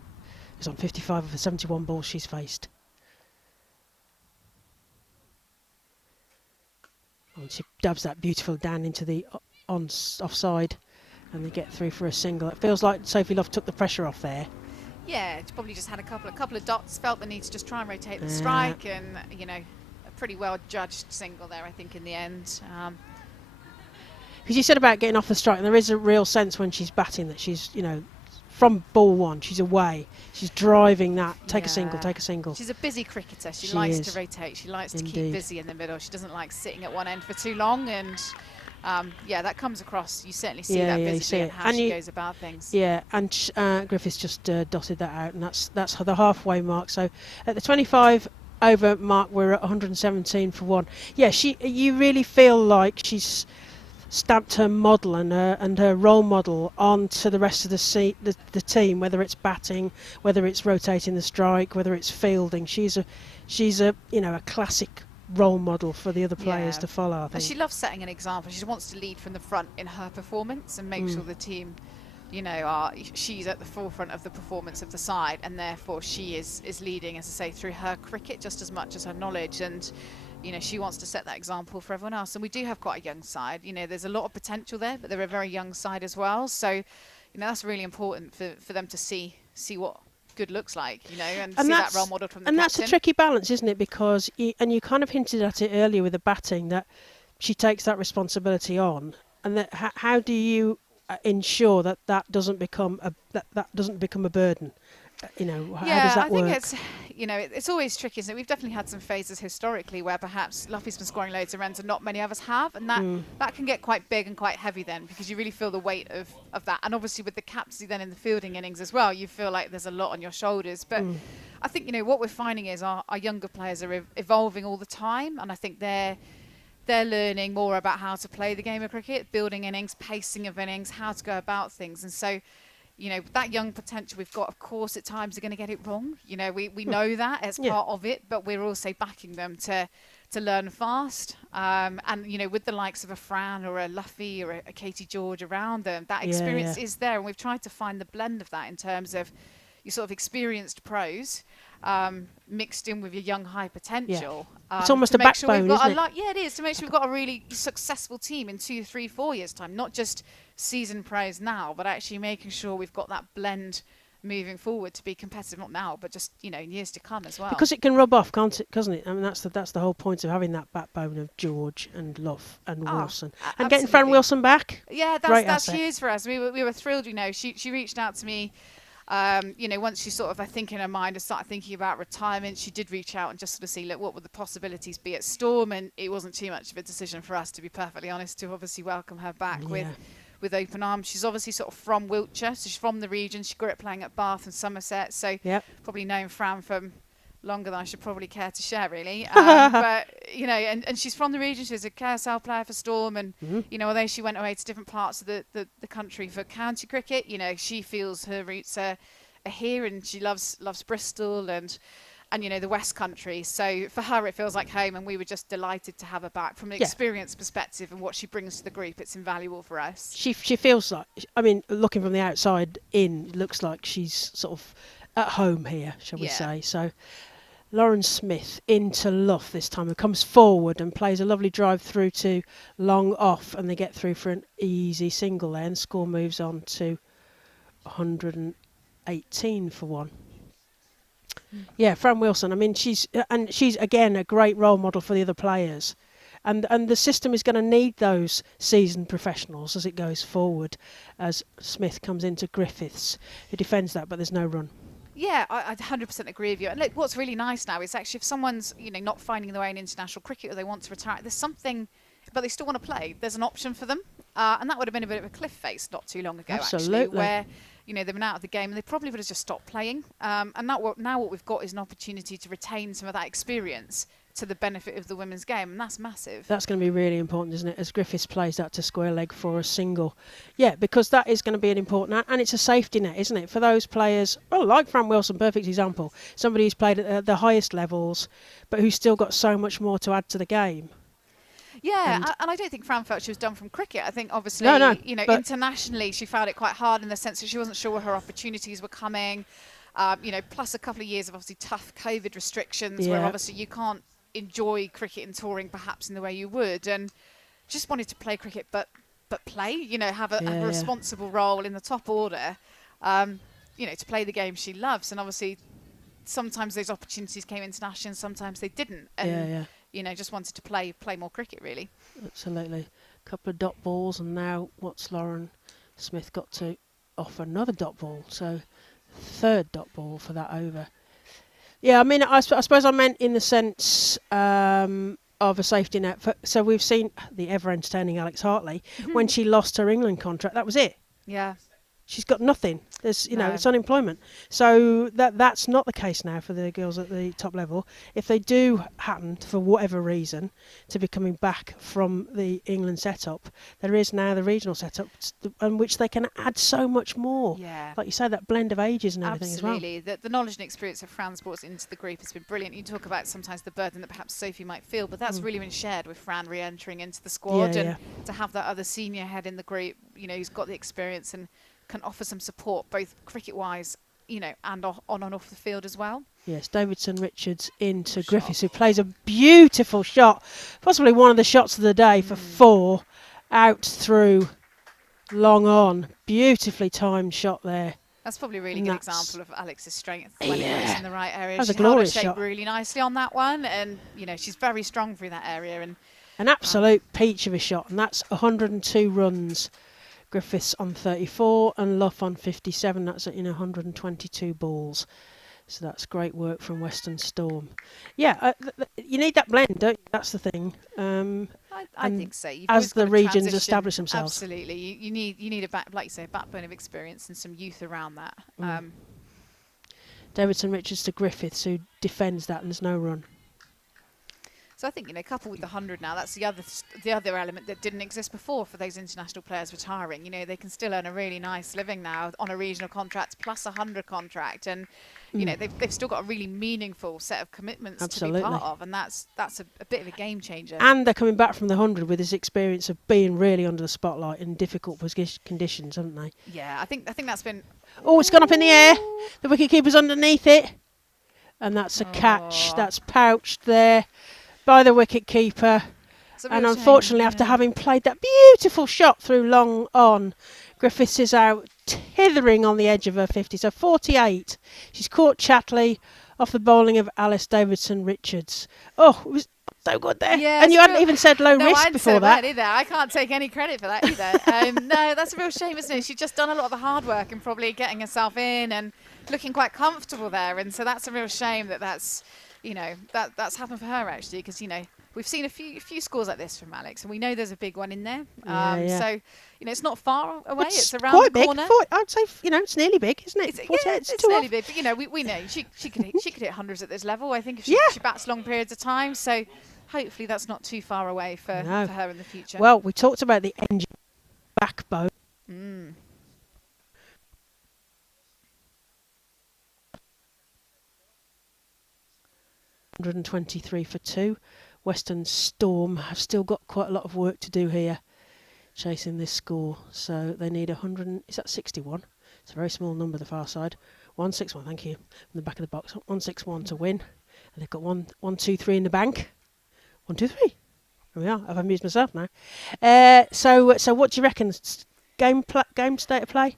who's on 55 of the 71 balls she's faced. And she dabs that beautiful down into the offside, and they get through for a single. It feels like Sophie Luff took the pressure off there. Yeah, she probably just had a couple of dots, felt the need to just try and rotate the strike, and a pretty well judged single there, I think, in the end. Because you said about getting off the strike, and there is a real sense when she's batting that she's, from ball one, she's away. She's driving that. Take a single. She's a busy cricketer. She She likes is. to rotate. She likes to Indeed. keep busy in the middle. She doesn't like sitting at one end for too long. And that comes across. You certainly see that you see visibly in it. how And she goes about things. Yeah, and Griffiths just dotted that out, and that's the halfway mark. So at the 25 over mark, we're at 117 for 1. Yeah, you really feel like she's stamped her model and her role model onto the rest of the team, whether it's batting, whether it's rotating the strike, whether it's fielding. She's a classic role model for the other players to follow, I think. And she loves setting an example. She wants to lead from the front in her performance and make sure the team, she's at the forefront of the performance of the side, and therefore she is leading, as I say, through her cricket just as much as her knowledge. And she wants to set that example for everyone else. And we do have quite a young side. There's a lot of potential there, but they're a very young side as well. So, that's really important for them to see what good looks like, and see that role model from the captain. And that's a tricky balance, isn't it? Because, and you kind of hinted at it earlier with the batting, that she takes that responsibility on. And that how do you ensure that doesn't become a burden? How does that work? I think it's always tricky, isn't it? We've definitely had some phases historically where perhaps Luffy's been scoring loads of runs and not many of us have, and that can get quite big and quite heavy then, because you really feel the weight of that. And obviously with the captaincy then in the fielding innings as well, you feel like there's a lot on your shoulders. But I think what we're finding is our younger players are evolving all the time, and I think they're learning more about how to play the game of cricket, building innings, pacing of innings, how to go about things. And so you know, that young potential we've got, of course, at times are going to get it wrong. You know, we know that as part of it, but we're also backing them to learn fast. And, you know, with the likes of a Fran or a Luffy or a Katie George around them, that experience is there. And we've tried to find the blend of that in terms of your sort of experienced pros mixed in with your young high potential. It's almost a backbone, isn't it? Yeah, it is, to make sure we've got a really successful team in 2, 3, 4 years' time. Not just seasoned pros now, but actually making sure we've got that blend moving forward to be competitive, not now, but just, you know, in years to come as well. Because it can rub off, can't it? Doesn't it? I mean, that's the whole point of having that backbone of George and Luff and Wilson, and getting Fran Wilson back. Yeah, that's huge for us. We were thrilled. You know, she reached out to me. You know, once she sort of, I think in her mind, has started thinking about retirement, she did reach out and just sort of see, look, what would the possibilities be at Storm, and it wasn't too much of a decision for us, to be perfectly honest, to obviously welcome her back with open arms. She's obviously sort of from Wiltshire, so she's from the region. She grew up playing at Bath and Somerset, so probably known Fran from longer than I should probably care to share, really. But, you know, and she's from the region. She was a KSL player for Storm, and, you know, although she went away to different parts of the country for county cricket, you know, she feels her roots are here, and she loves Bristol and, you know, the West Country. So for her, it feels like home, and we were just delighted to have her back. From an experience perspective and what she brings to the group, it's invaluable for us. She feels like, I mean, looking from the outside in, it looks like she's sort of at home here, shall we say. So Lauren Smith into Luff this time, who comes forward and plays a lovely drive through to long off, and they get through for an easy single there, and score moves on to 118 for one. Yeah, Fran Wilson, I mean, she's again a great role model for the other players, and the system is going to need those seasoned professionals as it goes forward, as Smith comes into Griffiths, who defends that, but there's no run. Yeah, I 100% agree with you. And look, what's really nice now is actually if someone's, you know, not finding their way in international cricket or they want to retire, there's something, but they still want to play. There's an option for them. And that would have been a bit of a cliff face not too long ago, actually, where, you know, they've been out of the game and they probably would have just stopped playing. And now what we've got is an opportunity to retain some of that experience to the benefit of the women's game, and that's massive. That's going to be really important, isn't it, as Griffiths plays that to square leg for a single. Yeah, because that is going to be an important, and it's a safety net, isn't it, for those players, well, like Fran Wilson, perfect example, somebody who's played at the highest levels, but who's still got so much more to add to the game. Yeah, and I don't think Fran felt she was done from cricket. I think obviously, you know, internationally she found it quite hard in the sense that she wasn't sure where her opportunities were coming, you know, plus a couple of years of obviously tough COVID restrictions where obviously you can't enjoy cricket and touring perhaps in the way you would, and just wanted to play cricket but play, you know, have a responsible role in the top order, you know, to play the game she loves. And obviously sometimes those opportunities came internationally and sometimes they didn't, and you know, just wanted to play more cricket, really. Absolutely. A couple of dot balls, and now what's Lauren Smith got to offer? Another dot ball, so third dot ball for that over. Yeah, I mean, I suppose I meant in the sense of a safety net. So we've seen the ever-entertaining Alex Hartley, when she lost her England contract, that was it. Yeah. She's got nothing. There's, you know, it's unemployment. So that's not the case now for the girls at the top level. If they do happen, for whatever reason, to be coming back from the England setup, there is now the regional setup, on which they can add so much more. Yeah. Like you say, that blend of ages and everything as well. Absolutely. The knowledge and experience of Fran's brought into the group has been brilliant. You talk about sometimes the burden that perhaps Sophie might feel, but that's really been shared with Fran re-entering into the squad, and to have that other senior head in the group, you know, who's got the experience and can offer some support, both cricket-wise, you know, and on and off the field as well. Yes, Davidson Richards into Griffiths, who plays a beautiful shot, possibly one of the shots of the day for 4, out through, long on. Beautifully timed shot there. That's probably a really good example of Alex's strength when it's in the right area. That's a glorious shot. She held her shape really nicely on that one, and, you know, she's very strong through that area. And an absolute peach of a shot, and that's 102 runs. Griffiths on 34 and Luff on 57. That's at 122 balls. So that's great work from Western Storm. Yeah, you need that blend, don't you? That's the thing. I think so. As the regions establish themselves, absolutely, you need a like you say, a backbone of experience and some youth around that. Davidson Richards to Griffiths, who defends that, and there's no run. So I think, coupled with the 100 now, that's the other element that didn't exist before for those international players retiring. They can still earn a really nice living now on a regional contract plus a 100 contract, and they've still got a really meaningful set of commitments to be part of, and that's a bit of a game changer. And they're coming back from the 100 with this experience of being really under the spotlight in difficult conditions, haven't they? Yeah, I think that's been. Oh, it's gone up in the air. The wicketkeeper's underneath it, and that's a catch. That's pouched there by the wicketkeeper. And unfortunately, after having played that beautiful shot through long on, Griffiths is out tithering on the edge of her 50. So 48. She's caught Chatley off the bowling of Alice Davidson-Richards. Oh, it was so good there. Yeah, and you hadn't even said low risk before that. Either. I can't take any credit for that either. No, that's a real shame, isn't it? She's just done a lot of the hard work and probably getting herself in and looking quite comfortable there. And so that's a real shame that's happened for her, actually, because, we've seen a few scores like this from Alex, and we know there's a big one in there. So, it's not far away. It's around quite the corner. Big. I'd say, it's nearly big, isn't it? It's nearly big. But, we know she could hit hundreds at this level, I think, if she bats long periods of time. So hopefully that's not too far away for her in the future. Well, we talked about the engine backbone. 123 for 2. Western Storm have still got quite a lot of work to do here, chasing this score. So they need 100. Is that 61? It's a very small number, the far side. 161. Thank you. From the back of the box, 161 to win, and they've got 1, 2, 3 in the bank. 1, 2, 3. Here we are. I've amused myself now. So what do you reckon? Game state of play?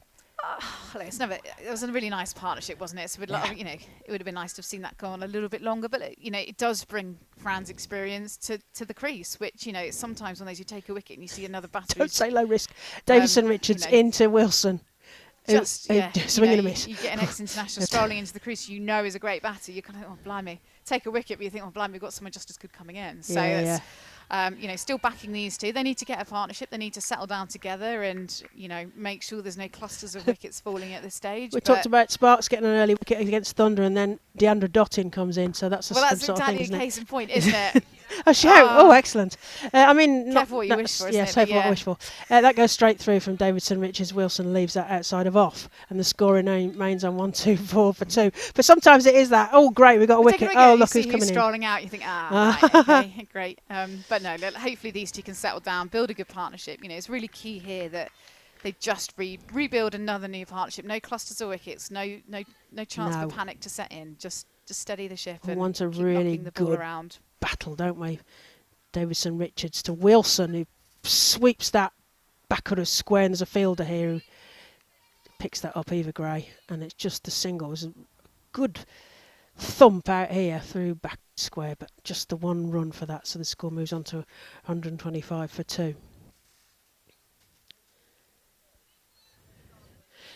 It was a really nice partnership, wasn't it? So it would have been nice to have seen that go on a little bit longer. But it does bring Fran's experience to the crease, which sometimes when you take a wicket and you see another batter. Don't say low risk. Davison-Richards into Wilson. Swing and a miss. You get an ex-international strolling into the crease, is a great batter. You kind of blimey, take a wicket, but you think, blimey, we've got someone just as good coming in. So that's. Still backing these two. They need to get a partnership. They need to settle down together and, make sure there's no clusters of wickets falling at this stage. We talked about Sparks getting an early wicket against Thunder, and then Deandra Dottin comes in, so that's that's sort of thing, exactly a case in point, isn't it? A shout. Excellent. Careful what you wish for, isn't it? Careful what I wish for. That goes straight through from Davidson-Richards. Wilson leaves that outside of off, and the score remains on 1, 2, 4 for 2. But sometimes it is that, great, we got a wicket. Look who's coming in. Strolling out, you think, right, okay, great. But no, hopefully these two can settle down, build a good partnership. It's really key here that they just rebuild another new partnership. No clusters of wickets, no chance for panic to set in. Just steady the ship and want a keep really knocking the ball good around. Battle, don't we? Davidson-Richards to Wilson, who sweeps that backward square, and there's a fielder here who picks that up, Eva Gray, and it's just the single. It was a good thump out here through back square, but just the one run for that, so the score moves on to 125 for 2.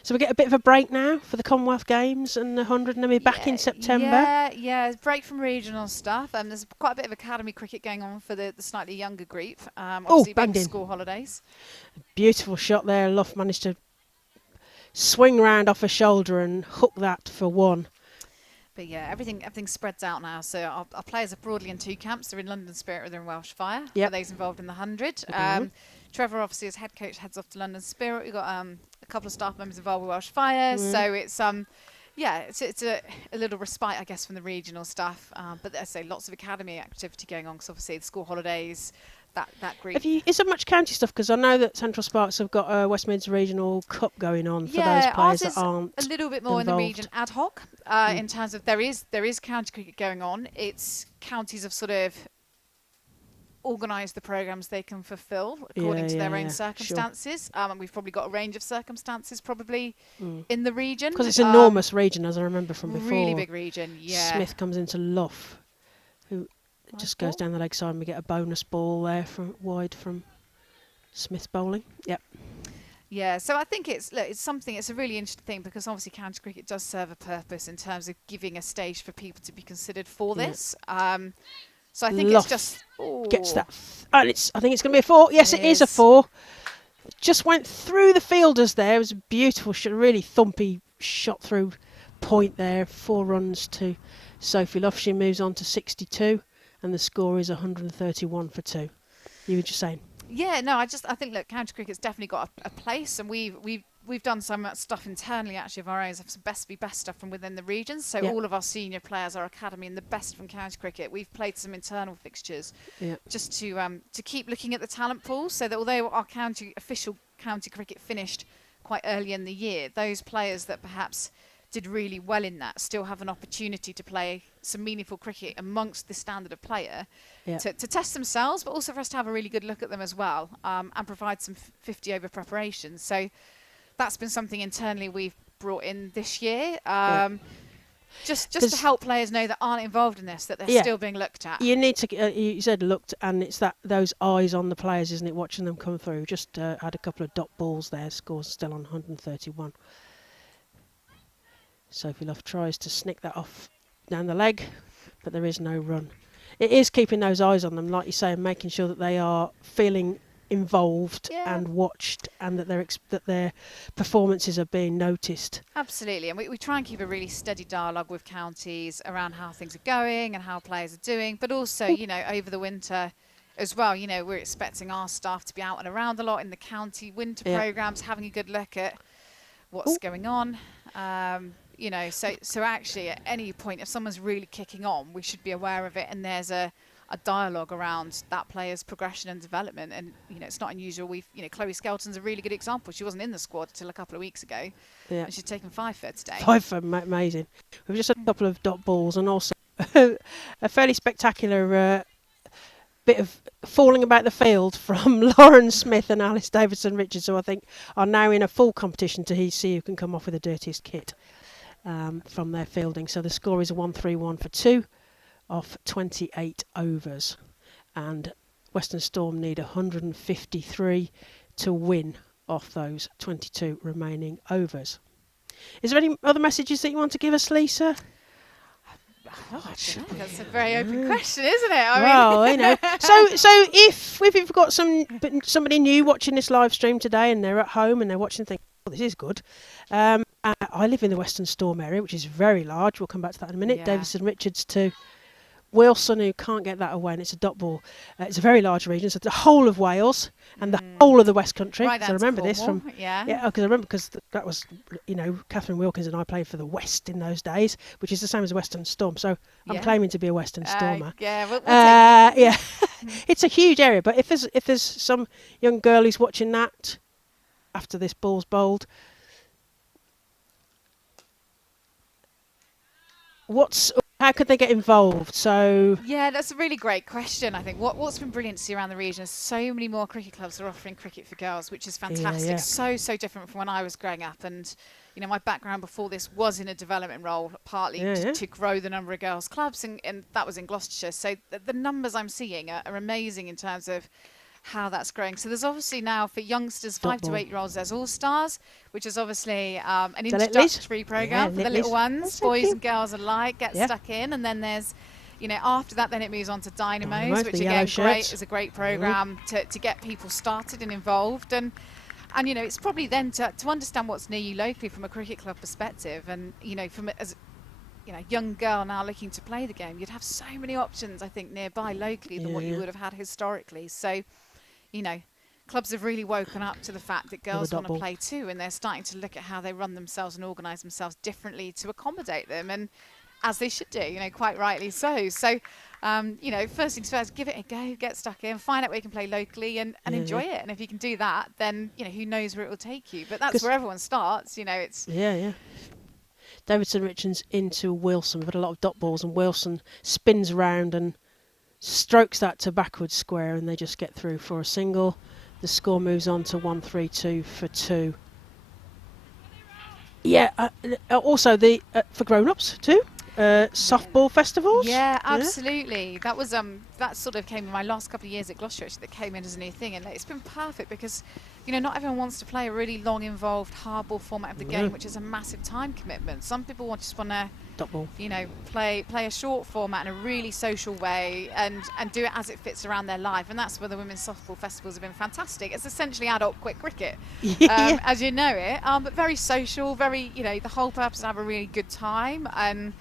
So we get a bit of a break now for the Commonwealth Games and the 100, and then we're back in September. Yeah, break from regional stuff. There's quite a bit of academy cricket going on for the slightly younger group. Obviously, big school holidays. Beautiful shot there. Luff managed to swing round off her shoulder and hook that for 1. But yeah, everything spreads out now. So our players are broadly in 2 camps. They're in London Spirit or they're in Welsh Fire. For those involved in the 100. Trevor, obviously, as head coach, heads off to London Spirit. We've got a couple of staff members involved with Welsh Fire. So it's it's a little respite, I guess, from the regional stuff. But as I say, lots of academy activity going on because obviously the school holidays, that group. Is there much county stuff? Because I know that Central Sparks have got a West Midlands Regional Cup going on for those players that aren't a little bit more involved. In the region ad hoc in terms of there is county cricket going on. It's counties have sort of organised the programmes they can fulfil according to their own circumstances. And we've probably got a range of circumstances probably in the region. Because it's an enormous region, as I remember from before. Really big region, Smith comes into Luff, who just goes down the leg side, and we get a bonus ball there wide from Smith bowling. Yep. Yeah, so I think it's a really interesting thing because obviously county cricket does serve a purpose in terms of giving a stage for people to be considered for this. So I think Luff it's just gets that, and I think it's going to be a 4. Yes, it is a 4. Just went through the fielders there. It was a beautiful shot, really thumpy shot through point there. 4 runs to Sophie Luff. She moves on to 62, and the score is 131 for 2. You were just saying. Yeah, no, I think look, county cricket's definitely got a place, and we've done some stuff internally actually of our own, some best stuff from within the regions. So all of our senior players, our academy, and the best from county cricket, we've played some internal fixtures just to keep looking at the talent pool, so that although our official county cricket finished quite early in the year, those players that perhaps did really well in that still have an opportunity to play some meaningful cricket amongst the standard of player to test themselves, but also for us to have a really good look at them as well, and provide some 50 over preparation. So that's been something internally we've brought in this year, just to help players know that aren't involved in this, that they're still being looked at. You need to, you said looked, and it's those eyes on the players, isn't it, watching them come through. Just had a couple of dot balls there, scores still on 131. Sophie Luff tries to snick that off down the leg, but there is no run. It is keeping those eyes on them, like you say, and making sure that they are feeling involved and watched, and that their performances are being noticed. Absolutely, and we try and keep a really steady dialogue with counties around how things are going and how players are doing, but also, you know, over the winter as well, you know, we're expecting our staff to be out and around a lot in the county winter programmes, having a good look at what's going on. You know, so actually at any point, if someone's really kicking on, we should be aware of it, and there's a dialogue around that player's progression and development. And, you know, it's not unusual. Chloe Skelton's a really good example. She wasn't in the squad until a couple of weeks ago, and she's taken 5 for today. 5 for, amazing. We've just had a couple of dot balls, and also a fairly spectacular bit of falling about the field from Lauren Smith and Alice Davidson-Richards, who I think are now in a full competition to see who can come off with the dirtiest kit from their fielding. So the score is 131 for 2 off 28 overs, and Western Storm need 153 to win off those 22 remaining overs. Is there any other messages that you want to give us, Lisa? That's a very open question, isn't it? Well, you know. So if you've got somebody new watching this live stream today, and they're at home and they're watching, thinking, "Oh, this is good." I live in the Western Storm area, which is very large. We'll come back to that in a minute. Davidson-Richards to Wilson, who can't get that away, and it's a dot ball. It's a very large region, so the whole of Wales and the whole of the West Country. Right, I remember this from because that was, you know, Catherine Wilkins and I played for the West in those days, which is the same as a Western Storm. So I'm claiming to be a Western Stormer. We'll take It's a huge area, but if there's some young girl who's watching that after this ball's bowled, how could they get involved? So that's a really great question. I think what's been brilliant to see around the region is so many more cricket clubs are offering cricket for girls, which is fantastic. So different from when I was growing up. And you know, my background before this was in a development role, partly to grow the number of girls clubs, and that was in Gloucestershire. So the numbers I'm seeing are amazing in terms of how that's growing. So there's obviously now for youngsters, 5 to 8 year olds, there's All Stars, which is obviously an introductory program for the little ones, boys and girls alike, get stuck in. And then there's, you know, after that, then it moves on to Dynamos, which again is a great program to get people started and involved. And you know, it's probably then to understand what's near you locally from a cricket club perspective. And you know, as you know, young girl now looking to play the game, you'd have so many options, I think, nearby locally than what you would have had historically. So, you know, clubs have really woken up to the fact that girls want to play too, and they're starting to look at how they run themselves and organise themselves differently to accommodate them, and as they should do, you know, quite rightly so. So, you know, first things first, give it a go, get stuck in, find out where you can play locally and enjoy it. And if you can do that, then, you know, who knows where it will take you. But that's where everyone starts, you know, it's... Davidson-Richards into Wilson. We've had a lot of dot balls, and Wilson spins around and strokes that to backwards square, and they just get through for a single. The score moves on to 132 for 2. Also for grown-ups too, softball festivals. Yeah, absolutely. That was that sort of came in my last couple of years at Gloucestershire, that came in as a new thing, and it's been perfect because, you know, not everyone wants to play a really long, involved hardball format of the game, which is a massive time commitment. Some people just want to, you know, play a short format in a really social way and do it as it fits around their life. And that's where the women's softball festivals have been fantastic. It's essentially adult quick cricket, as you know it, but very social, very, you know, the whole purpose is to have a really good time. And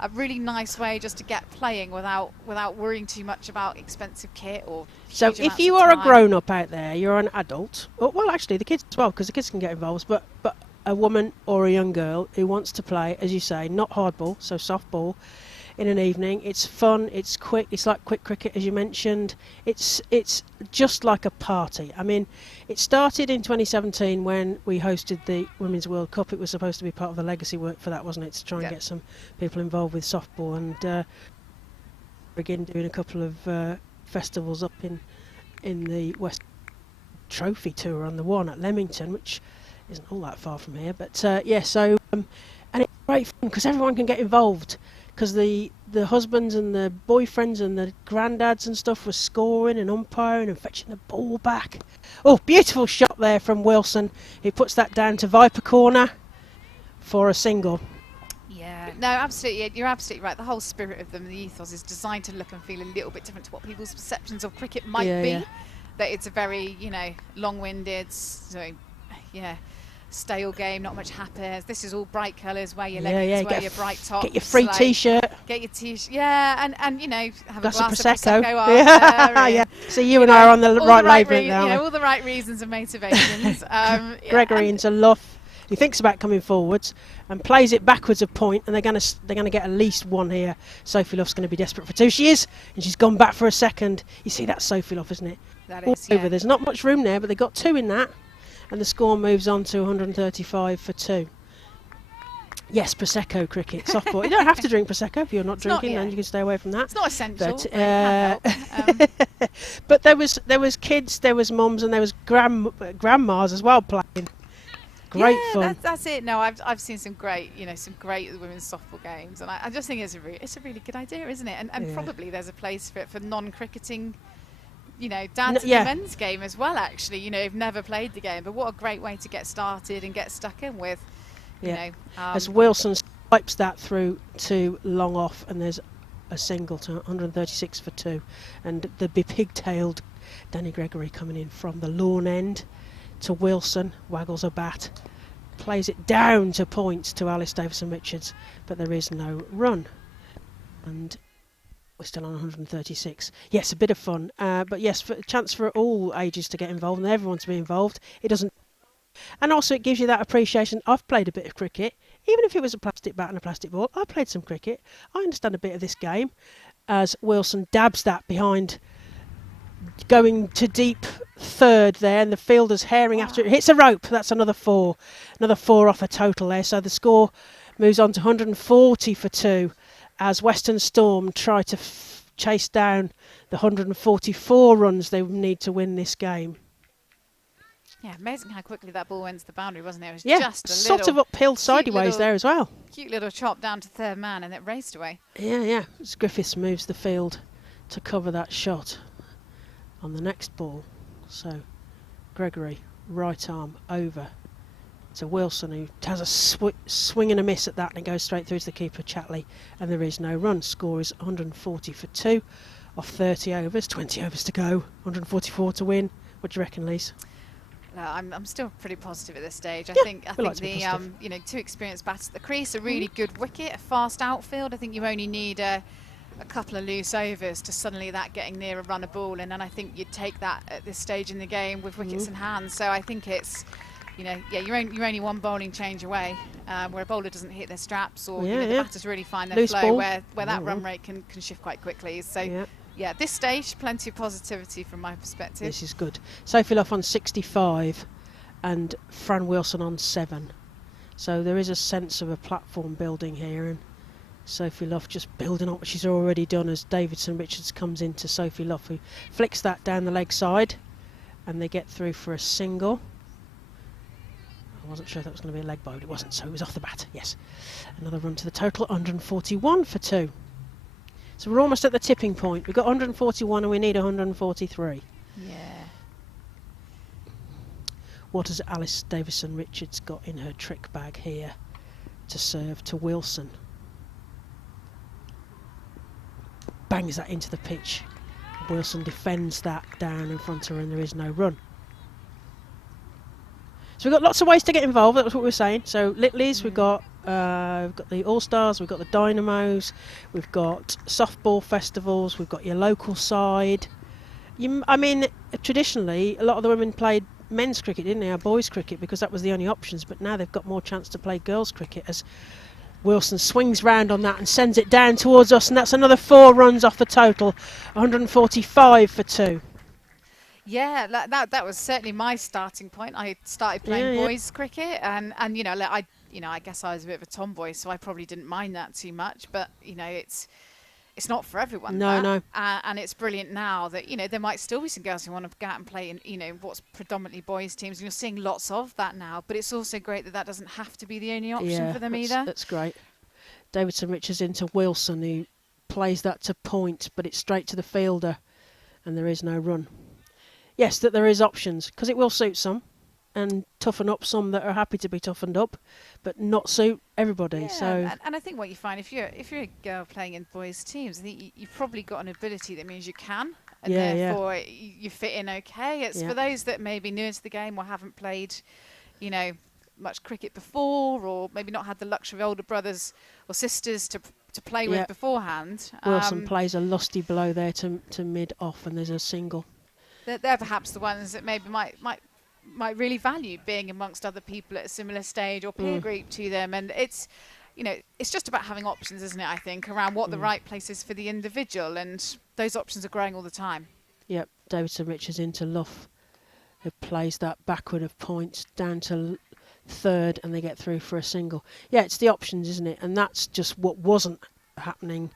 a really nice way just to get playing without worrying too much about expensive kit or So huge if amounts you of are a time. grown-up out there, you're an adult, well actually the kids as well, because the kids can get involved, but a woman or a young girl who wants to play, as you say, not hardball, so softball, in an evening. It's fun, it's quick, it's like quick cricket as you mentioned. It's just like a party. I mean, it started in 2017 when we hosted the Women's World Cup. It was supposed to be part of the legacy work for that, wasn't it, to try and get some people involved with softball, and begin doing a couple of festivals up in the West Trophy Tour on the one at Leamington, which isn't all that far from here, but yeah, so and it's great fun because everyone can get involved, because the husbands and the boyfriends and the granddads and stuff were scoring and umpiring and fetching the ball back. Oh, beautiful shot there from Wilson. He puts that down to Viper corner for a single. Yeah, no, absolutely. You're absolutely right. The whole spirit of them, the ethos, is designed to look and feel a little bit different to what people's perceptions of cricket might be. Yeah. That it's a very, long-winded, stale game. Not much happens. This is all bright colours. Wear your leggings, wear your bright tops. Get your free T-shirt. Get your T-shirt. Yeah, and have a glass of of Prosecco. after. Yeah. So you and I are on the right wavelength now. All the right reasons and motivations. Gregory into Luff. He thinks about coming forwards and plays it backwards a point, and they're going to get at least one here. Sophie Luff's going to be desperate for two. She is, and she's gone back for a second. You see, that's Sophie Luff, isn't it? That All is, over. There's not much room there, but they got two in that, and the score moves on to 135 for two. Yes, Prosecco cricket, softball. You don't have to drink Prosecco if you're not drinking, then you can stay away from that. It's not essential. But, but there was kids, there was mums, and there was grandmas as well playing. Great fun. That's it. No, I've seen some great, some great women's softball games, and I just think it's a really good idea, isn't it? And probably there's a place for it for non-cricketing, down to the men's game as well. Actually, you've never played the game, but what a great way to get started and get stuck in with. As Wilson swipes that through to long off, and there's a single to 136 for two, and the pigtailed Danny Gregory coming in from the lawn end to Wilson, waggles a bat, plays it down to points to Alice Davison-Richards, but there is no run, and we're still on 136. Yes, a bit of fun, but yes, a chance for all ages to get involved and everyone to be involved. It doesn't, and also it gives you that appreciation. I've played a bit of cricket, even if it was a plastic bat and a plastic ball. I played some cricket. I understand a bit of this game, as Wilson dabs that behind, going to deep third there, and the fielder's herring after it. Hits a rope. That's another four off the total there. So the score moves on to 140 for two, as Western Storm try to chase down the 144 runs they need to win this game. Yeah, amazing how quickly that ball went to the boundary, wasn't it? It was just a sort of uphill sideways there as well. Cute little chop down to third man, and it raced away. Yeah. As Griffiths moves the field to cover that shot on the next ball. So Gregory, right arm over to Wilson, who has a swing and a miss at that, and it goes straight through to the keeper, Chatley, and there is no run. Score is 140 for two off 30 overs, 20 overs to go, 144 to win. What do you reckon, Lise? I'm still pretty positive at this stage. I think the two experienced batters at the crease, a really good wicket, a fast outfield. I think you only need a couple of loose overs to suddenly that getting near a run of ball, and then I think you'd take that at this stage in the game with wickets in hand. So I think it's, you're only one bowling change away, where a bowler doesn't hit their straps, or the batters really find their loose flow, ball. where that run rate can shift quite quickly. So at this stage, plenty of positivity from my perspective. This is good. Sophie Luff on 65 and Fran Wilson on 7. So there is a sense of a platform building here, and Sophie Luff just building on what she's already done, as Davison-Richards comes into Sophie Luff, who flicks that down the leg side, and they get through for a single. I wasn't sure that was going to be a leg ball, but it wasn't, so it was off the bat. Yes, another run to the total, 141 for two. So we're almost at the tipping point. We've got 141 and we need 143. Yeah. What has Alice Davison-Richards got in her trick bag here to serve to Wilson? Bangs that into the pitch. Wilson defends that down in front of her, and there is no run. So we've got lots of ways to get involved. That's what we're saying. So Litley's, we've got we've got the All-Stars, we've got the Dynamos, we've got softball festivals, we've got your local side. I mean, traditionally, a lot of the women played men's cricket, didn't they, or boys' cricket, because that was the only options, but now they've got more chance to play girls' cricket as Wilson swings round on that and sends it down towards us, and that's another 4 runs off the total, 145 for 2. Yeah, that was certainly my starting point. I started playing boys cricket, and you know, I guess I was a bit of a tomboy, so I probably didn't mind that too much. But you know, it's not for everyone. No. And it's brilliant now that, you know, there might still be some girls who want to go out and play in, you know, what's predominantly boys teams, and you're seeing lots of that now. But it's also great that doesn't have to be the only option for them either. That's great. Davidson Richards into Wilson, who plays that to point, but it's straight to the fielder, and there is no run. Yes, that there is options, because it will suit some and toughen up some that are happy to be toughened up, but not suit everybody. Yeah, so and I think what you find, if you're a girl playing in boys teams, I think you've probably got an ability that means you can, and therefore you fit in okay. It's for those that may be new to the game or haven't played, you know, much cricket before, or maybe not had the luxury of older brothers or sisters to play with beforehand. Wilson plays a lusty blow there to mid off, and there's a single. They're perhaps the ones that maybe might really value being amongst other people at a similar stage or peer group to them. And it's, you know, it's just about having options, isn't it, I think, around what the right place is for the individual, and those options are growing all the time. Yep, Davidson Richards into Luff, who plays that backward of points down to third, and they get through for a single. Yeah, it's the options, isn't it? And that's just what wasn't happening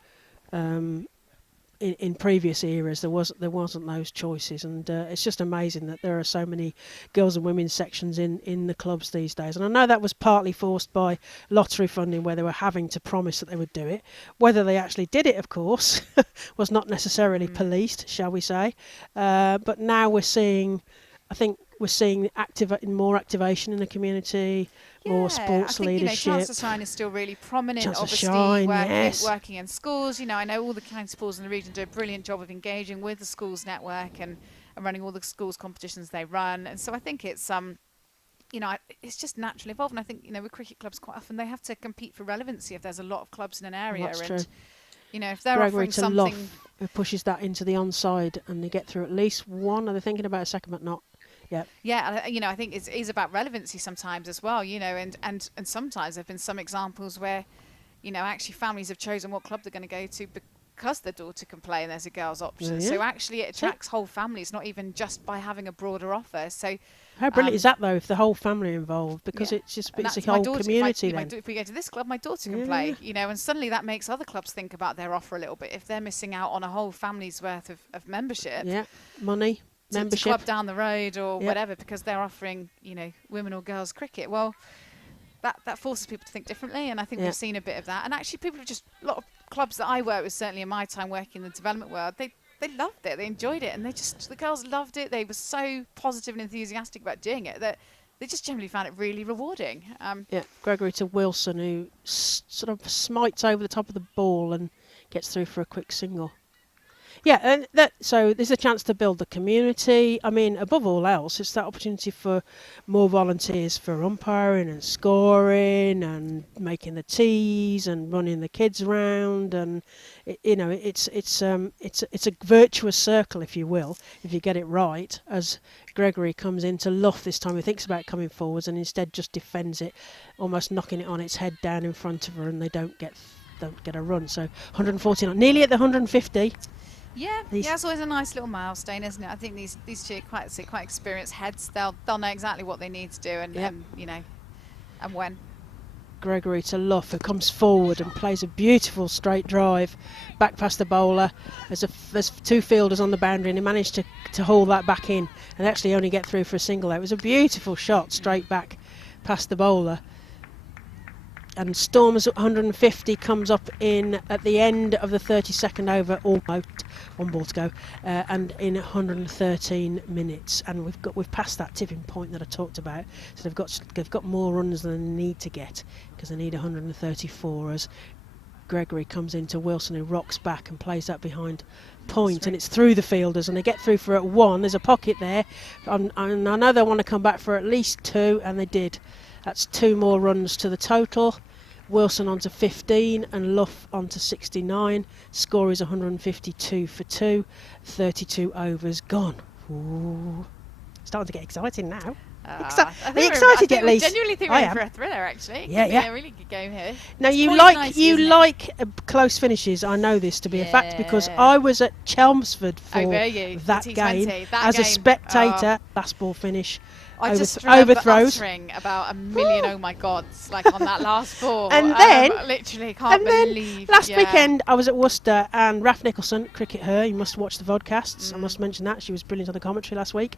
in previous eras. There wasn't those choices, and it's just amazing that there are so many girls and women's sections in the clubs these days. And I know that was partly forced by lottery funding, where they were having to promise that they would do it. Whether they actually did it, of course, was not necessarily policed, shall we say. But now we're seeing, I think we're seeing more activation in the community, more sports leadership. You know, Chance to Shine is still really prominent. Chance to obviously, Shine, working in schools. You know, I know all the county schools in the region do a brilliant job of engaging with the schools network and running all the schools competitions they run. And so I think it's you know, it's just naturally evolved. And I think, you know, with cricket clubs, quite often they have to compete for relevancy if there's a lot of clubs in an area. That's and true. You know, if they're Gregory offering to something, Luff, who pushes that into the onside, and they get through at least one. Are they thinking about a second, but not? Yeah, you know, I think it's about relevancy sometimes as well, you know, and sometimes there have been some examples where, you know, actually families have chosen what club they're going to go to because their daughter can play and there's a girls option. So actually it attracts whole families, not even just by having a broader offer. So how brilliant is that, though, if the whole family are involved, because it's a whole community then. If we go to this club, my daughter can play, you know, and suddenly that makes other clubs think about their offer a little bit if they're missing out on a whole family's worth of membership. Yeah, money. Membership. To club down the road or whatever, because they're offering, you know, women or girls cricket. Well, that forces people to think differently, and I think we've seen a bit of that. And actually, people have a lot of clubs that I work with, certainly in my time working in the development world, they loved it, they enjoyed it, and the girls loved it. They were so positive and enthusiastic about doing it that they just generally found it really rewarding. Gregory to Wilson, who sort of smites over the top of the ball and gets through for a quick single. Yeah, and so there's a chance to build the community. I mean, above all else, it's that opportunity for more volunteers for umpiring and scoring and making the teas and running the kids around, and it's a virtuous circle, if you will, if you get it right. As Gregory comes into Luff this time, he thinks about coming forwards and instead just defends it, almost knocking it on its head down in front of her, and they don't get a run. So 149, nearly at the 150. Yeah, it's always a nice little milestone, isn't it? I think these two are quite experienced heads. They'll know exactly what they need to do and you know, and when. Gregory to Luff, who comes forward and plays a beautiful straight drive back past the bowler. There's two fielders on the boundary, and he managed to haul that back in and actually only get through for a single. It was a beautiful shot straight back past the bowler. And Storm's 150 comes up in at the end of the 32nd over, almost one ball to go, and in 113 minutes. And we've passed that tipping point that I talked about. So they've got more runs than they need to get, because they need 134. As Gregory comes into Wilson, who rocks back and plays that behind point, and it's through the fielders, and they get through for at one. There's a pocket there, and I know they want to come back for at least two, and they did. That's two more runs to the total. Wilson on to 15 and Luff on to 69. Score is 152 for 2. 32 overs gone. Ooh. Starting to get exciting now. Are you excited yet, Lise? I genuinely think we're in for a thriller, actually. Yeah, Could be a really good game here. Now It's you quite like nice, you isn't it? like close finishes. I know this to be a fact because I was at Chelmsford for Oh, were you? The that T20, game that as a game. spectator. Last ball finish. I just remember overthrows. uttering about a million oh my gods, like on that last ball. And then, literally can't believe. Last weekend I was at Worcester and Raf Nicholson, cricket her, you must watch the vodcasts. I must mention that she was brilliant on the commentary last week.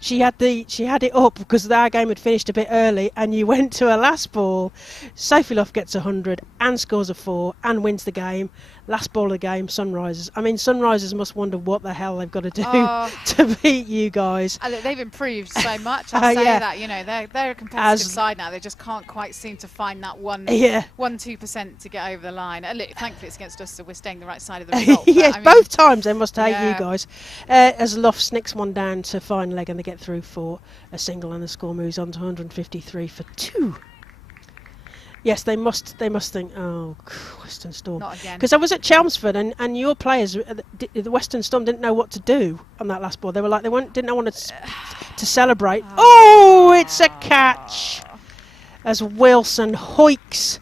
She had it up because our game had finished a bit early, and you went to a last ball. Sophie Luff gets 100 and scores a 4 and wins the game. Last ball of the game, Sunrisers. I mean, Sunrisers must wonder what the hell they've got to do to beat you guys. They've improved so much. I'll say that. You know, they're a competitive side now. They just can't quite seem to find that 1-2% to get over the line. Look, thankfully it's against us, so we're staying the right side of the result. Yes, both times they must hate you guys. As Luff snicks one down to final leg and they get through for a single, and the score moves on to 153 for 2. Yes, they must think, oh, Western Storm. Not again. Because I was at Chelmsford and your players, the Western Storm, didn't know what to do on that last ball. They were like, didn't know what to celebrate. Oh, it's a catch! As Wilson hoiks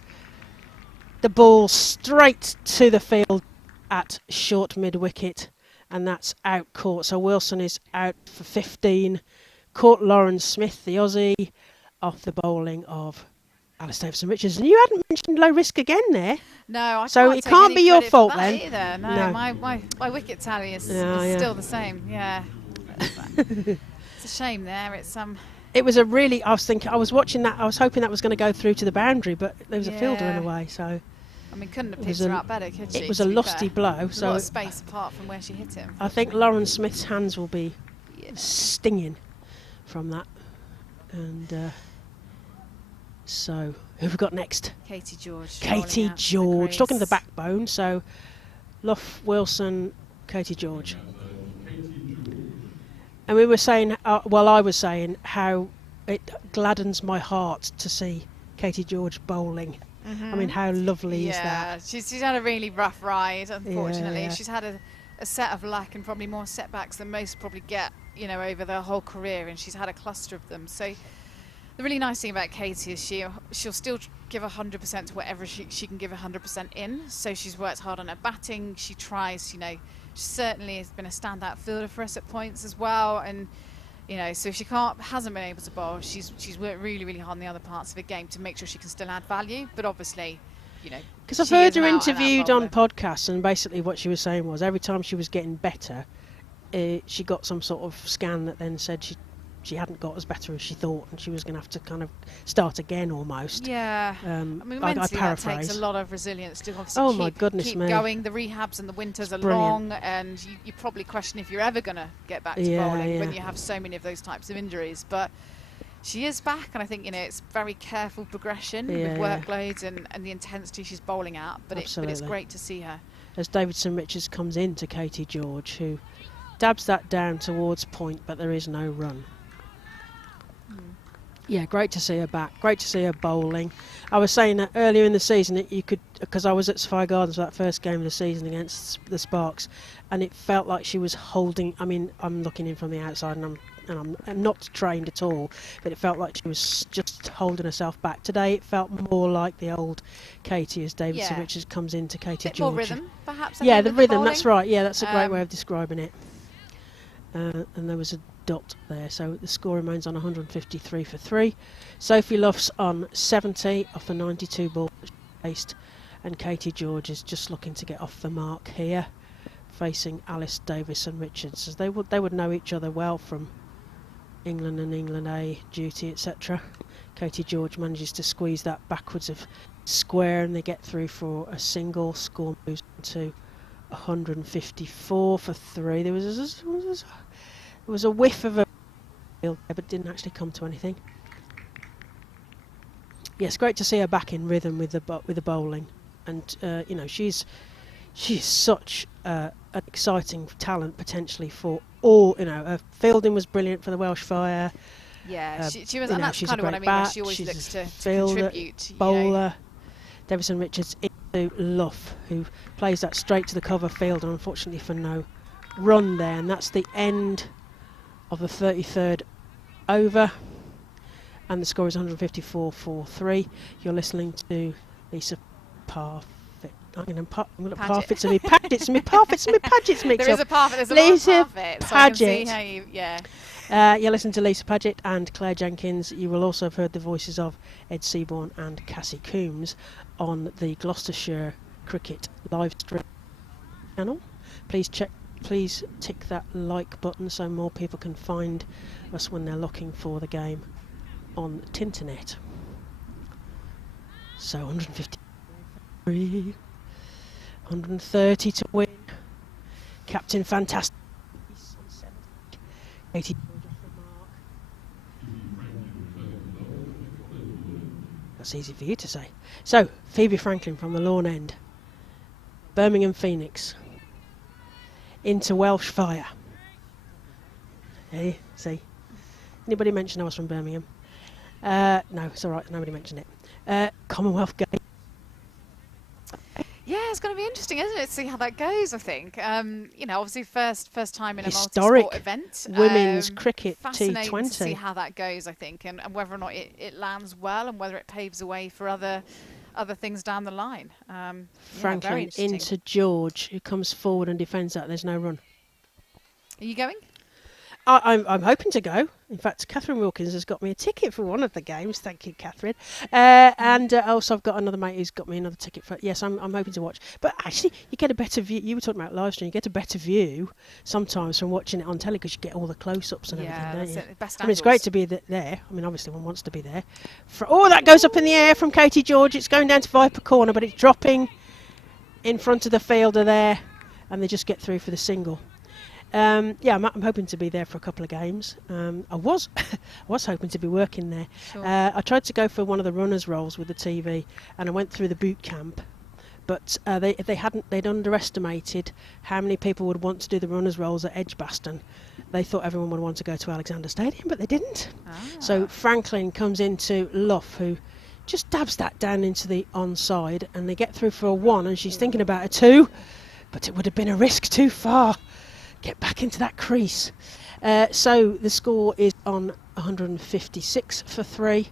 the ball straight to the field at short mid-wicket, and that's out court. So Wilson is out for 15. Caught Lauren Smith, the Aussie, off the bowling of Alice Davison Richards. And you hadn't mentioned low risk again there. No, so it can't be your fault then. Either. No. My wicket tally is still the same. Yeah, it's a shame there. It was a really. I was watching that. I was hoping that was going to go through to the boundary, but there was a fielder in the way. So I mean, couldn't have pitched her out better, could she? It was a lusty blow. So a lot of space apart from where she hit him. I think Lauren Smith's hands will be stinging from that, and. So, who have we got next? Katie George. Katie George. Talking to the backbone. So, Luff, Wilson, Katie George. And we were saying, I was saying how it gladdens my heart to see Katie George bowling. I mean, how lovely is that? She's had a really rough ride, unfortunately. She's had a set of luck and probably more setbacks than most probably get, over their whole career, and she's had a cluster of them. So, the really nice thing about Katie is she'll still give 100% to whatever she can give 100% in. So she's worked hard on her batting. She tries, she certainly has been a standout fielder for us at points as well. And so if she hasn't been able to bowl, she's worked really, really hard on the other parts of the game to make sure she can still add value. But obviously, because I've heard her interviewed on podcasts, and basically what she was saying was every time she was getting better, she got some sort of scan that then said she hadn't got as better as she thought, and she was going to have to kind of start again almost. Yeah. I mean, mentally that takes a lot of resilience to obviously keep going. The rehabs and the winters are long, and you probably question if you're ever going to get back to bowling when you have so many of those types of injuries. But she is back, and I think it's very careful progression with workloads and the intensity she's bowling at. But it's great to see her. As Davison Richards comes into Katie George, who dabs that down towards point, but there is no run. Yeah, great to see her back. Great to see her bowling. I was saying that earlier in the season that you could, because I was at Sophia Gardens for that first game of the season against the Sparks, and it felt like she was holding. I mean, I'm looking in from the outside, and I'm not trained at all, but it felt like she was just holding herself back. Today, it felt more like the old Katie as Davison Richards comes into Katie George. More rhythm, perhaps. Yeah, the rhythm. That's right. Yeah, that's a great way of describing it. And there was a dot there, so the score remains on 153 for 3. Sophie Luff's on 70 off the 92 ball faced, and Katie George is just looking to get off the mark here, facing Alice Davison Richards, as they would know each other well from England and England A duty, etc. Katie George manages to squeeze that backwards of square, and they get through for a single. Score moves to 154 for 3. There was a whiff of a field there, but didn't actually come to anything. Yes, great to see her back in rhythm with the bowling, and she's such an exciting talent potentially for all. Her fielding was brilliant for the Welsh Fire. Yeah, she was, and that's kind of what I mean. When she always looks to contribute. Bowler. Davison Richards into Luff, who plays that straight to the cover field, and unfortunately for no run there. And that's the end of the 33rd over. And the score is 154-43. You're listening to Lisa Parfitt. I'm going to Parfitt's and me Paget's and me Parfitt's and me Paget's mixed up. There is a Parfitt, there's a Lisa lot of Parfitt, so I can see Paget. how you, You're listening to Lisa Paget and Claire Jenkins. You will also have heard the voices of Ed Seaborn and Cassie Coombs on the Gloucestershire Cricket live stream channel. Please tick that like button so more people can find us when they're looking for the game on Tinternet. So 153, 130 to win. Captain Fantastic. Katie. That's easy for you to say. So, Phoebe Franklin from the lawn end. Birmingham Phoenix. Into Welsh Fire. Hey, see. Anybody mention I was from Birmingham? No, it's alright, nobody mentioned it. Commonwealth Game. Yeah, it's going to be interesting, isn't it, to see how that goes, I think. Obviously first time in Historic a multi-sport event. Women's cricket Fascinating T20. to see how that goes, I think, and whether or not it lands well and whether it paves the way for other things down the line. Franklin into George, who comes forward and defends that. There's no run. Are you going? I'm hoping to go. In fact, Catherine Wilkins has got me a ticket for one of the games. Thank you, Catherine. And also I've got another mate who's got me another ticket for. Yes, I'm hoping to watch. But actually, you get a better view. You were talking about live stream. You get a better view sometimes from watching it on telly because you get all the close-ups and everything. Don't you? Best I mean, it's great to be there. I mean, obviously one wants to be there. That goes up in the air from Katie George. It's going down to Viper Corner, but it's dropping in front of the fielder there, and they just get through for the single. I'm hoping to be there for a couple of games. I was hoping to be working there. Sure. I tried to go for one of the runners' roles with the TV, and I went through the boot camp. But they'd underestimated how many people would want to do the runners' roles at Edgbaston. They thought everyone would want to go to Alexander Stadium, but they didn't. So Franklin comes into Luff, who just dabs that down into the onside, and they get through for a 1, and she's thinking about a 2, but it would have been a risk too far. Get back into that crease. So the score is on 156 for 3.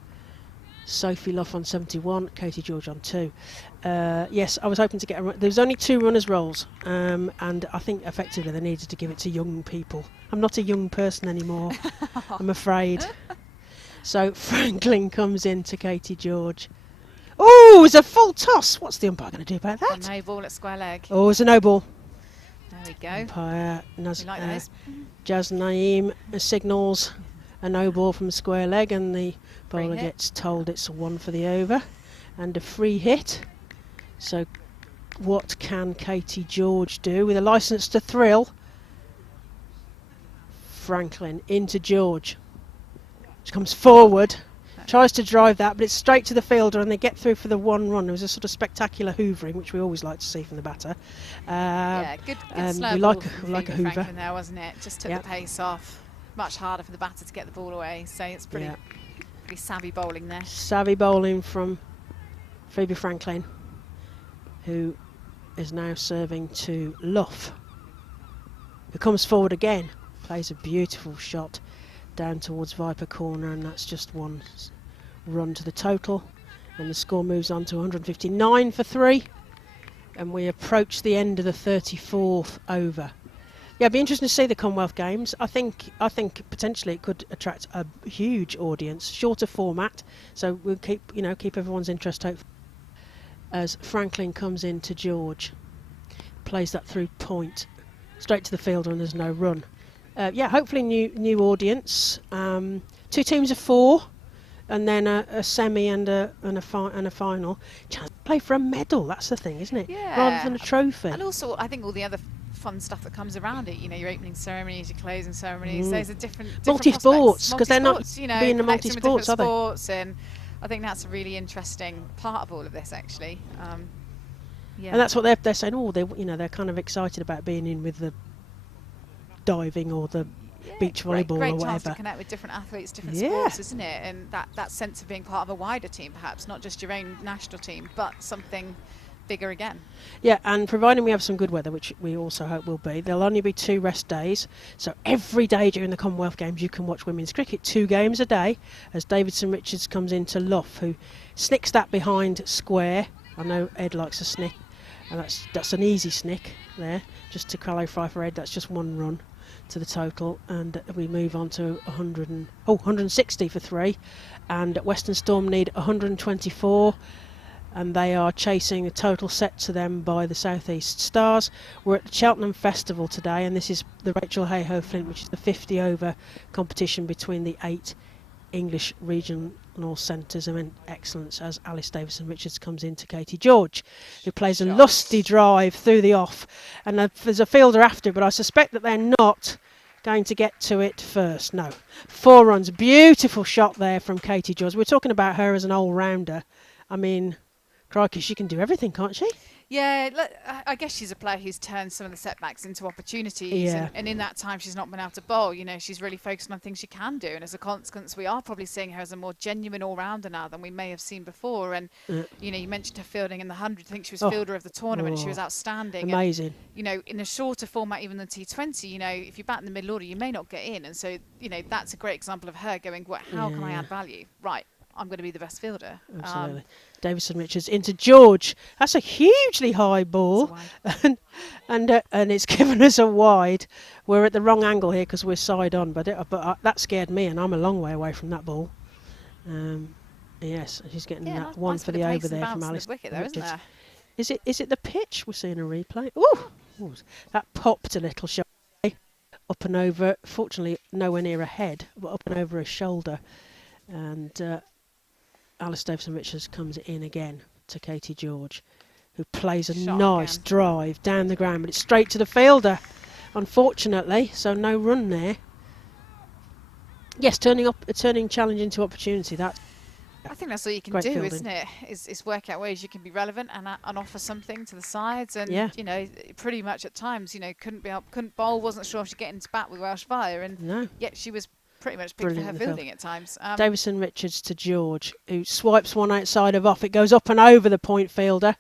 Sophie Luff on 71, Katie George on 2. Yes, I was hoping to get a run. There was only 2 runners' rolls, and I think effectively they needed to give it to young people. I'm not a young person anymore, I'm afraid. So Franklin comes in to Katie George. Oh, it's a full toss. What's the umpire going to do about that? A no ball at square leg. Oh, it's a no ball. There we go. Umpire We like those. Jazz Naeem signals a no ball from square leg, and the bowler gets told it's 1 for the over and a free hit. So what can Katie George do with a licence to thrill? Franklin into George. She comes forward, tries to drive that, but it's straight to the fielder, and they get through for the 1 run. It was a sort of spectacular hoovering, which we always like to see from the batter. Good slow we ball like from a Phoebe hoover. Franklin there, wasn't it? Just took the pace off. Much harder for the batter to get the ball away. So it's pretty savvy bowling there. Savvy bowling from Phoebe Franklin, who is now serving to Luff, who comes forward again, plays a beautiful shot down towards Viper Corner, and that's just 1 run to the total, and the score moves on to 159 for 3, and we approach the end of the 34th over. Yeah, it'd be interesting to see the Commonwealth Games. I think potentially it could attract a huge audience. Shorter format, so we'll keep everyone's interest hopefully. As Franklin comes in to George, plays that through point, straight to the fielder, and there's no run. Hopefully new audience. 2 teams of 4, and then a semi and a final. Chance to play for a medal. That's the thing, isn't it? Yeah. Rather than a trophy. And also, I think all the other fun stuff that comes around it. Your opening ceremonies, your closing ceremonies. Those are different multi-sports, because they're not multi-sports, being a multi-sports, are they? Sports, and I think that's a really interesting part of all of this, actually. And that's what they're saying. They're kind of excited about being in with the diving or the beach volleyball great or chance whatever. to connect with different athletes, different Yeah. sports, isn't it? And that sense of being part of a wider team, perhaps not just your own national team, but something bigger again. Yeah, and providing we have some good weather, which we also hope will be, there'll only be 2 rest days. So every day during the Commonwealth Games you can watch women's cricket, 2 games a day, as Davidson Richards comes into Luff, who snicks that behind square. I know Ed likes a snick, and that's an easy snick there. Just to clarify for Ed, that's just 1 run to the total, and we move on to 160 for 3, and Western Storm need 124. And they are chasing a total set to them by the South East Stars. We're at the Cheltenham Festival today, and this is the Rachael Heyhoe Flint, which is the 50 over competition between the 8 English regional centres of excellence, as Alice Davison Richards comes into Katie George, who plays a lusty drive through the off, and there's a fielder after, but I suspect that they're not going to get to it first. No, 4 runs, beautiful shot there from Katie George. We're talking about her as an all-rounder. I mean, crikey, she can do everything, can't she? Yeah, I guess she's a player who's turned some of the setbacks into opportunities, and in that time she's not been able to bowl. You know, she's really focused on things she can do, and as a consequence, we are probably seeing her as a more genuine all-rounder now than we may have seen before. And you know, you mentioned her fielding in the 100. I think she was fielder of the tournament. She was outstanding. Amazing. And, you know, in a shorter format, even than T20, you know, if you bat in the middle order, you may not get in, and so you know that's a great example of her going, "What? How can I add value? Right, I'm going to be the best fielder." Absolutely. Davison Richards into George. That's a hugely high ball, and it's given us a wide. We're at the wrong angle here because we're side on, but that scared me, and I'm a long way away from that ball. Yes, she's getting that one for the over there from Alice. Wicket though, isn't there? Is it the pitch? We're seeing a replay. Ooh, that popped a little shy up and over. Fortunately, nowhere near her head, but up and over her shoulder, and. Alice Davison Richards comes in again to Katie George, who plays a nice drive down the ground, but it's straight to the fielder, unfortunately, so no run there. Yes, turning challenge into opportunity. I think that's all you can do, fielding. Isn't it? Is work out ways you can be relevant and offer something to the sides. And you know, pretty much at times, you know, couldn't bowl, wasn't sure if she'd get into bat with Welsh Fire, and yet she was pretty much picked for her fielding at times. Davison Richards to George, who swipes one outside of off. It goes up and over the point fielder,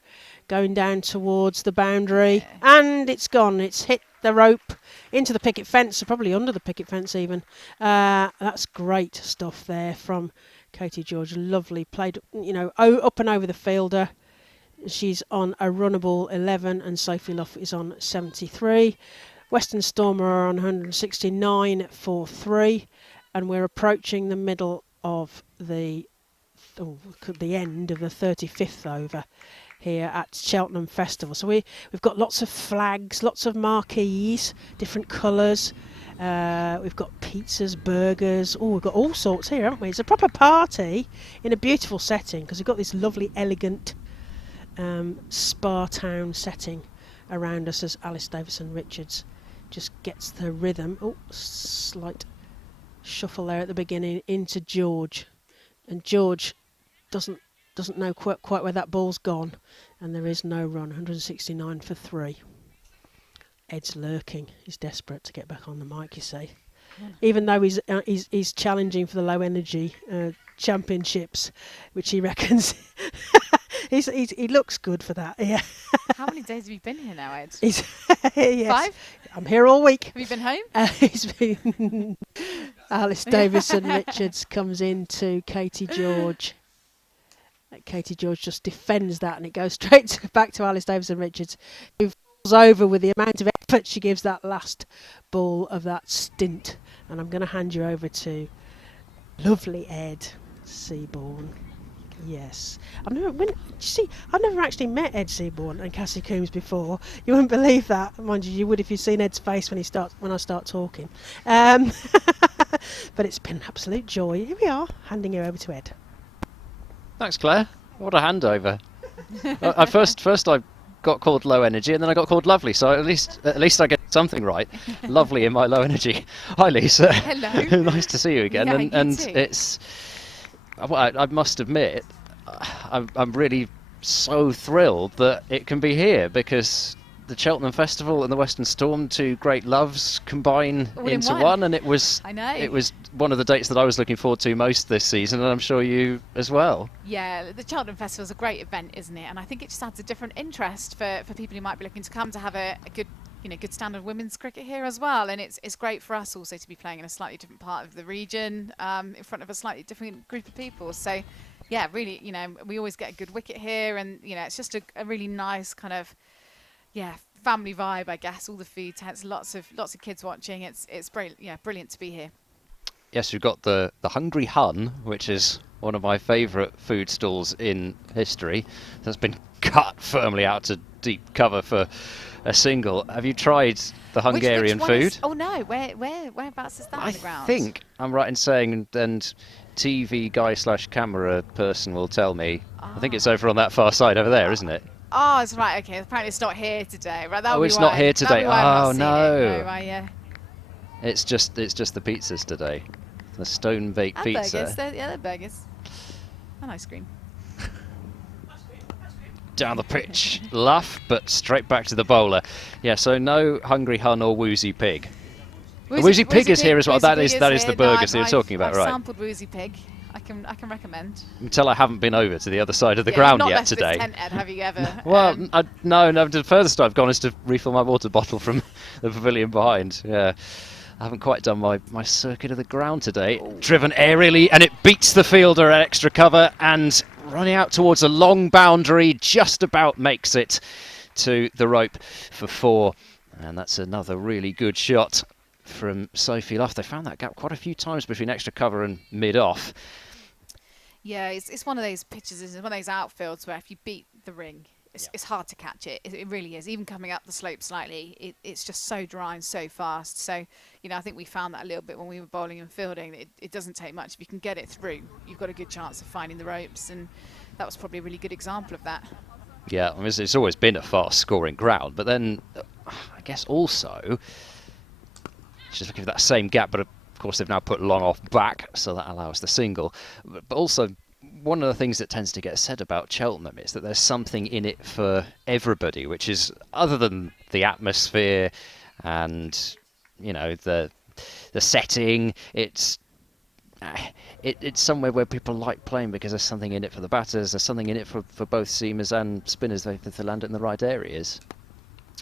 going down towards the boundary, and it's gone. It's hit the rope into the picket fence, or probably under the picket fence even. That's great stuff there from Katie George. Lovely played, you know, up and over the fielder. She's on a runnable 11, and Sophie Luff is on 73. Western Storm are on 169 for 3, and we're approaching the middle of the end of the 35th over here at Cheltenham Festival. So we've got lots of flags, lots of marquees, different colours. We've got pizzas, burgers. Oh, we've got all sorts here, haven't we? It's a proper party in a beautiful setting, because we've got this lovely, elegant spa town setting around us as Alice Davison Richards just gets the rhythm. Oh, slight shuffle there at the beginning into George, and George doesn't know quite where that ball's gone, and there is no run. 169 for 3. Ed's lurking. He's desperate to get back on the mic, you see. Even though he's challenging for the low energy championships, which he reckons he looks good for that. Yeah. How many days have you been here now, Ed? Yes. 5? I'm here all week. Have you been home? He's been. Alice Davison Richards comes into Katie George. Katie George just defends that, and it goes straight back to Alice Davison Richards, who falls over with the amount of effort she gives that last ball of that stint. And I'm going to hand you over to lovely Ed Seaborn. Yes, I've never actually met Ed Seaborn and Cassie Coombs before. You wouldn't believe that. Mind you, you would if you'd seen Ed's face when I start talking. But it's been an absolute joy. Here we are, handing you over to Ed. Thanks, Claire. What a handover. First I got called low energy, and then I got called lovely. So at least I get something right. Lovely in my low energy. Hi, Lisa. Hello. Nice to see you again. Yeah, and you too. It's. I must admit, I'm really so thrilled that it can be here, because the Cheltenham Festival and the Western Storm, two great loves, combine All in into one. one, and it was I know. it was one of the dates that I was looking forward to most this season, and I'm sure you as well. Yeah, the Cheltenham Festival is a great event, isn't it? And I think it just adds a different interest for people who might be looking to come to have a good, good standard of women's cricket here as well. And it's great for us also to be playing in a slightly different part of the region, in front of a slightly different group of people. So, yeah, really, we always get a good wicket here, and it's just a really nice kind of, family vibe, I guess. All the food tents, lots of kids watching. It's brilliant to be here. Yes, you've got the Hungry Hun, which is one of my favourite food stalls in history. That's been cut firmly out to deep cover for a single. Have you tried the Hungarian which food? Oh no, whereabouts is that on the ground? I think I'm right in saying, and TV guy / camera person will tell me. I think it's over on that far side over there, isn't it? Oh, it's right. Okay, apparently it's not here today. Right, that'll Oh, be it's why. not here today. That'll be why I've Oh, not no. seen it. Yeah. It's just the pizzas today. The stone baked And pizza. burgers. They're burgers. And ice cream. Down the pitch, Luff, but straight back to the bowler. Yeah, so no Hungry Hun or Woozy Pig. Woozy Pig is here as well. That is the burgers you're talking about, I've right? sampled Woozy Pig. I can recommend. Until I haven't been over to the other side of the ground not yet left today. This tent, Ed, have you ever? Well, no. The furthest I've gone is to refill my water bottle from the pavilion behind. Yeah, I haven't quite done my circuit of the ground today. Ooh. Driven aerially, and it beats the fielder at extra cover, and running out towards a long boundary, just about makes it to the rope for 4. And that's another really good shot from Sophie Luff. They found that gap quite a few times between extra cover and mid-off. Yeah, it's one of those pitches, it's one of those outfields where if you beat the ring, it's hard to catch it. It really is. Even coming up the slope slightly, it's just so dry and so fast. So, I think we found that a little bit when we were bowling and fielding. It doesn't take much. If you can get it through, you've got a good chance of finding the ropes. And that was probably a really good example of that. Yeah, I mean, it's always been a fast-scoring ground. But then, I guess also, just looking for that same gap, but of course they've now put long off back, so that allows the single. But also, one of the things that tends to get said about Cheltenham is that there's something in it for everybody, which is, other than the atmosphere and the setting, it's somewhere where people like playing because there's something in it for the batters, there's something in it for both seamers and spinners if they land it in the right areas.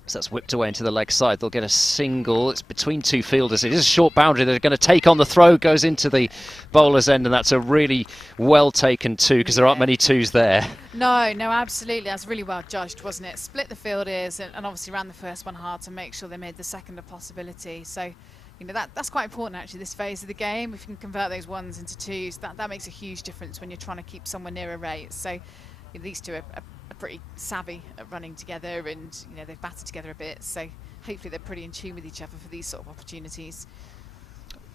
So that's whipped away into the leg side. They'll get a single. It's between two fielders. It is a short boundary. They're going to take on the throw. Goes into the bowler's end, and that's a really well taken 2 because there aren't many 2s there. No, absolutely. That's really well judged, wasn't it? Split the fielders and obviously ran the first one hard to make sure they made the second a possibility. So, that's quite important actually, this phase of the game. If you can convert those 1s into 2s, that makes a huge difference when you're trying to keep someone near a rate. So, these two are pretty savvy at running together, and they've batted together a bit, so hopefully they're pretty in tune with each other for these sort of opportunities.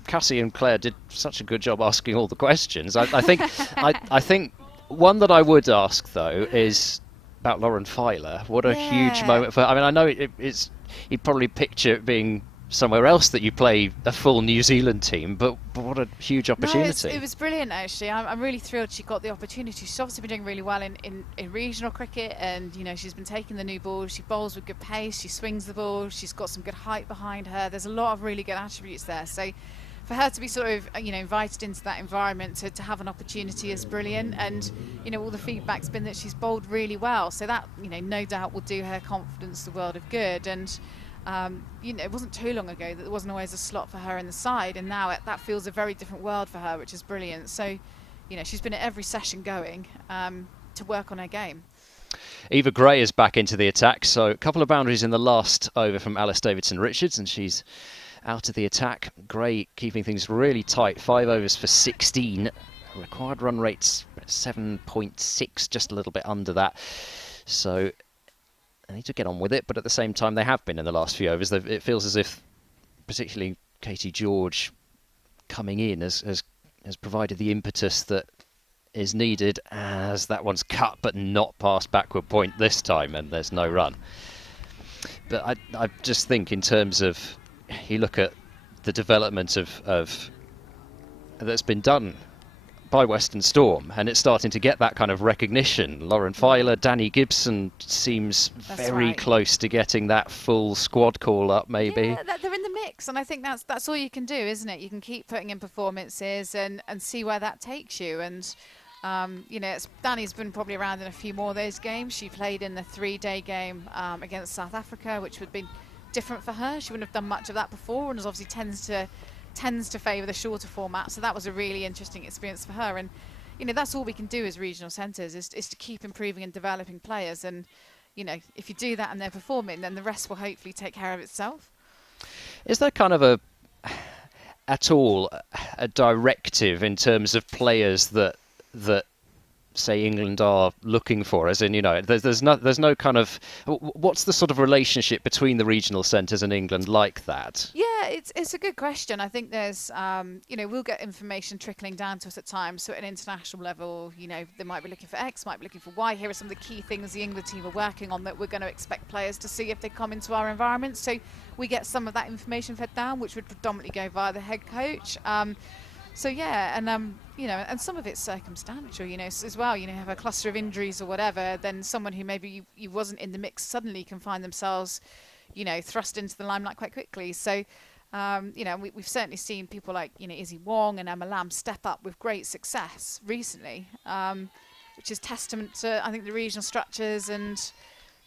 Cassie and Claire did such a good job asking all the questions. I think I think one that I would ask though is about Lauren Filer. What a huge moment for her. I mean, I know it's you'd probably picture it being somewhere else that you play a full New Zealand team, but what a huge opportunity. No, it was brilliant actually. I'm really thrilled she got the opportunity. She's obviously been doing really well in regional cricket, and she's been taking the new ball. She bowls with good pace, she swings the ball, she's got some good height behind her. There's a lot of really good attributes there, so for her to be sort of invited into that environment to have an opportunity is brilliant. And all the feedback's been that she's bowled really well, so that no doubt will do her confidence the world of good. And it wasn't too long ago that there wasn't always a slot for her in the side, and now that feels a very different world for her, which is brilliant. So, she's been at every session going to work on her game. Eva Gray is back into the attack, so a couple of boundaries in the last over from Alice Davidson-Richards, and she's out of the attack. Gray keeping things really tight, 5 overs for 16. Required run rates 7.6, just a little bit under that. So they need to get on with it, but at the same time they have been in the last few overs. It feels as if particularly Katie George coming in has provided the impetus that is needed, as that one's cut but not past backward point this time, and there's no run. But I just think in terms of, you look at the development of that's been done by Western Storm, and it's starting to get that kind of recognition. Lauren Filer, Danny Gibson seems very close to getting that full squad call up, maybe. Yeah, they're in the mix, and I think that's all you can do, isn't it? You can keep putting in performances and see where that takes you. And you know, Danny's been probably around in a few more of those games. She played in the 3-day game against South Africa, which would have been different for her. She wouldn't have done much of that before, and obviously tends to favour the shorter format. So that was a really interesting experience for her. And you know, that's all we can do as regional centres is to keep improving and developing players. And you know, if you do that and they're performing, then the rest will hopefully take care of itself. Is there kind of at all a directive in terms of players that say England are looking for, as in, you know, there's no kind of, what's the sort of relationship between the regional centres and England like that? Yeah, it's a good question. I think there's you know, we'll get information trickling down to us at times. So at an international level, you know, they might be looking for X, might be looking for Y. Here are some of the key things the England team are working on that we're going to expect players to see if they come into our environment. So we get some of that information fed down, which would predominantly go via the head coach. So yeah, and you know, and some of it's circumstantial, you know, as well. You know, have a cluster of injuries or whatever, then someone who maybe you wasn't in the mix suddenly can find themselves, you know, thrust into the limelight quite quickly. So, you know, we've certainly seen people like, you know, Izzy Wong and Emma Lamb step up with great success recently, which is testament to, I think, the regional structures and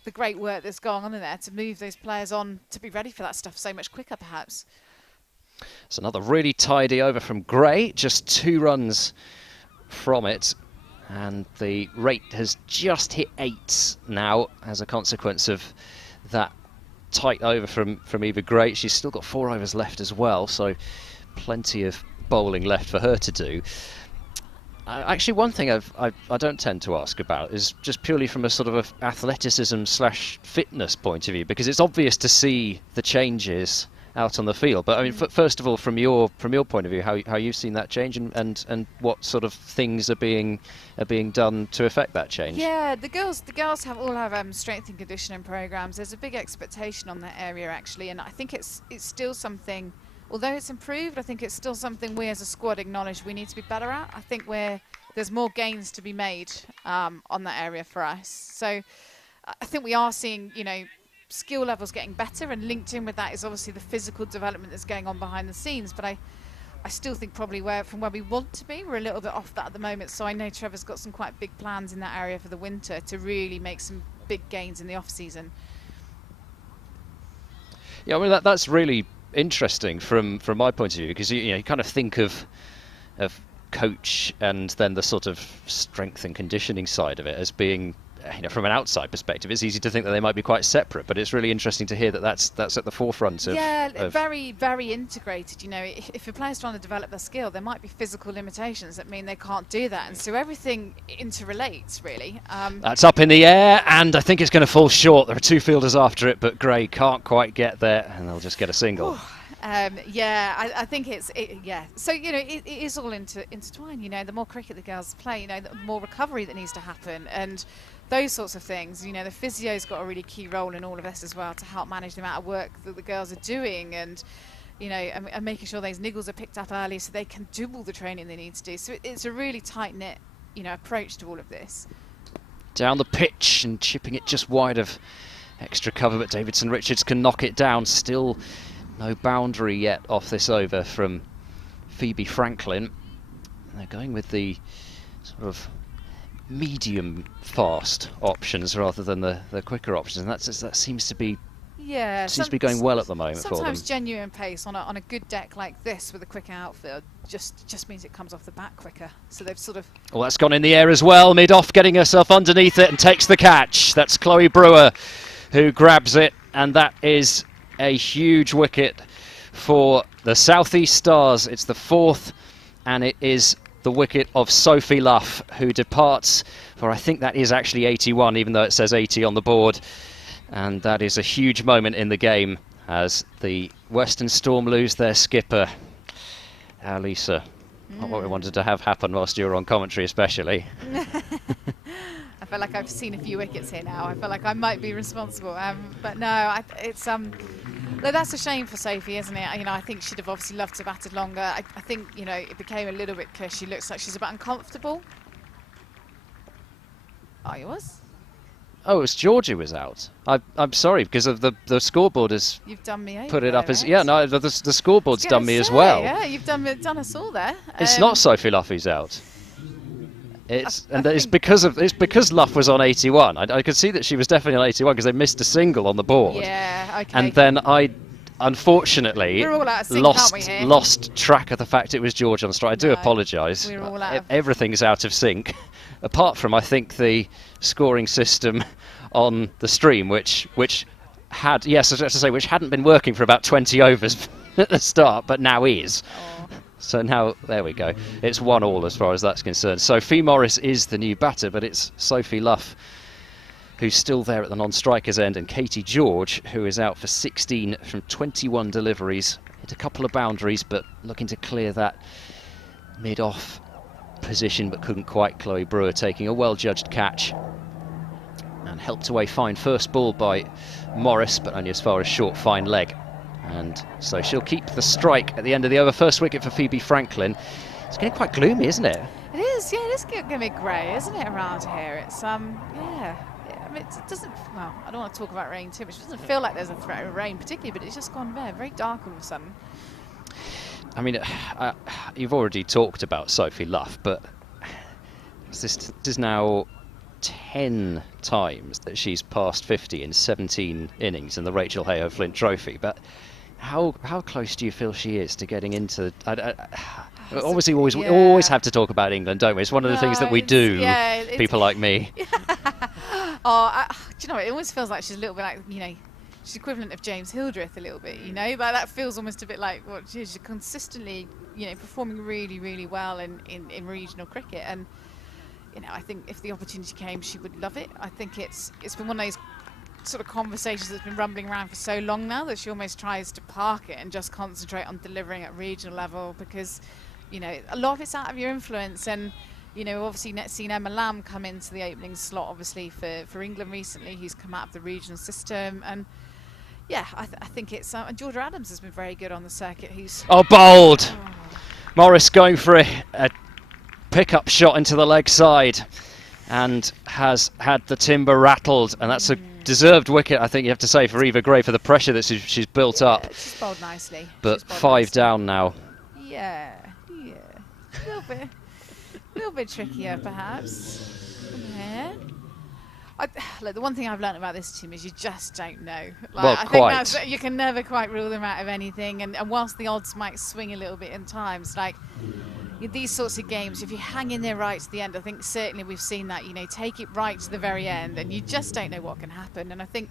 the great work that's going on in there to move those players on to be ready for that stuff so much quicker, perhaps. It's another really tidy over from Gray, just 2 runs from it, and the rate has just hit 8 now as a consequence of that tight over from Eva Gray. She's still got 4 overs left as well, so plenty of bowling left for her to do. Actually, one thing I don't tend to ask about is just purely from a sort of athleticism/fitness point of view, because it's obvious to see the changes out on the field. But I mean, first of all, from your point of view, how you've seen that change and what sort of things are being done to affect that change? Yeah, the girls all have strength and conditioning programs. There's a big expectation on that area actually, and I think it's still something. Although it's improved, I think it's still something we as a squad acknowledge we need to be better at. I think there's more gains to be made on that area for us. So I think we are seeing, you know, skill levels getting better, and linked in with that is obviously the physical development that's going on behind the scenes. But I still think probably from where we want to be, we're a little bit off that at the moment. So I know Trevor's got some quite big plans in that area for the winter to really make some big gains in the off season. Yeah, I mean that's really interesting from my point of view, because you kind of think of coach and then the sort of strength and conditioning side of it as being, you know, from an outside perspective, it's easy to think that they might be quite separate, but it's really interesting to hear that that's at the forefront of... Yeah, very, very integrated. You know, if a player's trying to develop their skill, there might be physical limitations that mean they can't do that, and so everything interrelates, really. That's up in the air, and I think it's going to fall short. There are 2 fielders after it, but Gray can't quite get there, and they'll just get a single. Yeah, I think yeah. So, you know, it is all intertwined. You know, the more cricket the girls play, you know, the more recovery that needs to happen, and those sorts of things. You know, the physio's got a really key role in all of this as well to help manage the amount of work that the girls are doing, and you know, and making sure those niggles are picked up early so they can do all the training they need to do. So it's a really tight knit, you know, approach to all of this. Down the pitch and chipping it just wide of extra cover, but Davidson Richards can knock it down. Still no boundary yet off this over from Phoebe Franklin. And they're going with the sort of medium fast options rather than the quicker options, and that seems to be going well at the moment for them. Sometimes genuine pace on a good deck like this with a quick outfield just means it comes off the bat quicker. So they've sort of... Well, that's gone in the air as well. Mid-off getting herself underneath it and takes the catch. That's Chloe Brewer who grabs it, and that is a huge wicket for the South East Stars. It's the 4th, and it is the wicket of Sophie Luff, who departs for, I think that is actually 81, even though it says 80 on the board. And that is a huge moment in the game as the Western Storm lose their skipper. Lisa, not what we wanted to have happen whilst you were on commentary especially. I feel like I've seen a few wickets here now. I feel like I might be responsible, but no, it's No, that's a shame for Sophie, isn't it? I think she'd have obviously loved to have batted longer. I think, it became a little bit clear she looks like she's a bit uncomfortable. Oh, it was? Oh, it was George who was out. I'm sorry, because of the scoreboard has You've done me over. put it up as... Right? Yeah, no, the scoreboard's done me as well. Yeah, you've done us all there. It's not Sophie Luff who's out. It's because Luff was on 81. I could see that she was definitely on 81 because they missed a single on the board. Yeah, okay. And then I, unfortunately, We're all out of sync, aren't we, here? lost track of the fact it was George on strike. I do apologise. We're all out of... Everything's out of sync, apart from I think the scoring system on the stream, which had which hadn't been working for about 20 overs at the start, but now is. Oh. So now, there we go. It's 1-1 as far as that's concerned. Sophie Morris is the new batter, but it's Sophie Luff who's still there at the non-strikers end, and Katie George, who is out for 16 from 21 deliveries. Hit a couple of boundaries, but looking to clear that mid-off position, but couldn't quite. Chloe Brewer taking a well-judged catch. And helped away fine first ball by Morris, but only as far as short fine leg. And so she'll keep the strike at the end of the over. First wicket for Phoebe Franklin. It's getting quite gloomy, isn't it? It is, yeah, it is getting a bit grey, isn't it, around here? It's, yeah. I mean, it doesn't, well, I don't want to talk about rain too much. It doesn't feel like there's a threat of rain particularly, but it's just gone very dark all of a sudden. I mean, you've already talked about Sophie Luff, but this is now 10 times that she's passed 50 in 17 innings in the Rachael Heyhoe Flint Trophy. But how close do you feel she is to getting into... obviously, we always have to talk about England, don't we? It's one of the things that we do, people like me. Do you know, it always feels like she's a little bit like, she's equivalent of James Hildreth a little bit, but that feels almost a bit like what she's consistently, performing really, really well in regional cricket. And, I think if the opportunity came, she would love it. I think it's been one of those sort of conversations that's been rumbling around for so long now that she almost tries to park it and just concentrate on delivering at regional level because, a lot of it's out of your influence. And, we've obviously seen Emma Lamb come into the opening slot, obviously, for England recently. He's come out of the regional system. And, yeah, I think it's... and Georgia Adams has been very good on the circuit. Bold! Oh. Morris going for a pick-up shot into the leg side and has had the timber rattled. And that's a deserved wicket, I think you have to say, for Eva Gray for the pressure that she's built up. She's bowled nicely. But 5 down now. Yeah. A little bit trickier, perhaps. Yeah. Look, the one thing I've learned about this team is you just don't know. I think you can never quite rule them out of anything. And whilst the odds might swing a little bit in times, these sorts of games, if you hang in there right to the end, I think certainly we've seen that, take it right to the very end, and you just don't know what can happen. And I think,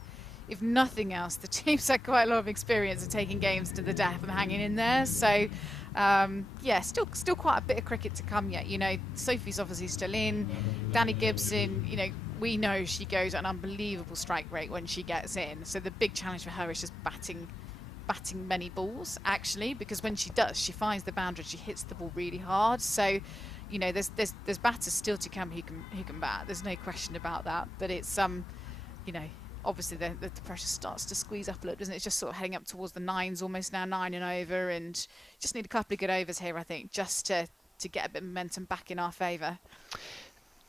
if nothing else, the team's had quite a lot of experience of taking games to the death and hanging in there. So, still quite a bit of cricket to come yet. Sophie's obviously still in. Danny Gibson, we know she goes at an unbelievable strike rate when she gets in. So the big challenge for her is just batting many balls, actually, because when she does, she finds the boundary, she hits the ball really hard. So, there's batters still to come who can bat. There's no question about that. But it's obviously the pressure starts to squeeze up a little, doesn't it? It's just sort of heading up towards the 9s, almost now 9 and over, and just need a couple of good overs here, I think, just to get a bit of momentum back in our favour.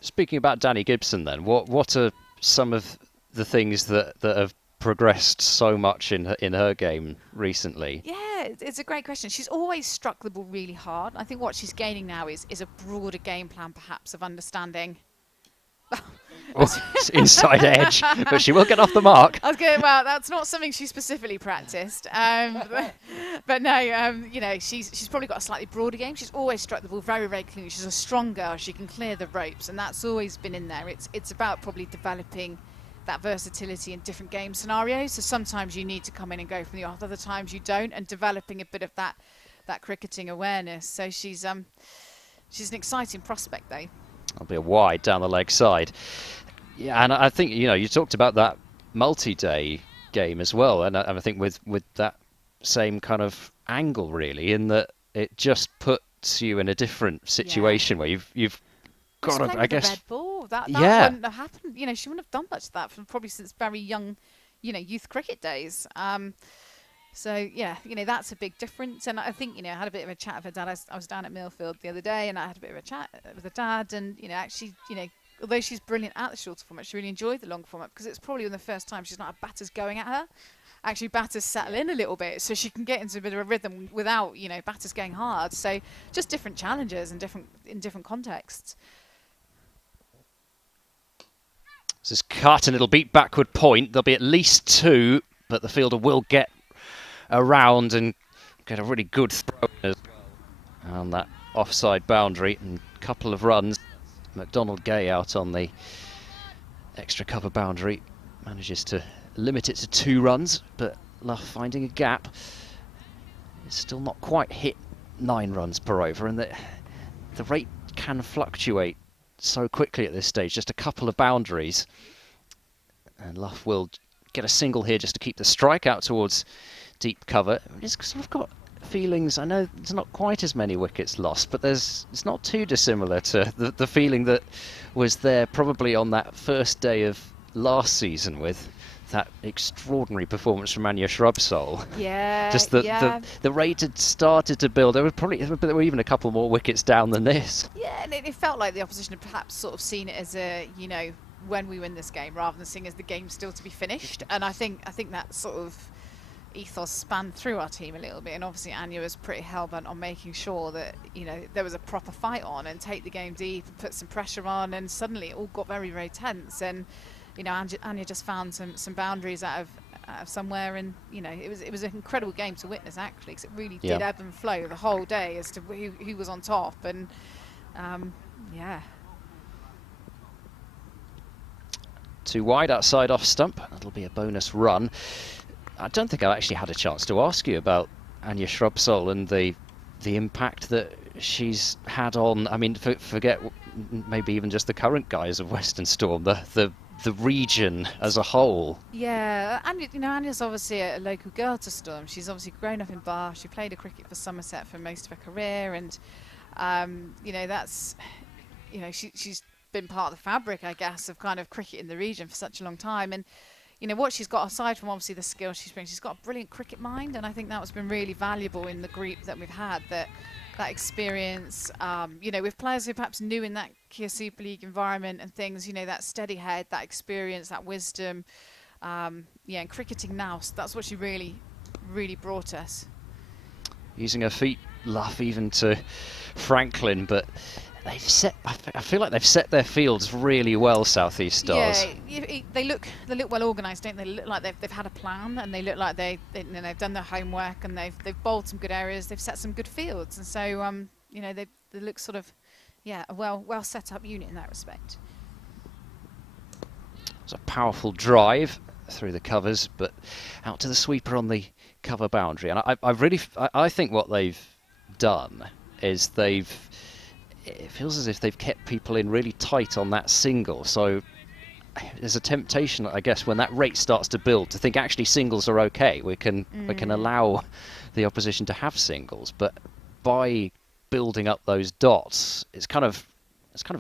Speaking about Danny Gibson, then, what are some of the things that have progressed so much in her game recently? Yeah, it's a great question. She's always struck the ball really hard. I think what she's gaining now is a broader game plan, perhaps, of understanding. It's inside edge, but she will get off the mark. I was going, well, that's not something she specifically practiced. But no, she's probably got a slightly broader game. She's always struck the ball very, very cleanly. She's a strong girl. She can clear the ropes, and that's always been in there. It's about probably developing that versatility in different game scenarios. So sometimes you need to come in and go from the off, other times you don't, and developing a bit of that cricketing awareness. So she's an exciting prospect, though. That'll be a wide down the leg side. Yeah, and I think, you talked about that multi-day game as well, and I think with that same kind of angle, really, in that it just puts you in a different situation where you've got to, I guess... Red ball. That wouldn't have happened. She wouldn't have done much of that from probably since very young, youth cricket days. So yeah, that's a big difference. And I think I had a bit of a chat with her dad. I was down at Millfield the other day, and I had a bit of a chat with her dad. And actually, although she's brilliant at the shorter format, she really enjoyed the long format because it's probably the first time she's not had batters going at her. Actually, batters settle in a little bit, so she can get into a bit of a rhythm without batters going hard. So just different challenges and in different contexts. This is cut and it'll beat backward point. There'll be at least 2, but the fielder will get around and get a really good throw as well on that offside boundary, and a couple of runs. McDonald Gay out on the extra cover boundary manages to limit it to 2 runs, but Luff finding a gap. It's still not quite hit 9 runs per over, and the rate can fluctuate so quickly at this stage. Just a couple of boundaries, and Luff will get a single here just to keep the strike out towards deep cover. It's sort of got feelings, I know there's not quite as many wickets lost, but it's not too dissimilar to the feeling that was there probably on that first day of last season with that extraordinary performance from Anya Shrubsole. Yeah, just the rate had started to build. There were even a couple more wickets down than this. Yeah, and it felt like the opposition had perhaps sort of seen it as a when we win this game, rather than seeing as the game still to be finished. And I think that sort of ethos spanned through our team a little bit, and obviously Anya was pretty hell-bent on making sure that there was a proper fight on and take the game deep and put some pressure on, and suddenly it all got very, very tense. And Anya just found some boundaries out of somewhere, and it was an incredible game to witness actually, because it really did ebb and flow the whole day as to who was on top. And yeah. 2 wide outside off stump. That'll be a bonus run. I don't think I actually had a chance to ask you about Anya Shrubsole and the impact that she's had on. I mean, forget maybe even just the current guys of Western Storm, the region as a whole. Yeah, and Anya's obviously a local girl to Storm. She's obviously grown up in Bath. She played cricket for Somerset for most of her career, and that's she's been part of the fabric, I guess, of kind of cricket in the region for such a long time. And what she's got, aside from obviously the skill she's bringing, she's got a brilliant cricket mind, and I think that has been really valuable in the group that we've had, that experience, with players who perhaps new in that Kia Super League environment and things, that steady head, that experience, that wisdom, and cricketing now, so that's what she really, really brought us. Using her feet, Luff even to Franklin, but I feel like they've set their fields really well, South East Stars. Yeah, they look well organised, don't they? They look like they've had a plan, and they look like they've done their homework, and they've bowled some good areas, they've set some good fields, and so they look sort of a well set up unit in that respect. It's a powerful drive through the covers, but out to the sweeper on the cover boundary, and I think what they've done is it feels as if they've kept people in really tight on that single. So there's a temptation, I guess, when that rate starts to build, to think actually singles are okay. We can allow the opposition to have singles, but by building up those dots, it's kind of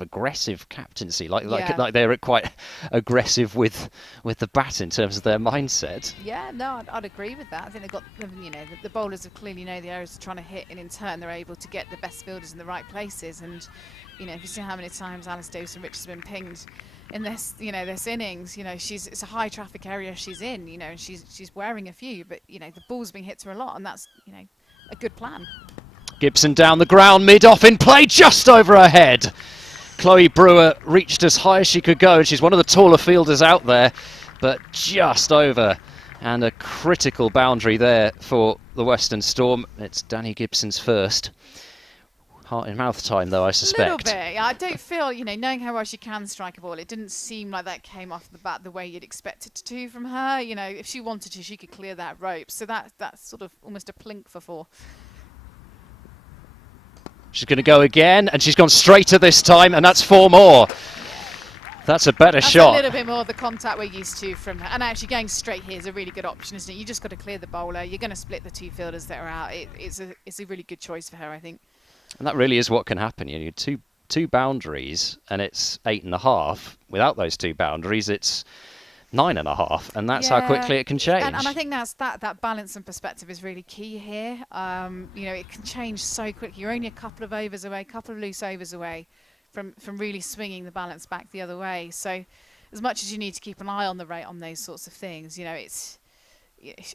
aggressive captaincy, like they're quite aggressive with the bat in terms of their mindset. Yeah, no, I'd agree with that. I think they've got, the bowlers have clearly know the areas they're trying to hit, and in turn they're able to get the best fielders in the right places. And if you see how many times Alice Davidson-Rich has been pinged in this innings, it's a high traffic area she's in, and she's wearing a few, but the ball's being hit to her a lot, and that's a good plan. Gibson down the ground, mid-off in play, just over her head. Chloe Brewer reached as high as she could go, and she's one of the taller fielders out there, but just over. And a critical boundary there for the Western Storm. It's Danny Gibson's first. Heart in mouth time, though, I suspect. A little bit. I don't feel, knowing how well she can strike a ball, it didn't seem like that came off the bat the way you'd expect it to from her. If she wanted to, she could clear that rope. So that's sort of almost a plink for 4. She's going to go again, and she's gone straighter this time, and that's 4 more. That's a better shot. A little bit more of the contact we're used to from her. And actually going straight here is a really good option, isn't it? You just got to clear the bowler. You're going to split the 2 fielders that are out. It's a really good choice for her, I think. And that really is what can happen. You need two boundaries, and it's 8.5. Without those 2 boundaries, it's 9.5, and that's how Yeah. quickly it can change. And I think that balance and perspective is really key here. It can change so quickly. You're only a couple of overs away, a couple of loose overs away from really swinging the balance back the other way. So as much as you need to keep an eye on the rate on those sorts of things, it's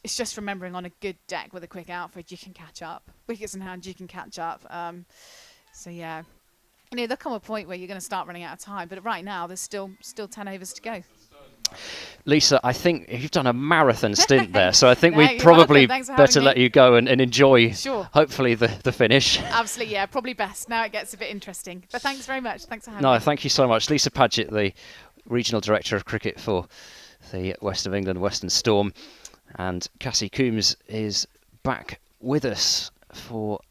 just remembering on a good deck with a quick outfit, you can catch up. Wickets in hand, you can catch up. There'll come a point where you're going to start running out of time, but right now there's still 10 overs to go. Lisa, I think you've done a marathon stint there, so I think No, we'd you're probably welcome. Thanks for having better me. let you go and enjoy, Sure. hopefully, the finish. Absolutely, yeah, probably best. Now it gets a bit interesting. But thanks very much. Thanks for having No, me. thank you so much. Lisa Paget, the Regional Director of Cricket for the West of England Western Storm. And Cassie Coombs is back with us for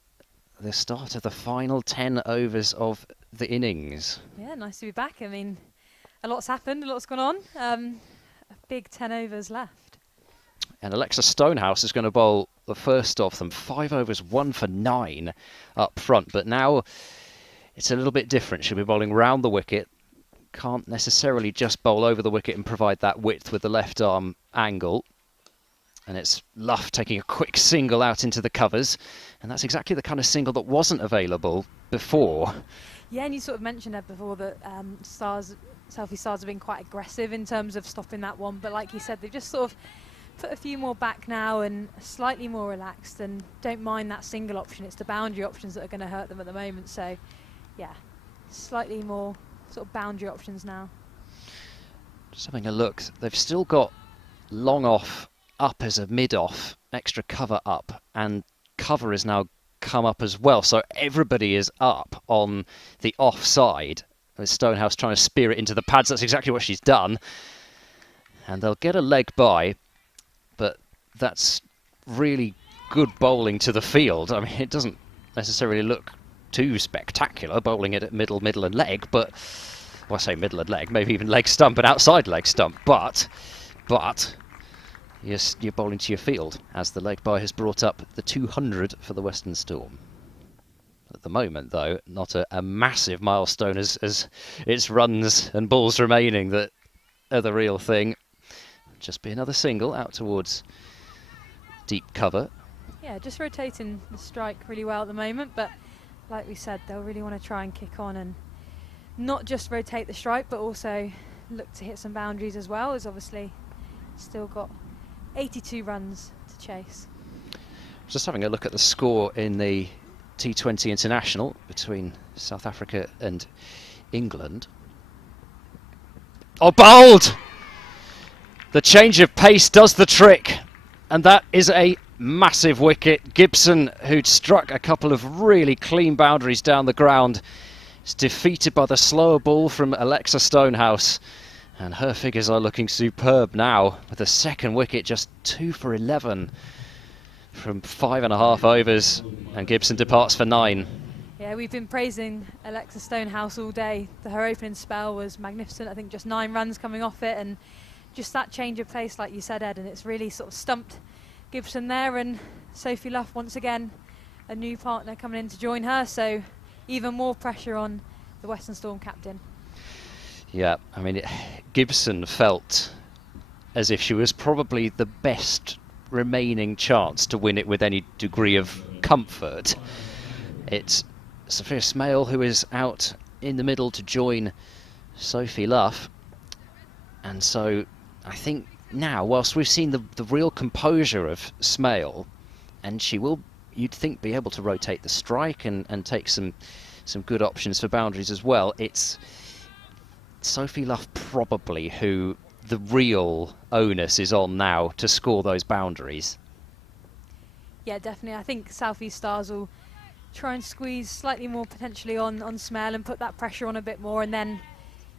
the start of the final 10 overs of the innings. Yeah, nice to be back. I mean, a lot's happened, a lot's gone on. A big 10 overs left. And Alexa Stonehouse is going to bowl the first of them. 5 overs, 1 for 9 up front. But now it's a little bit different. She'll be bowling round the wicket. Can't necessarily just bowl over the wicket and provide that width with the left arm angle. And it's Luff taking a quick single out into the covers. And that's exactly the kind of single that wasn't available before. Yeah, and you sort of mentioned that before that Southie Stars have been quite aggressive in terms of stopping that one. But like you said, they've just sort of put a few more back now and slightly more relaxed and don't mind that single option. It's the boundary options that are going to hurt them at the moment. So, yeah, slightly more sort of boundary options now. Just having a look. They've still got long off up as a mid-off, extra cover up, and cover is now come up as well. So everybody is up on the off side. With Stonehouse trying to spear it into the pads. That's exactly what she's done. And they'll get a leg by, but that's really good bowling to the field. I mean, it doesn't necessarily look too spectacular, bowling it at middle and leg, but, well, I say middle and leg, maybe even leg stump and outside leg stump, but yes, you're bowling to your field, as the leg by has brought up the 200 for the Western Storm. At the moment, though, not a massive milestone as it's runs and balls remaining that are the real thing. Just be another single out towards deep cover. Yeah, just rotating the strike really well at the moment, but like we said, they'll really want to try and kick on and not just rotate the strike, but also look to hit some boundaries as well, as obviously still got 82 runs to chase. Just having a look at the score in the T20 International between South Africa and England. Oh, bowled! The change of pace does the trick, and that is a massive wicket. Gibson, who'd struck a couple of really clean boundaries down the ground, is defeated by the slower ball from Alexa Stonehouse, and her figures are looking superb now, with the second wicket just 2 for 11 from 5.5 overs, and Gibson departs for 9. Yeah, we've been praising Alexa Stonehouse all day. Her opening spell was magnificent. I think just 9 runs coming off it, and just that change of pace, like you said, Ed, and it's really sort of stumped Gibson there. And Sophie Luff, once again, a new partner coming in to join her, so even more pressure on the Western Storm captain. Yeah, I mean, Gibson felt as if she was probably the best remaining chance to win it with any degree of comfort. It's Sophia Smale who is out in the middle to join Sophie Luff, and so I think now, whilst we've seen the real composure of Smale, and she will, you'd think, be able to rotate the strike and take some good options for boundaries as well, it's Sophie Luff probably who the real onus is on now to score those boundaries. Yeah, definitely. I think Southeast Stars will try and squeeze slightly more potentially on Smale and put that pressure on a bit more, and then,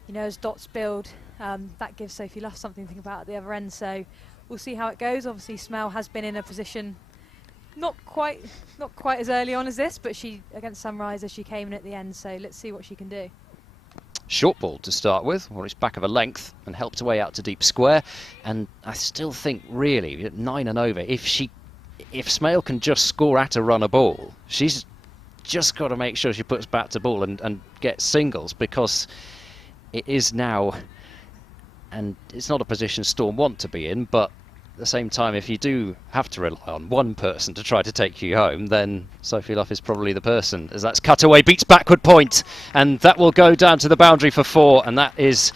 you know, as dots build, that gives Sophie Luff something to think about at the other end. So we'll see how it goes. Obviously, Smale has been in a position not quite as early on as this, but she against Sunrise as she came in at the end. So let's see what she can do. Short ball to start with, or it's back of a length and helped away out to deep square. And I still think, really, at 9 and over, if Smale can just score at a run a ball, she's just got to make sure she puts bat to ball and gets singles, because it is now and it's not a position Storm want to be in, but at the same time, if you do have to rely on one person to try to take you home, then Sophie Luff is probably the person, as that's cut away, beats backward point, and that will go down to the boundary for 4, and that is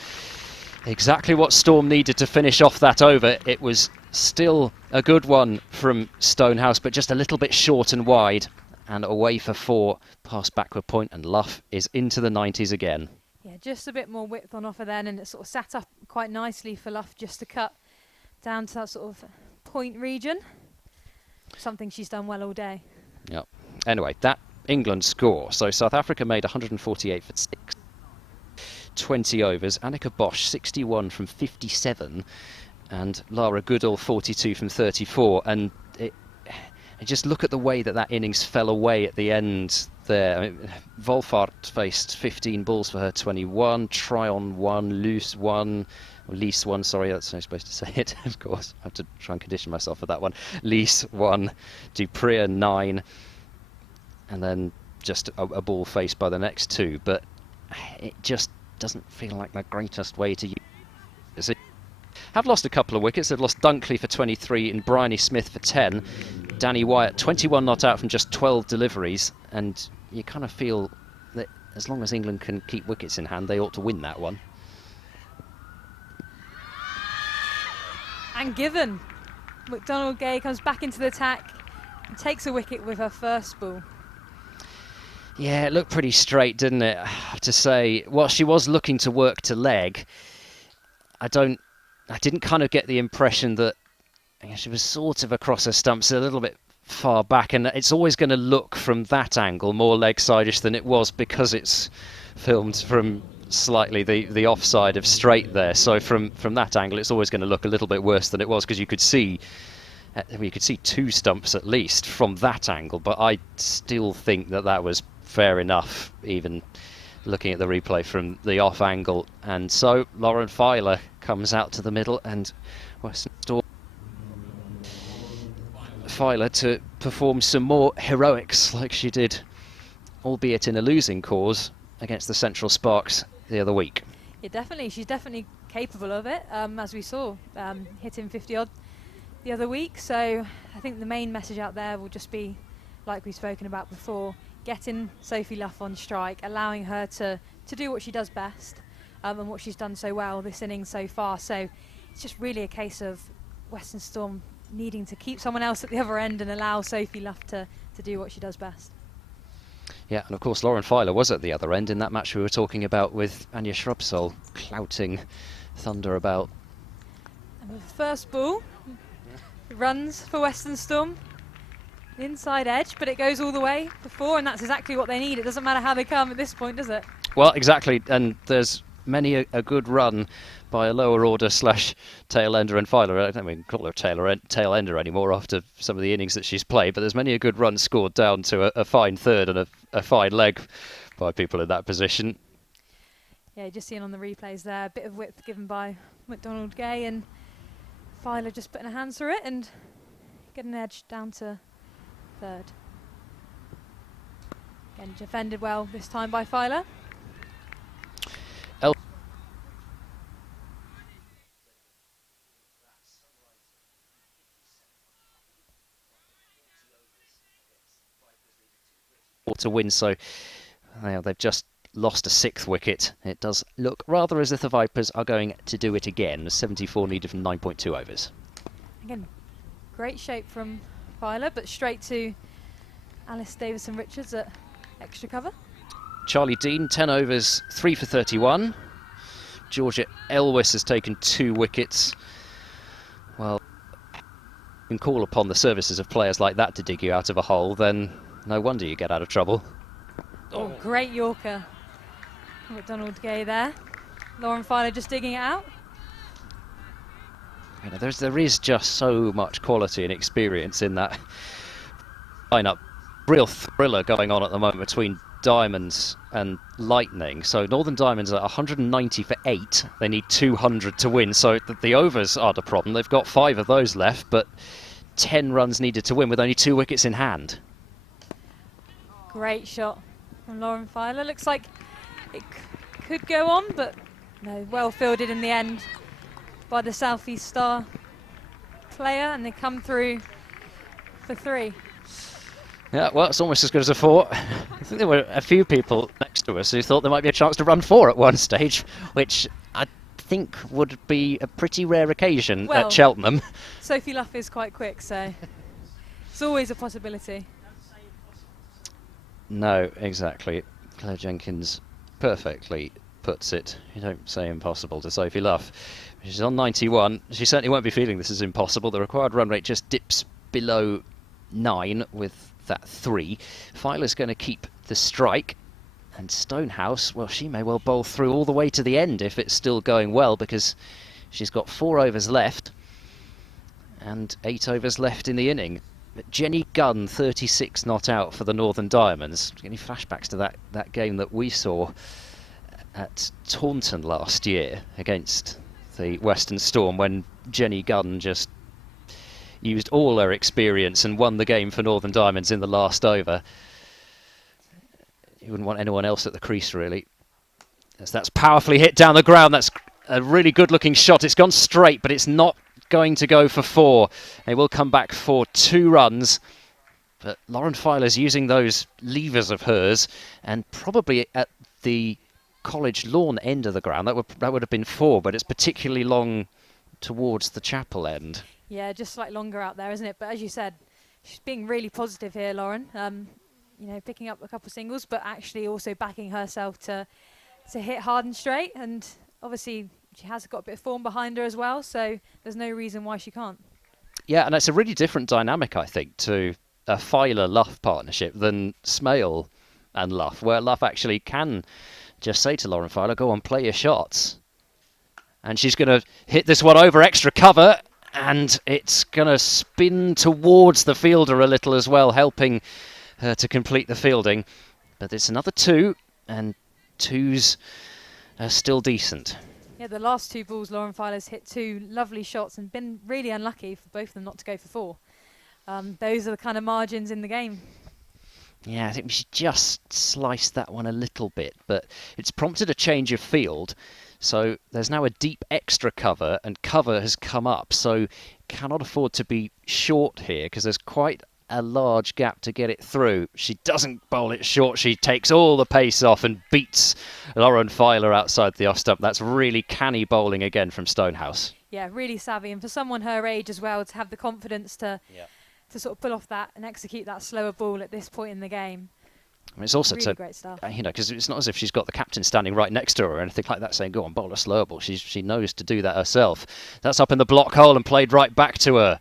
exactly what Storm needed to finish off that over. It was still a good one from Stonehouse, but just a little bit short and wide, and away for 4 past backward point, and Luff is into the 90s again. Yeah, just a bit more width on offer then, and it sort of sat up quite nicely for Luff just to cut down to that sort of point region. Something she's done well all day. Yep. Anyway, that England score. So South Africa made 148 for 6. 20 overs. Annika Bosch 61 from 57, and Lara Goodall 42 from 34. And just look at the way that innings fell away at the end there. I mean, Wolfart faced 15 balls for her 21. Tryon 1, Luce 1. Lease 1, sorry, that's how I'm supposed to say it, of course. I have to try and condition myself for that one. Lease 1, Dupree 9, and then just a ball faced by the next 2. But it just doesn't feel like the greatest way to use it. Have lost a couple of wickets. They've lost Dunkley for 23 and Bryony Smith for 10. Danny Wyatt, 21 not out from just 12 deliveries. And you kind of feel that as long as England can keep wickets in hand, they ought to win that one. And given, McDonald Gay comes back into the attack and takes a wicket with her first ball. Yeah, it looked pretty straight, didn't it? I have to say, while she was looking to work to leg, I didn't kind of get the impression that she was sort of across her stumps a little bit far back, and it's always going to look from that angle more leg side-ish than it was because it's filmed from slightly the offside of straight there. So from that angle, it's always going to look a little bit worse than it was, because you could see 2 stumps at least from that angle. But I still think that was fair enough, even looking at the replay from the off angle. And so Lauren Filer comes out to the middle, and Western Storm Filer to perform some more heroics like she did, albeit in a losing cause, against the Central Sparks the other week. Yeah, definitely. She's definitely capable of it, as we saw, hitting 50-odd the other week. So I think the main message out there will just be, like we've spoken about before, getting Sophie Luff on strike, allowing her to do what she does best, and what she's done so well this innings so far. So it's just really a case of Western Storm needing to keep someone else at the other end and allow Sophie Luff to do what she does best. Yeah, and of course Lauren Filer was at the other end in that match we were talking about with Anya Shrubsole clouting Thunder about. And with the first ball, it runs for Western Storm. Inside edge, but it goes all the way for 4, and that's exactly what they need. It doesn't matter how they come at this point, does it? Well, exactly, and there's many a good run by a lower order / tail ender and Filer. I don't even call her tail ender anymore after some of the innings that she's played, but there's many a good run scored down to a fine third and a fine leg by people in that position. Yeah, just seeing on the replays there, a bit of width given by McDonald Gay, and Filer just putting her hands through it and getting an edge down to third. Again, defended well this time by Filer. To win, so they've just lost a 6th wicket. It does look rather as if the Vipers are going to do it again. 74 needed from 9.2 overs. Again, great shape from Filer, but straight to Alice Davison-Richards at extra cover. Charlie Dean, 10 overs, 3 for 31. Georgia Elwes has taken 2 wickets. Well, you can call upon the services of players like that to dig you out of a hole, then no wonder you get out of trouble. Oh, great Yorker. McDonald Gay there. Lauren Filer just digging it out. You know, there is just so much quality and experience in that lineup. Real thriller going on at the moment between Diamonds and Lightning. So Northern Diamonds are 190 for 8. They need 200 to win. So the overs are the problem. They've got 5 of those left, but 10 runs needed to win with only 2 wickets in hand. Great shot from Lauren Filer. Looks like it could go on, but no, well fielded in the end by the South East Star player, and they come through for 3. Yeah, well, it's almost as good as a 4. I think there were a few people next to us who thought there might be a chance to run 4 at one stage, which I think would be a pretty rare occasion Well, at Cheltenham. Sophie Luff is quite quick, so it's always a possibility. No, exactly. Claire Jenkins perfectly puts it. You don't say impossible to Sophie Luff. She's on 91. She certainly won't be feeling this is impossible. The required run rate just dips below 9 with that 3. Filer's going to keep the strike. And Stonehouse, well, she may well bowl through all the way to the end if it's still going well, because she's got 4 overs left and 8 overs left in the inning. But Jenny Gunn, 36 not out for the Northern Diamonds. Any flashbacks to that game that we saw at Taunton last year against the Western Storm, when Jenny Gunn just used all her experience and won the game for Northern Diamonds in the last over. You wouldn't want anyone else at the crease, really. As that's powerfully hit down the ground. That's a really good-looking shot. It's gone straight, but it's not going to go for 4. They will come back for 2 runs. But Lauren Filer's using those levers of hers, and probably at the College Lawn end of the ground, that would have been 4, but it's particularly long towards the chapel end. Yeah, just slightly longer out there, isn't it? But as you said, she's being really positive here, Lauren. You know, picking up a couple of singles, but actually also backing herself to hit hard and straight. And obviously, she has got a bit of form behind her as well, so there's no reason why she can't. Yeah, and it's a really different dynamic, I think, to a Filer-Luff partnership than Smale and Luff, where Luff actually can just say to Lauren Filer, go on, play your shots. And she's going to hit this one over extra cover, and it's going to spin towards the fielder a little as well, helping her to complete the fielding. But it's another 2, and 2s are still decent. Yeah, the last 2 balls, Lauren Filer's hit 2 lovely shots and been really unlucky for both of them not to go for 4. Those are the kind of margins in the game. Yeah, I think she just sliced that one a little bit, but it's prompted a change of field. So there's now a deep extra cover, and cover has come up, so cannot afford to be short here because there's quite a large gap to get it through. She doesn't bowl it short. She takes all the pace off and beats Lauren Filer outside the off stump. That's really canny bowling again from Stonehouse. Yeah, really savvy, and for someone her age as well, to have the confidence to sort of pull off that and execute that slower ball at this point in the game. I mean, it's also really great stuff. You know, because it's not as if she's got the captain standing right next to her or anything like that saying, go on, bowl a slower ball. She knows to do that herself. That's up in the block hole and played right back to her.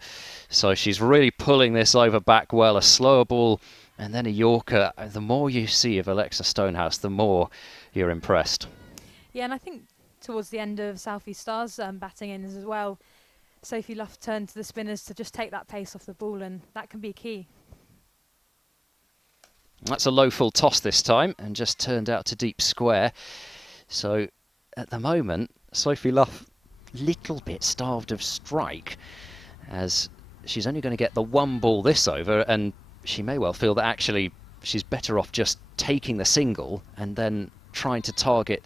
So she's really pulling this over back well. A slower ball and then a Yorker. The more you see of Alexa Stonehouse, the more you're impressed. Yeah, and I think towards the end of South East Stars batting in as well, Sophie Luff turned to the spinners to just take that pace off the ball, and that can be key. That's a low full toss this time, and just turned out to deep square. So at the moment, Sophie Luff little bit starved of strike, as she's only going to get the 1 ball this over, and she may well feel that actually she's better off just taking the single and then trying to target.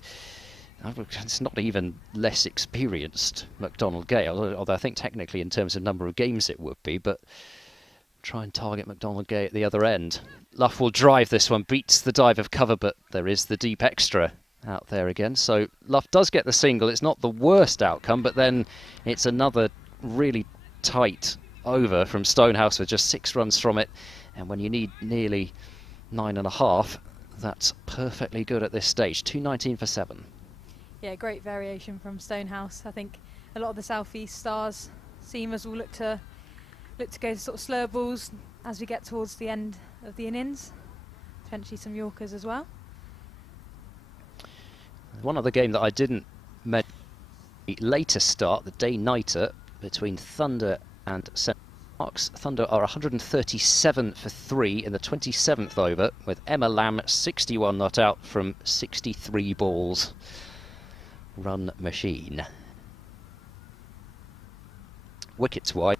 It's not even less experienced McDonald Gay, although I think technically in terms of number of games it would be, but try and target McDonald Gay at the other end. Luff will drive this one, beats the dive of cover, but there is the deep extra out there again. So Luff does get the single. It's not the worst outcome, but then it's another really tight over from Stonehouse with just 6 runs from it. And when you need nearly 9.5, that's perfectly good at this stage. 219 for 7. Yeah, great variation from Stonehouse. I think a lot of the South East Stars seamers will look to go to sort of slower balls as we get towards the end of the innings. Potentially some Yorkers as well. One other game that I didn't mention, the later start, the day-nighter between Thunder and St Mark's. Thunder are 137 for 3 in the 27th over, with Emma Lamb 61 not out from 63 balls. Run machine. Wickets wide.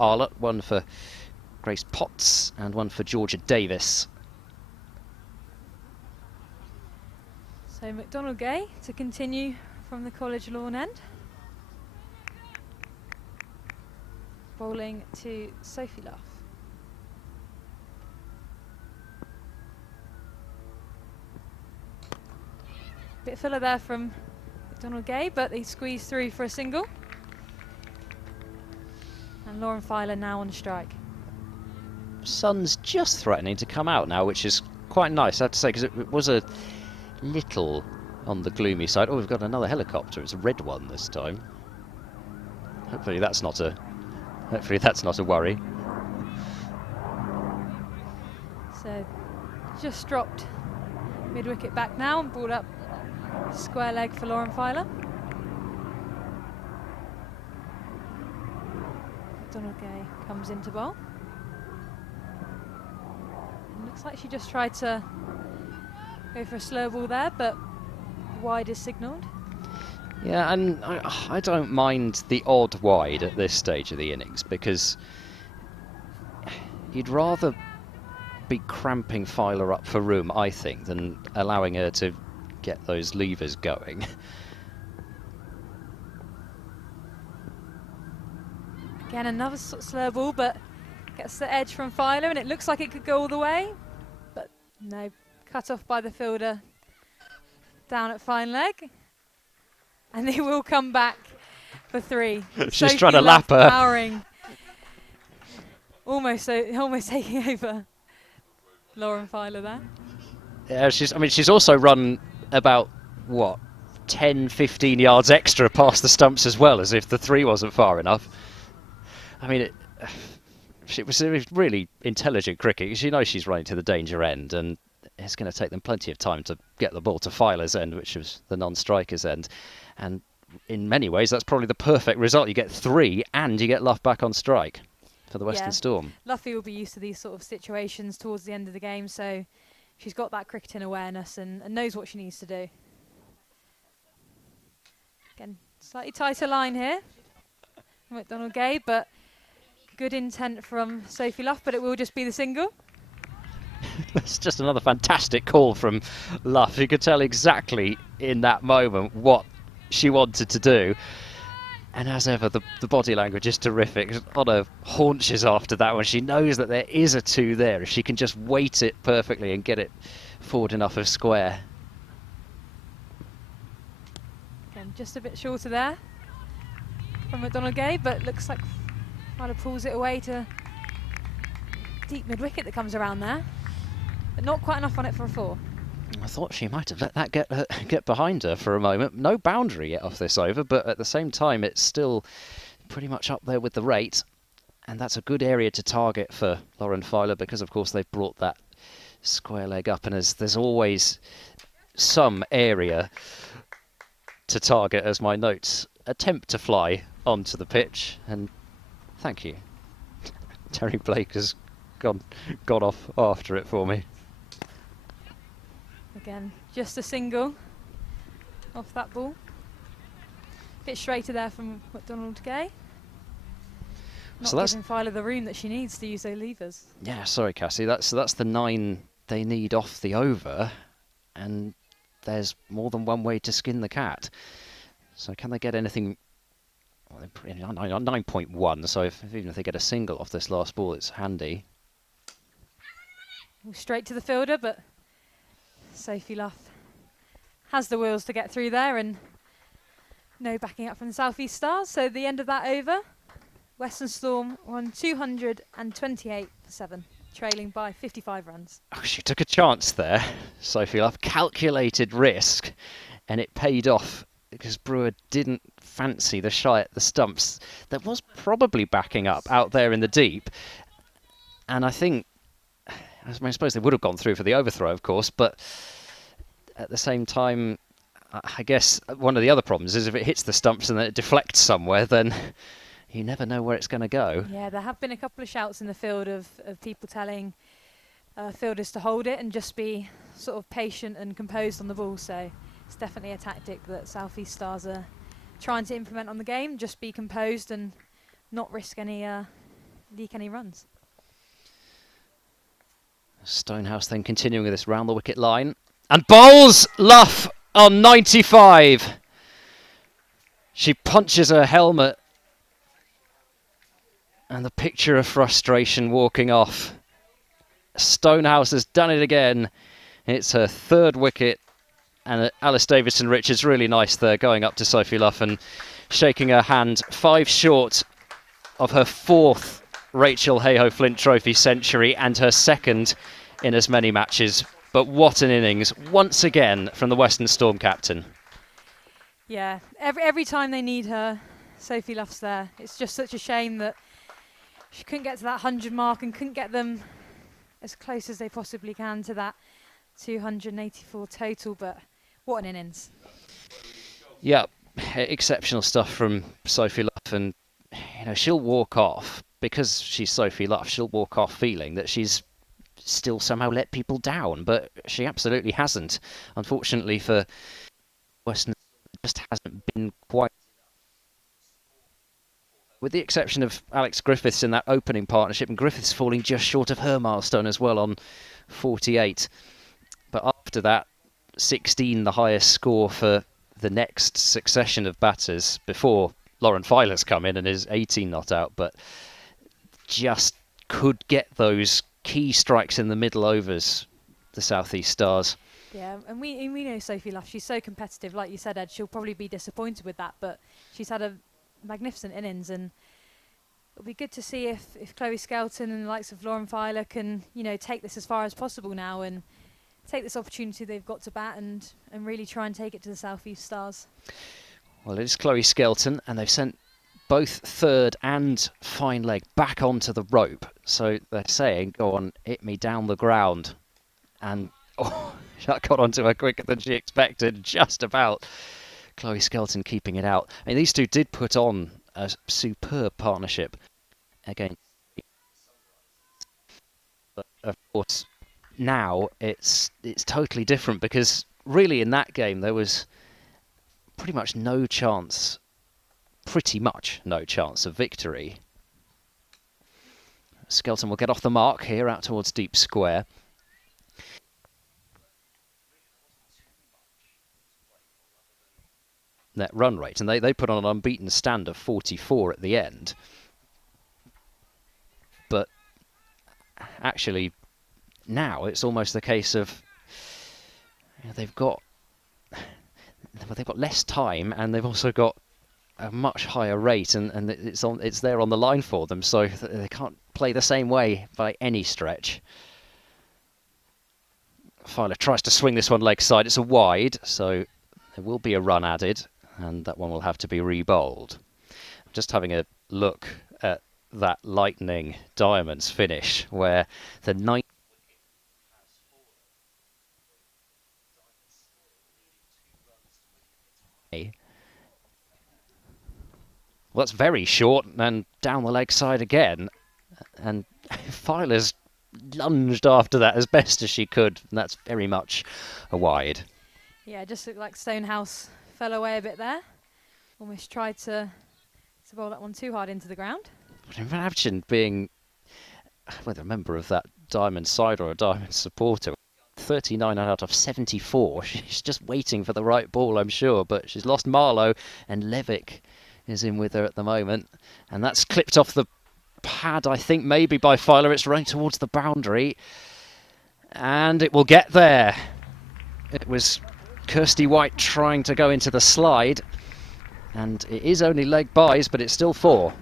Arlott, 1 for Grace Potts and 1 for Georgia Davis. So McDonald Gay to continue from the College Lawn end. bowling to Sophie Luff. Bit of filler there from Donald Gay, but they squeeze through for a single. And Lauren Filer now on strike. Sun's just threatening to come out now, which is quite nice, I have to say, because it was a little on the gloomy side. Oh, we've got another helicopter. It's a red one this time. Hopefully that's not a worry. So just dropped mid-wicket back now and brought up square leg for Lauren Filer. Donald Gay comes into bowl. Looks like she just tried to go for a slow ball there, but wide is signalled. Yeah, and I don't mind the odd wide at this stage of the innings, because you'd rather be cramping Filer up for room, I think, than allowing her to get those levers going. Again, another sort of slow ball, but gets the edge from Filer, and it looks like it could go all the way, but no, cut off by the fielder down at fine leg, and they will come back for 3. She's trying to lap her. Powering, almost taking over Lauren Filer there. Yeah, she's also run about, what, 10, 15 yards extra past the stumps as well, as if the 3 wasn't far enough. I mean, it was really intelligent cricket. She knows she's running to the danger end, and it's going to take them plenty of time to get the ball to Filer's end, which was the non-striker's end. And in many ways, that's probably the perfect result. You get 3, and you get Luff back on strike for the Western Storm. Luffy will be used to these sort of situations towards the end of the game, so she's got that cricketing awareness and knows what she needs to do. Again, slightly tighter line here from McDonald Gay, but good intent from Sophie Luff, but it will just be the single. That's just another fantastic call from Luff. You could tell exactly in that moment what she wanted to do. And as ever, the body language is terrific. On her haunches after that one. She knows that there is a 2 there. If she can just weight it perfectly and get it forward enough of square. Again, just a bit shorter there from McDonald Gay, but looks like Filer pulls it away to deep mid-wicket that comes around there. But not quite enough on it for a 4. I thought she might have let that get behind her for a moment. No boundary yet off this over, but at the same time it's still pretty much up there with the rate, and that's a good area to target for Lauren Filer, because of course they've brought that square leg up, and there's always some area to target, as my notes attempt to fly onto the pitch. And thank you, Terry Blake has gone off after it for me. Again, just a single off that ball. Bit straighter there from McDonald Gay. Not So that's giving Filer the room that she needs to use those levers. Yeah, sorry Cassie, that's the 9 they need off the over, and there's more than one way to skin the cat. So can they get anything? Well, 9.1, so even if they get a single off this last ball, it's handy. Straight to the fielder, but Sophie Luff has the wheels to get through there, and no backing up from the South East Stars. So the end of that over, Western Storm won 228 for 7, trailing by 55 runs. Oh, she took a chance there, Sophie Luff. Calculated risk, and it paid off, because Brewer didn't fancy the shy at the stumps. That was probably backing up out there in the deep, and I suppose they would have gone through for the overthrow, of course, but at the same time, I guess one of the other problems is if it hits the stumps and then it deflects somewhere, then you never know where it's going to go. Yeah, there have been a couple of shouts in the field of people telling fielders to hold it and just be sort of patient and composed on the ball. So it's definitely a tactic that South East Stars are trying to implement on the game. Just be composed and not risk leak any runs. Stonehouse then continuing with this round the wicket line, and bowls Luff on 95. She punches her helmet And the picture of frustration walking off. Stonehouse has done it again. It's her third wicket. And Alice Davidson-Richards, really nice there, going up to Sophie Luff and shaking her hand. 5 short of her 4th Rachael Heyhoe Flint Trophy century and her 2nd in as many matches. But what an innings, once again, from the Western Storm captain. Yeah, every time they need her, Sophie Luff's there. It's just such a shame that she couldn't get to that 100 mark and couldn't get them as close as they possibly can to that 284 total, but what an innings. Yeah, exceptional stuff from Sophie Luff, and she'll walk off, because she's Sophie Luff, she'll walk off feeling that she's still somehow let people down, but she absolutely hasn't. Unfortunately for Western, it just hasn't been quite, with the exception of Alex Griffiths in that opening partnership, and Griffiths falling just short of her milestone as well on 48. But after that, 16, the highest score for the next succession of batters before Lauren Filer's come in and is 18 not out, but just could get those key strikes in the middle overs, the South East Stars. Yeah, and we know Sophie Luff, she's so competitive. Like you said, Ed, she'll probably be disappointed with that, but she's had a magnificent innings, and it'll be good to see if Chloe Skelton and the likes of Lauren Filer can, take this as far as possible now and take this opportunity they've got to bat and really try and take it to the South East Stars. Well, it is Chloe Skelton, and they've sent both third and fine leg back onto the rope. So they're saying, go on, hit me down the ground. And that got onto her quicker than she expected, just about. Chloe Skelton keeping it out. I mean, these two did put on a superb partnership. Again, but of course, now it's totally different, because really in that game there was pretty much no chance of victory. Skelton will get off the mark here out towards deep square. Net run rate, and they put on an unbeaten stand of 44 at the end. But actually now it's almost the case of they've got less time, and they've also got a much higher rate, and it's there on the line for them, so they can't play the same way by any stretch. Filer tries to swing this one leg side. It's a wide, so there will be a run added, and that one will have to be re-bowled. Just having a look at that Lightning Diamonds finish, where the 9th well, that's very short, and down the leg side again, and Filer's lunged after that as best as she could, and that's very much a wide. Yeah, it just looked like Stonehouse fell away a bit there. Almost tried to bowl that one too hard into the ground. Imagine being, whether a member of that Diamond side or a Diamond supporter. 39 out of 74. She's just waiting for the right ball, I'm sure, but she's lost Marlowe, and Levick is in with her at the moment, and that's clipped off the pad, I think, maybe by Filer. It's running towards the boundary, and it will get there. It was Kirsty White trying to go into the slide, and it is only leg byes, but it's still 4.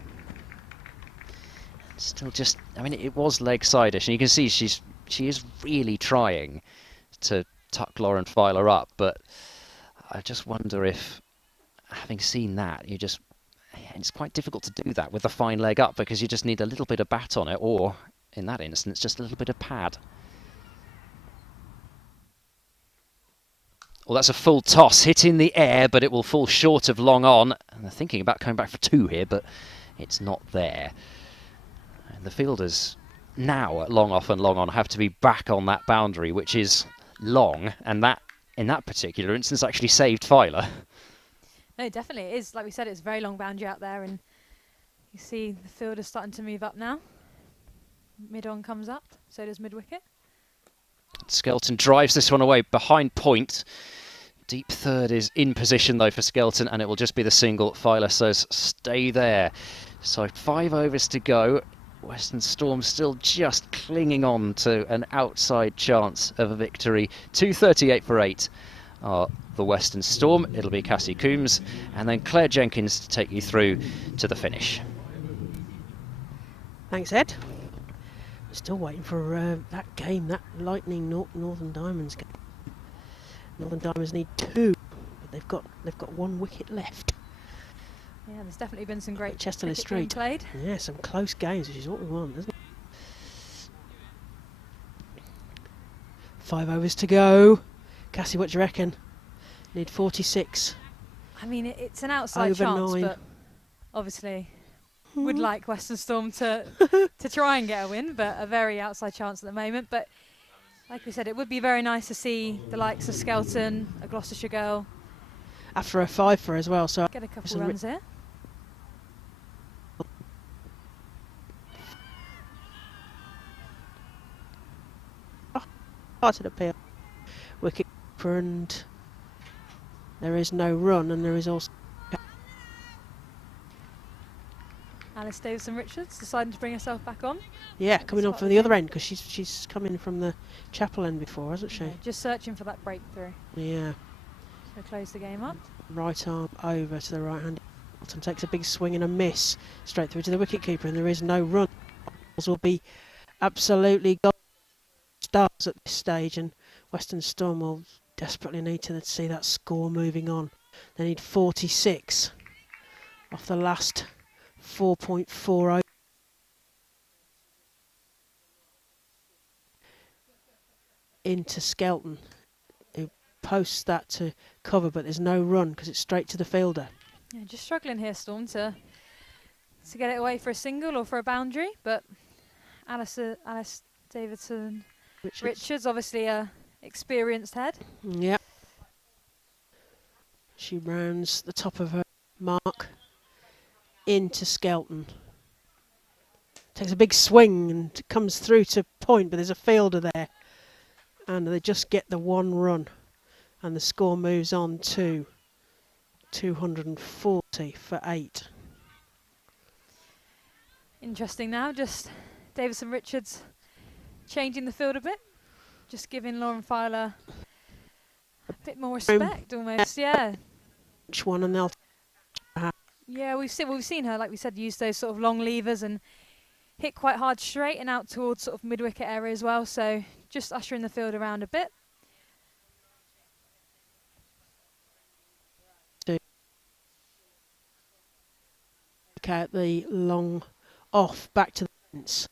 Still just, I mean, it was leg side-ish, and you can see she is really trying to tuck Lauren Filer up, but I just wonder if, having seen that, it's quite difficult to do that with the fine leg up, because you just need a little bit of bat on it, or in that instance just a little bit of pad. Well, that's a full toss, hit in the air, but it will fall short of long on, and they're thinking about coming back for 2 here, but it's not there. And the fielders now at long off and long on have to be back on that boundary, which is long, and that in that particular instance actually saved Filer. No, definitely it is. Like we said, it's a very long boundary out there, and you see the fielder's starting to move up now. Mid-on comes up, so does mid-wicket. Skelton drives this one away behind point, Deep third is in position though for Skelton, and it will just be the single. Filer says stay there. So 5 overs to go. Western Storm still just clinging on to an outside chance of a victory. 238 for 8 are the Western Storm. It'll be Cassie Coombs and then Claire Jenkins to take you through to the finish. Thanks, Ed. Still waiting for that game, that Lightning Northern Diamonds game. Northern Diamonds need 2, but they've got 1 wicket left. Yeah, there's definitely been some great Chesterley cricket being Street played. Yeah, some close games, which is what we want, isn't it? 5 overs to go. Cassie, what do you reckon? Need 46. I mean, it's an outside Over chance, 9. but obviously would like Western Storm to try and get a win, but a very outside chance at the moment. But like we said, it would be very nice to see the likes of Skelton, a Gloucestershire girl, After a 5 for as well, so get a couple runs here. started appeal. Wicket keeper, and there is no run, and there is also Alice Davison-Richards deciding to bring herself back on. coming on from the other end, because she's come from the Chapel end before, hasn't she? Yeah, just searching for that breakthrough. Yeah. So close the game up. Right arm over to the right hand. Hamilton takes a big swing and a miss straight through to the wicketkeeper, and there is no run. Will be absolutely stars at this stage, and Western Storm will desperately need to see that score moving on. They need 46 off the last 4.40. Into Skelton, who posts that to cover, but there's no run because it's straight to the fielder. Yeah, just struggling here, Storm, to get it away for a single or for a boundary, but Alice Davidson Richards, obviously a experienced head. Yep. She rounds the top of her mark into Skelton. Takes a big swing and comes through to point, but there's a fielder there. And they just get the 1 run. And the score moves on to 240 for 8. Interesting now, just Davison Richards changing the field a bit, just giving Lauren Filer a bit more respect almost, yeah. Which one, and they'll Yeah, we've seen her, like we said, use those sort of long levers and hit quite hard straight and out towards sort of mid-wicket area as well, so just ushering the field around a bit. look out the long off back to the fence.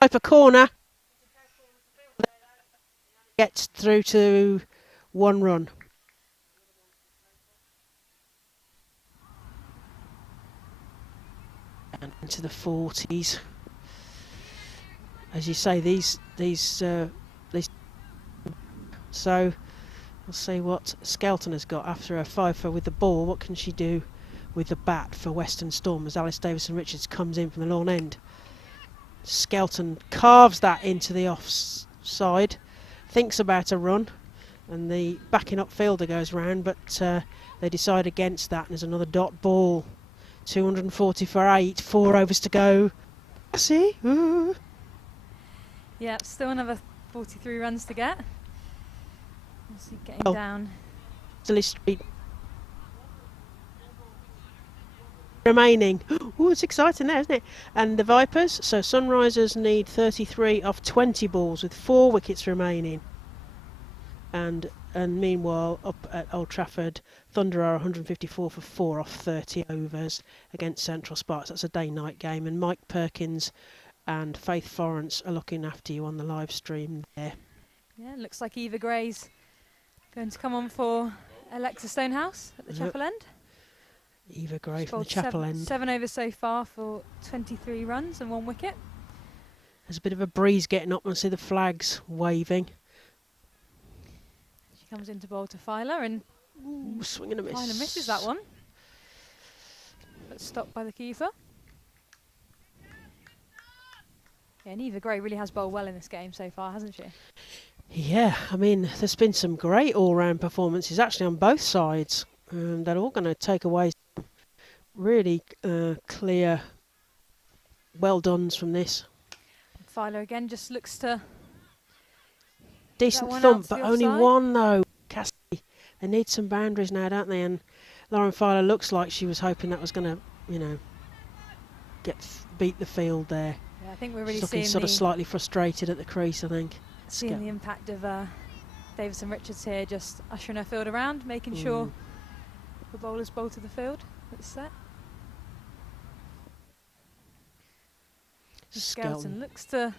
Piper corner. Gets through to 1 run. And into the 40s. As you say, these. So we'll see what Skelton has got after a 5 for with the ball. What can she do with the bat for Western Storm as Alice Davison-Richards comes in from the lawn end? Skelton carves that into the offside, thinks about a run, and the backing up fielder goes round, but they decide against that, and there's another dot ball. 240 for 8, 4 overs to go. See? Ooh. Yeah, still another 43 runs to get. Getting down. Street remaining. Oh, it's exciting there, isn't it? And the Vipers, so Sunrisers need 33 off 20 balls with 4 wickets remaining. And meanwhile, up at Old Trafford, Thunder are 154 for 4 off 30 overs against Central Sparks. That's a day-night game, and Mike Perkins and Faith Forrance are looking after you on the live stream there. Yeah, looks like Eva Gray's going to come on for Alexa Stonehouse at the Chapel end. Eva Gray from the Chapel end. 7 overs so far for 23 runs and 1 wicket. There's a bit of a breeze getting up, and I see the flags waving. She comes into bowl to Filer and swing and a miss. Filer misses that one, but stopped by the keeper. Yeah, and Eva Gray really has bowled well in this game so far, hasn't she? Yeah, I mean, there's been some great all-round performances actually on both sides. They're all going to take away some really clear well-dones from this. Filer again just looks to... Decent one out thump, to but the only offside. one though. Cassie, they need some boundaries now, don't they? And Lauren Filer looks like she was hoping that was going to, you know, beat the field there. Yeah, I think we're really She's looking seeing sort of slightly frustrated at the crease, I think. seeing the impact of Davison Richards here, just ushering her field around, making sure the bowlers bowl to the field. That's set. Skelton looks to...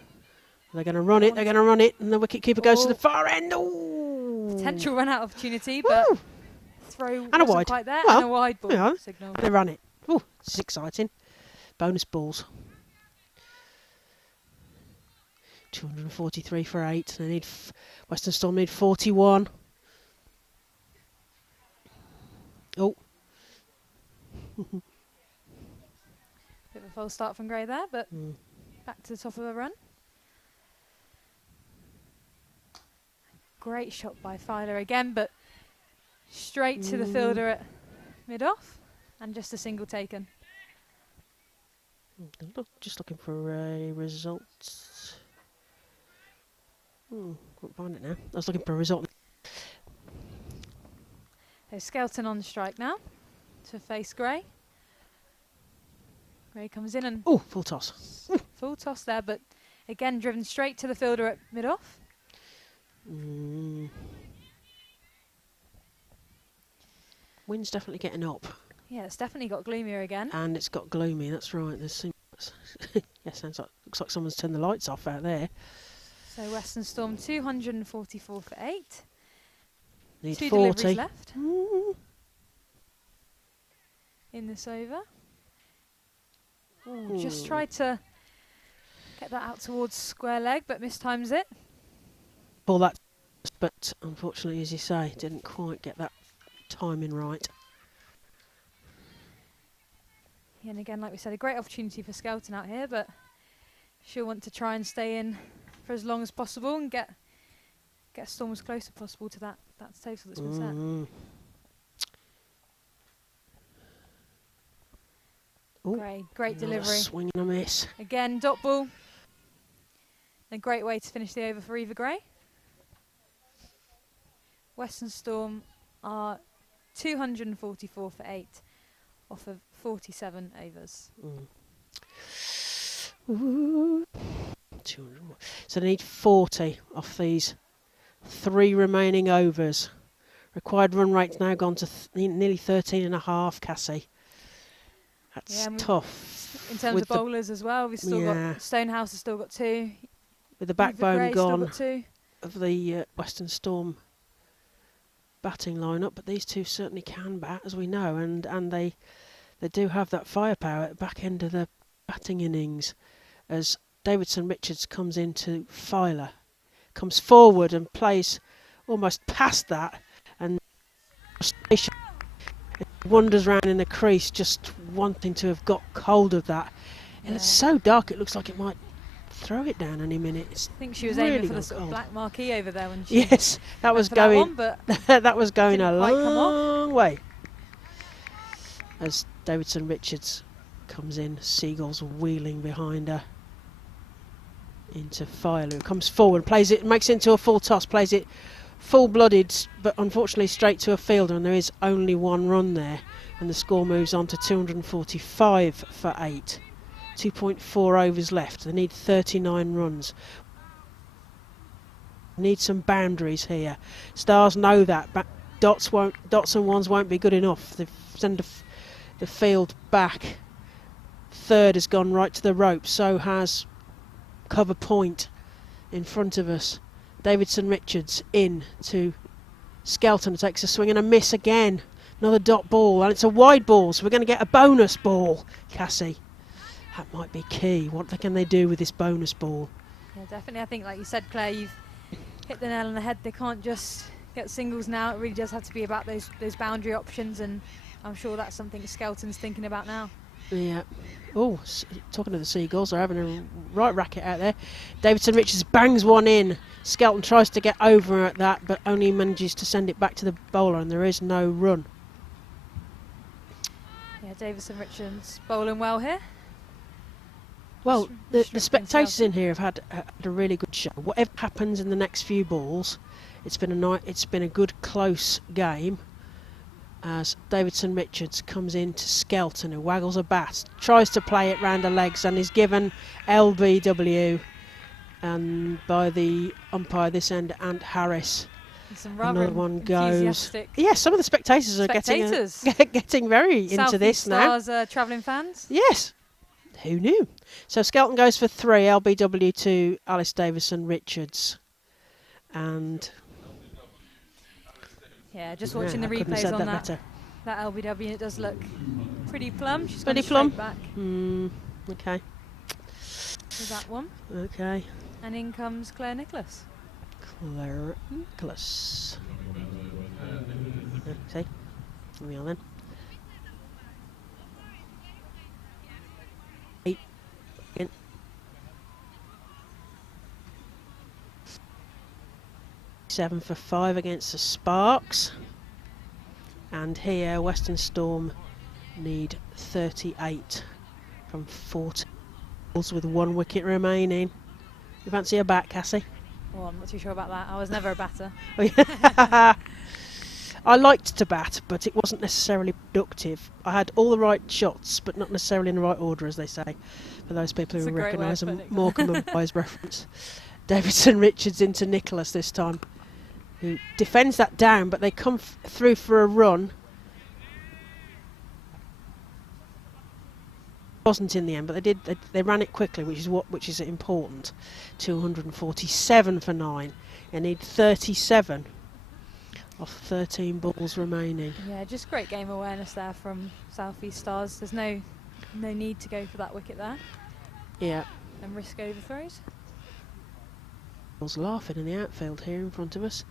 They're going to run it, they're going to run it, and the wicket-keeper goes to the far end. Ooh. Potential run-out opportunity, but throw and a wasn't wide. quite there, Well, and a wide ball yeah, signal. They ran it. Oh, this is exciting. Bonus balls. 243 for 8. They need Western Storm need 41. Oh. Bit of a false start from Gray there, but back to the top of the run. Great shot by Filer again, but straight to the fielder at mid-off, and just a single taken. Just looking for a result. Can't find it now. I was looking for a result. There's Skelton on strike now to face Gray. Gray comes in and... Oh, full toss. Full toss there, but again driven straight to the fielder at mid-off. Wind's definitely getting up. Yeah, it's definitely got gloomier again. And it's got gloomy, that's right. Yeah, looks like someone's turned the lights off out there. So Western Storm 244 for 8. Need 2 40. deliveries left in this over. Just tried to get that out towards square leg, but mistimes it. Pull that, but unfortunately, as you say, didn't quite get that timing right. Yeah, and again, like we said, a great opportunity for Skelton out here, but she'll want to try and stay in for as long as possible and get Storm as close as possible to that total that's been set. Great delivery. Swing and a miss. Again, dot ball. A great way to finish the over for Eva Gray. Western Storm are 244 for 8 off of 47 overs. So they need 40 off these 3 remaining overs. Required run rate's now gone to nearly 13.5, Cassie. That's tough. In terms of bowlers as well, we've still got Stonehouse has still got 2. With the backbone gone of the Western Storm batting lineup, but these two certainly can bat, as we know, and they do have that firepower at the back end of the batting innings. As Davidson Richards comes into Filer, comes forward and plays almost past that, and wanders around in the crease, just wanting to have got hold of that. And it's so dark, it looks like it might throw it down any minute. I think she was aiming for the sort of black marquee over there when she. Yes, that was going. That was going a long way. As Davidson Richards comes in, Seagulls wheeling behind her. Into Filer, who comes forward, plays it, makes it into a full toss, plays it full-blooded, but unfortunately straight to a fielder, and there is only 1 run there, and the score moves on to 245 for 8. 2.4 overs left. They need 39 runs. Need some boundaries here. Stars know that, but dots and ones won't be good enough. They send the field back. Third has gone right to the rope, so has cover point in front of us. Davidson Richards in to Skelton, takes a swing and a miss again. Another dot ball, and it's a wide ball, so we're going to get a bonus ball, Cassie. That might be key. What can they do with this bonus ball? Yeah, definitely. I think, like you said, Claire, you've hit the nail on the head. They can't just get singles now. It really does have to be about those boundary options, and I'm sure that's something Skelton's thinking about now. Yeah. Oh, talking of the Seagulls, they're having a right racket out there. Davidson Richards bangs one in. Skelton tries to get over at that, but only manages to send it back to the bowler, and there is no run. Yeah, Davidson Richards bowling well here. Well, the Restricting spectators in Southie. here have had a really good show. Whatever happens in the next few balls, it's been a good close game. As Davidson Richards comes into Skelton, who waggles a bat, tries to play it round the legs, and is given LBW and by the umpire this end, Ant Harris. And some rather Another one goes. enthusiastic Yeah, some of the spectators are spectators. getting very into South this East now. Stars travelling fans. Yes. Who knew? So Skelton goes for 3, LBW to Alice Davison Richards. And Yeah, just yeah, watching the I couldn't have replays said on that better. that LBW, it does look pretty plumb. She's Pretty gone straight plumb. back Okay. to that one. Okay. And in comes Claire Nicholas. Claire Nicholas. Okay. Here we are then. 8. 7 for 5 against the Sparks. And here Western Storm need 38 from 40 balls with 1 wicket remaining. You fancy a bat, Cassie? Well, I'm not too sure about that. I was never a batter. I liked to bat, but it wasn't necessarily productive. I had all the right shots, but not necessarily in the right order, as they say, for those people That's who a great way of recognise a putting it. Morecambe and Wise reference. Davidson Richards into Nicholas this time, who defends that down, but they come through for a run. Wasn't in the end, but they ran it quickly, which is important. 247 for 9. They need 37 off 13 balls remaining. Yeah, just great game awareness there from South East Stars. There's no need to go for that wicket there Yeah. and risk overthrows. Was laughing in the outfield here in front of us.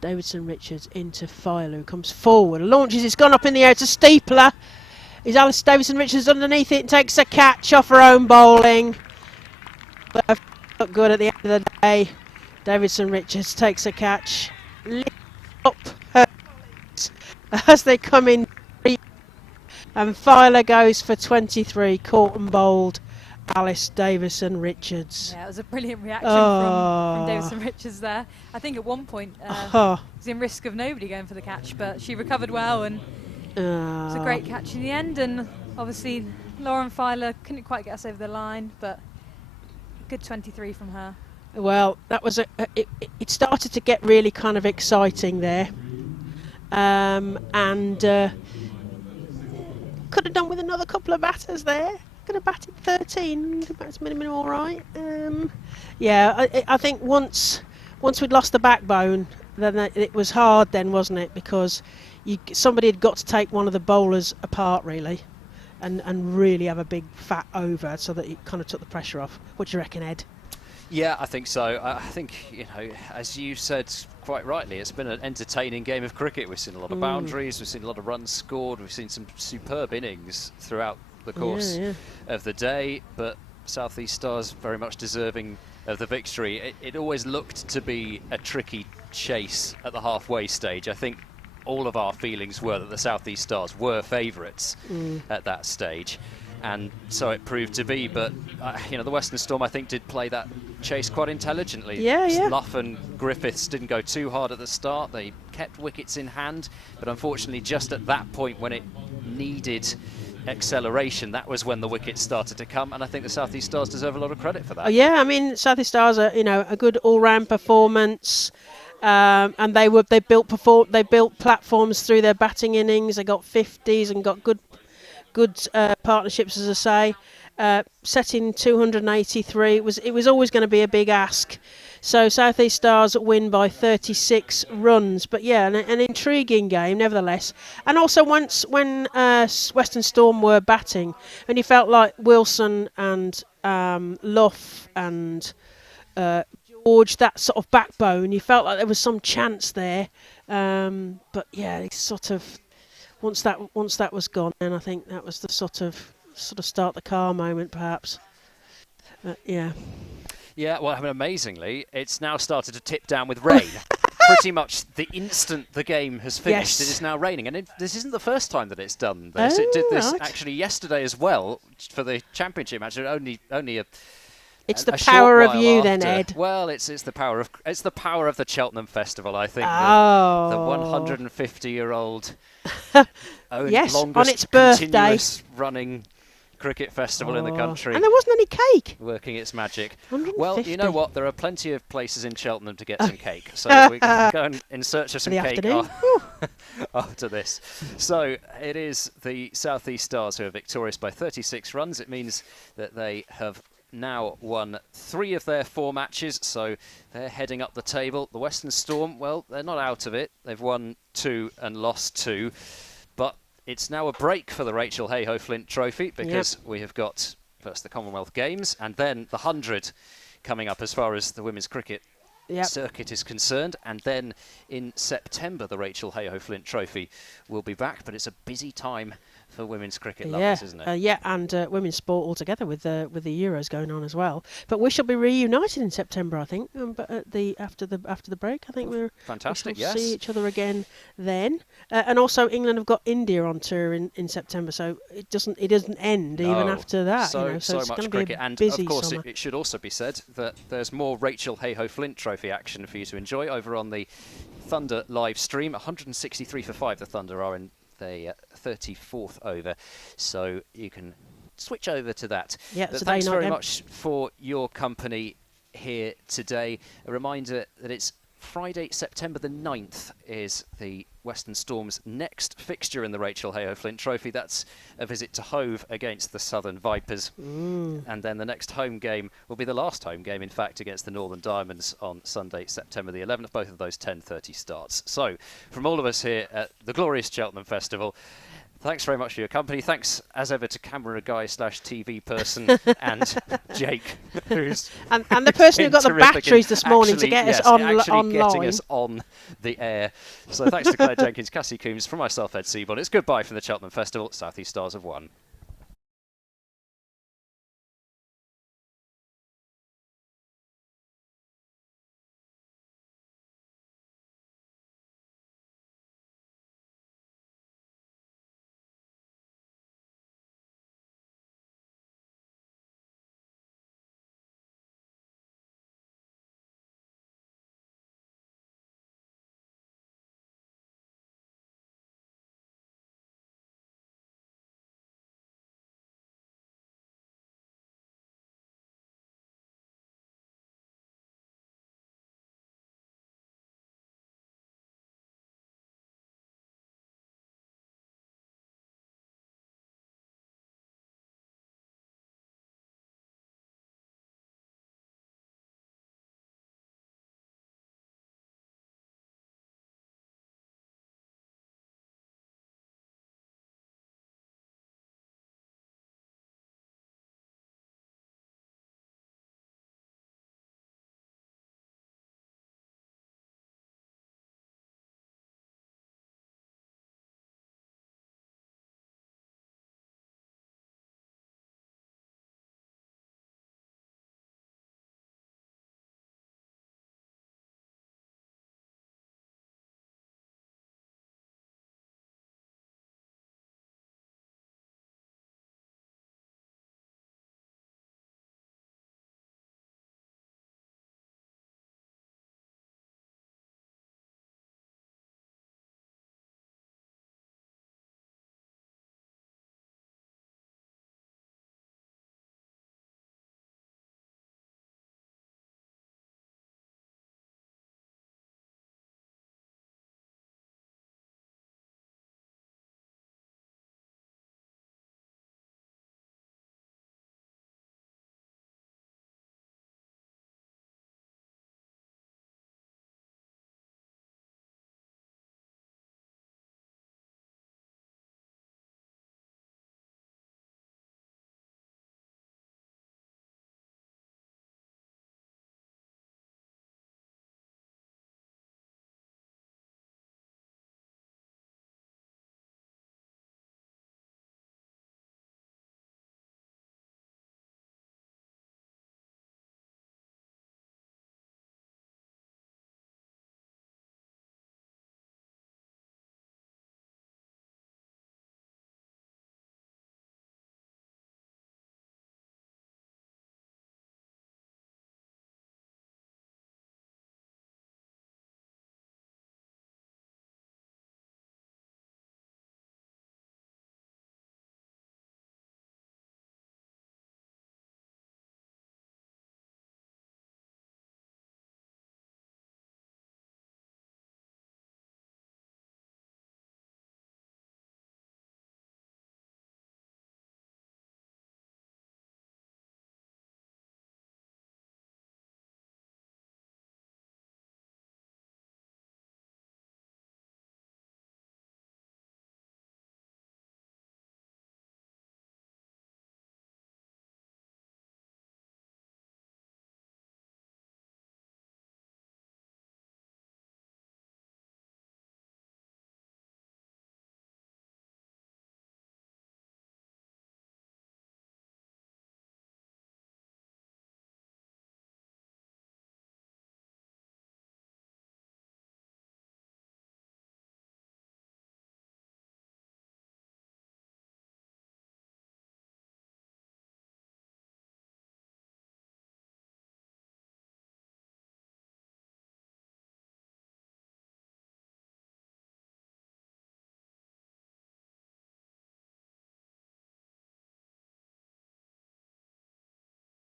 Davidson Richards into Filer, who comes forward, launches, it's gone up in the air to Steepler. Is Alice Davidson Richards underneath it and takes a catch off her own bowling. But I've looked good at the end of the day. Davidson Richards takes a catch. Lift up her as they come in. And Filer goes for 23, caught and bowled Alice Davison Richards. Yeah, it was a brilliant reaction from Davison Richards there. I think at one point was in risk of nobody going for the catch, but she recovered well and it was a great catch in the end. And obviously Lauren Filer couldn't quite get us over the line, but good 23 from her. Well, that was it started to get really kind of exciting there, and could have done with another couple of batters there. Could have batted 13. That's minimum all right. Yeah, I think once we'd lost the backbone, then it was hard. Then wasn't it? Because somebody had got to take one of the bowlers apart really, and really have a big fat over so that it kind of took the pressure off. What do you reckon, Ed? Yeah, I think so. I think, as you said quite rightly, it's been an entertaining game of cricket. We've seen a lot of boundaries, we've seen a lot of runs scored, we've seen some superb innings throughout the course of the day, but South East Stars very much deserving of the victory. It always looked to be a tricky chase at the halfway stage. I think all of our feelings were that the South East Stars were favourites at that stage. And so it proved to be, but the Western Storm, I think, did play that chase quite intelligently. Yeah. Luff and Griffiths didn't go too hard at the start. They kept wickets in hand, but unfortunately, just at that point when it needed acceleration, that was when the wickets started to come. And I think the South East Stars deserve a lot of credit for that. Oh yeah, I mean, South East Stars are a good all-round performance. And they built platforms through their batting innings. They got 50s and got good partnerships, as I say. Setting 283, it was always going to be a big ask. So South East Stars win by 36 runs, but yeah, an intriguing game nevertheless. And also when Western Storm were batting, and you felt like Wilson and Luff and George, that sort of backbone, you felt like there was some chance there. But yeah, it's sort of once that was gone, then I think that was the sort of sort of start the car moment, perhaps. Yeah. Yeah, well, I mean, amazingly, it's now started to tip down with rain. Pretty much the instant the game has finished, Yes. it is now raining. And this isn't the first time that it's done this. It did this right. actually yesterday as well for the championship match. Only a It's a the short power of while you then, after. Ed. Well, it's the power of the Cheltenham Festival, I think. Oh. The 150-year-old Yes, longest on its birthday. continuous running cricket festival in the country. And there wasn't any cake. Working its magic. 150. Well, you know what? There are plenty of places in Cheltenham to get some cake, so we can go in search of some The cake afternoon. after this. So it is the South East Stars who are victorious by 36 runs. It means that they have now won 3 of their 4 matches, so they're heading up the table. The Western Storm, well, they're not out of it. They've won 2 and lost 2, but it's now a break for the Rachael Heyhoe Flint Trophy because we have got first the Commonwealth Games and then the 100 coming up as far as the women's cricket circuit is concerned. And then in September, the Rachael Heyhoe Flint Trophy will be back, but it's a busy time for women's cricket lovers, isn't it? And women's sport altogether with the Euros going on as well. But we shall be reunited in September, I think. But at after the break, I think we shall see each other again then. And also, England have got India on tour in September, so it doesn't end even after that. So it's much going to cricket, be a and busy of course, summer. it should also be said that there's more Rachael Heyhoe Flint Trophy action for you to enjoy over on the Thunder live stream. 163 for 5. The Thunder are in the 34th over, so you can switch over to that. Yeah, but so thanks very much for your company here today. A reminder that it's Friday, September the 9th is the Western Storm's next fixture in the Rachael Heyhoe Flint Trophy. That's a visit to Hove against the Southern Vipers. And then the next home game will be the last home game, in fact, against the Northern Diamonds on Sunday, September the 11th. Both of those 10:30 starts. So, from all of us here at the glorious Cheltenham Festival, thanks very much for your company. Thanks, as ever, to camera guy / TV person and Jake, who's and the person who got the batteries this morning to get us online. Getting us on the air. So thanks to Claire Jenkins, Cassie Coombs, from myself, Ed Seaborn. It's goodbye from the Cheltenham Festival. South East Stars have won.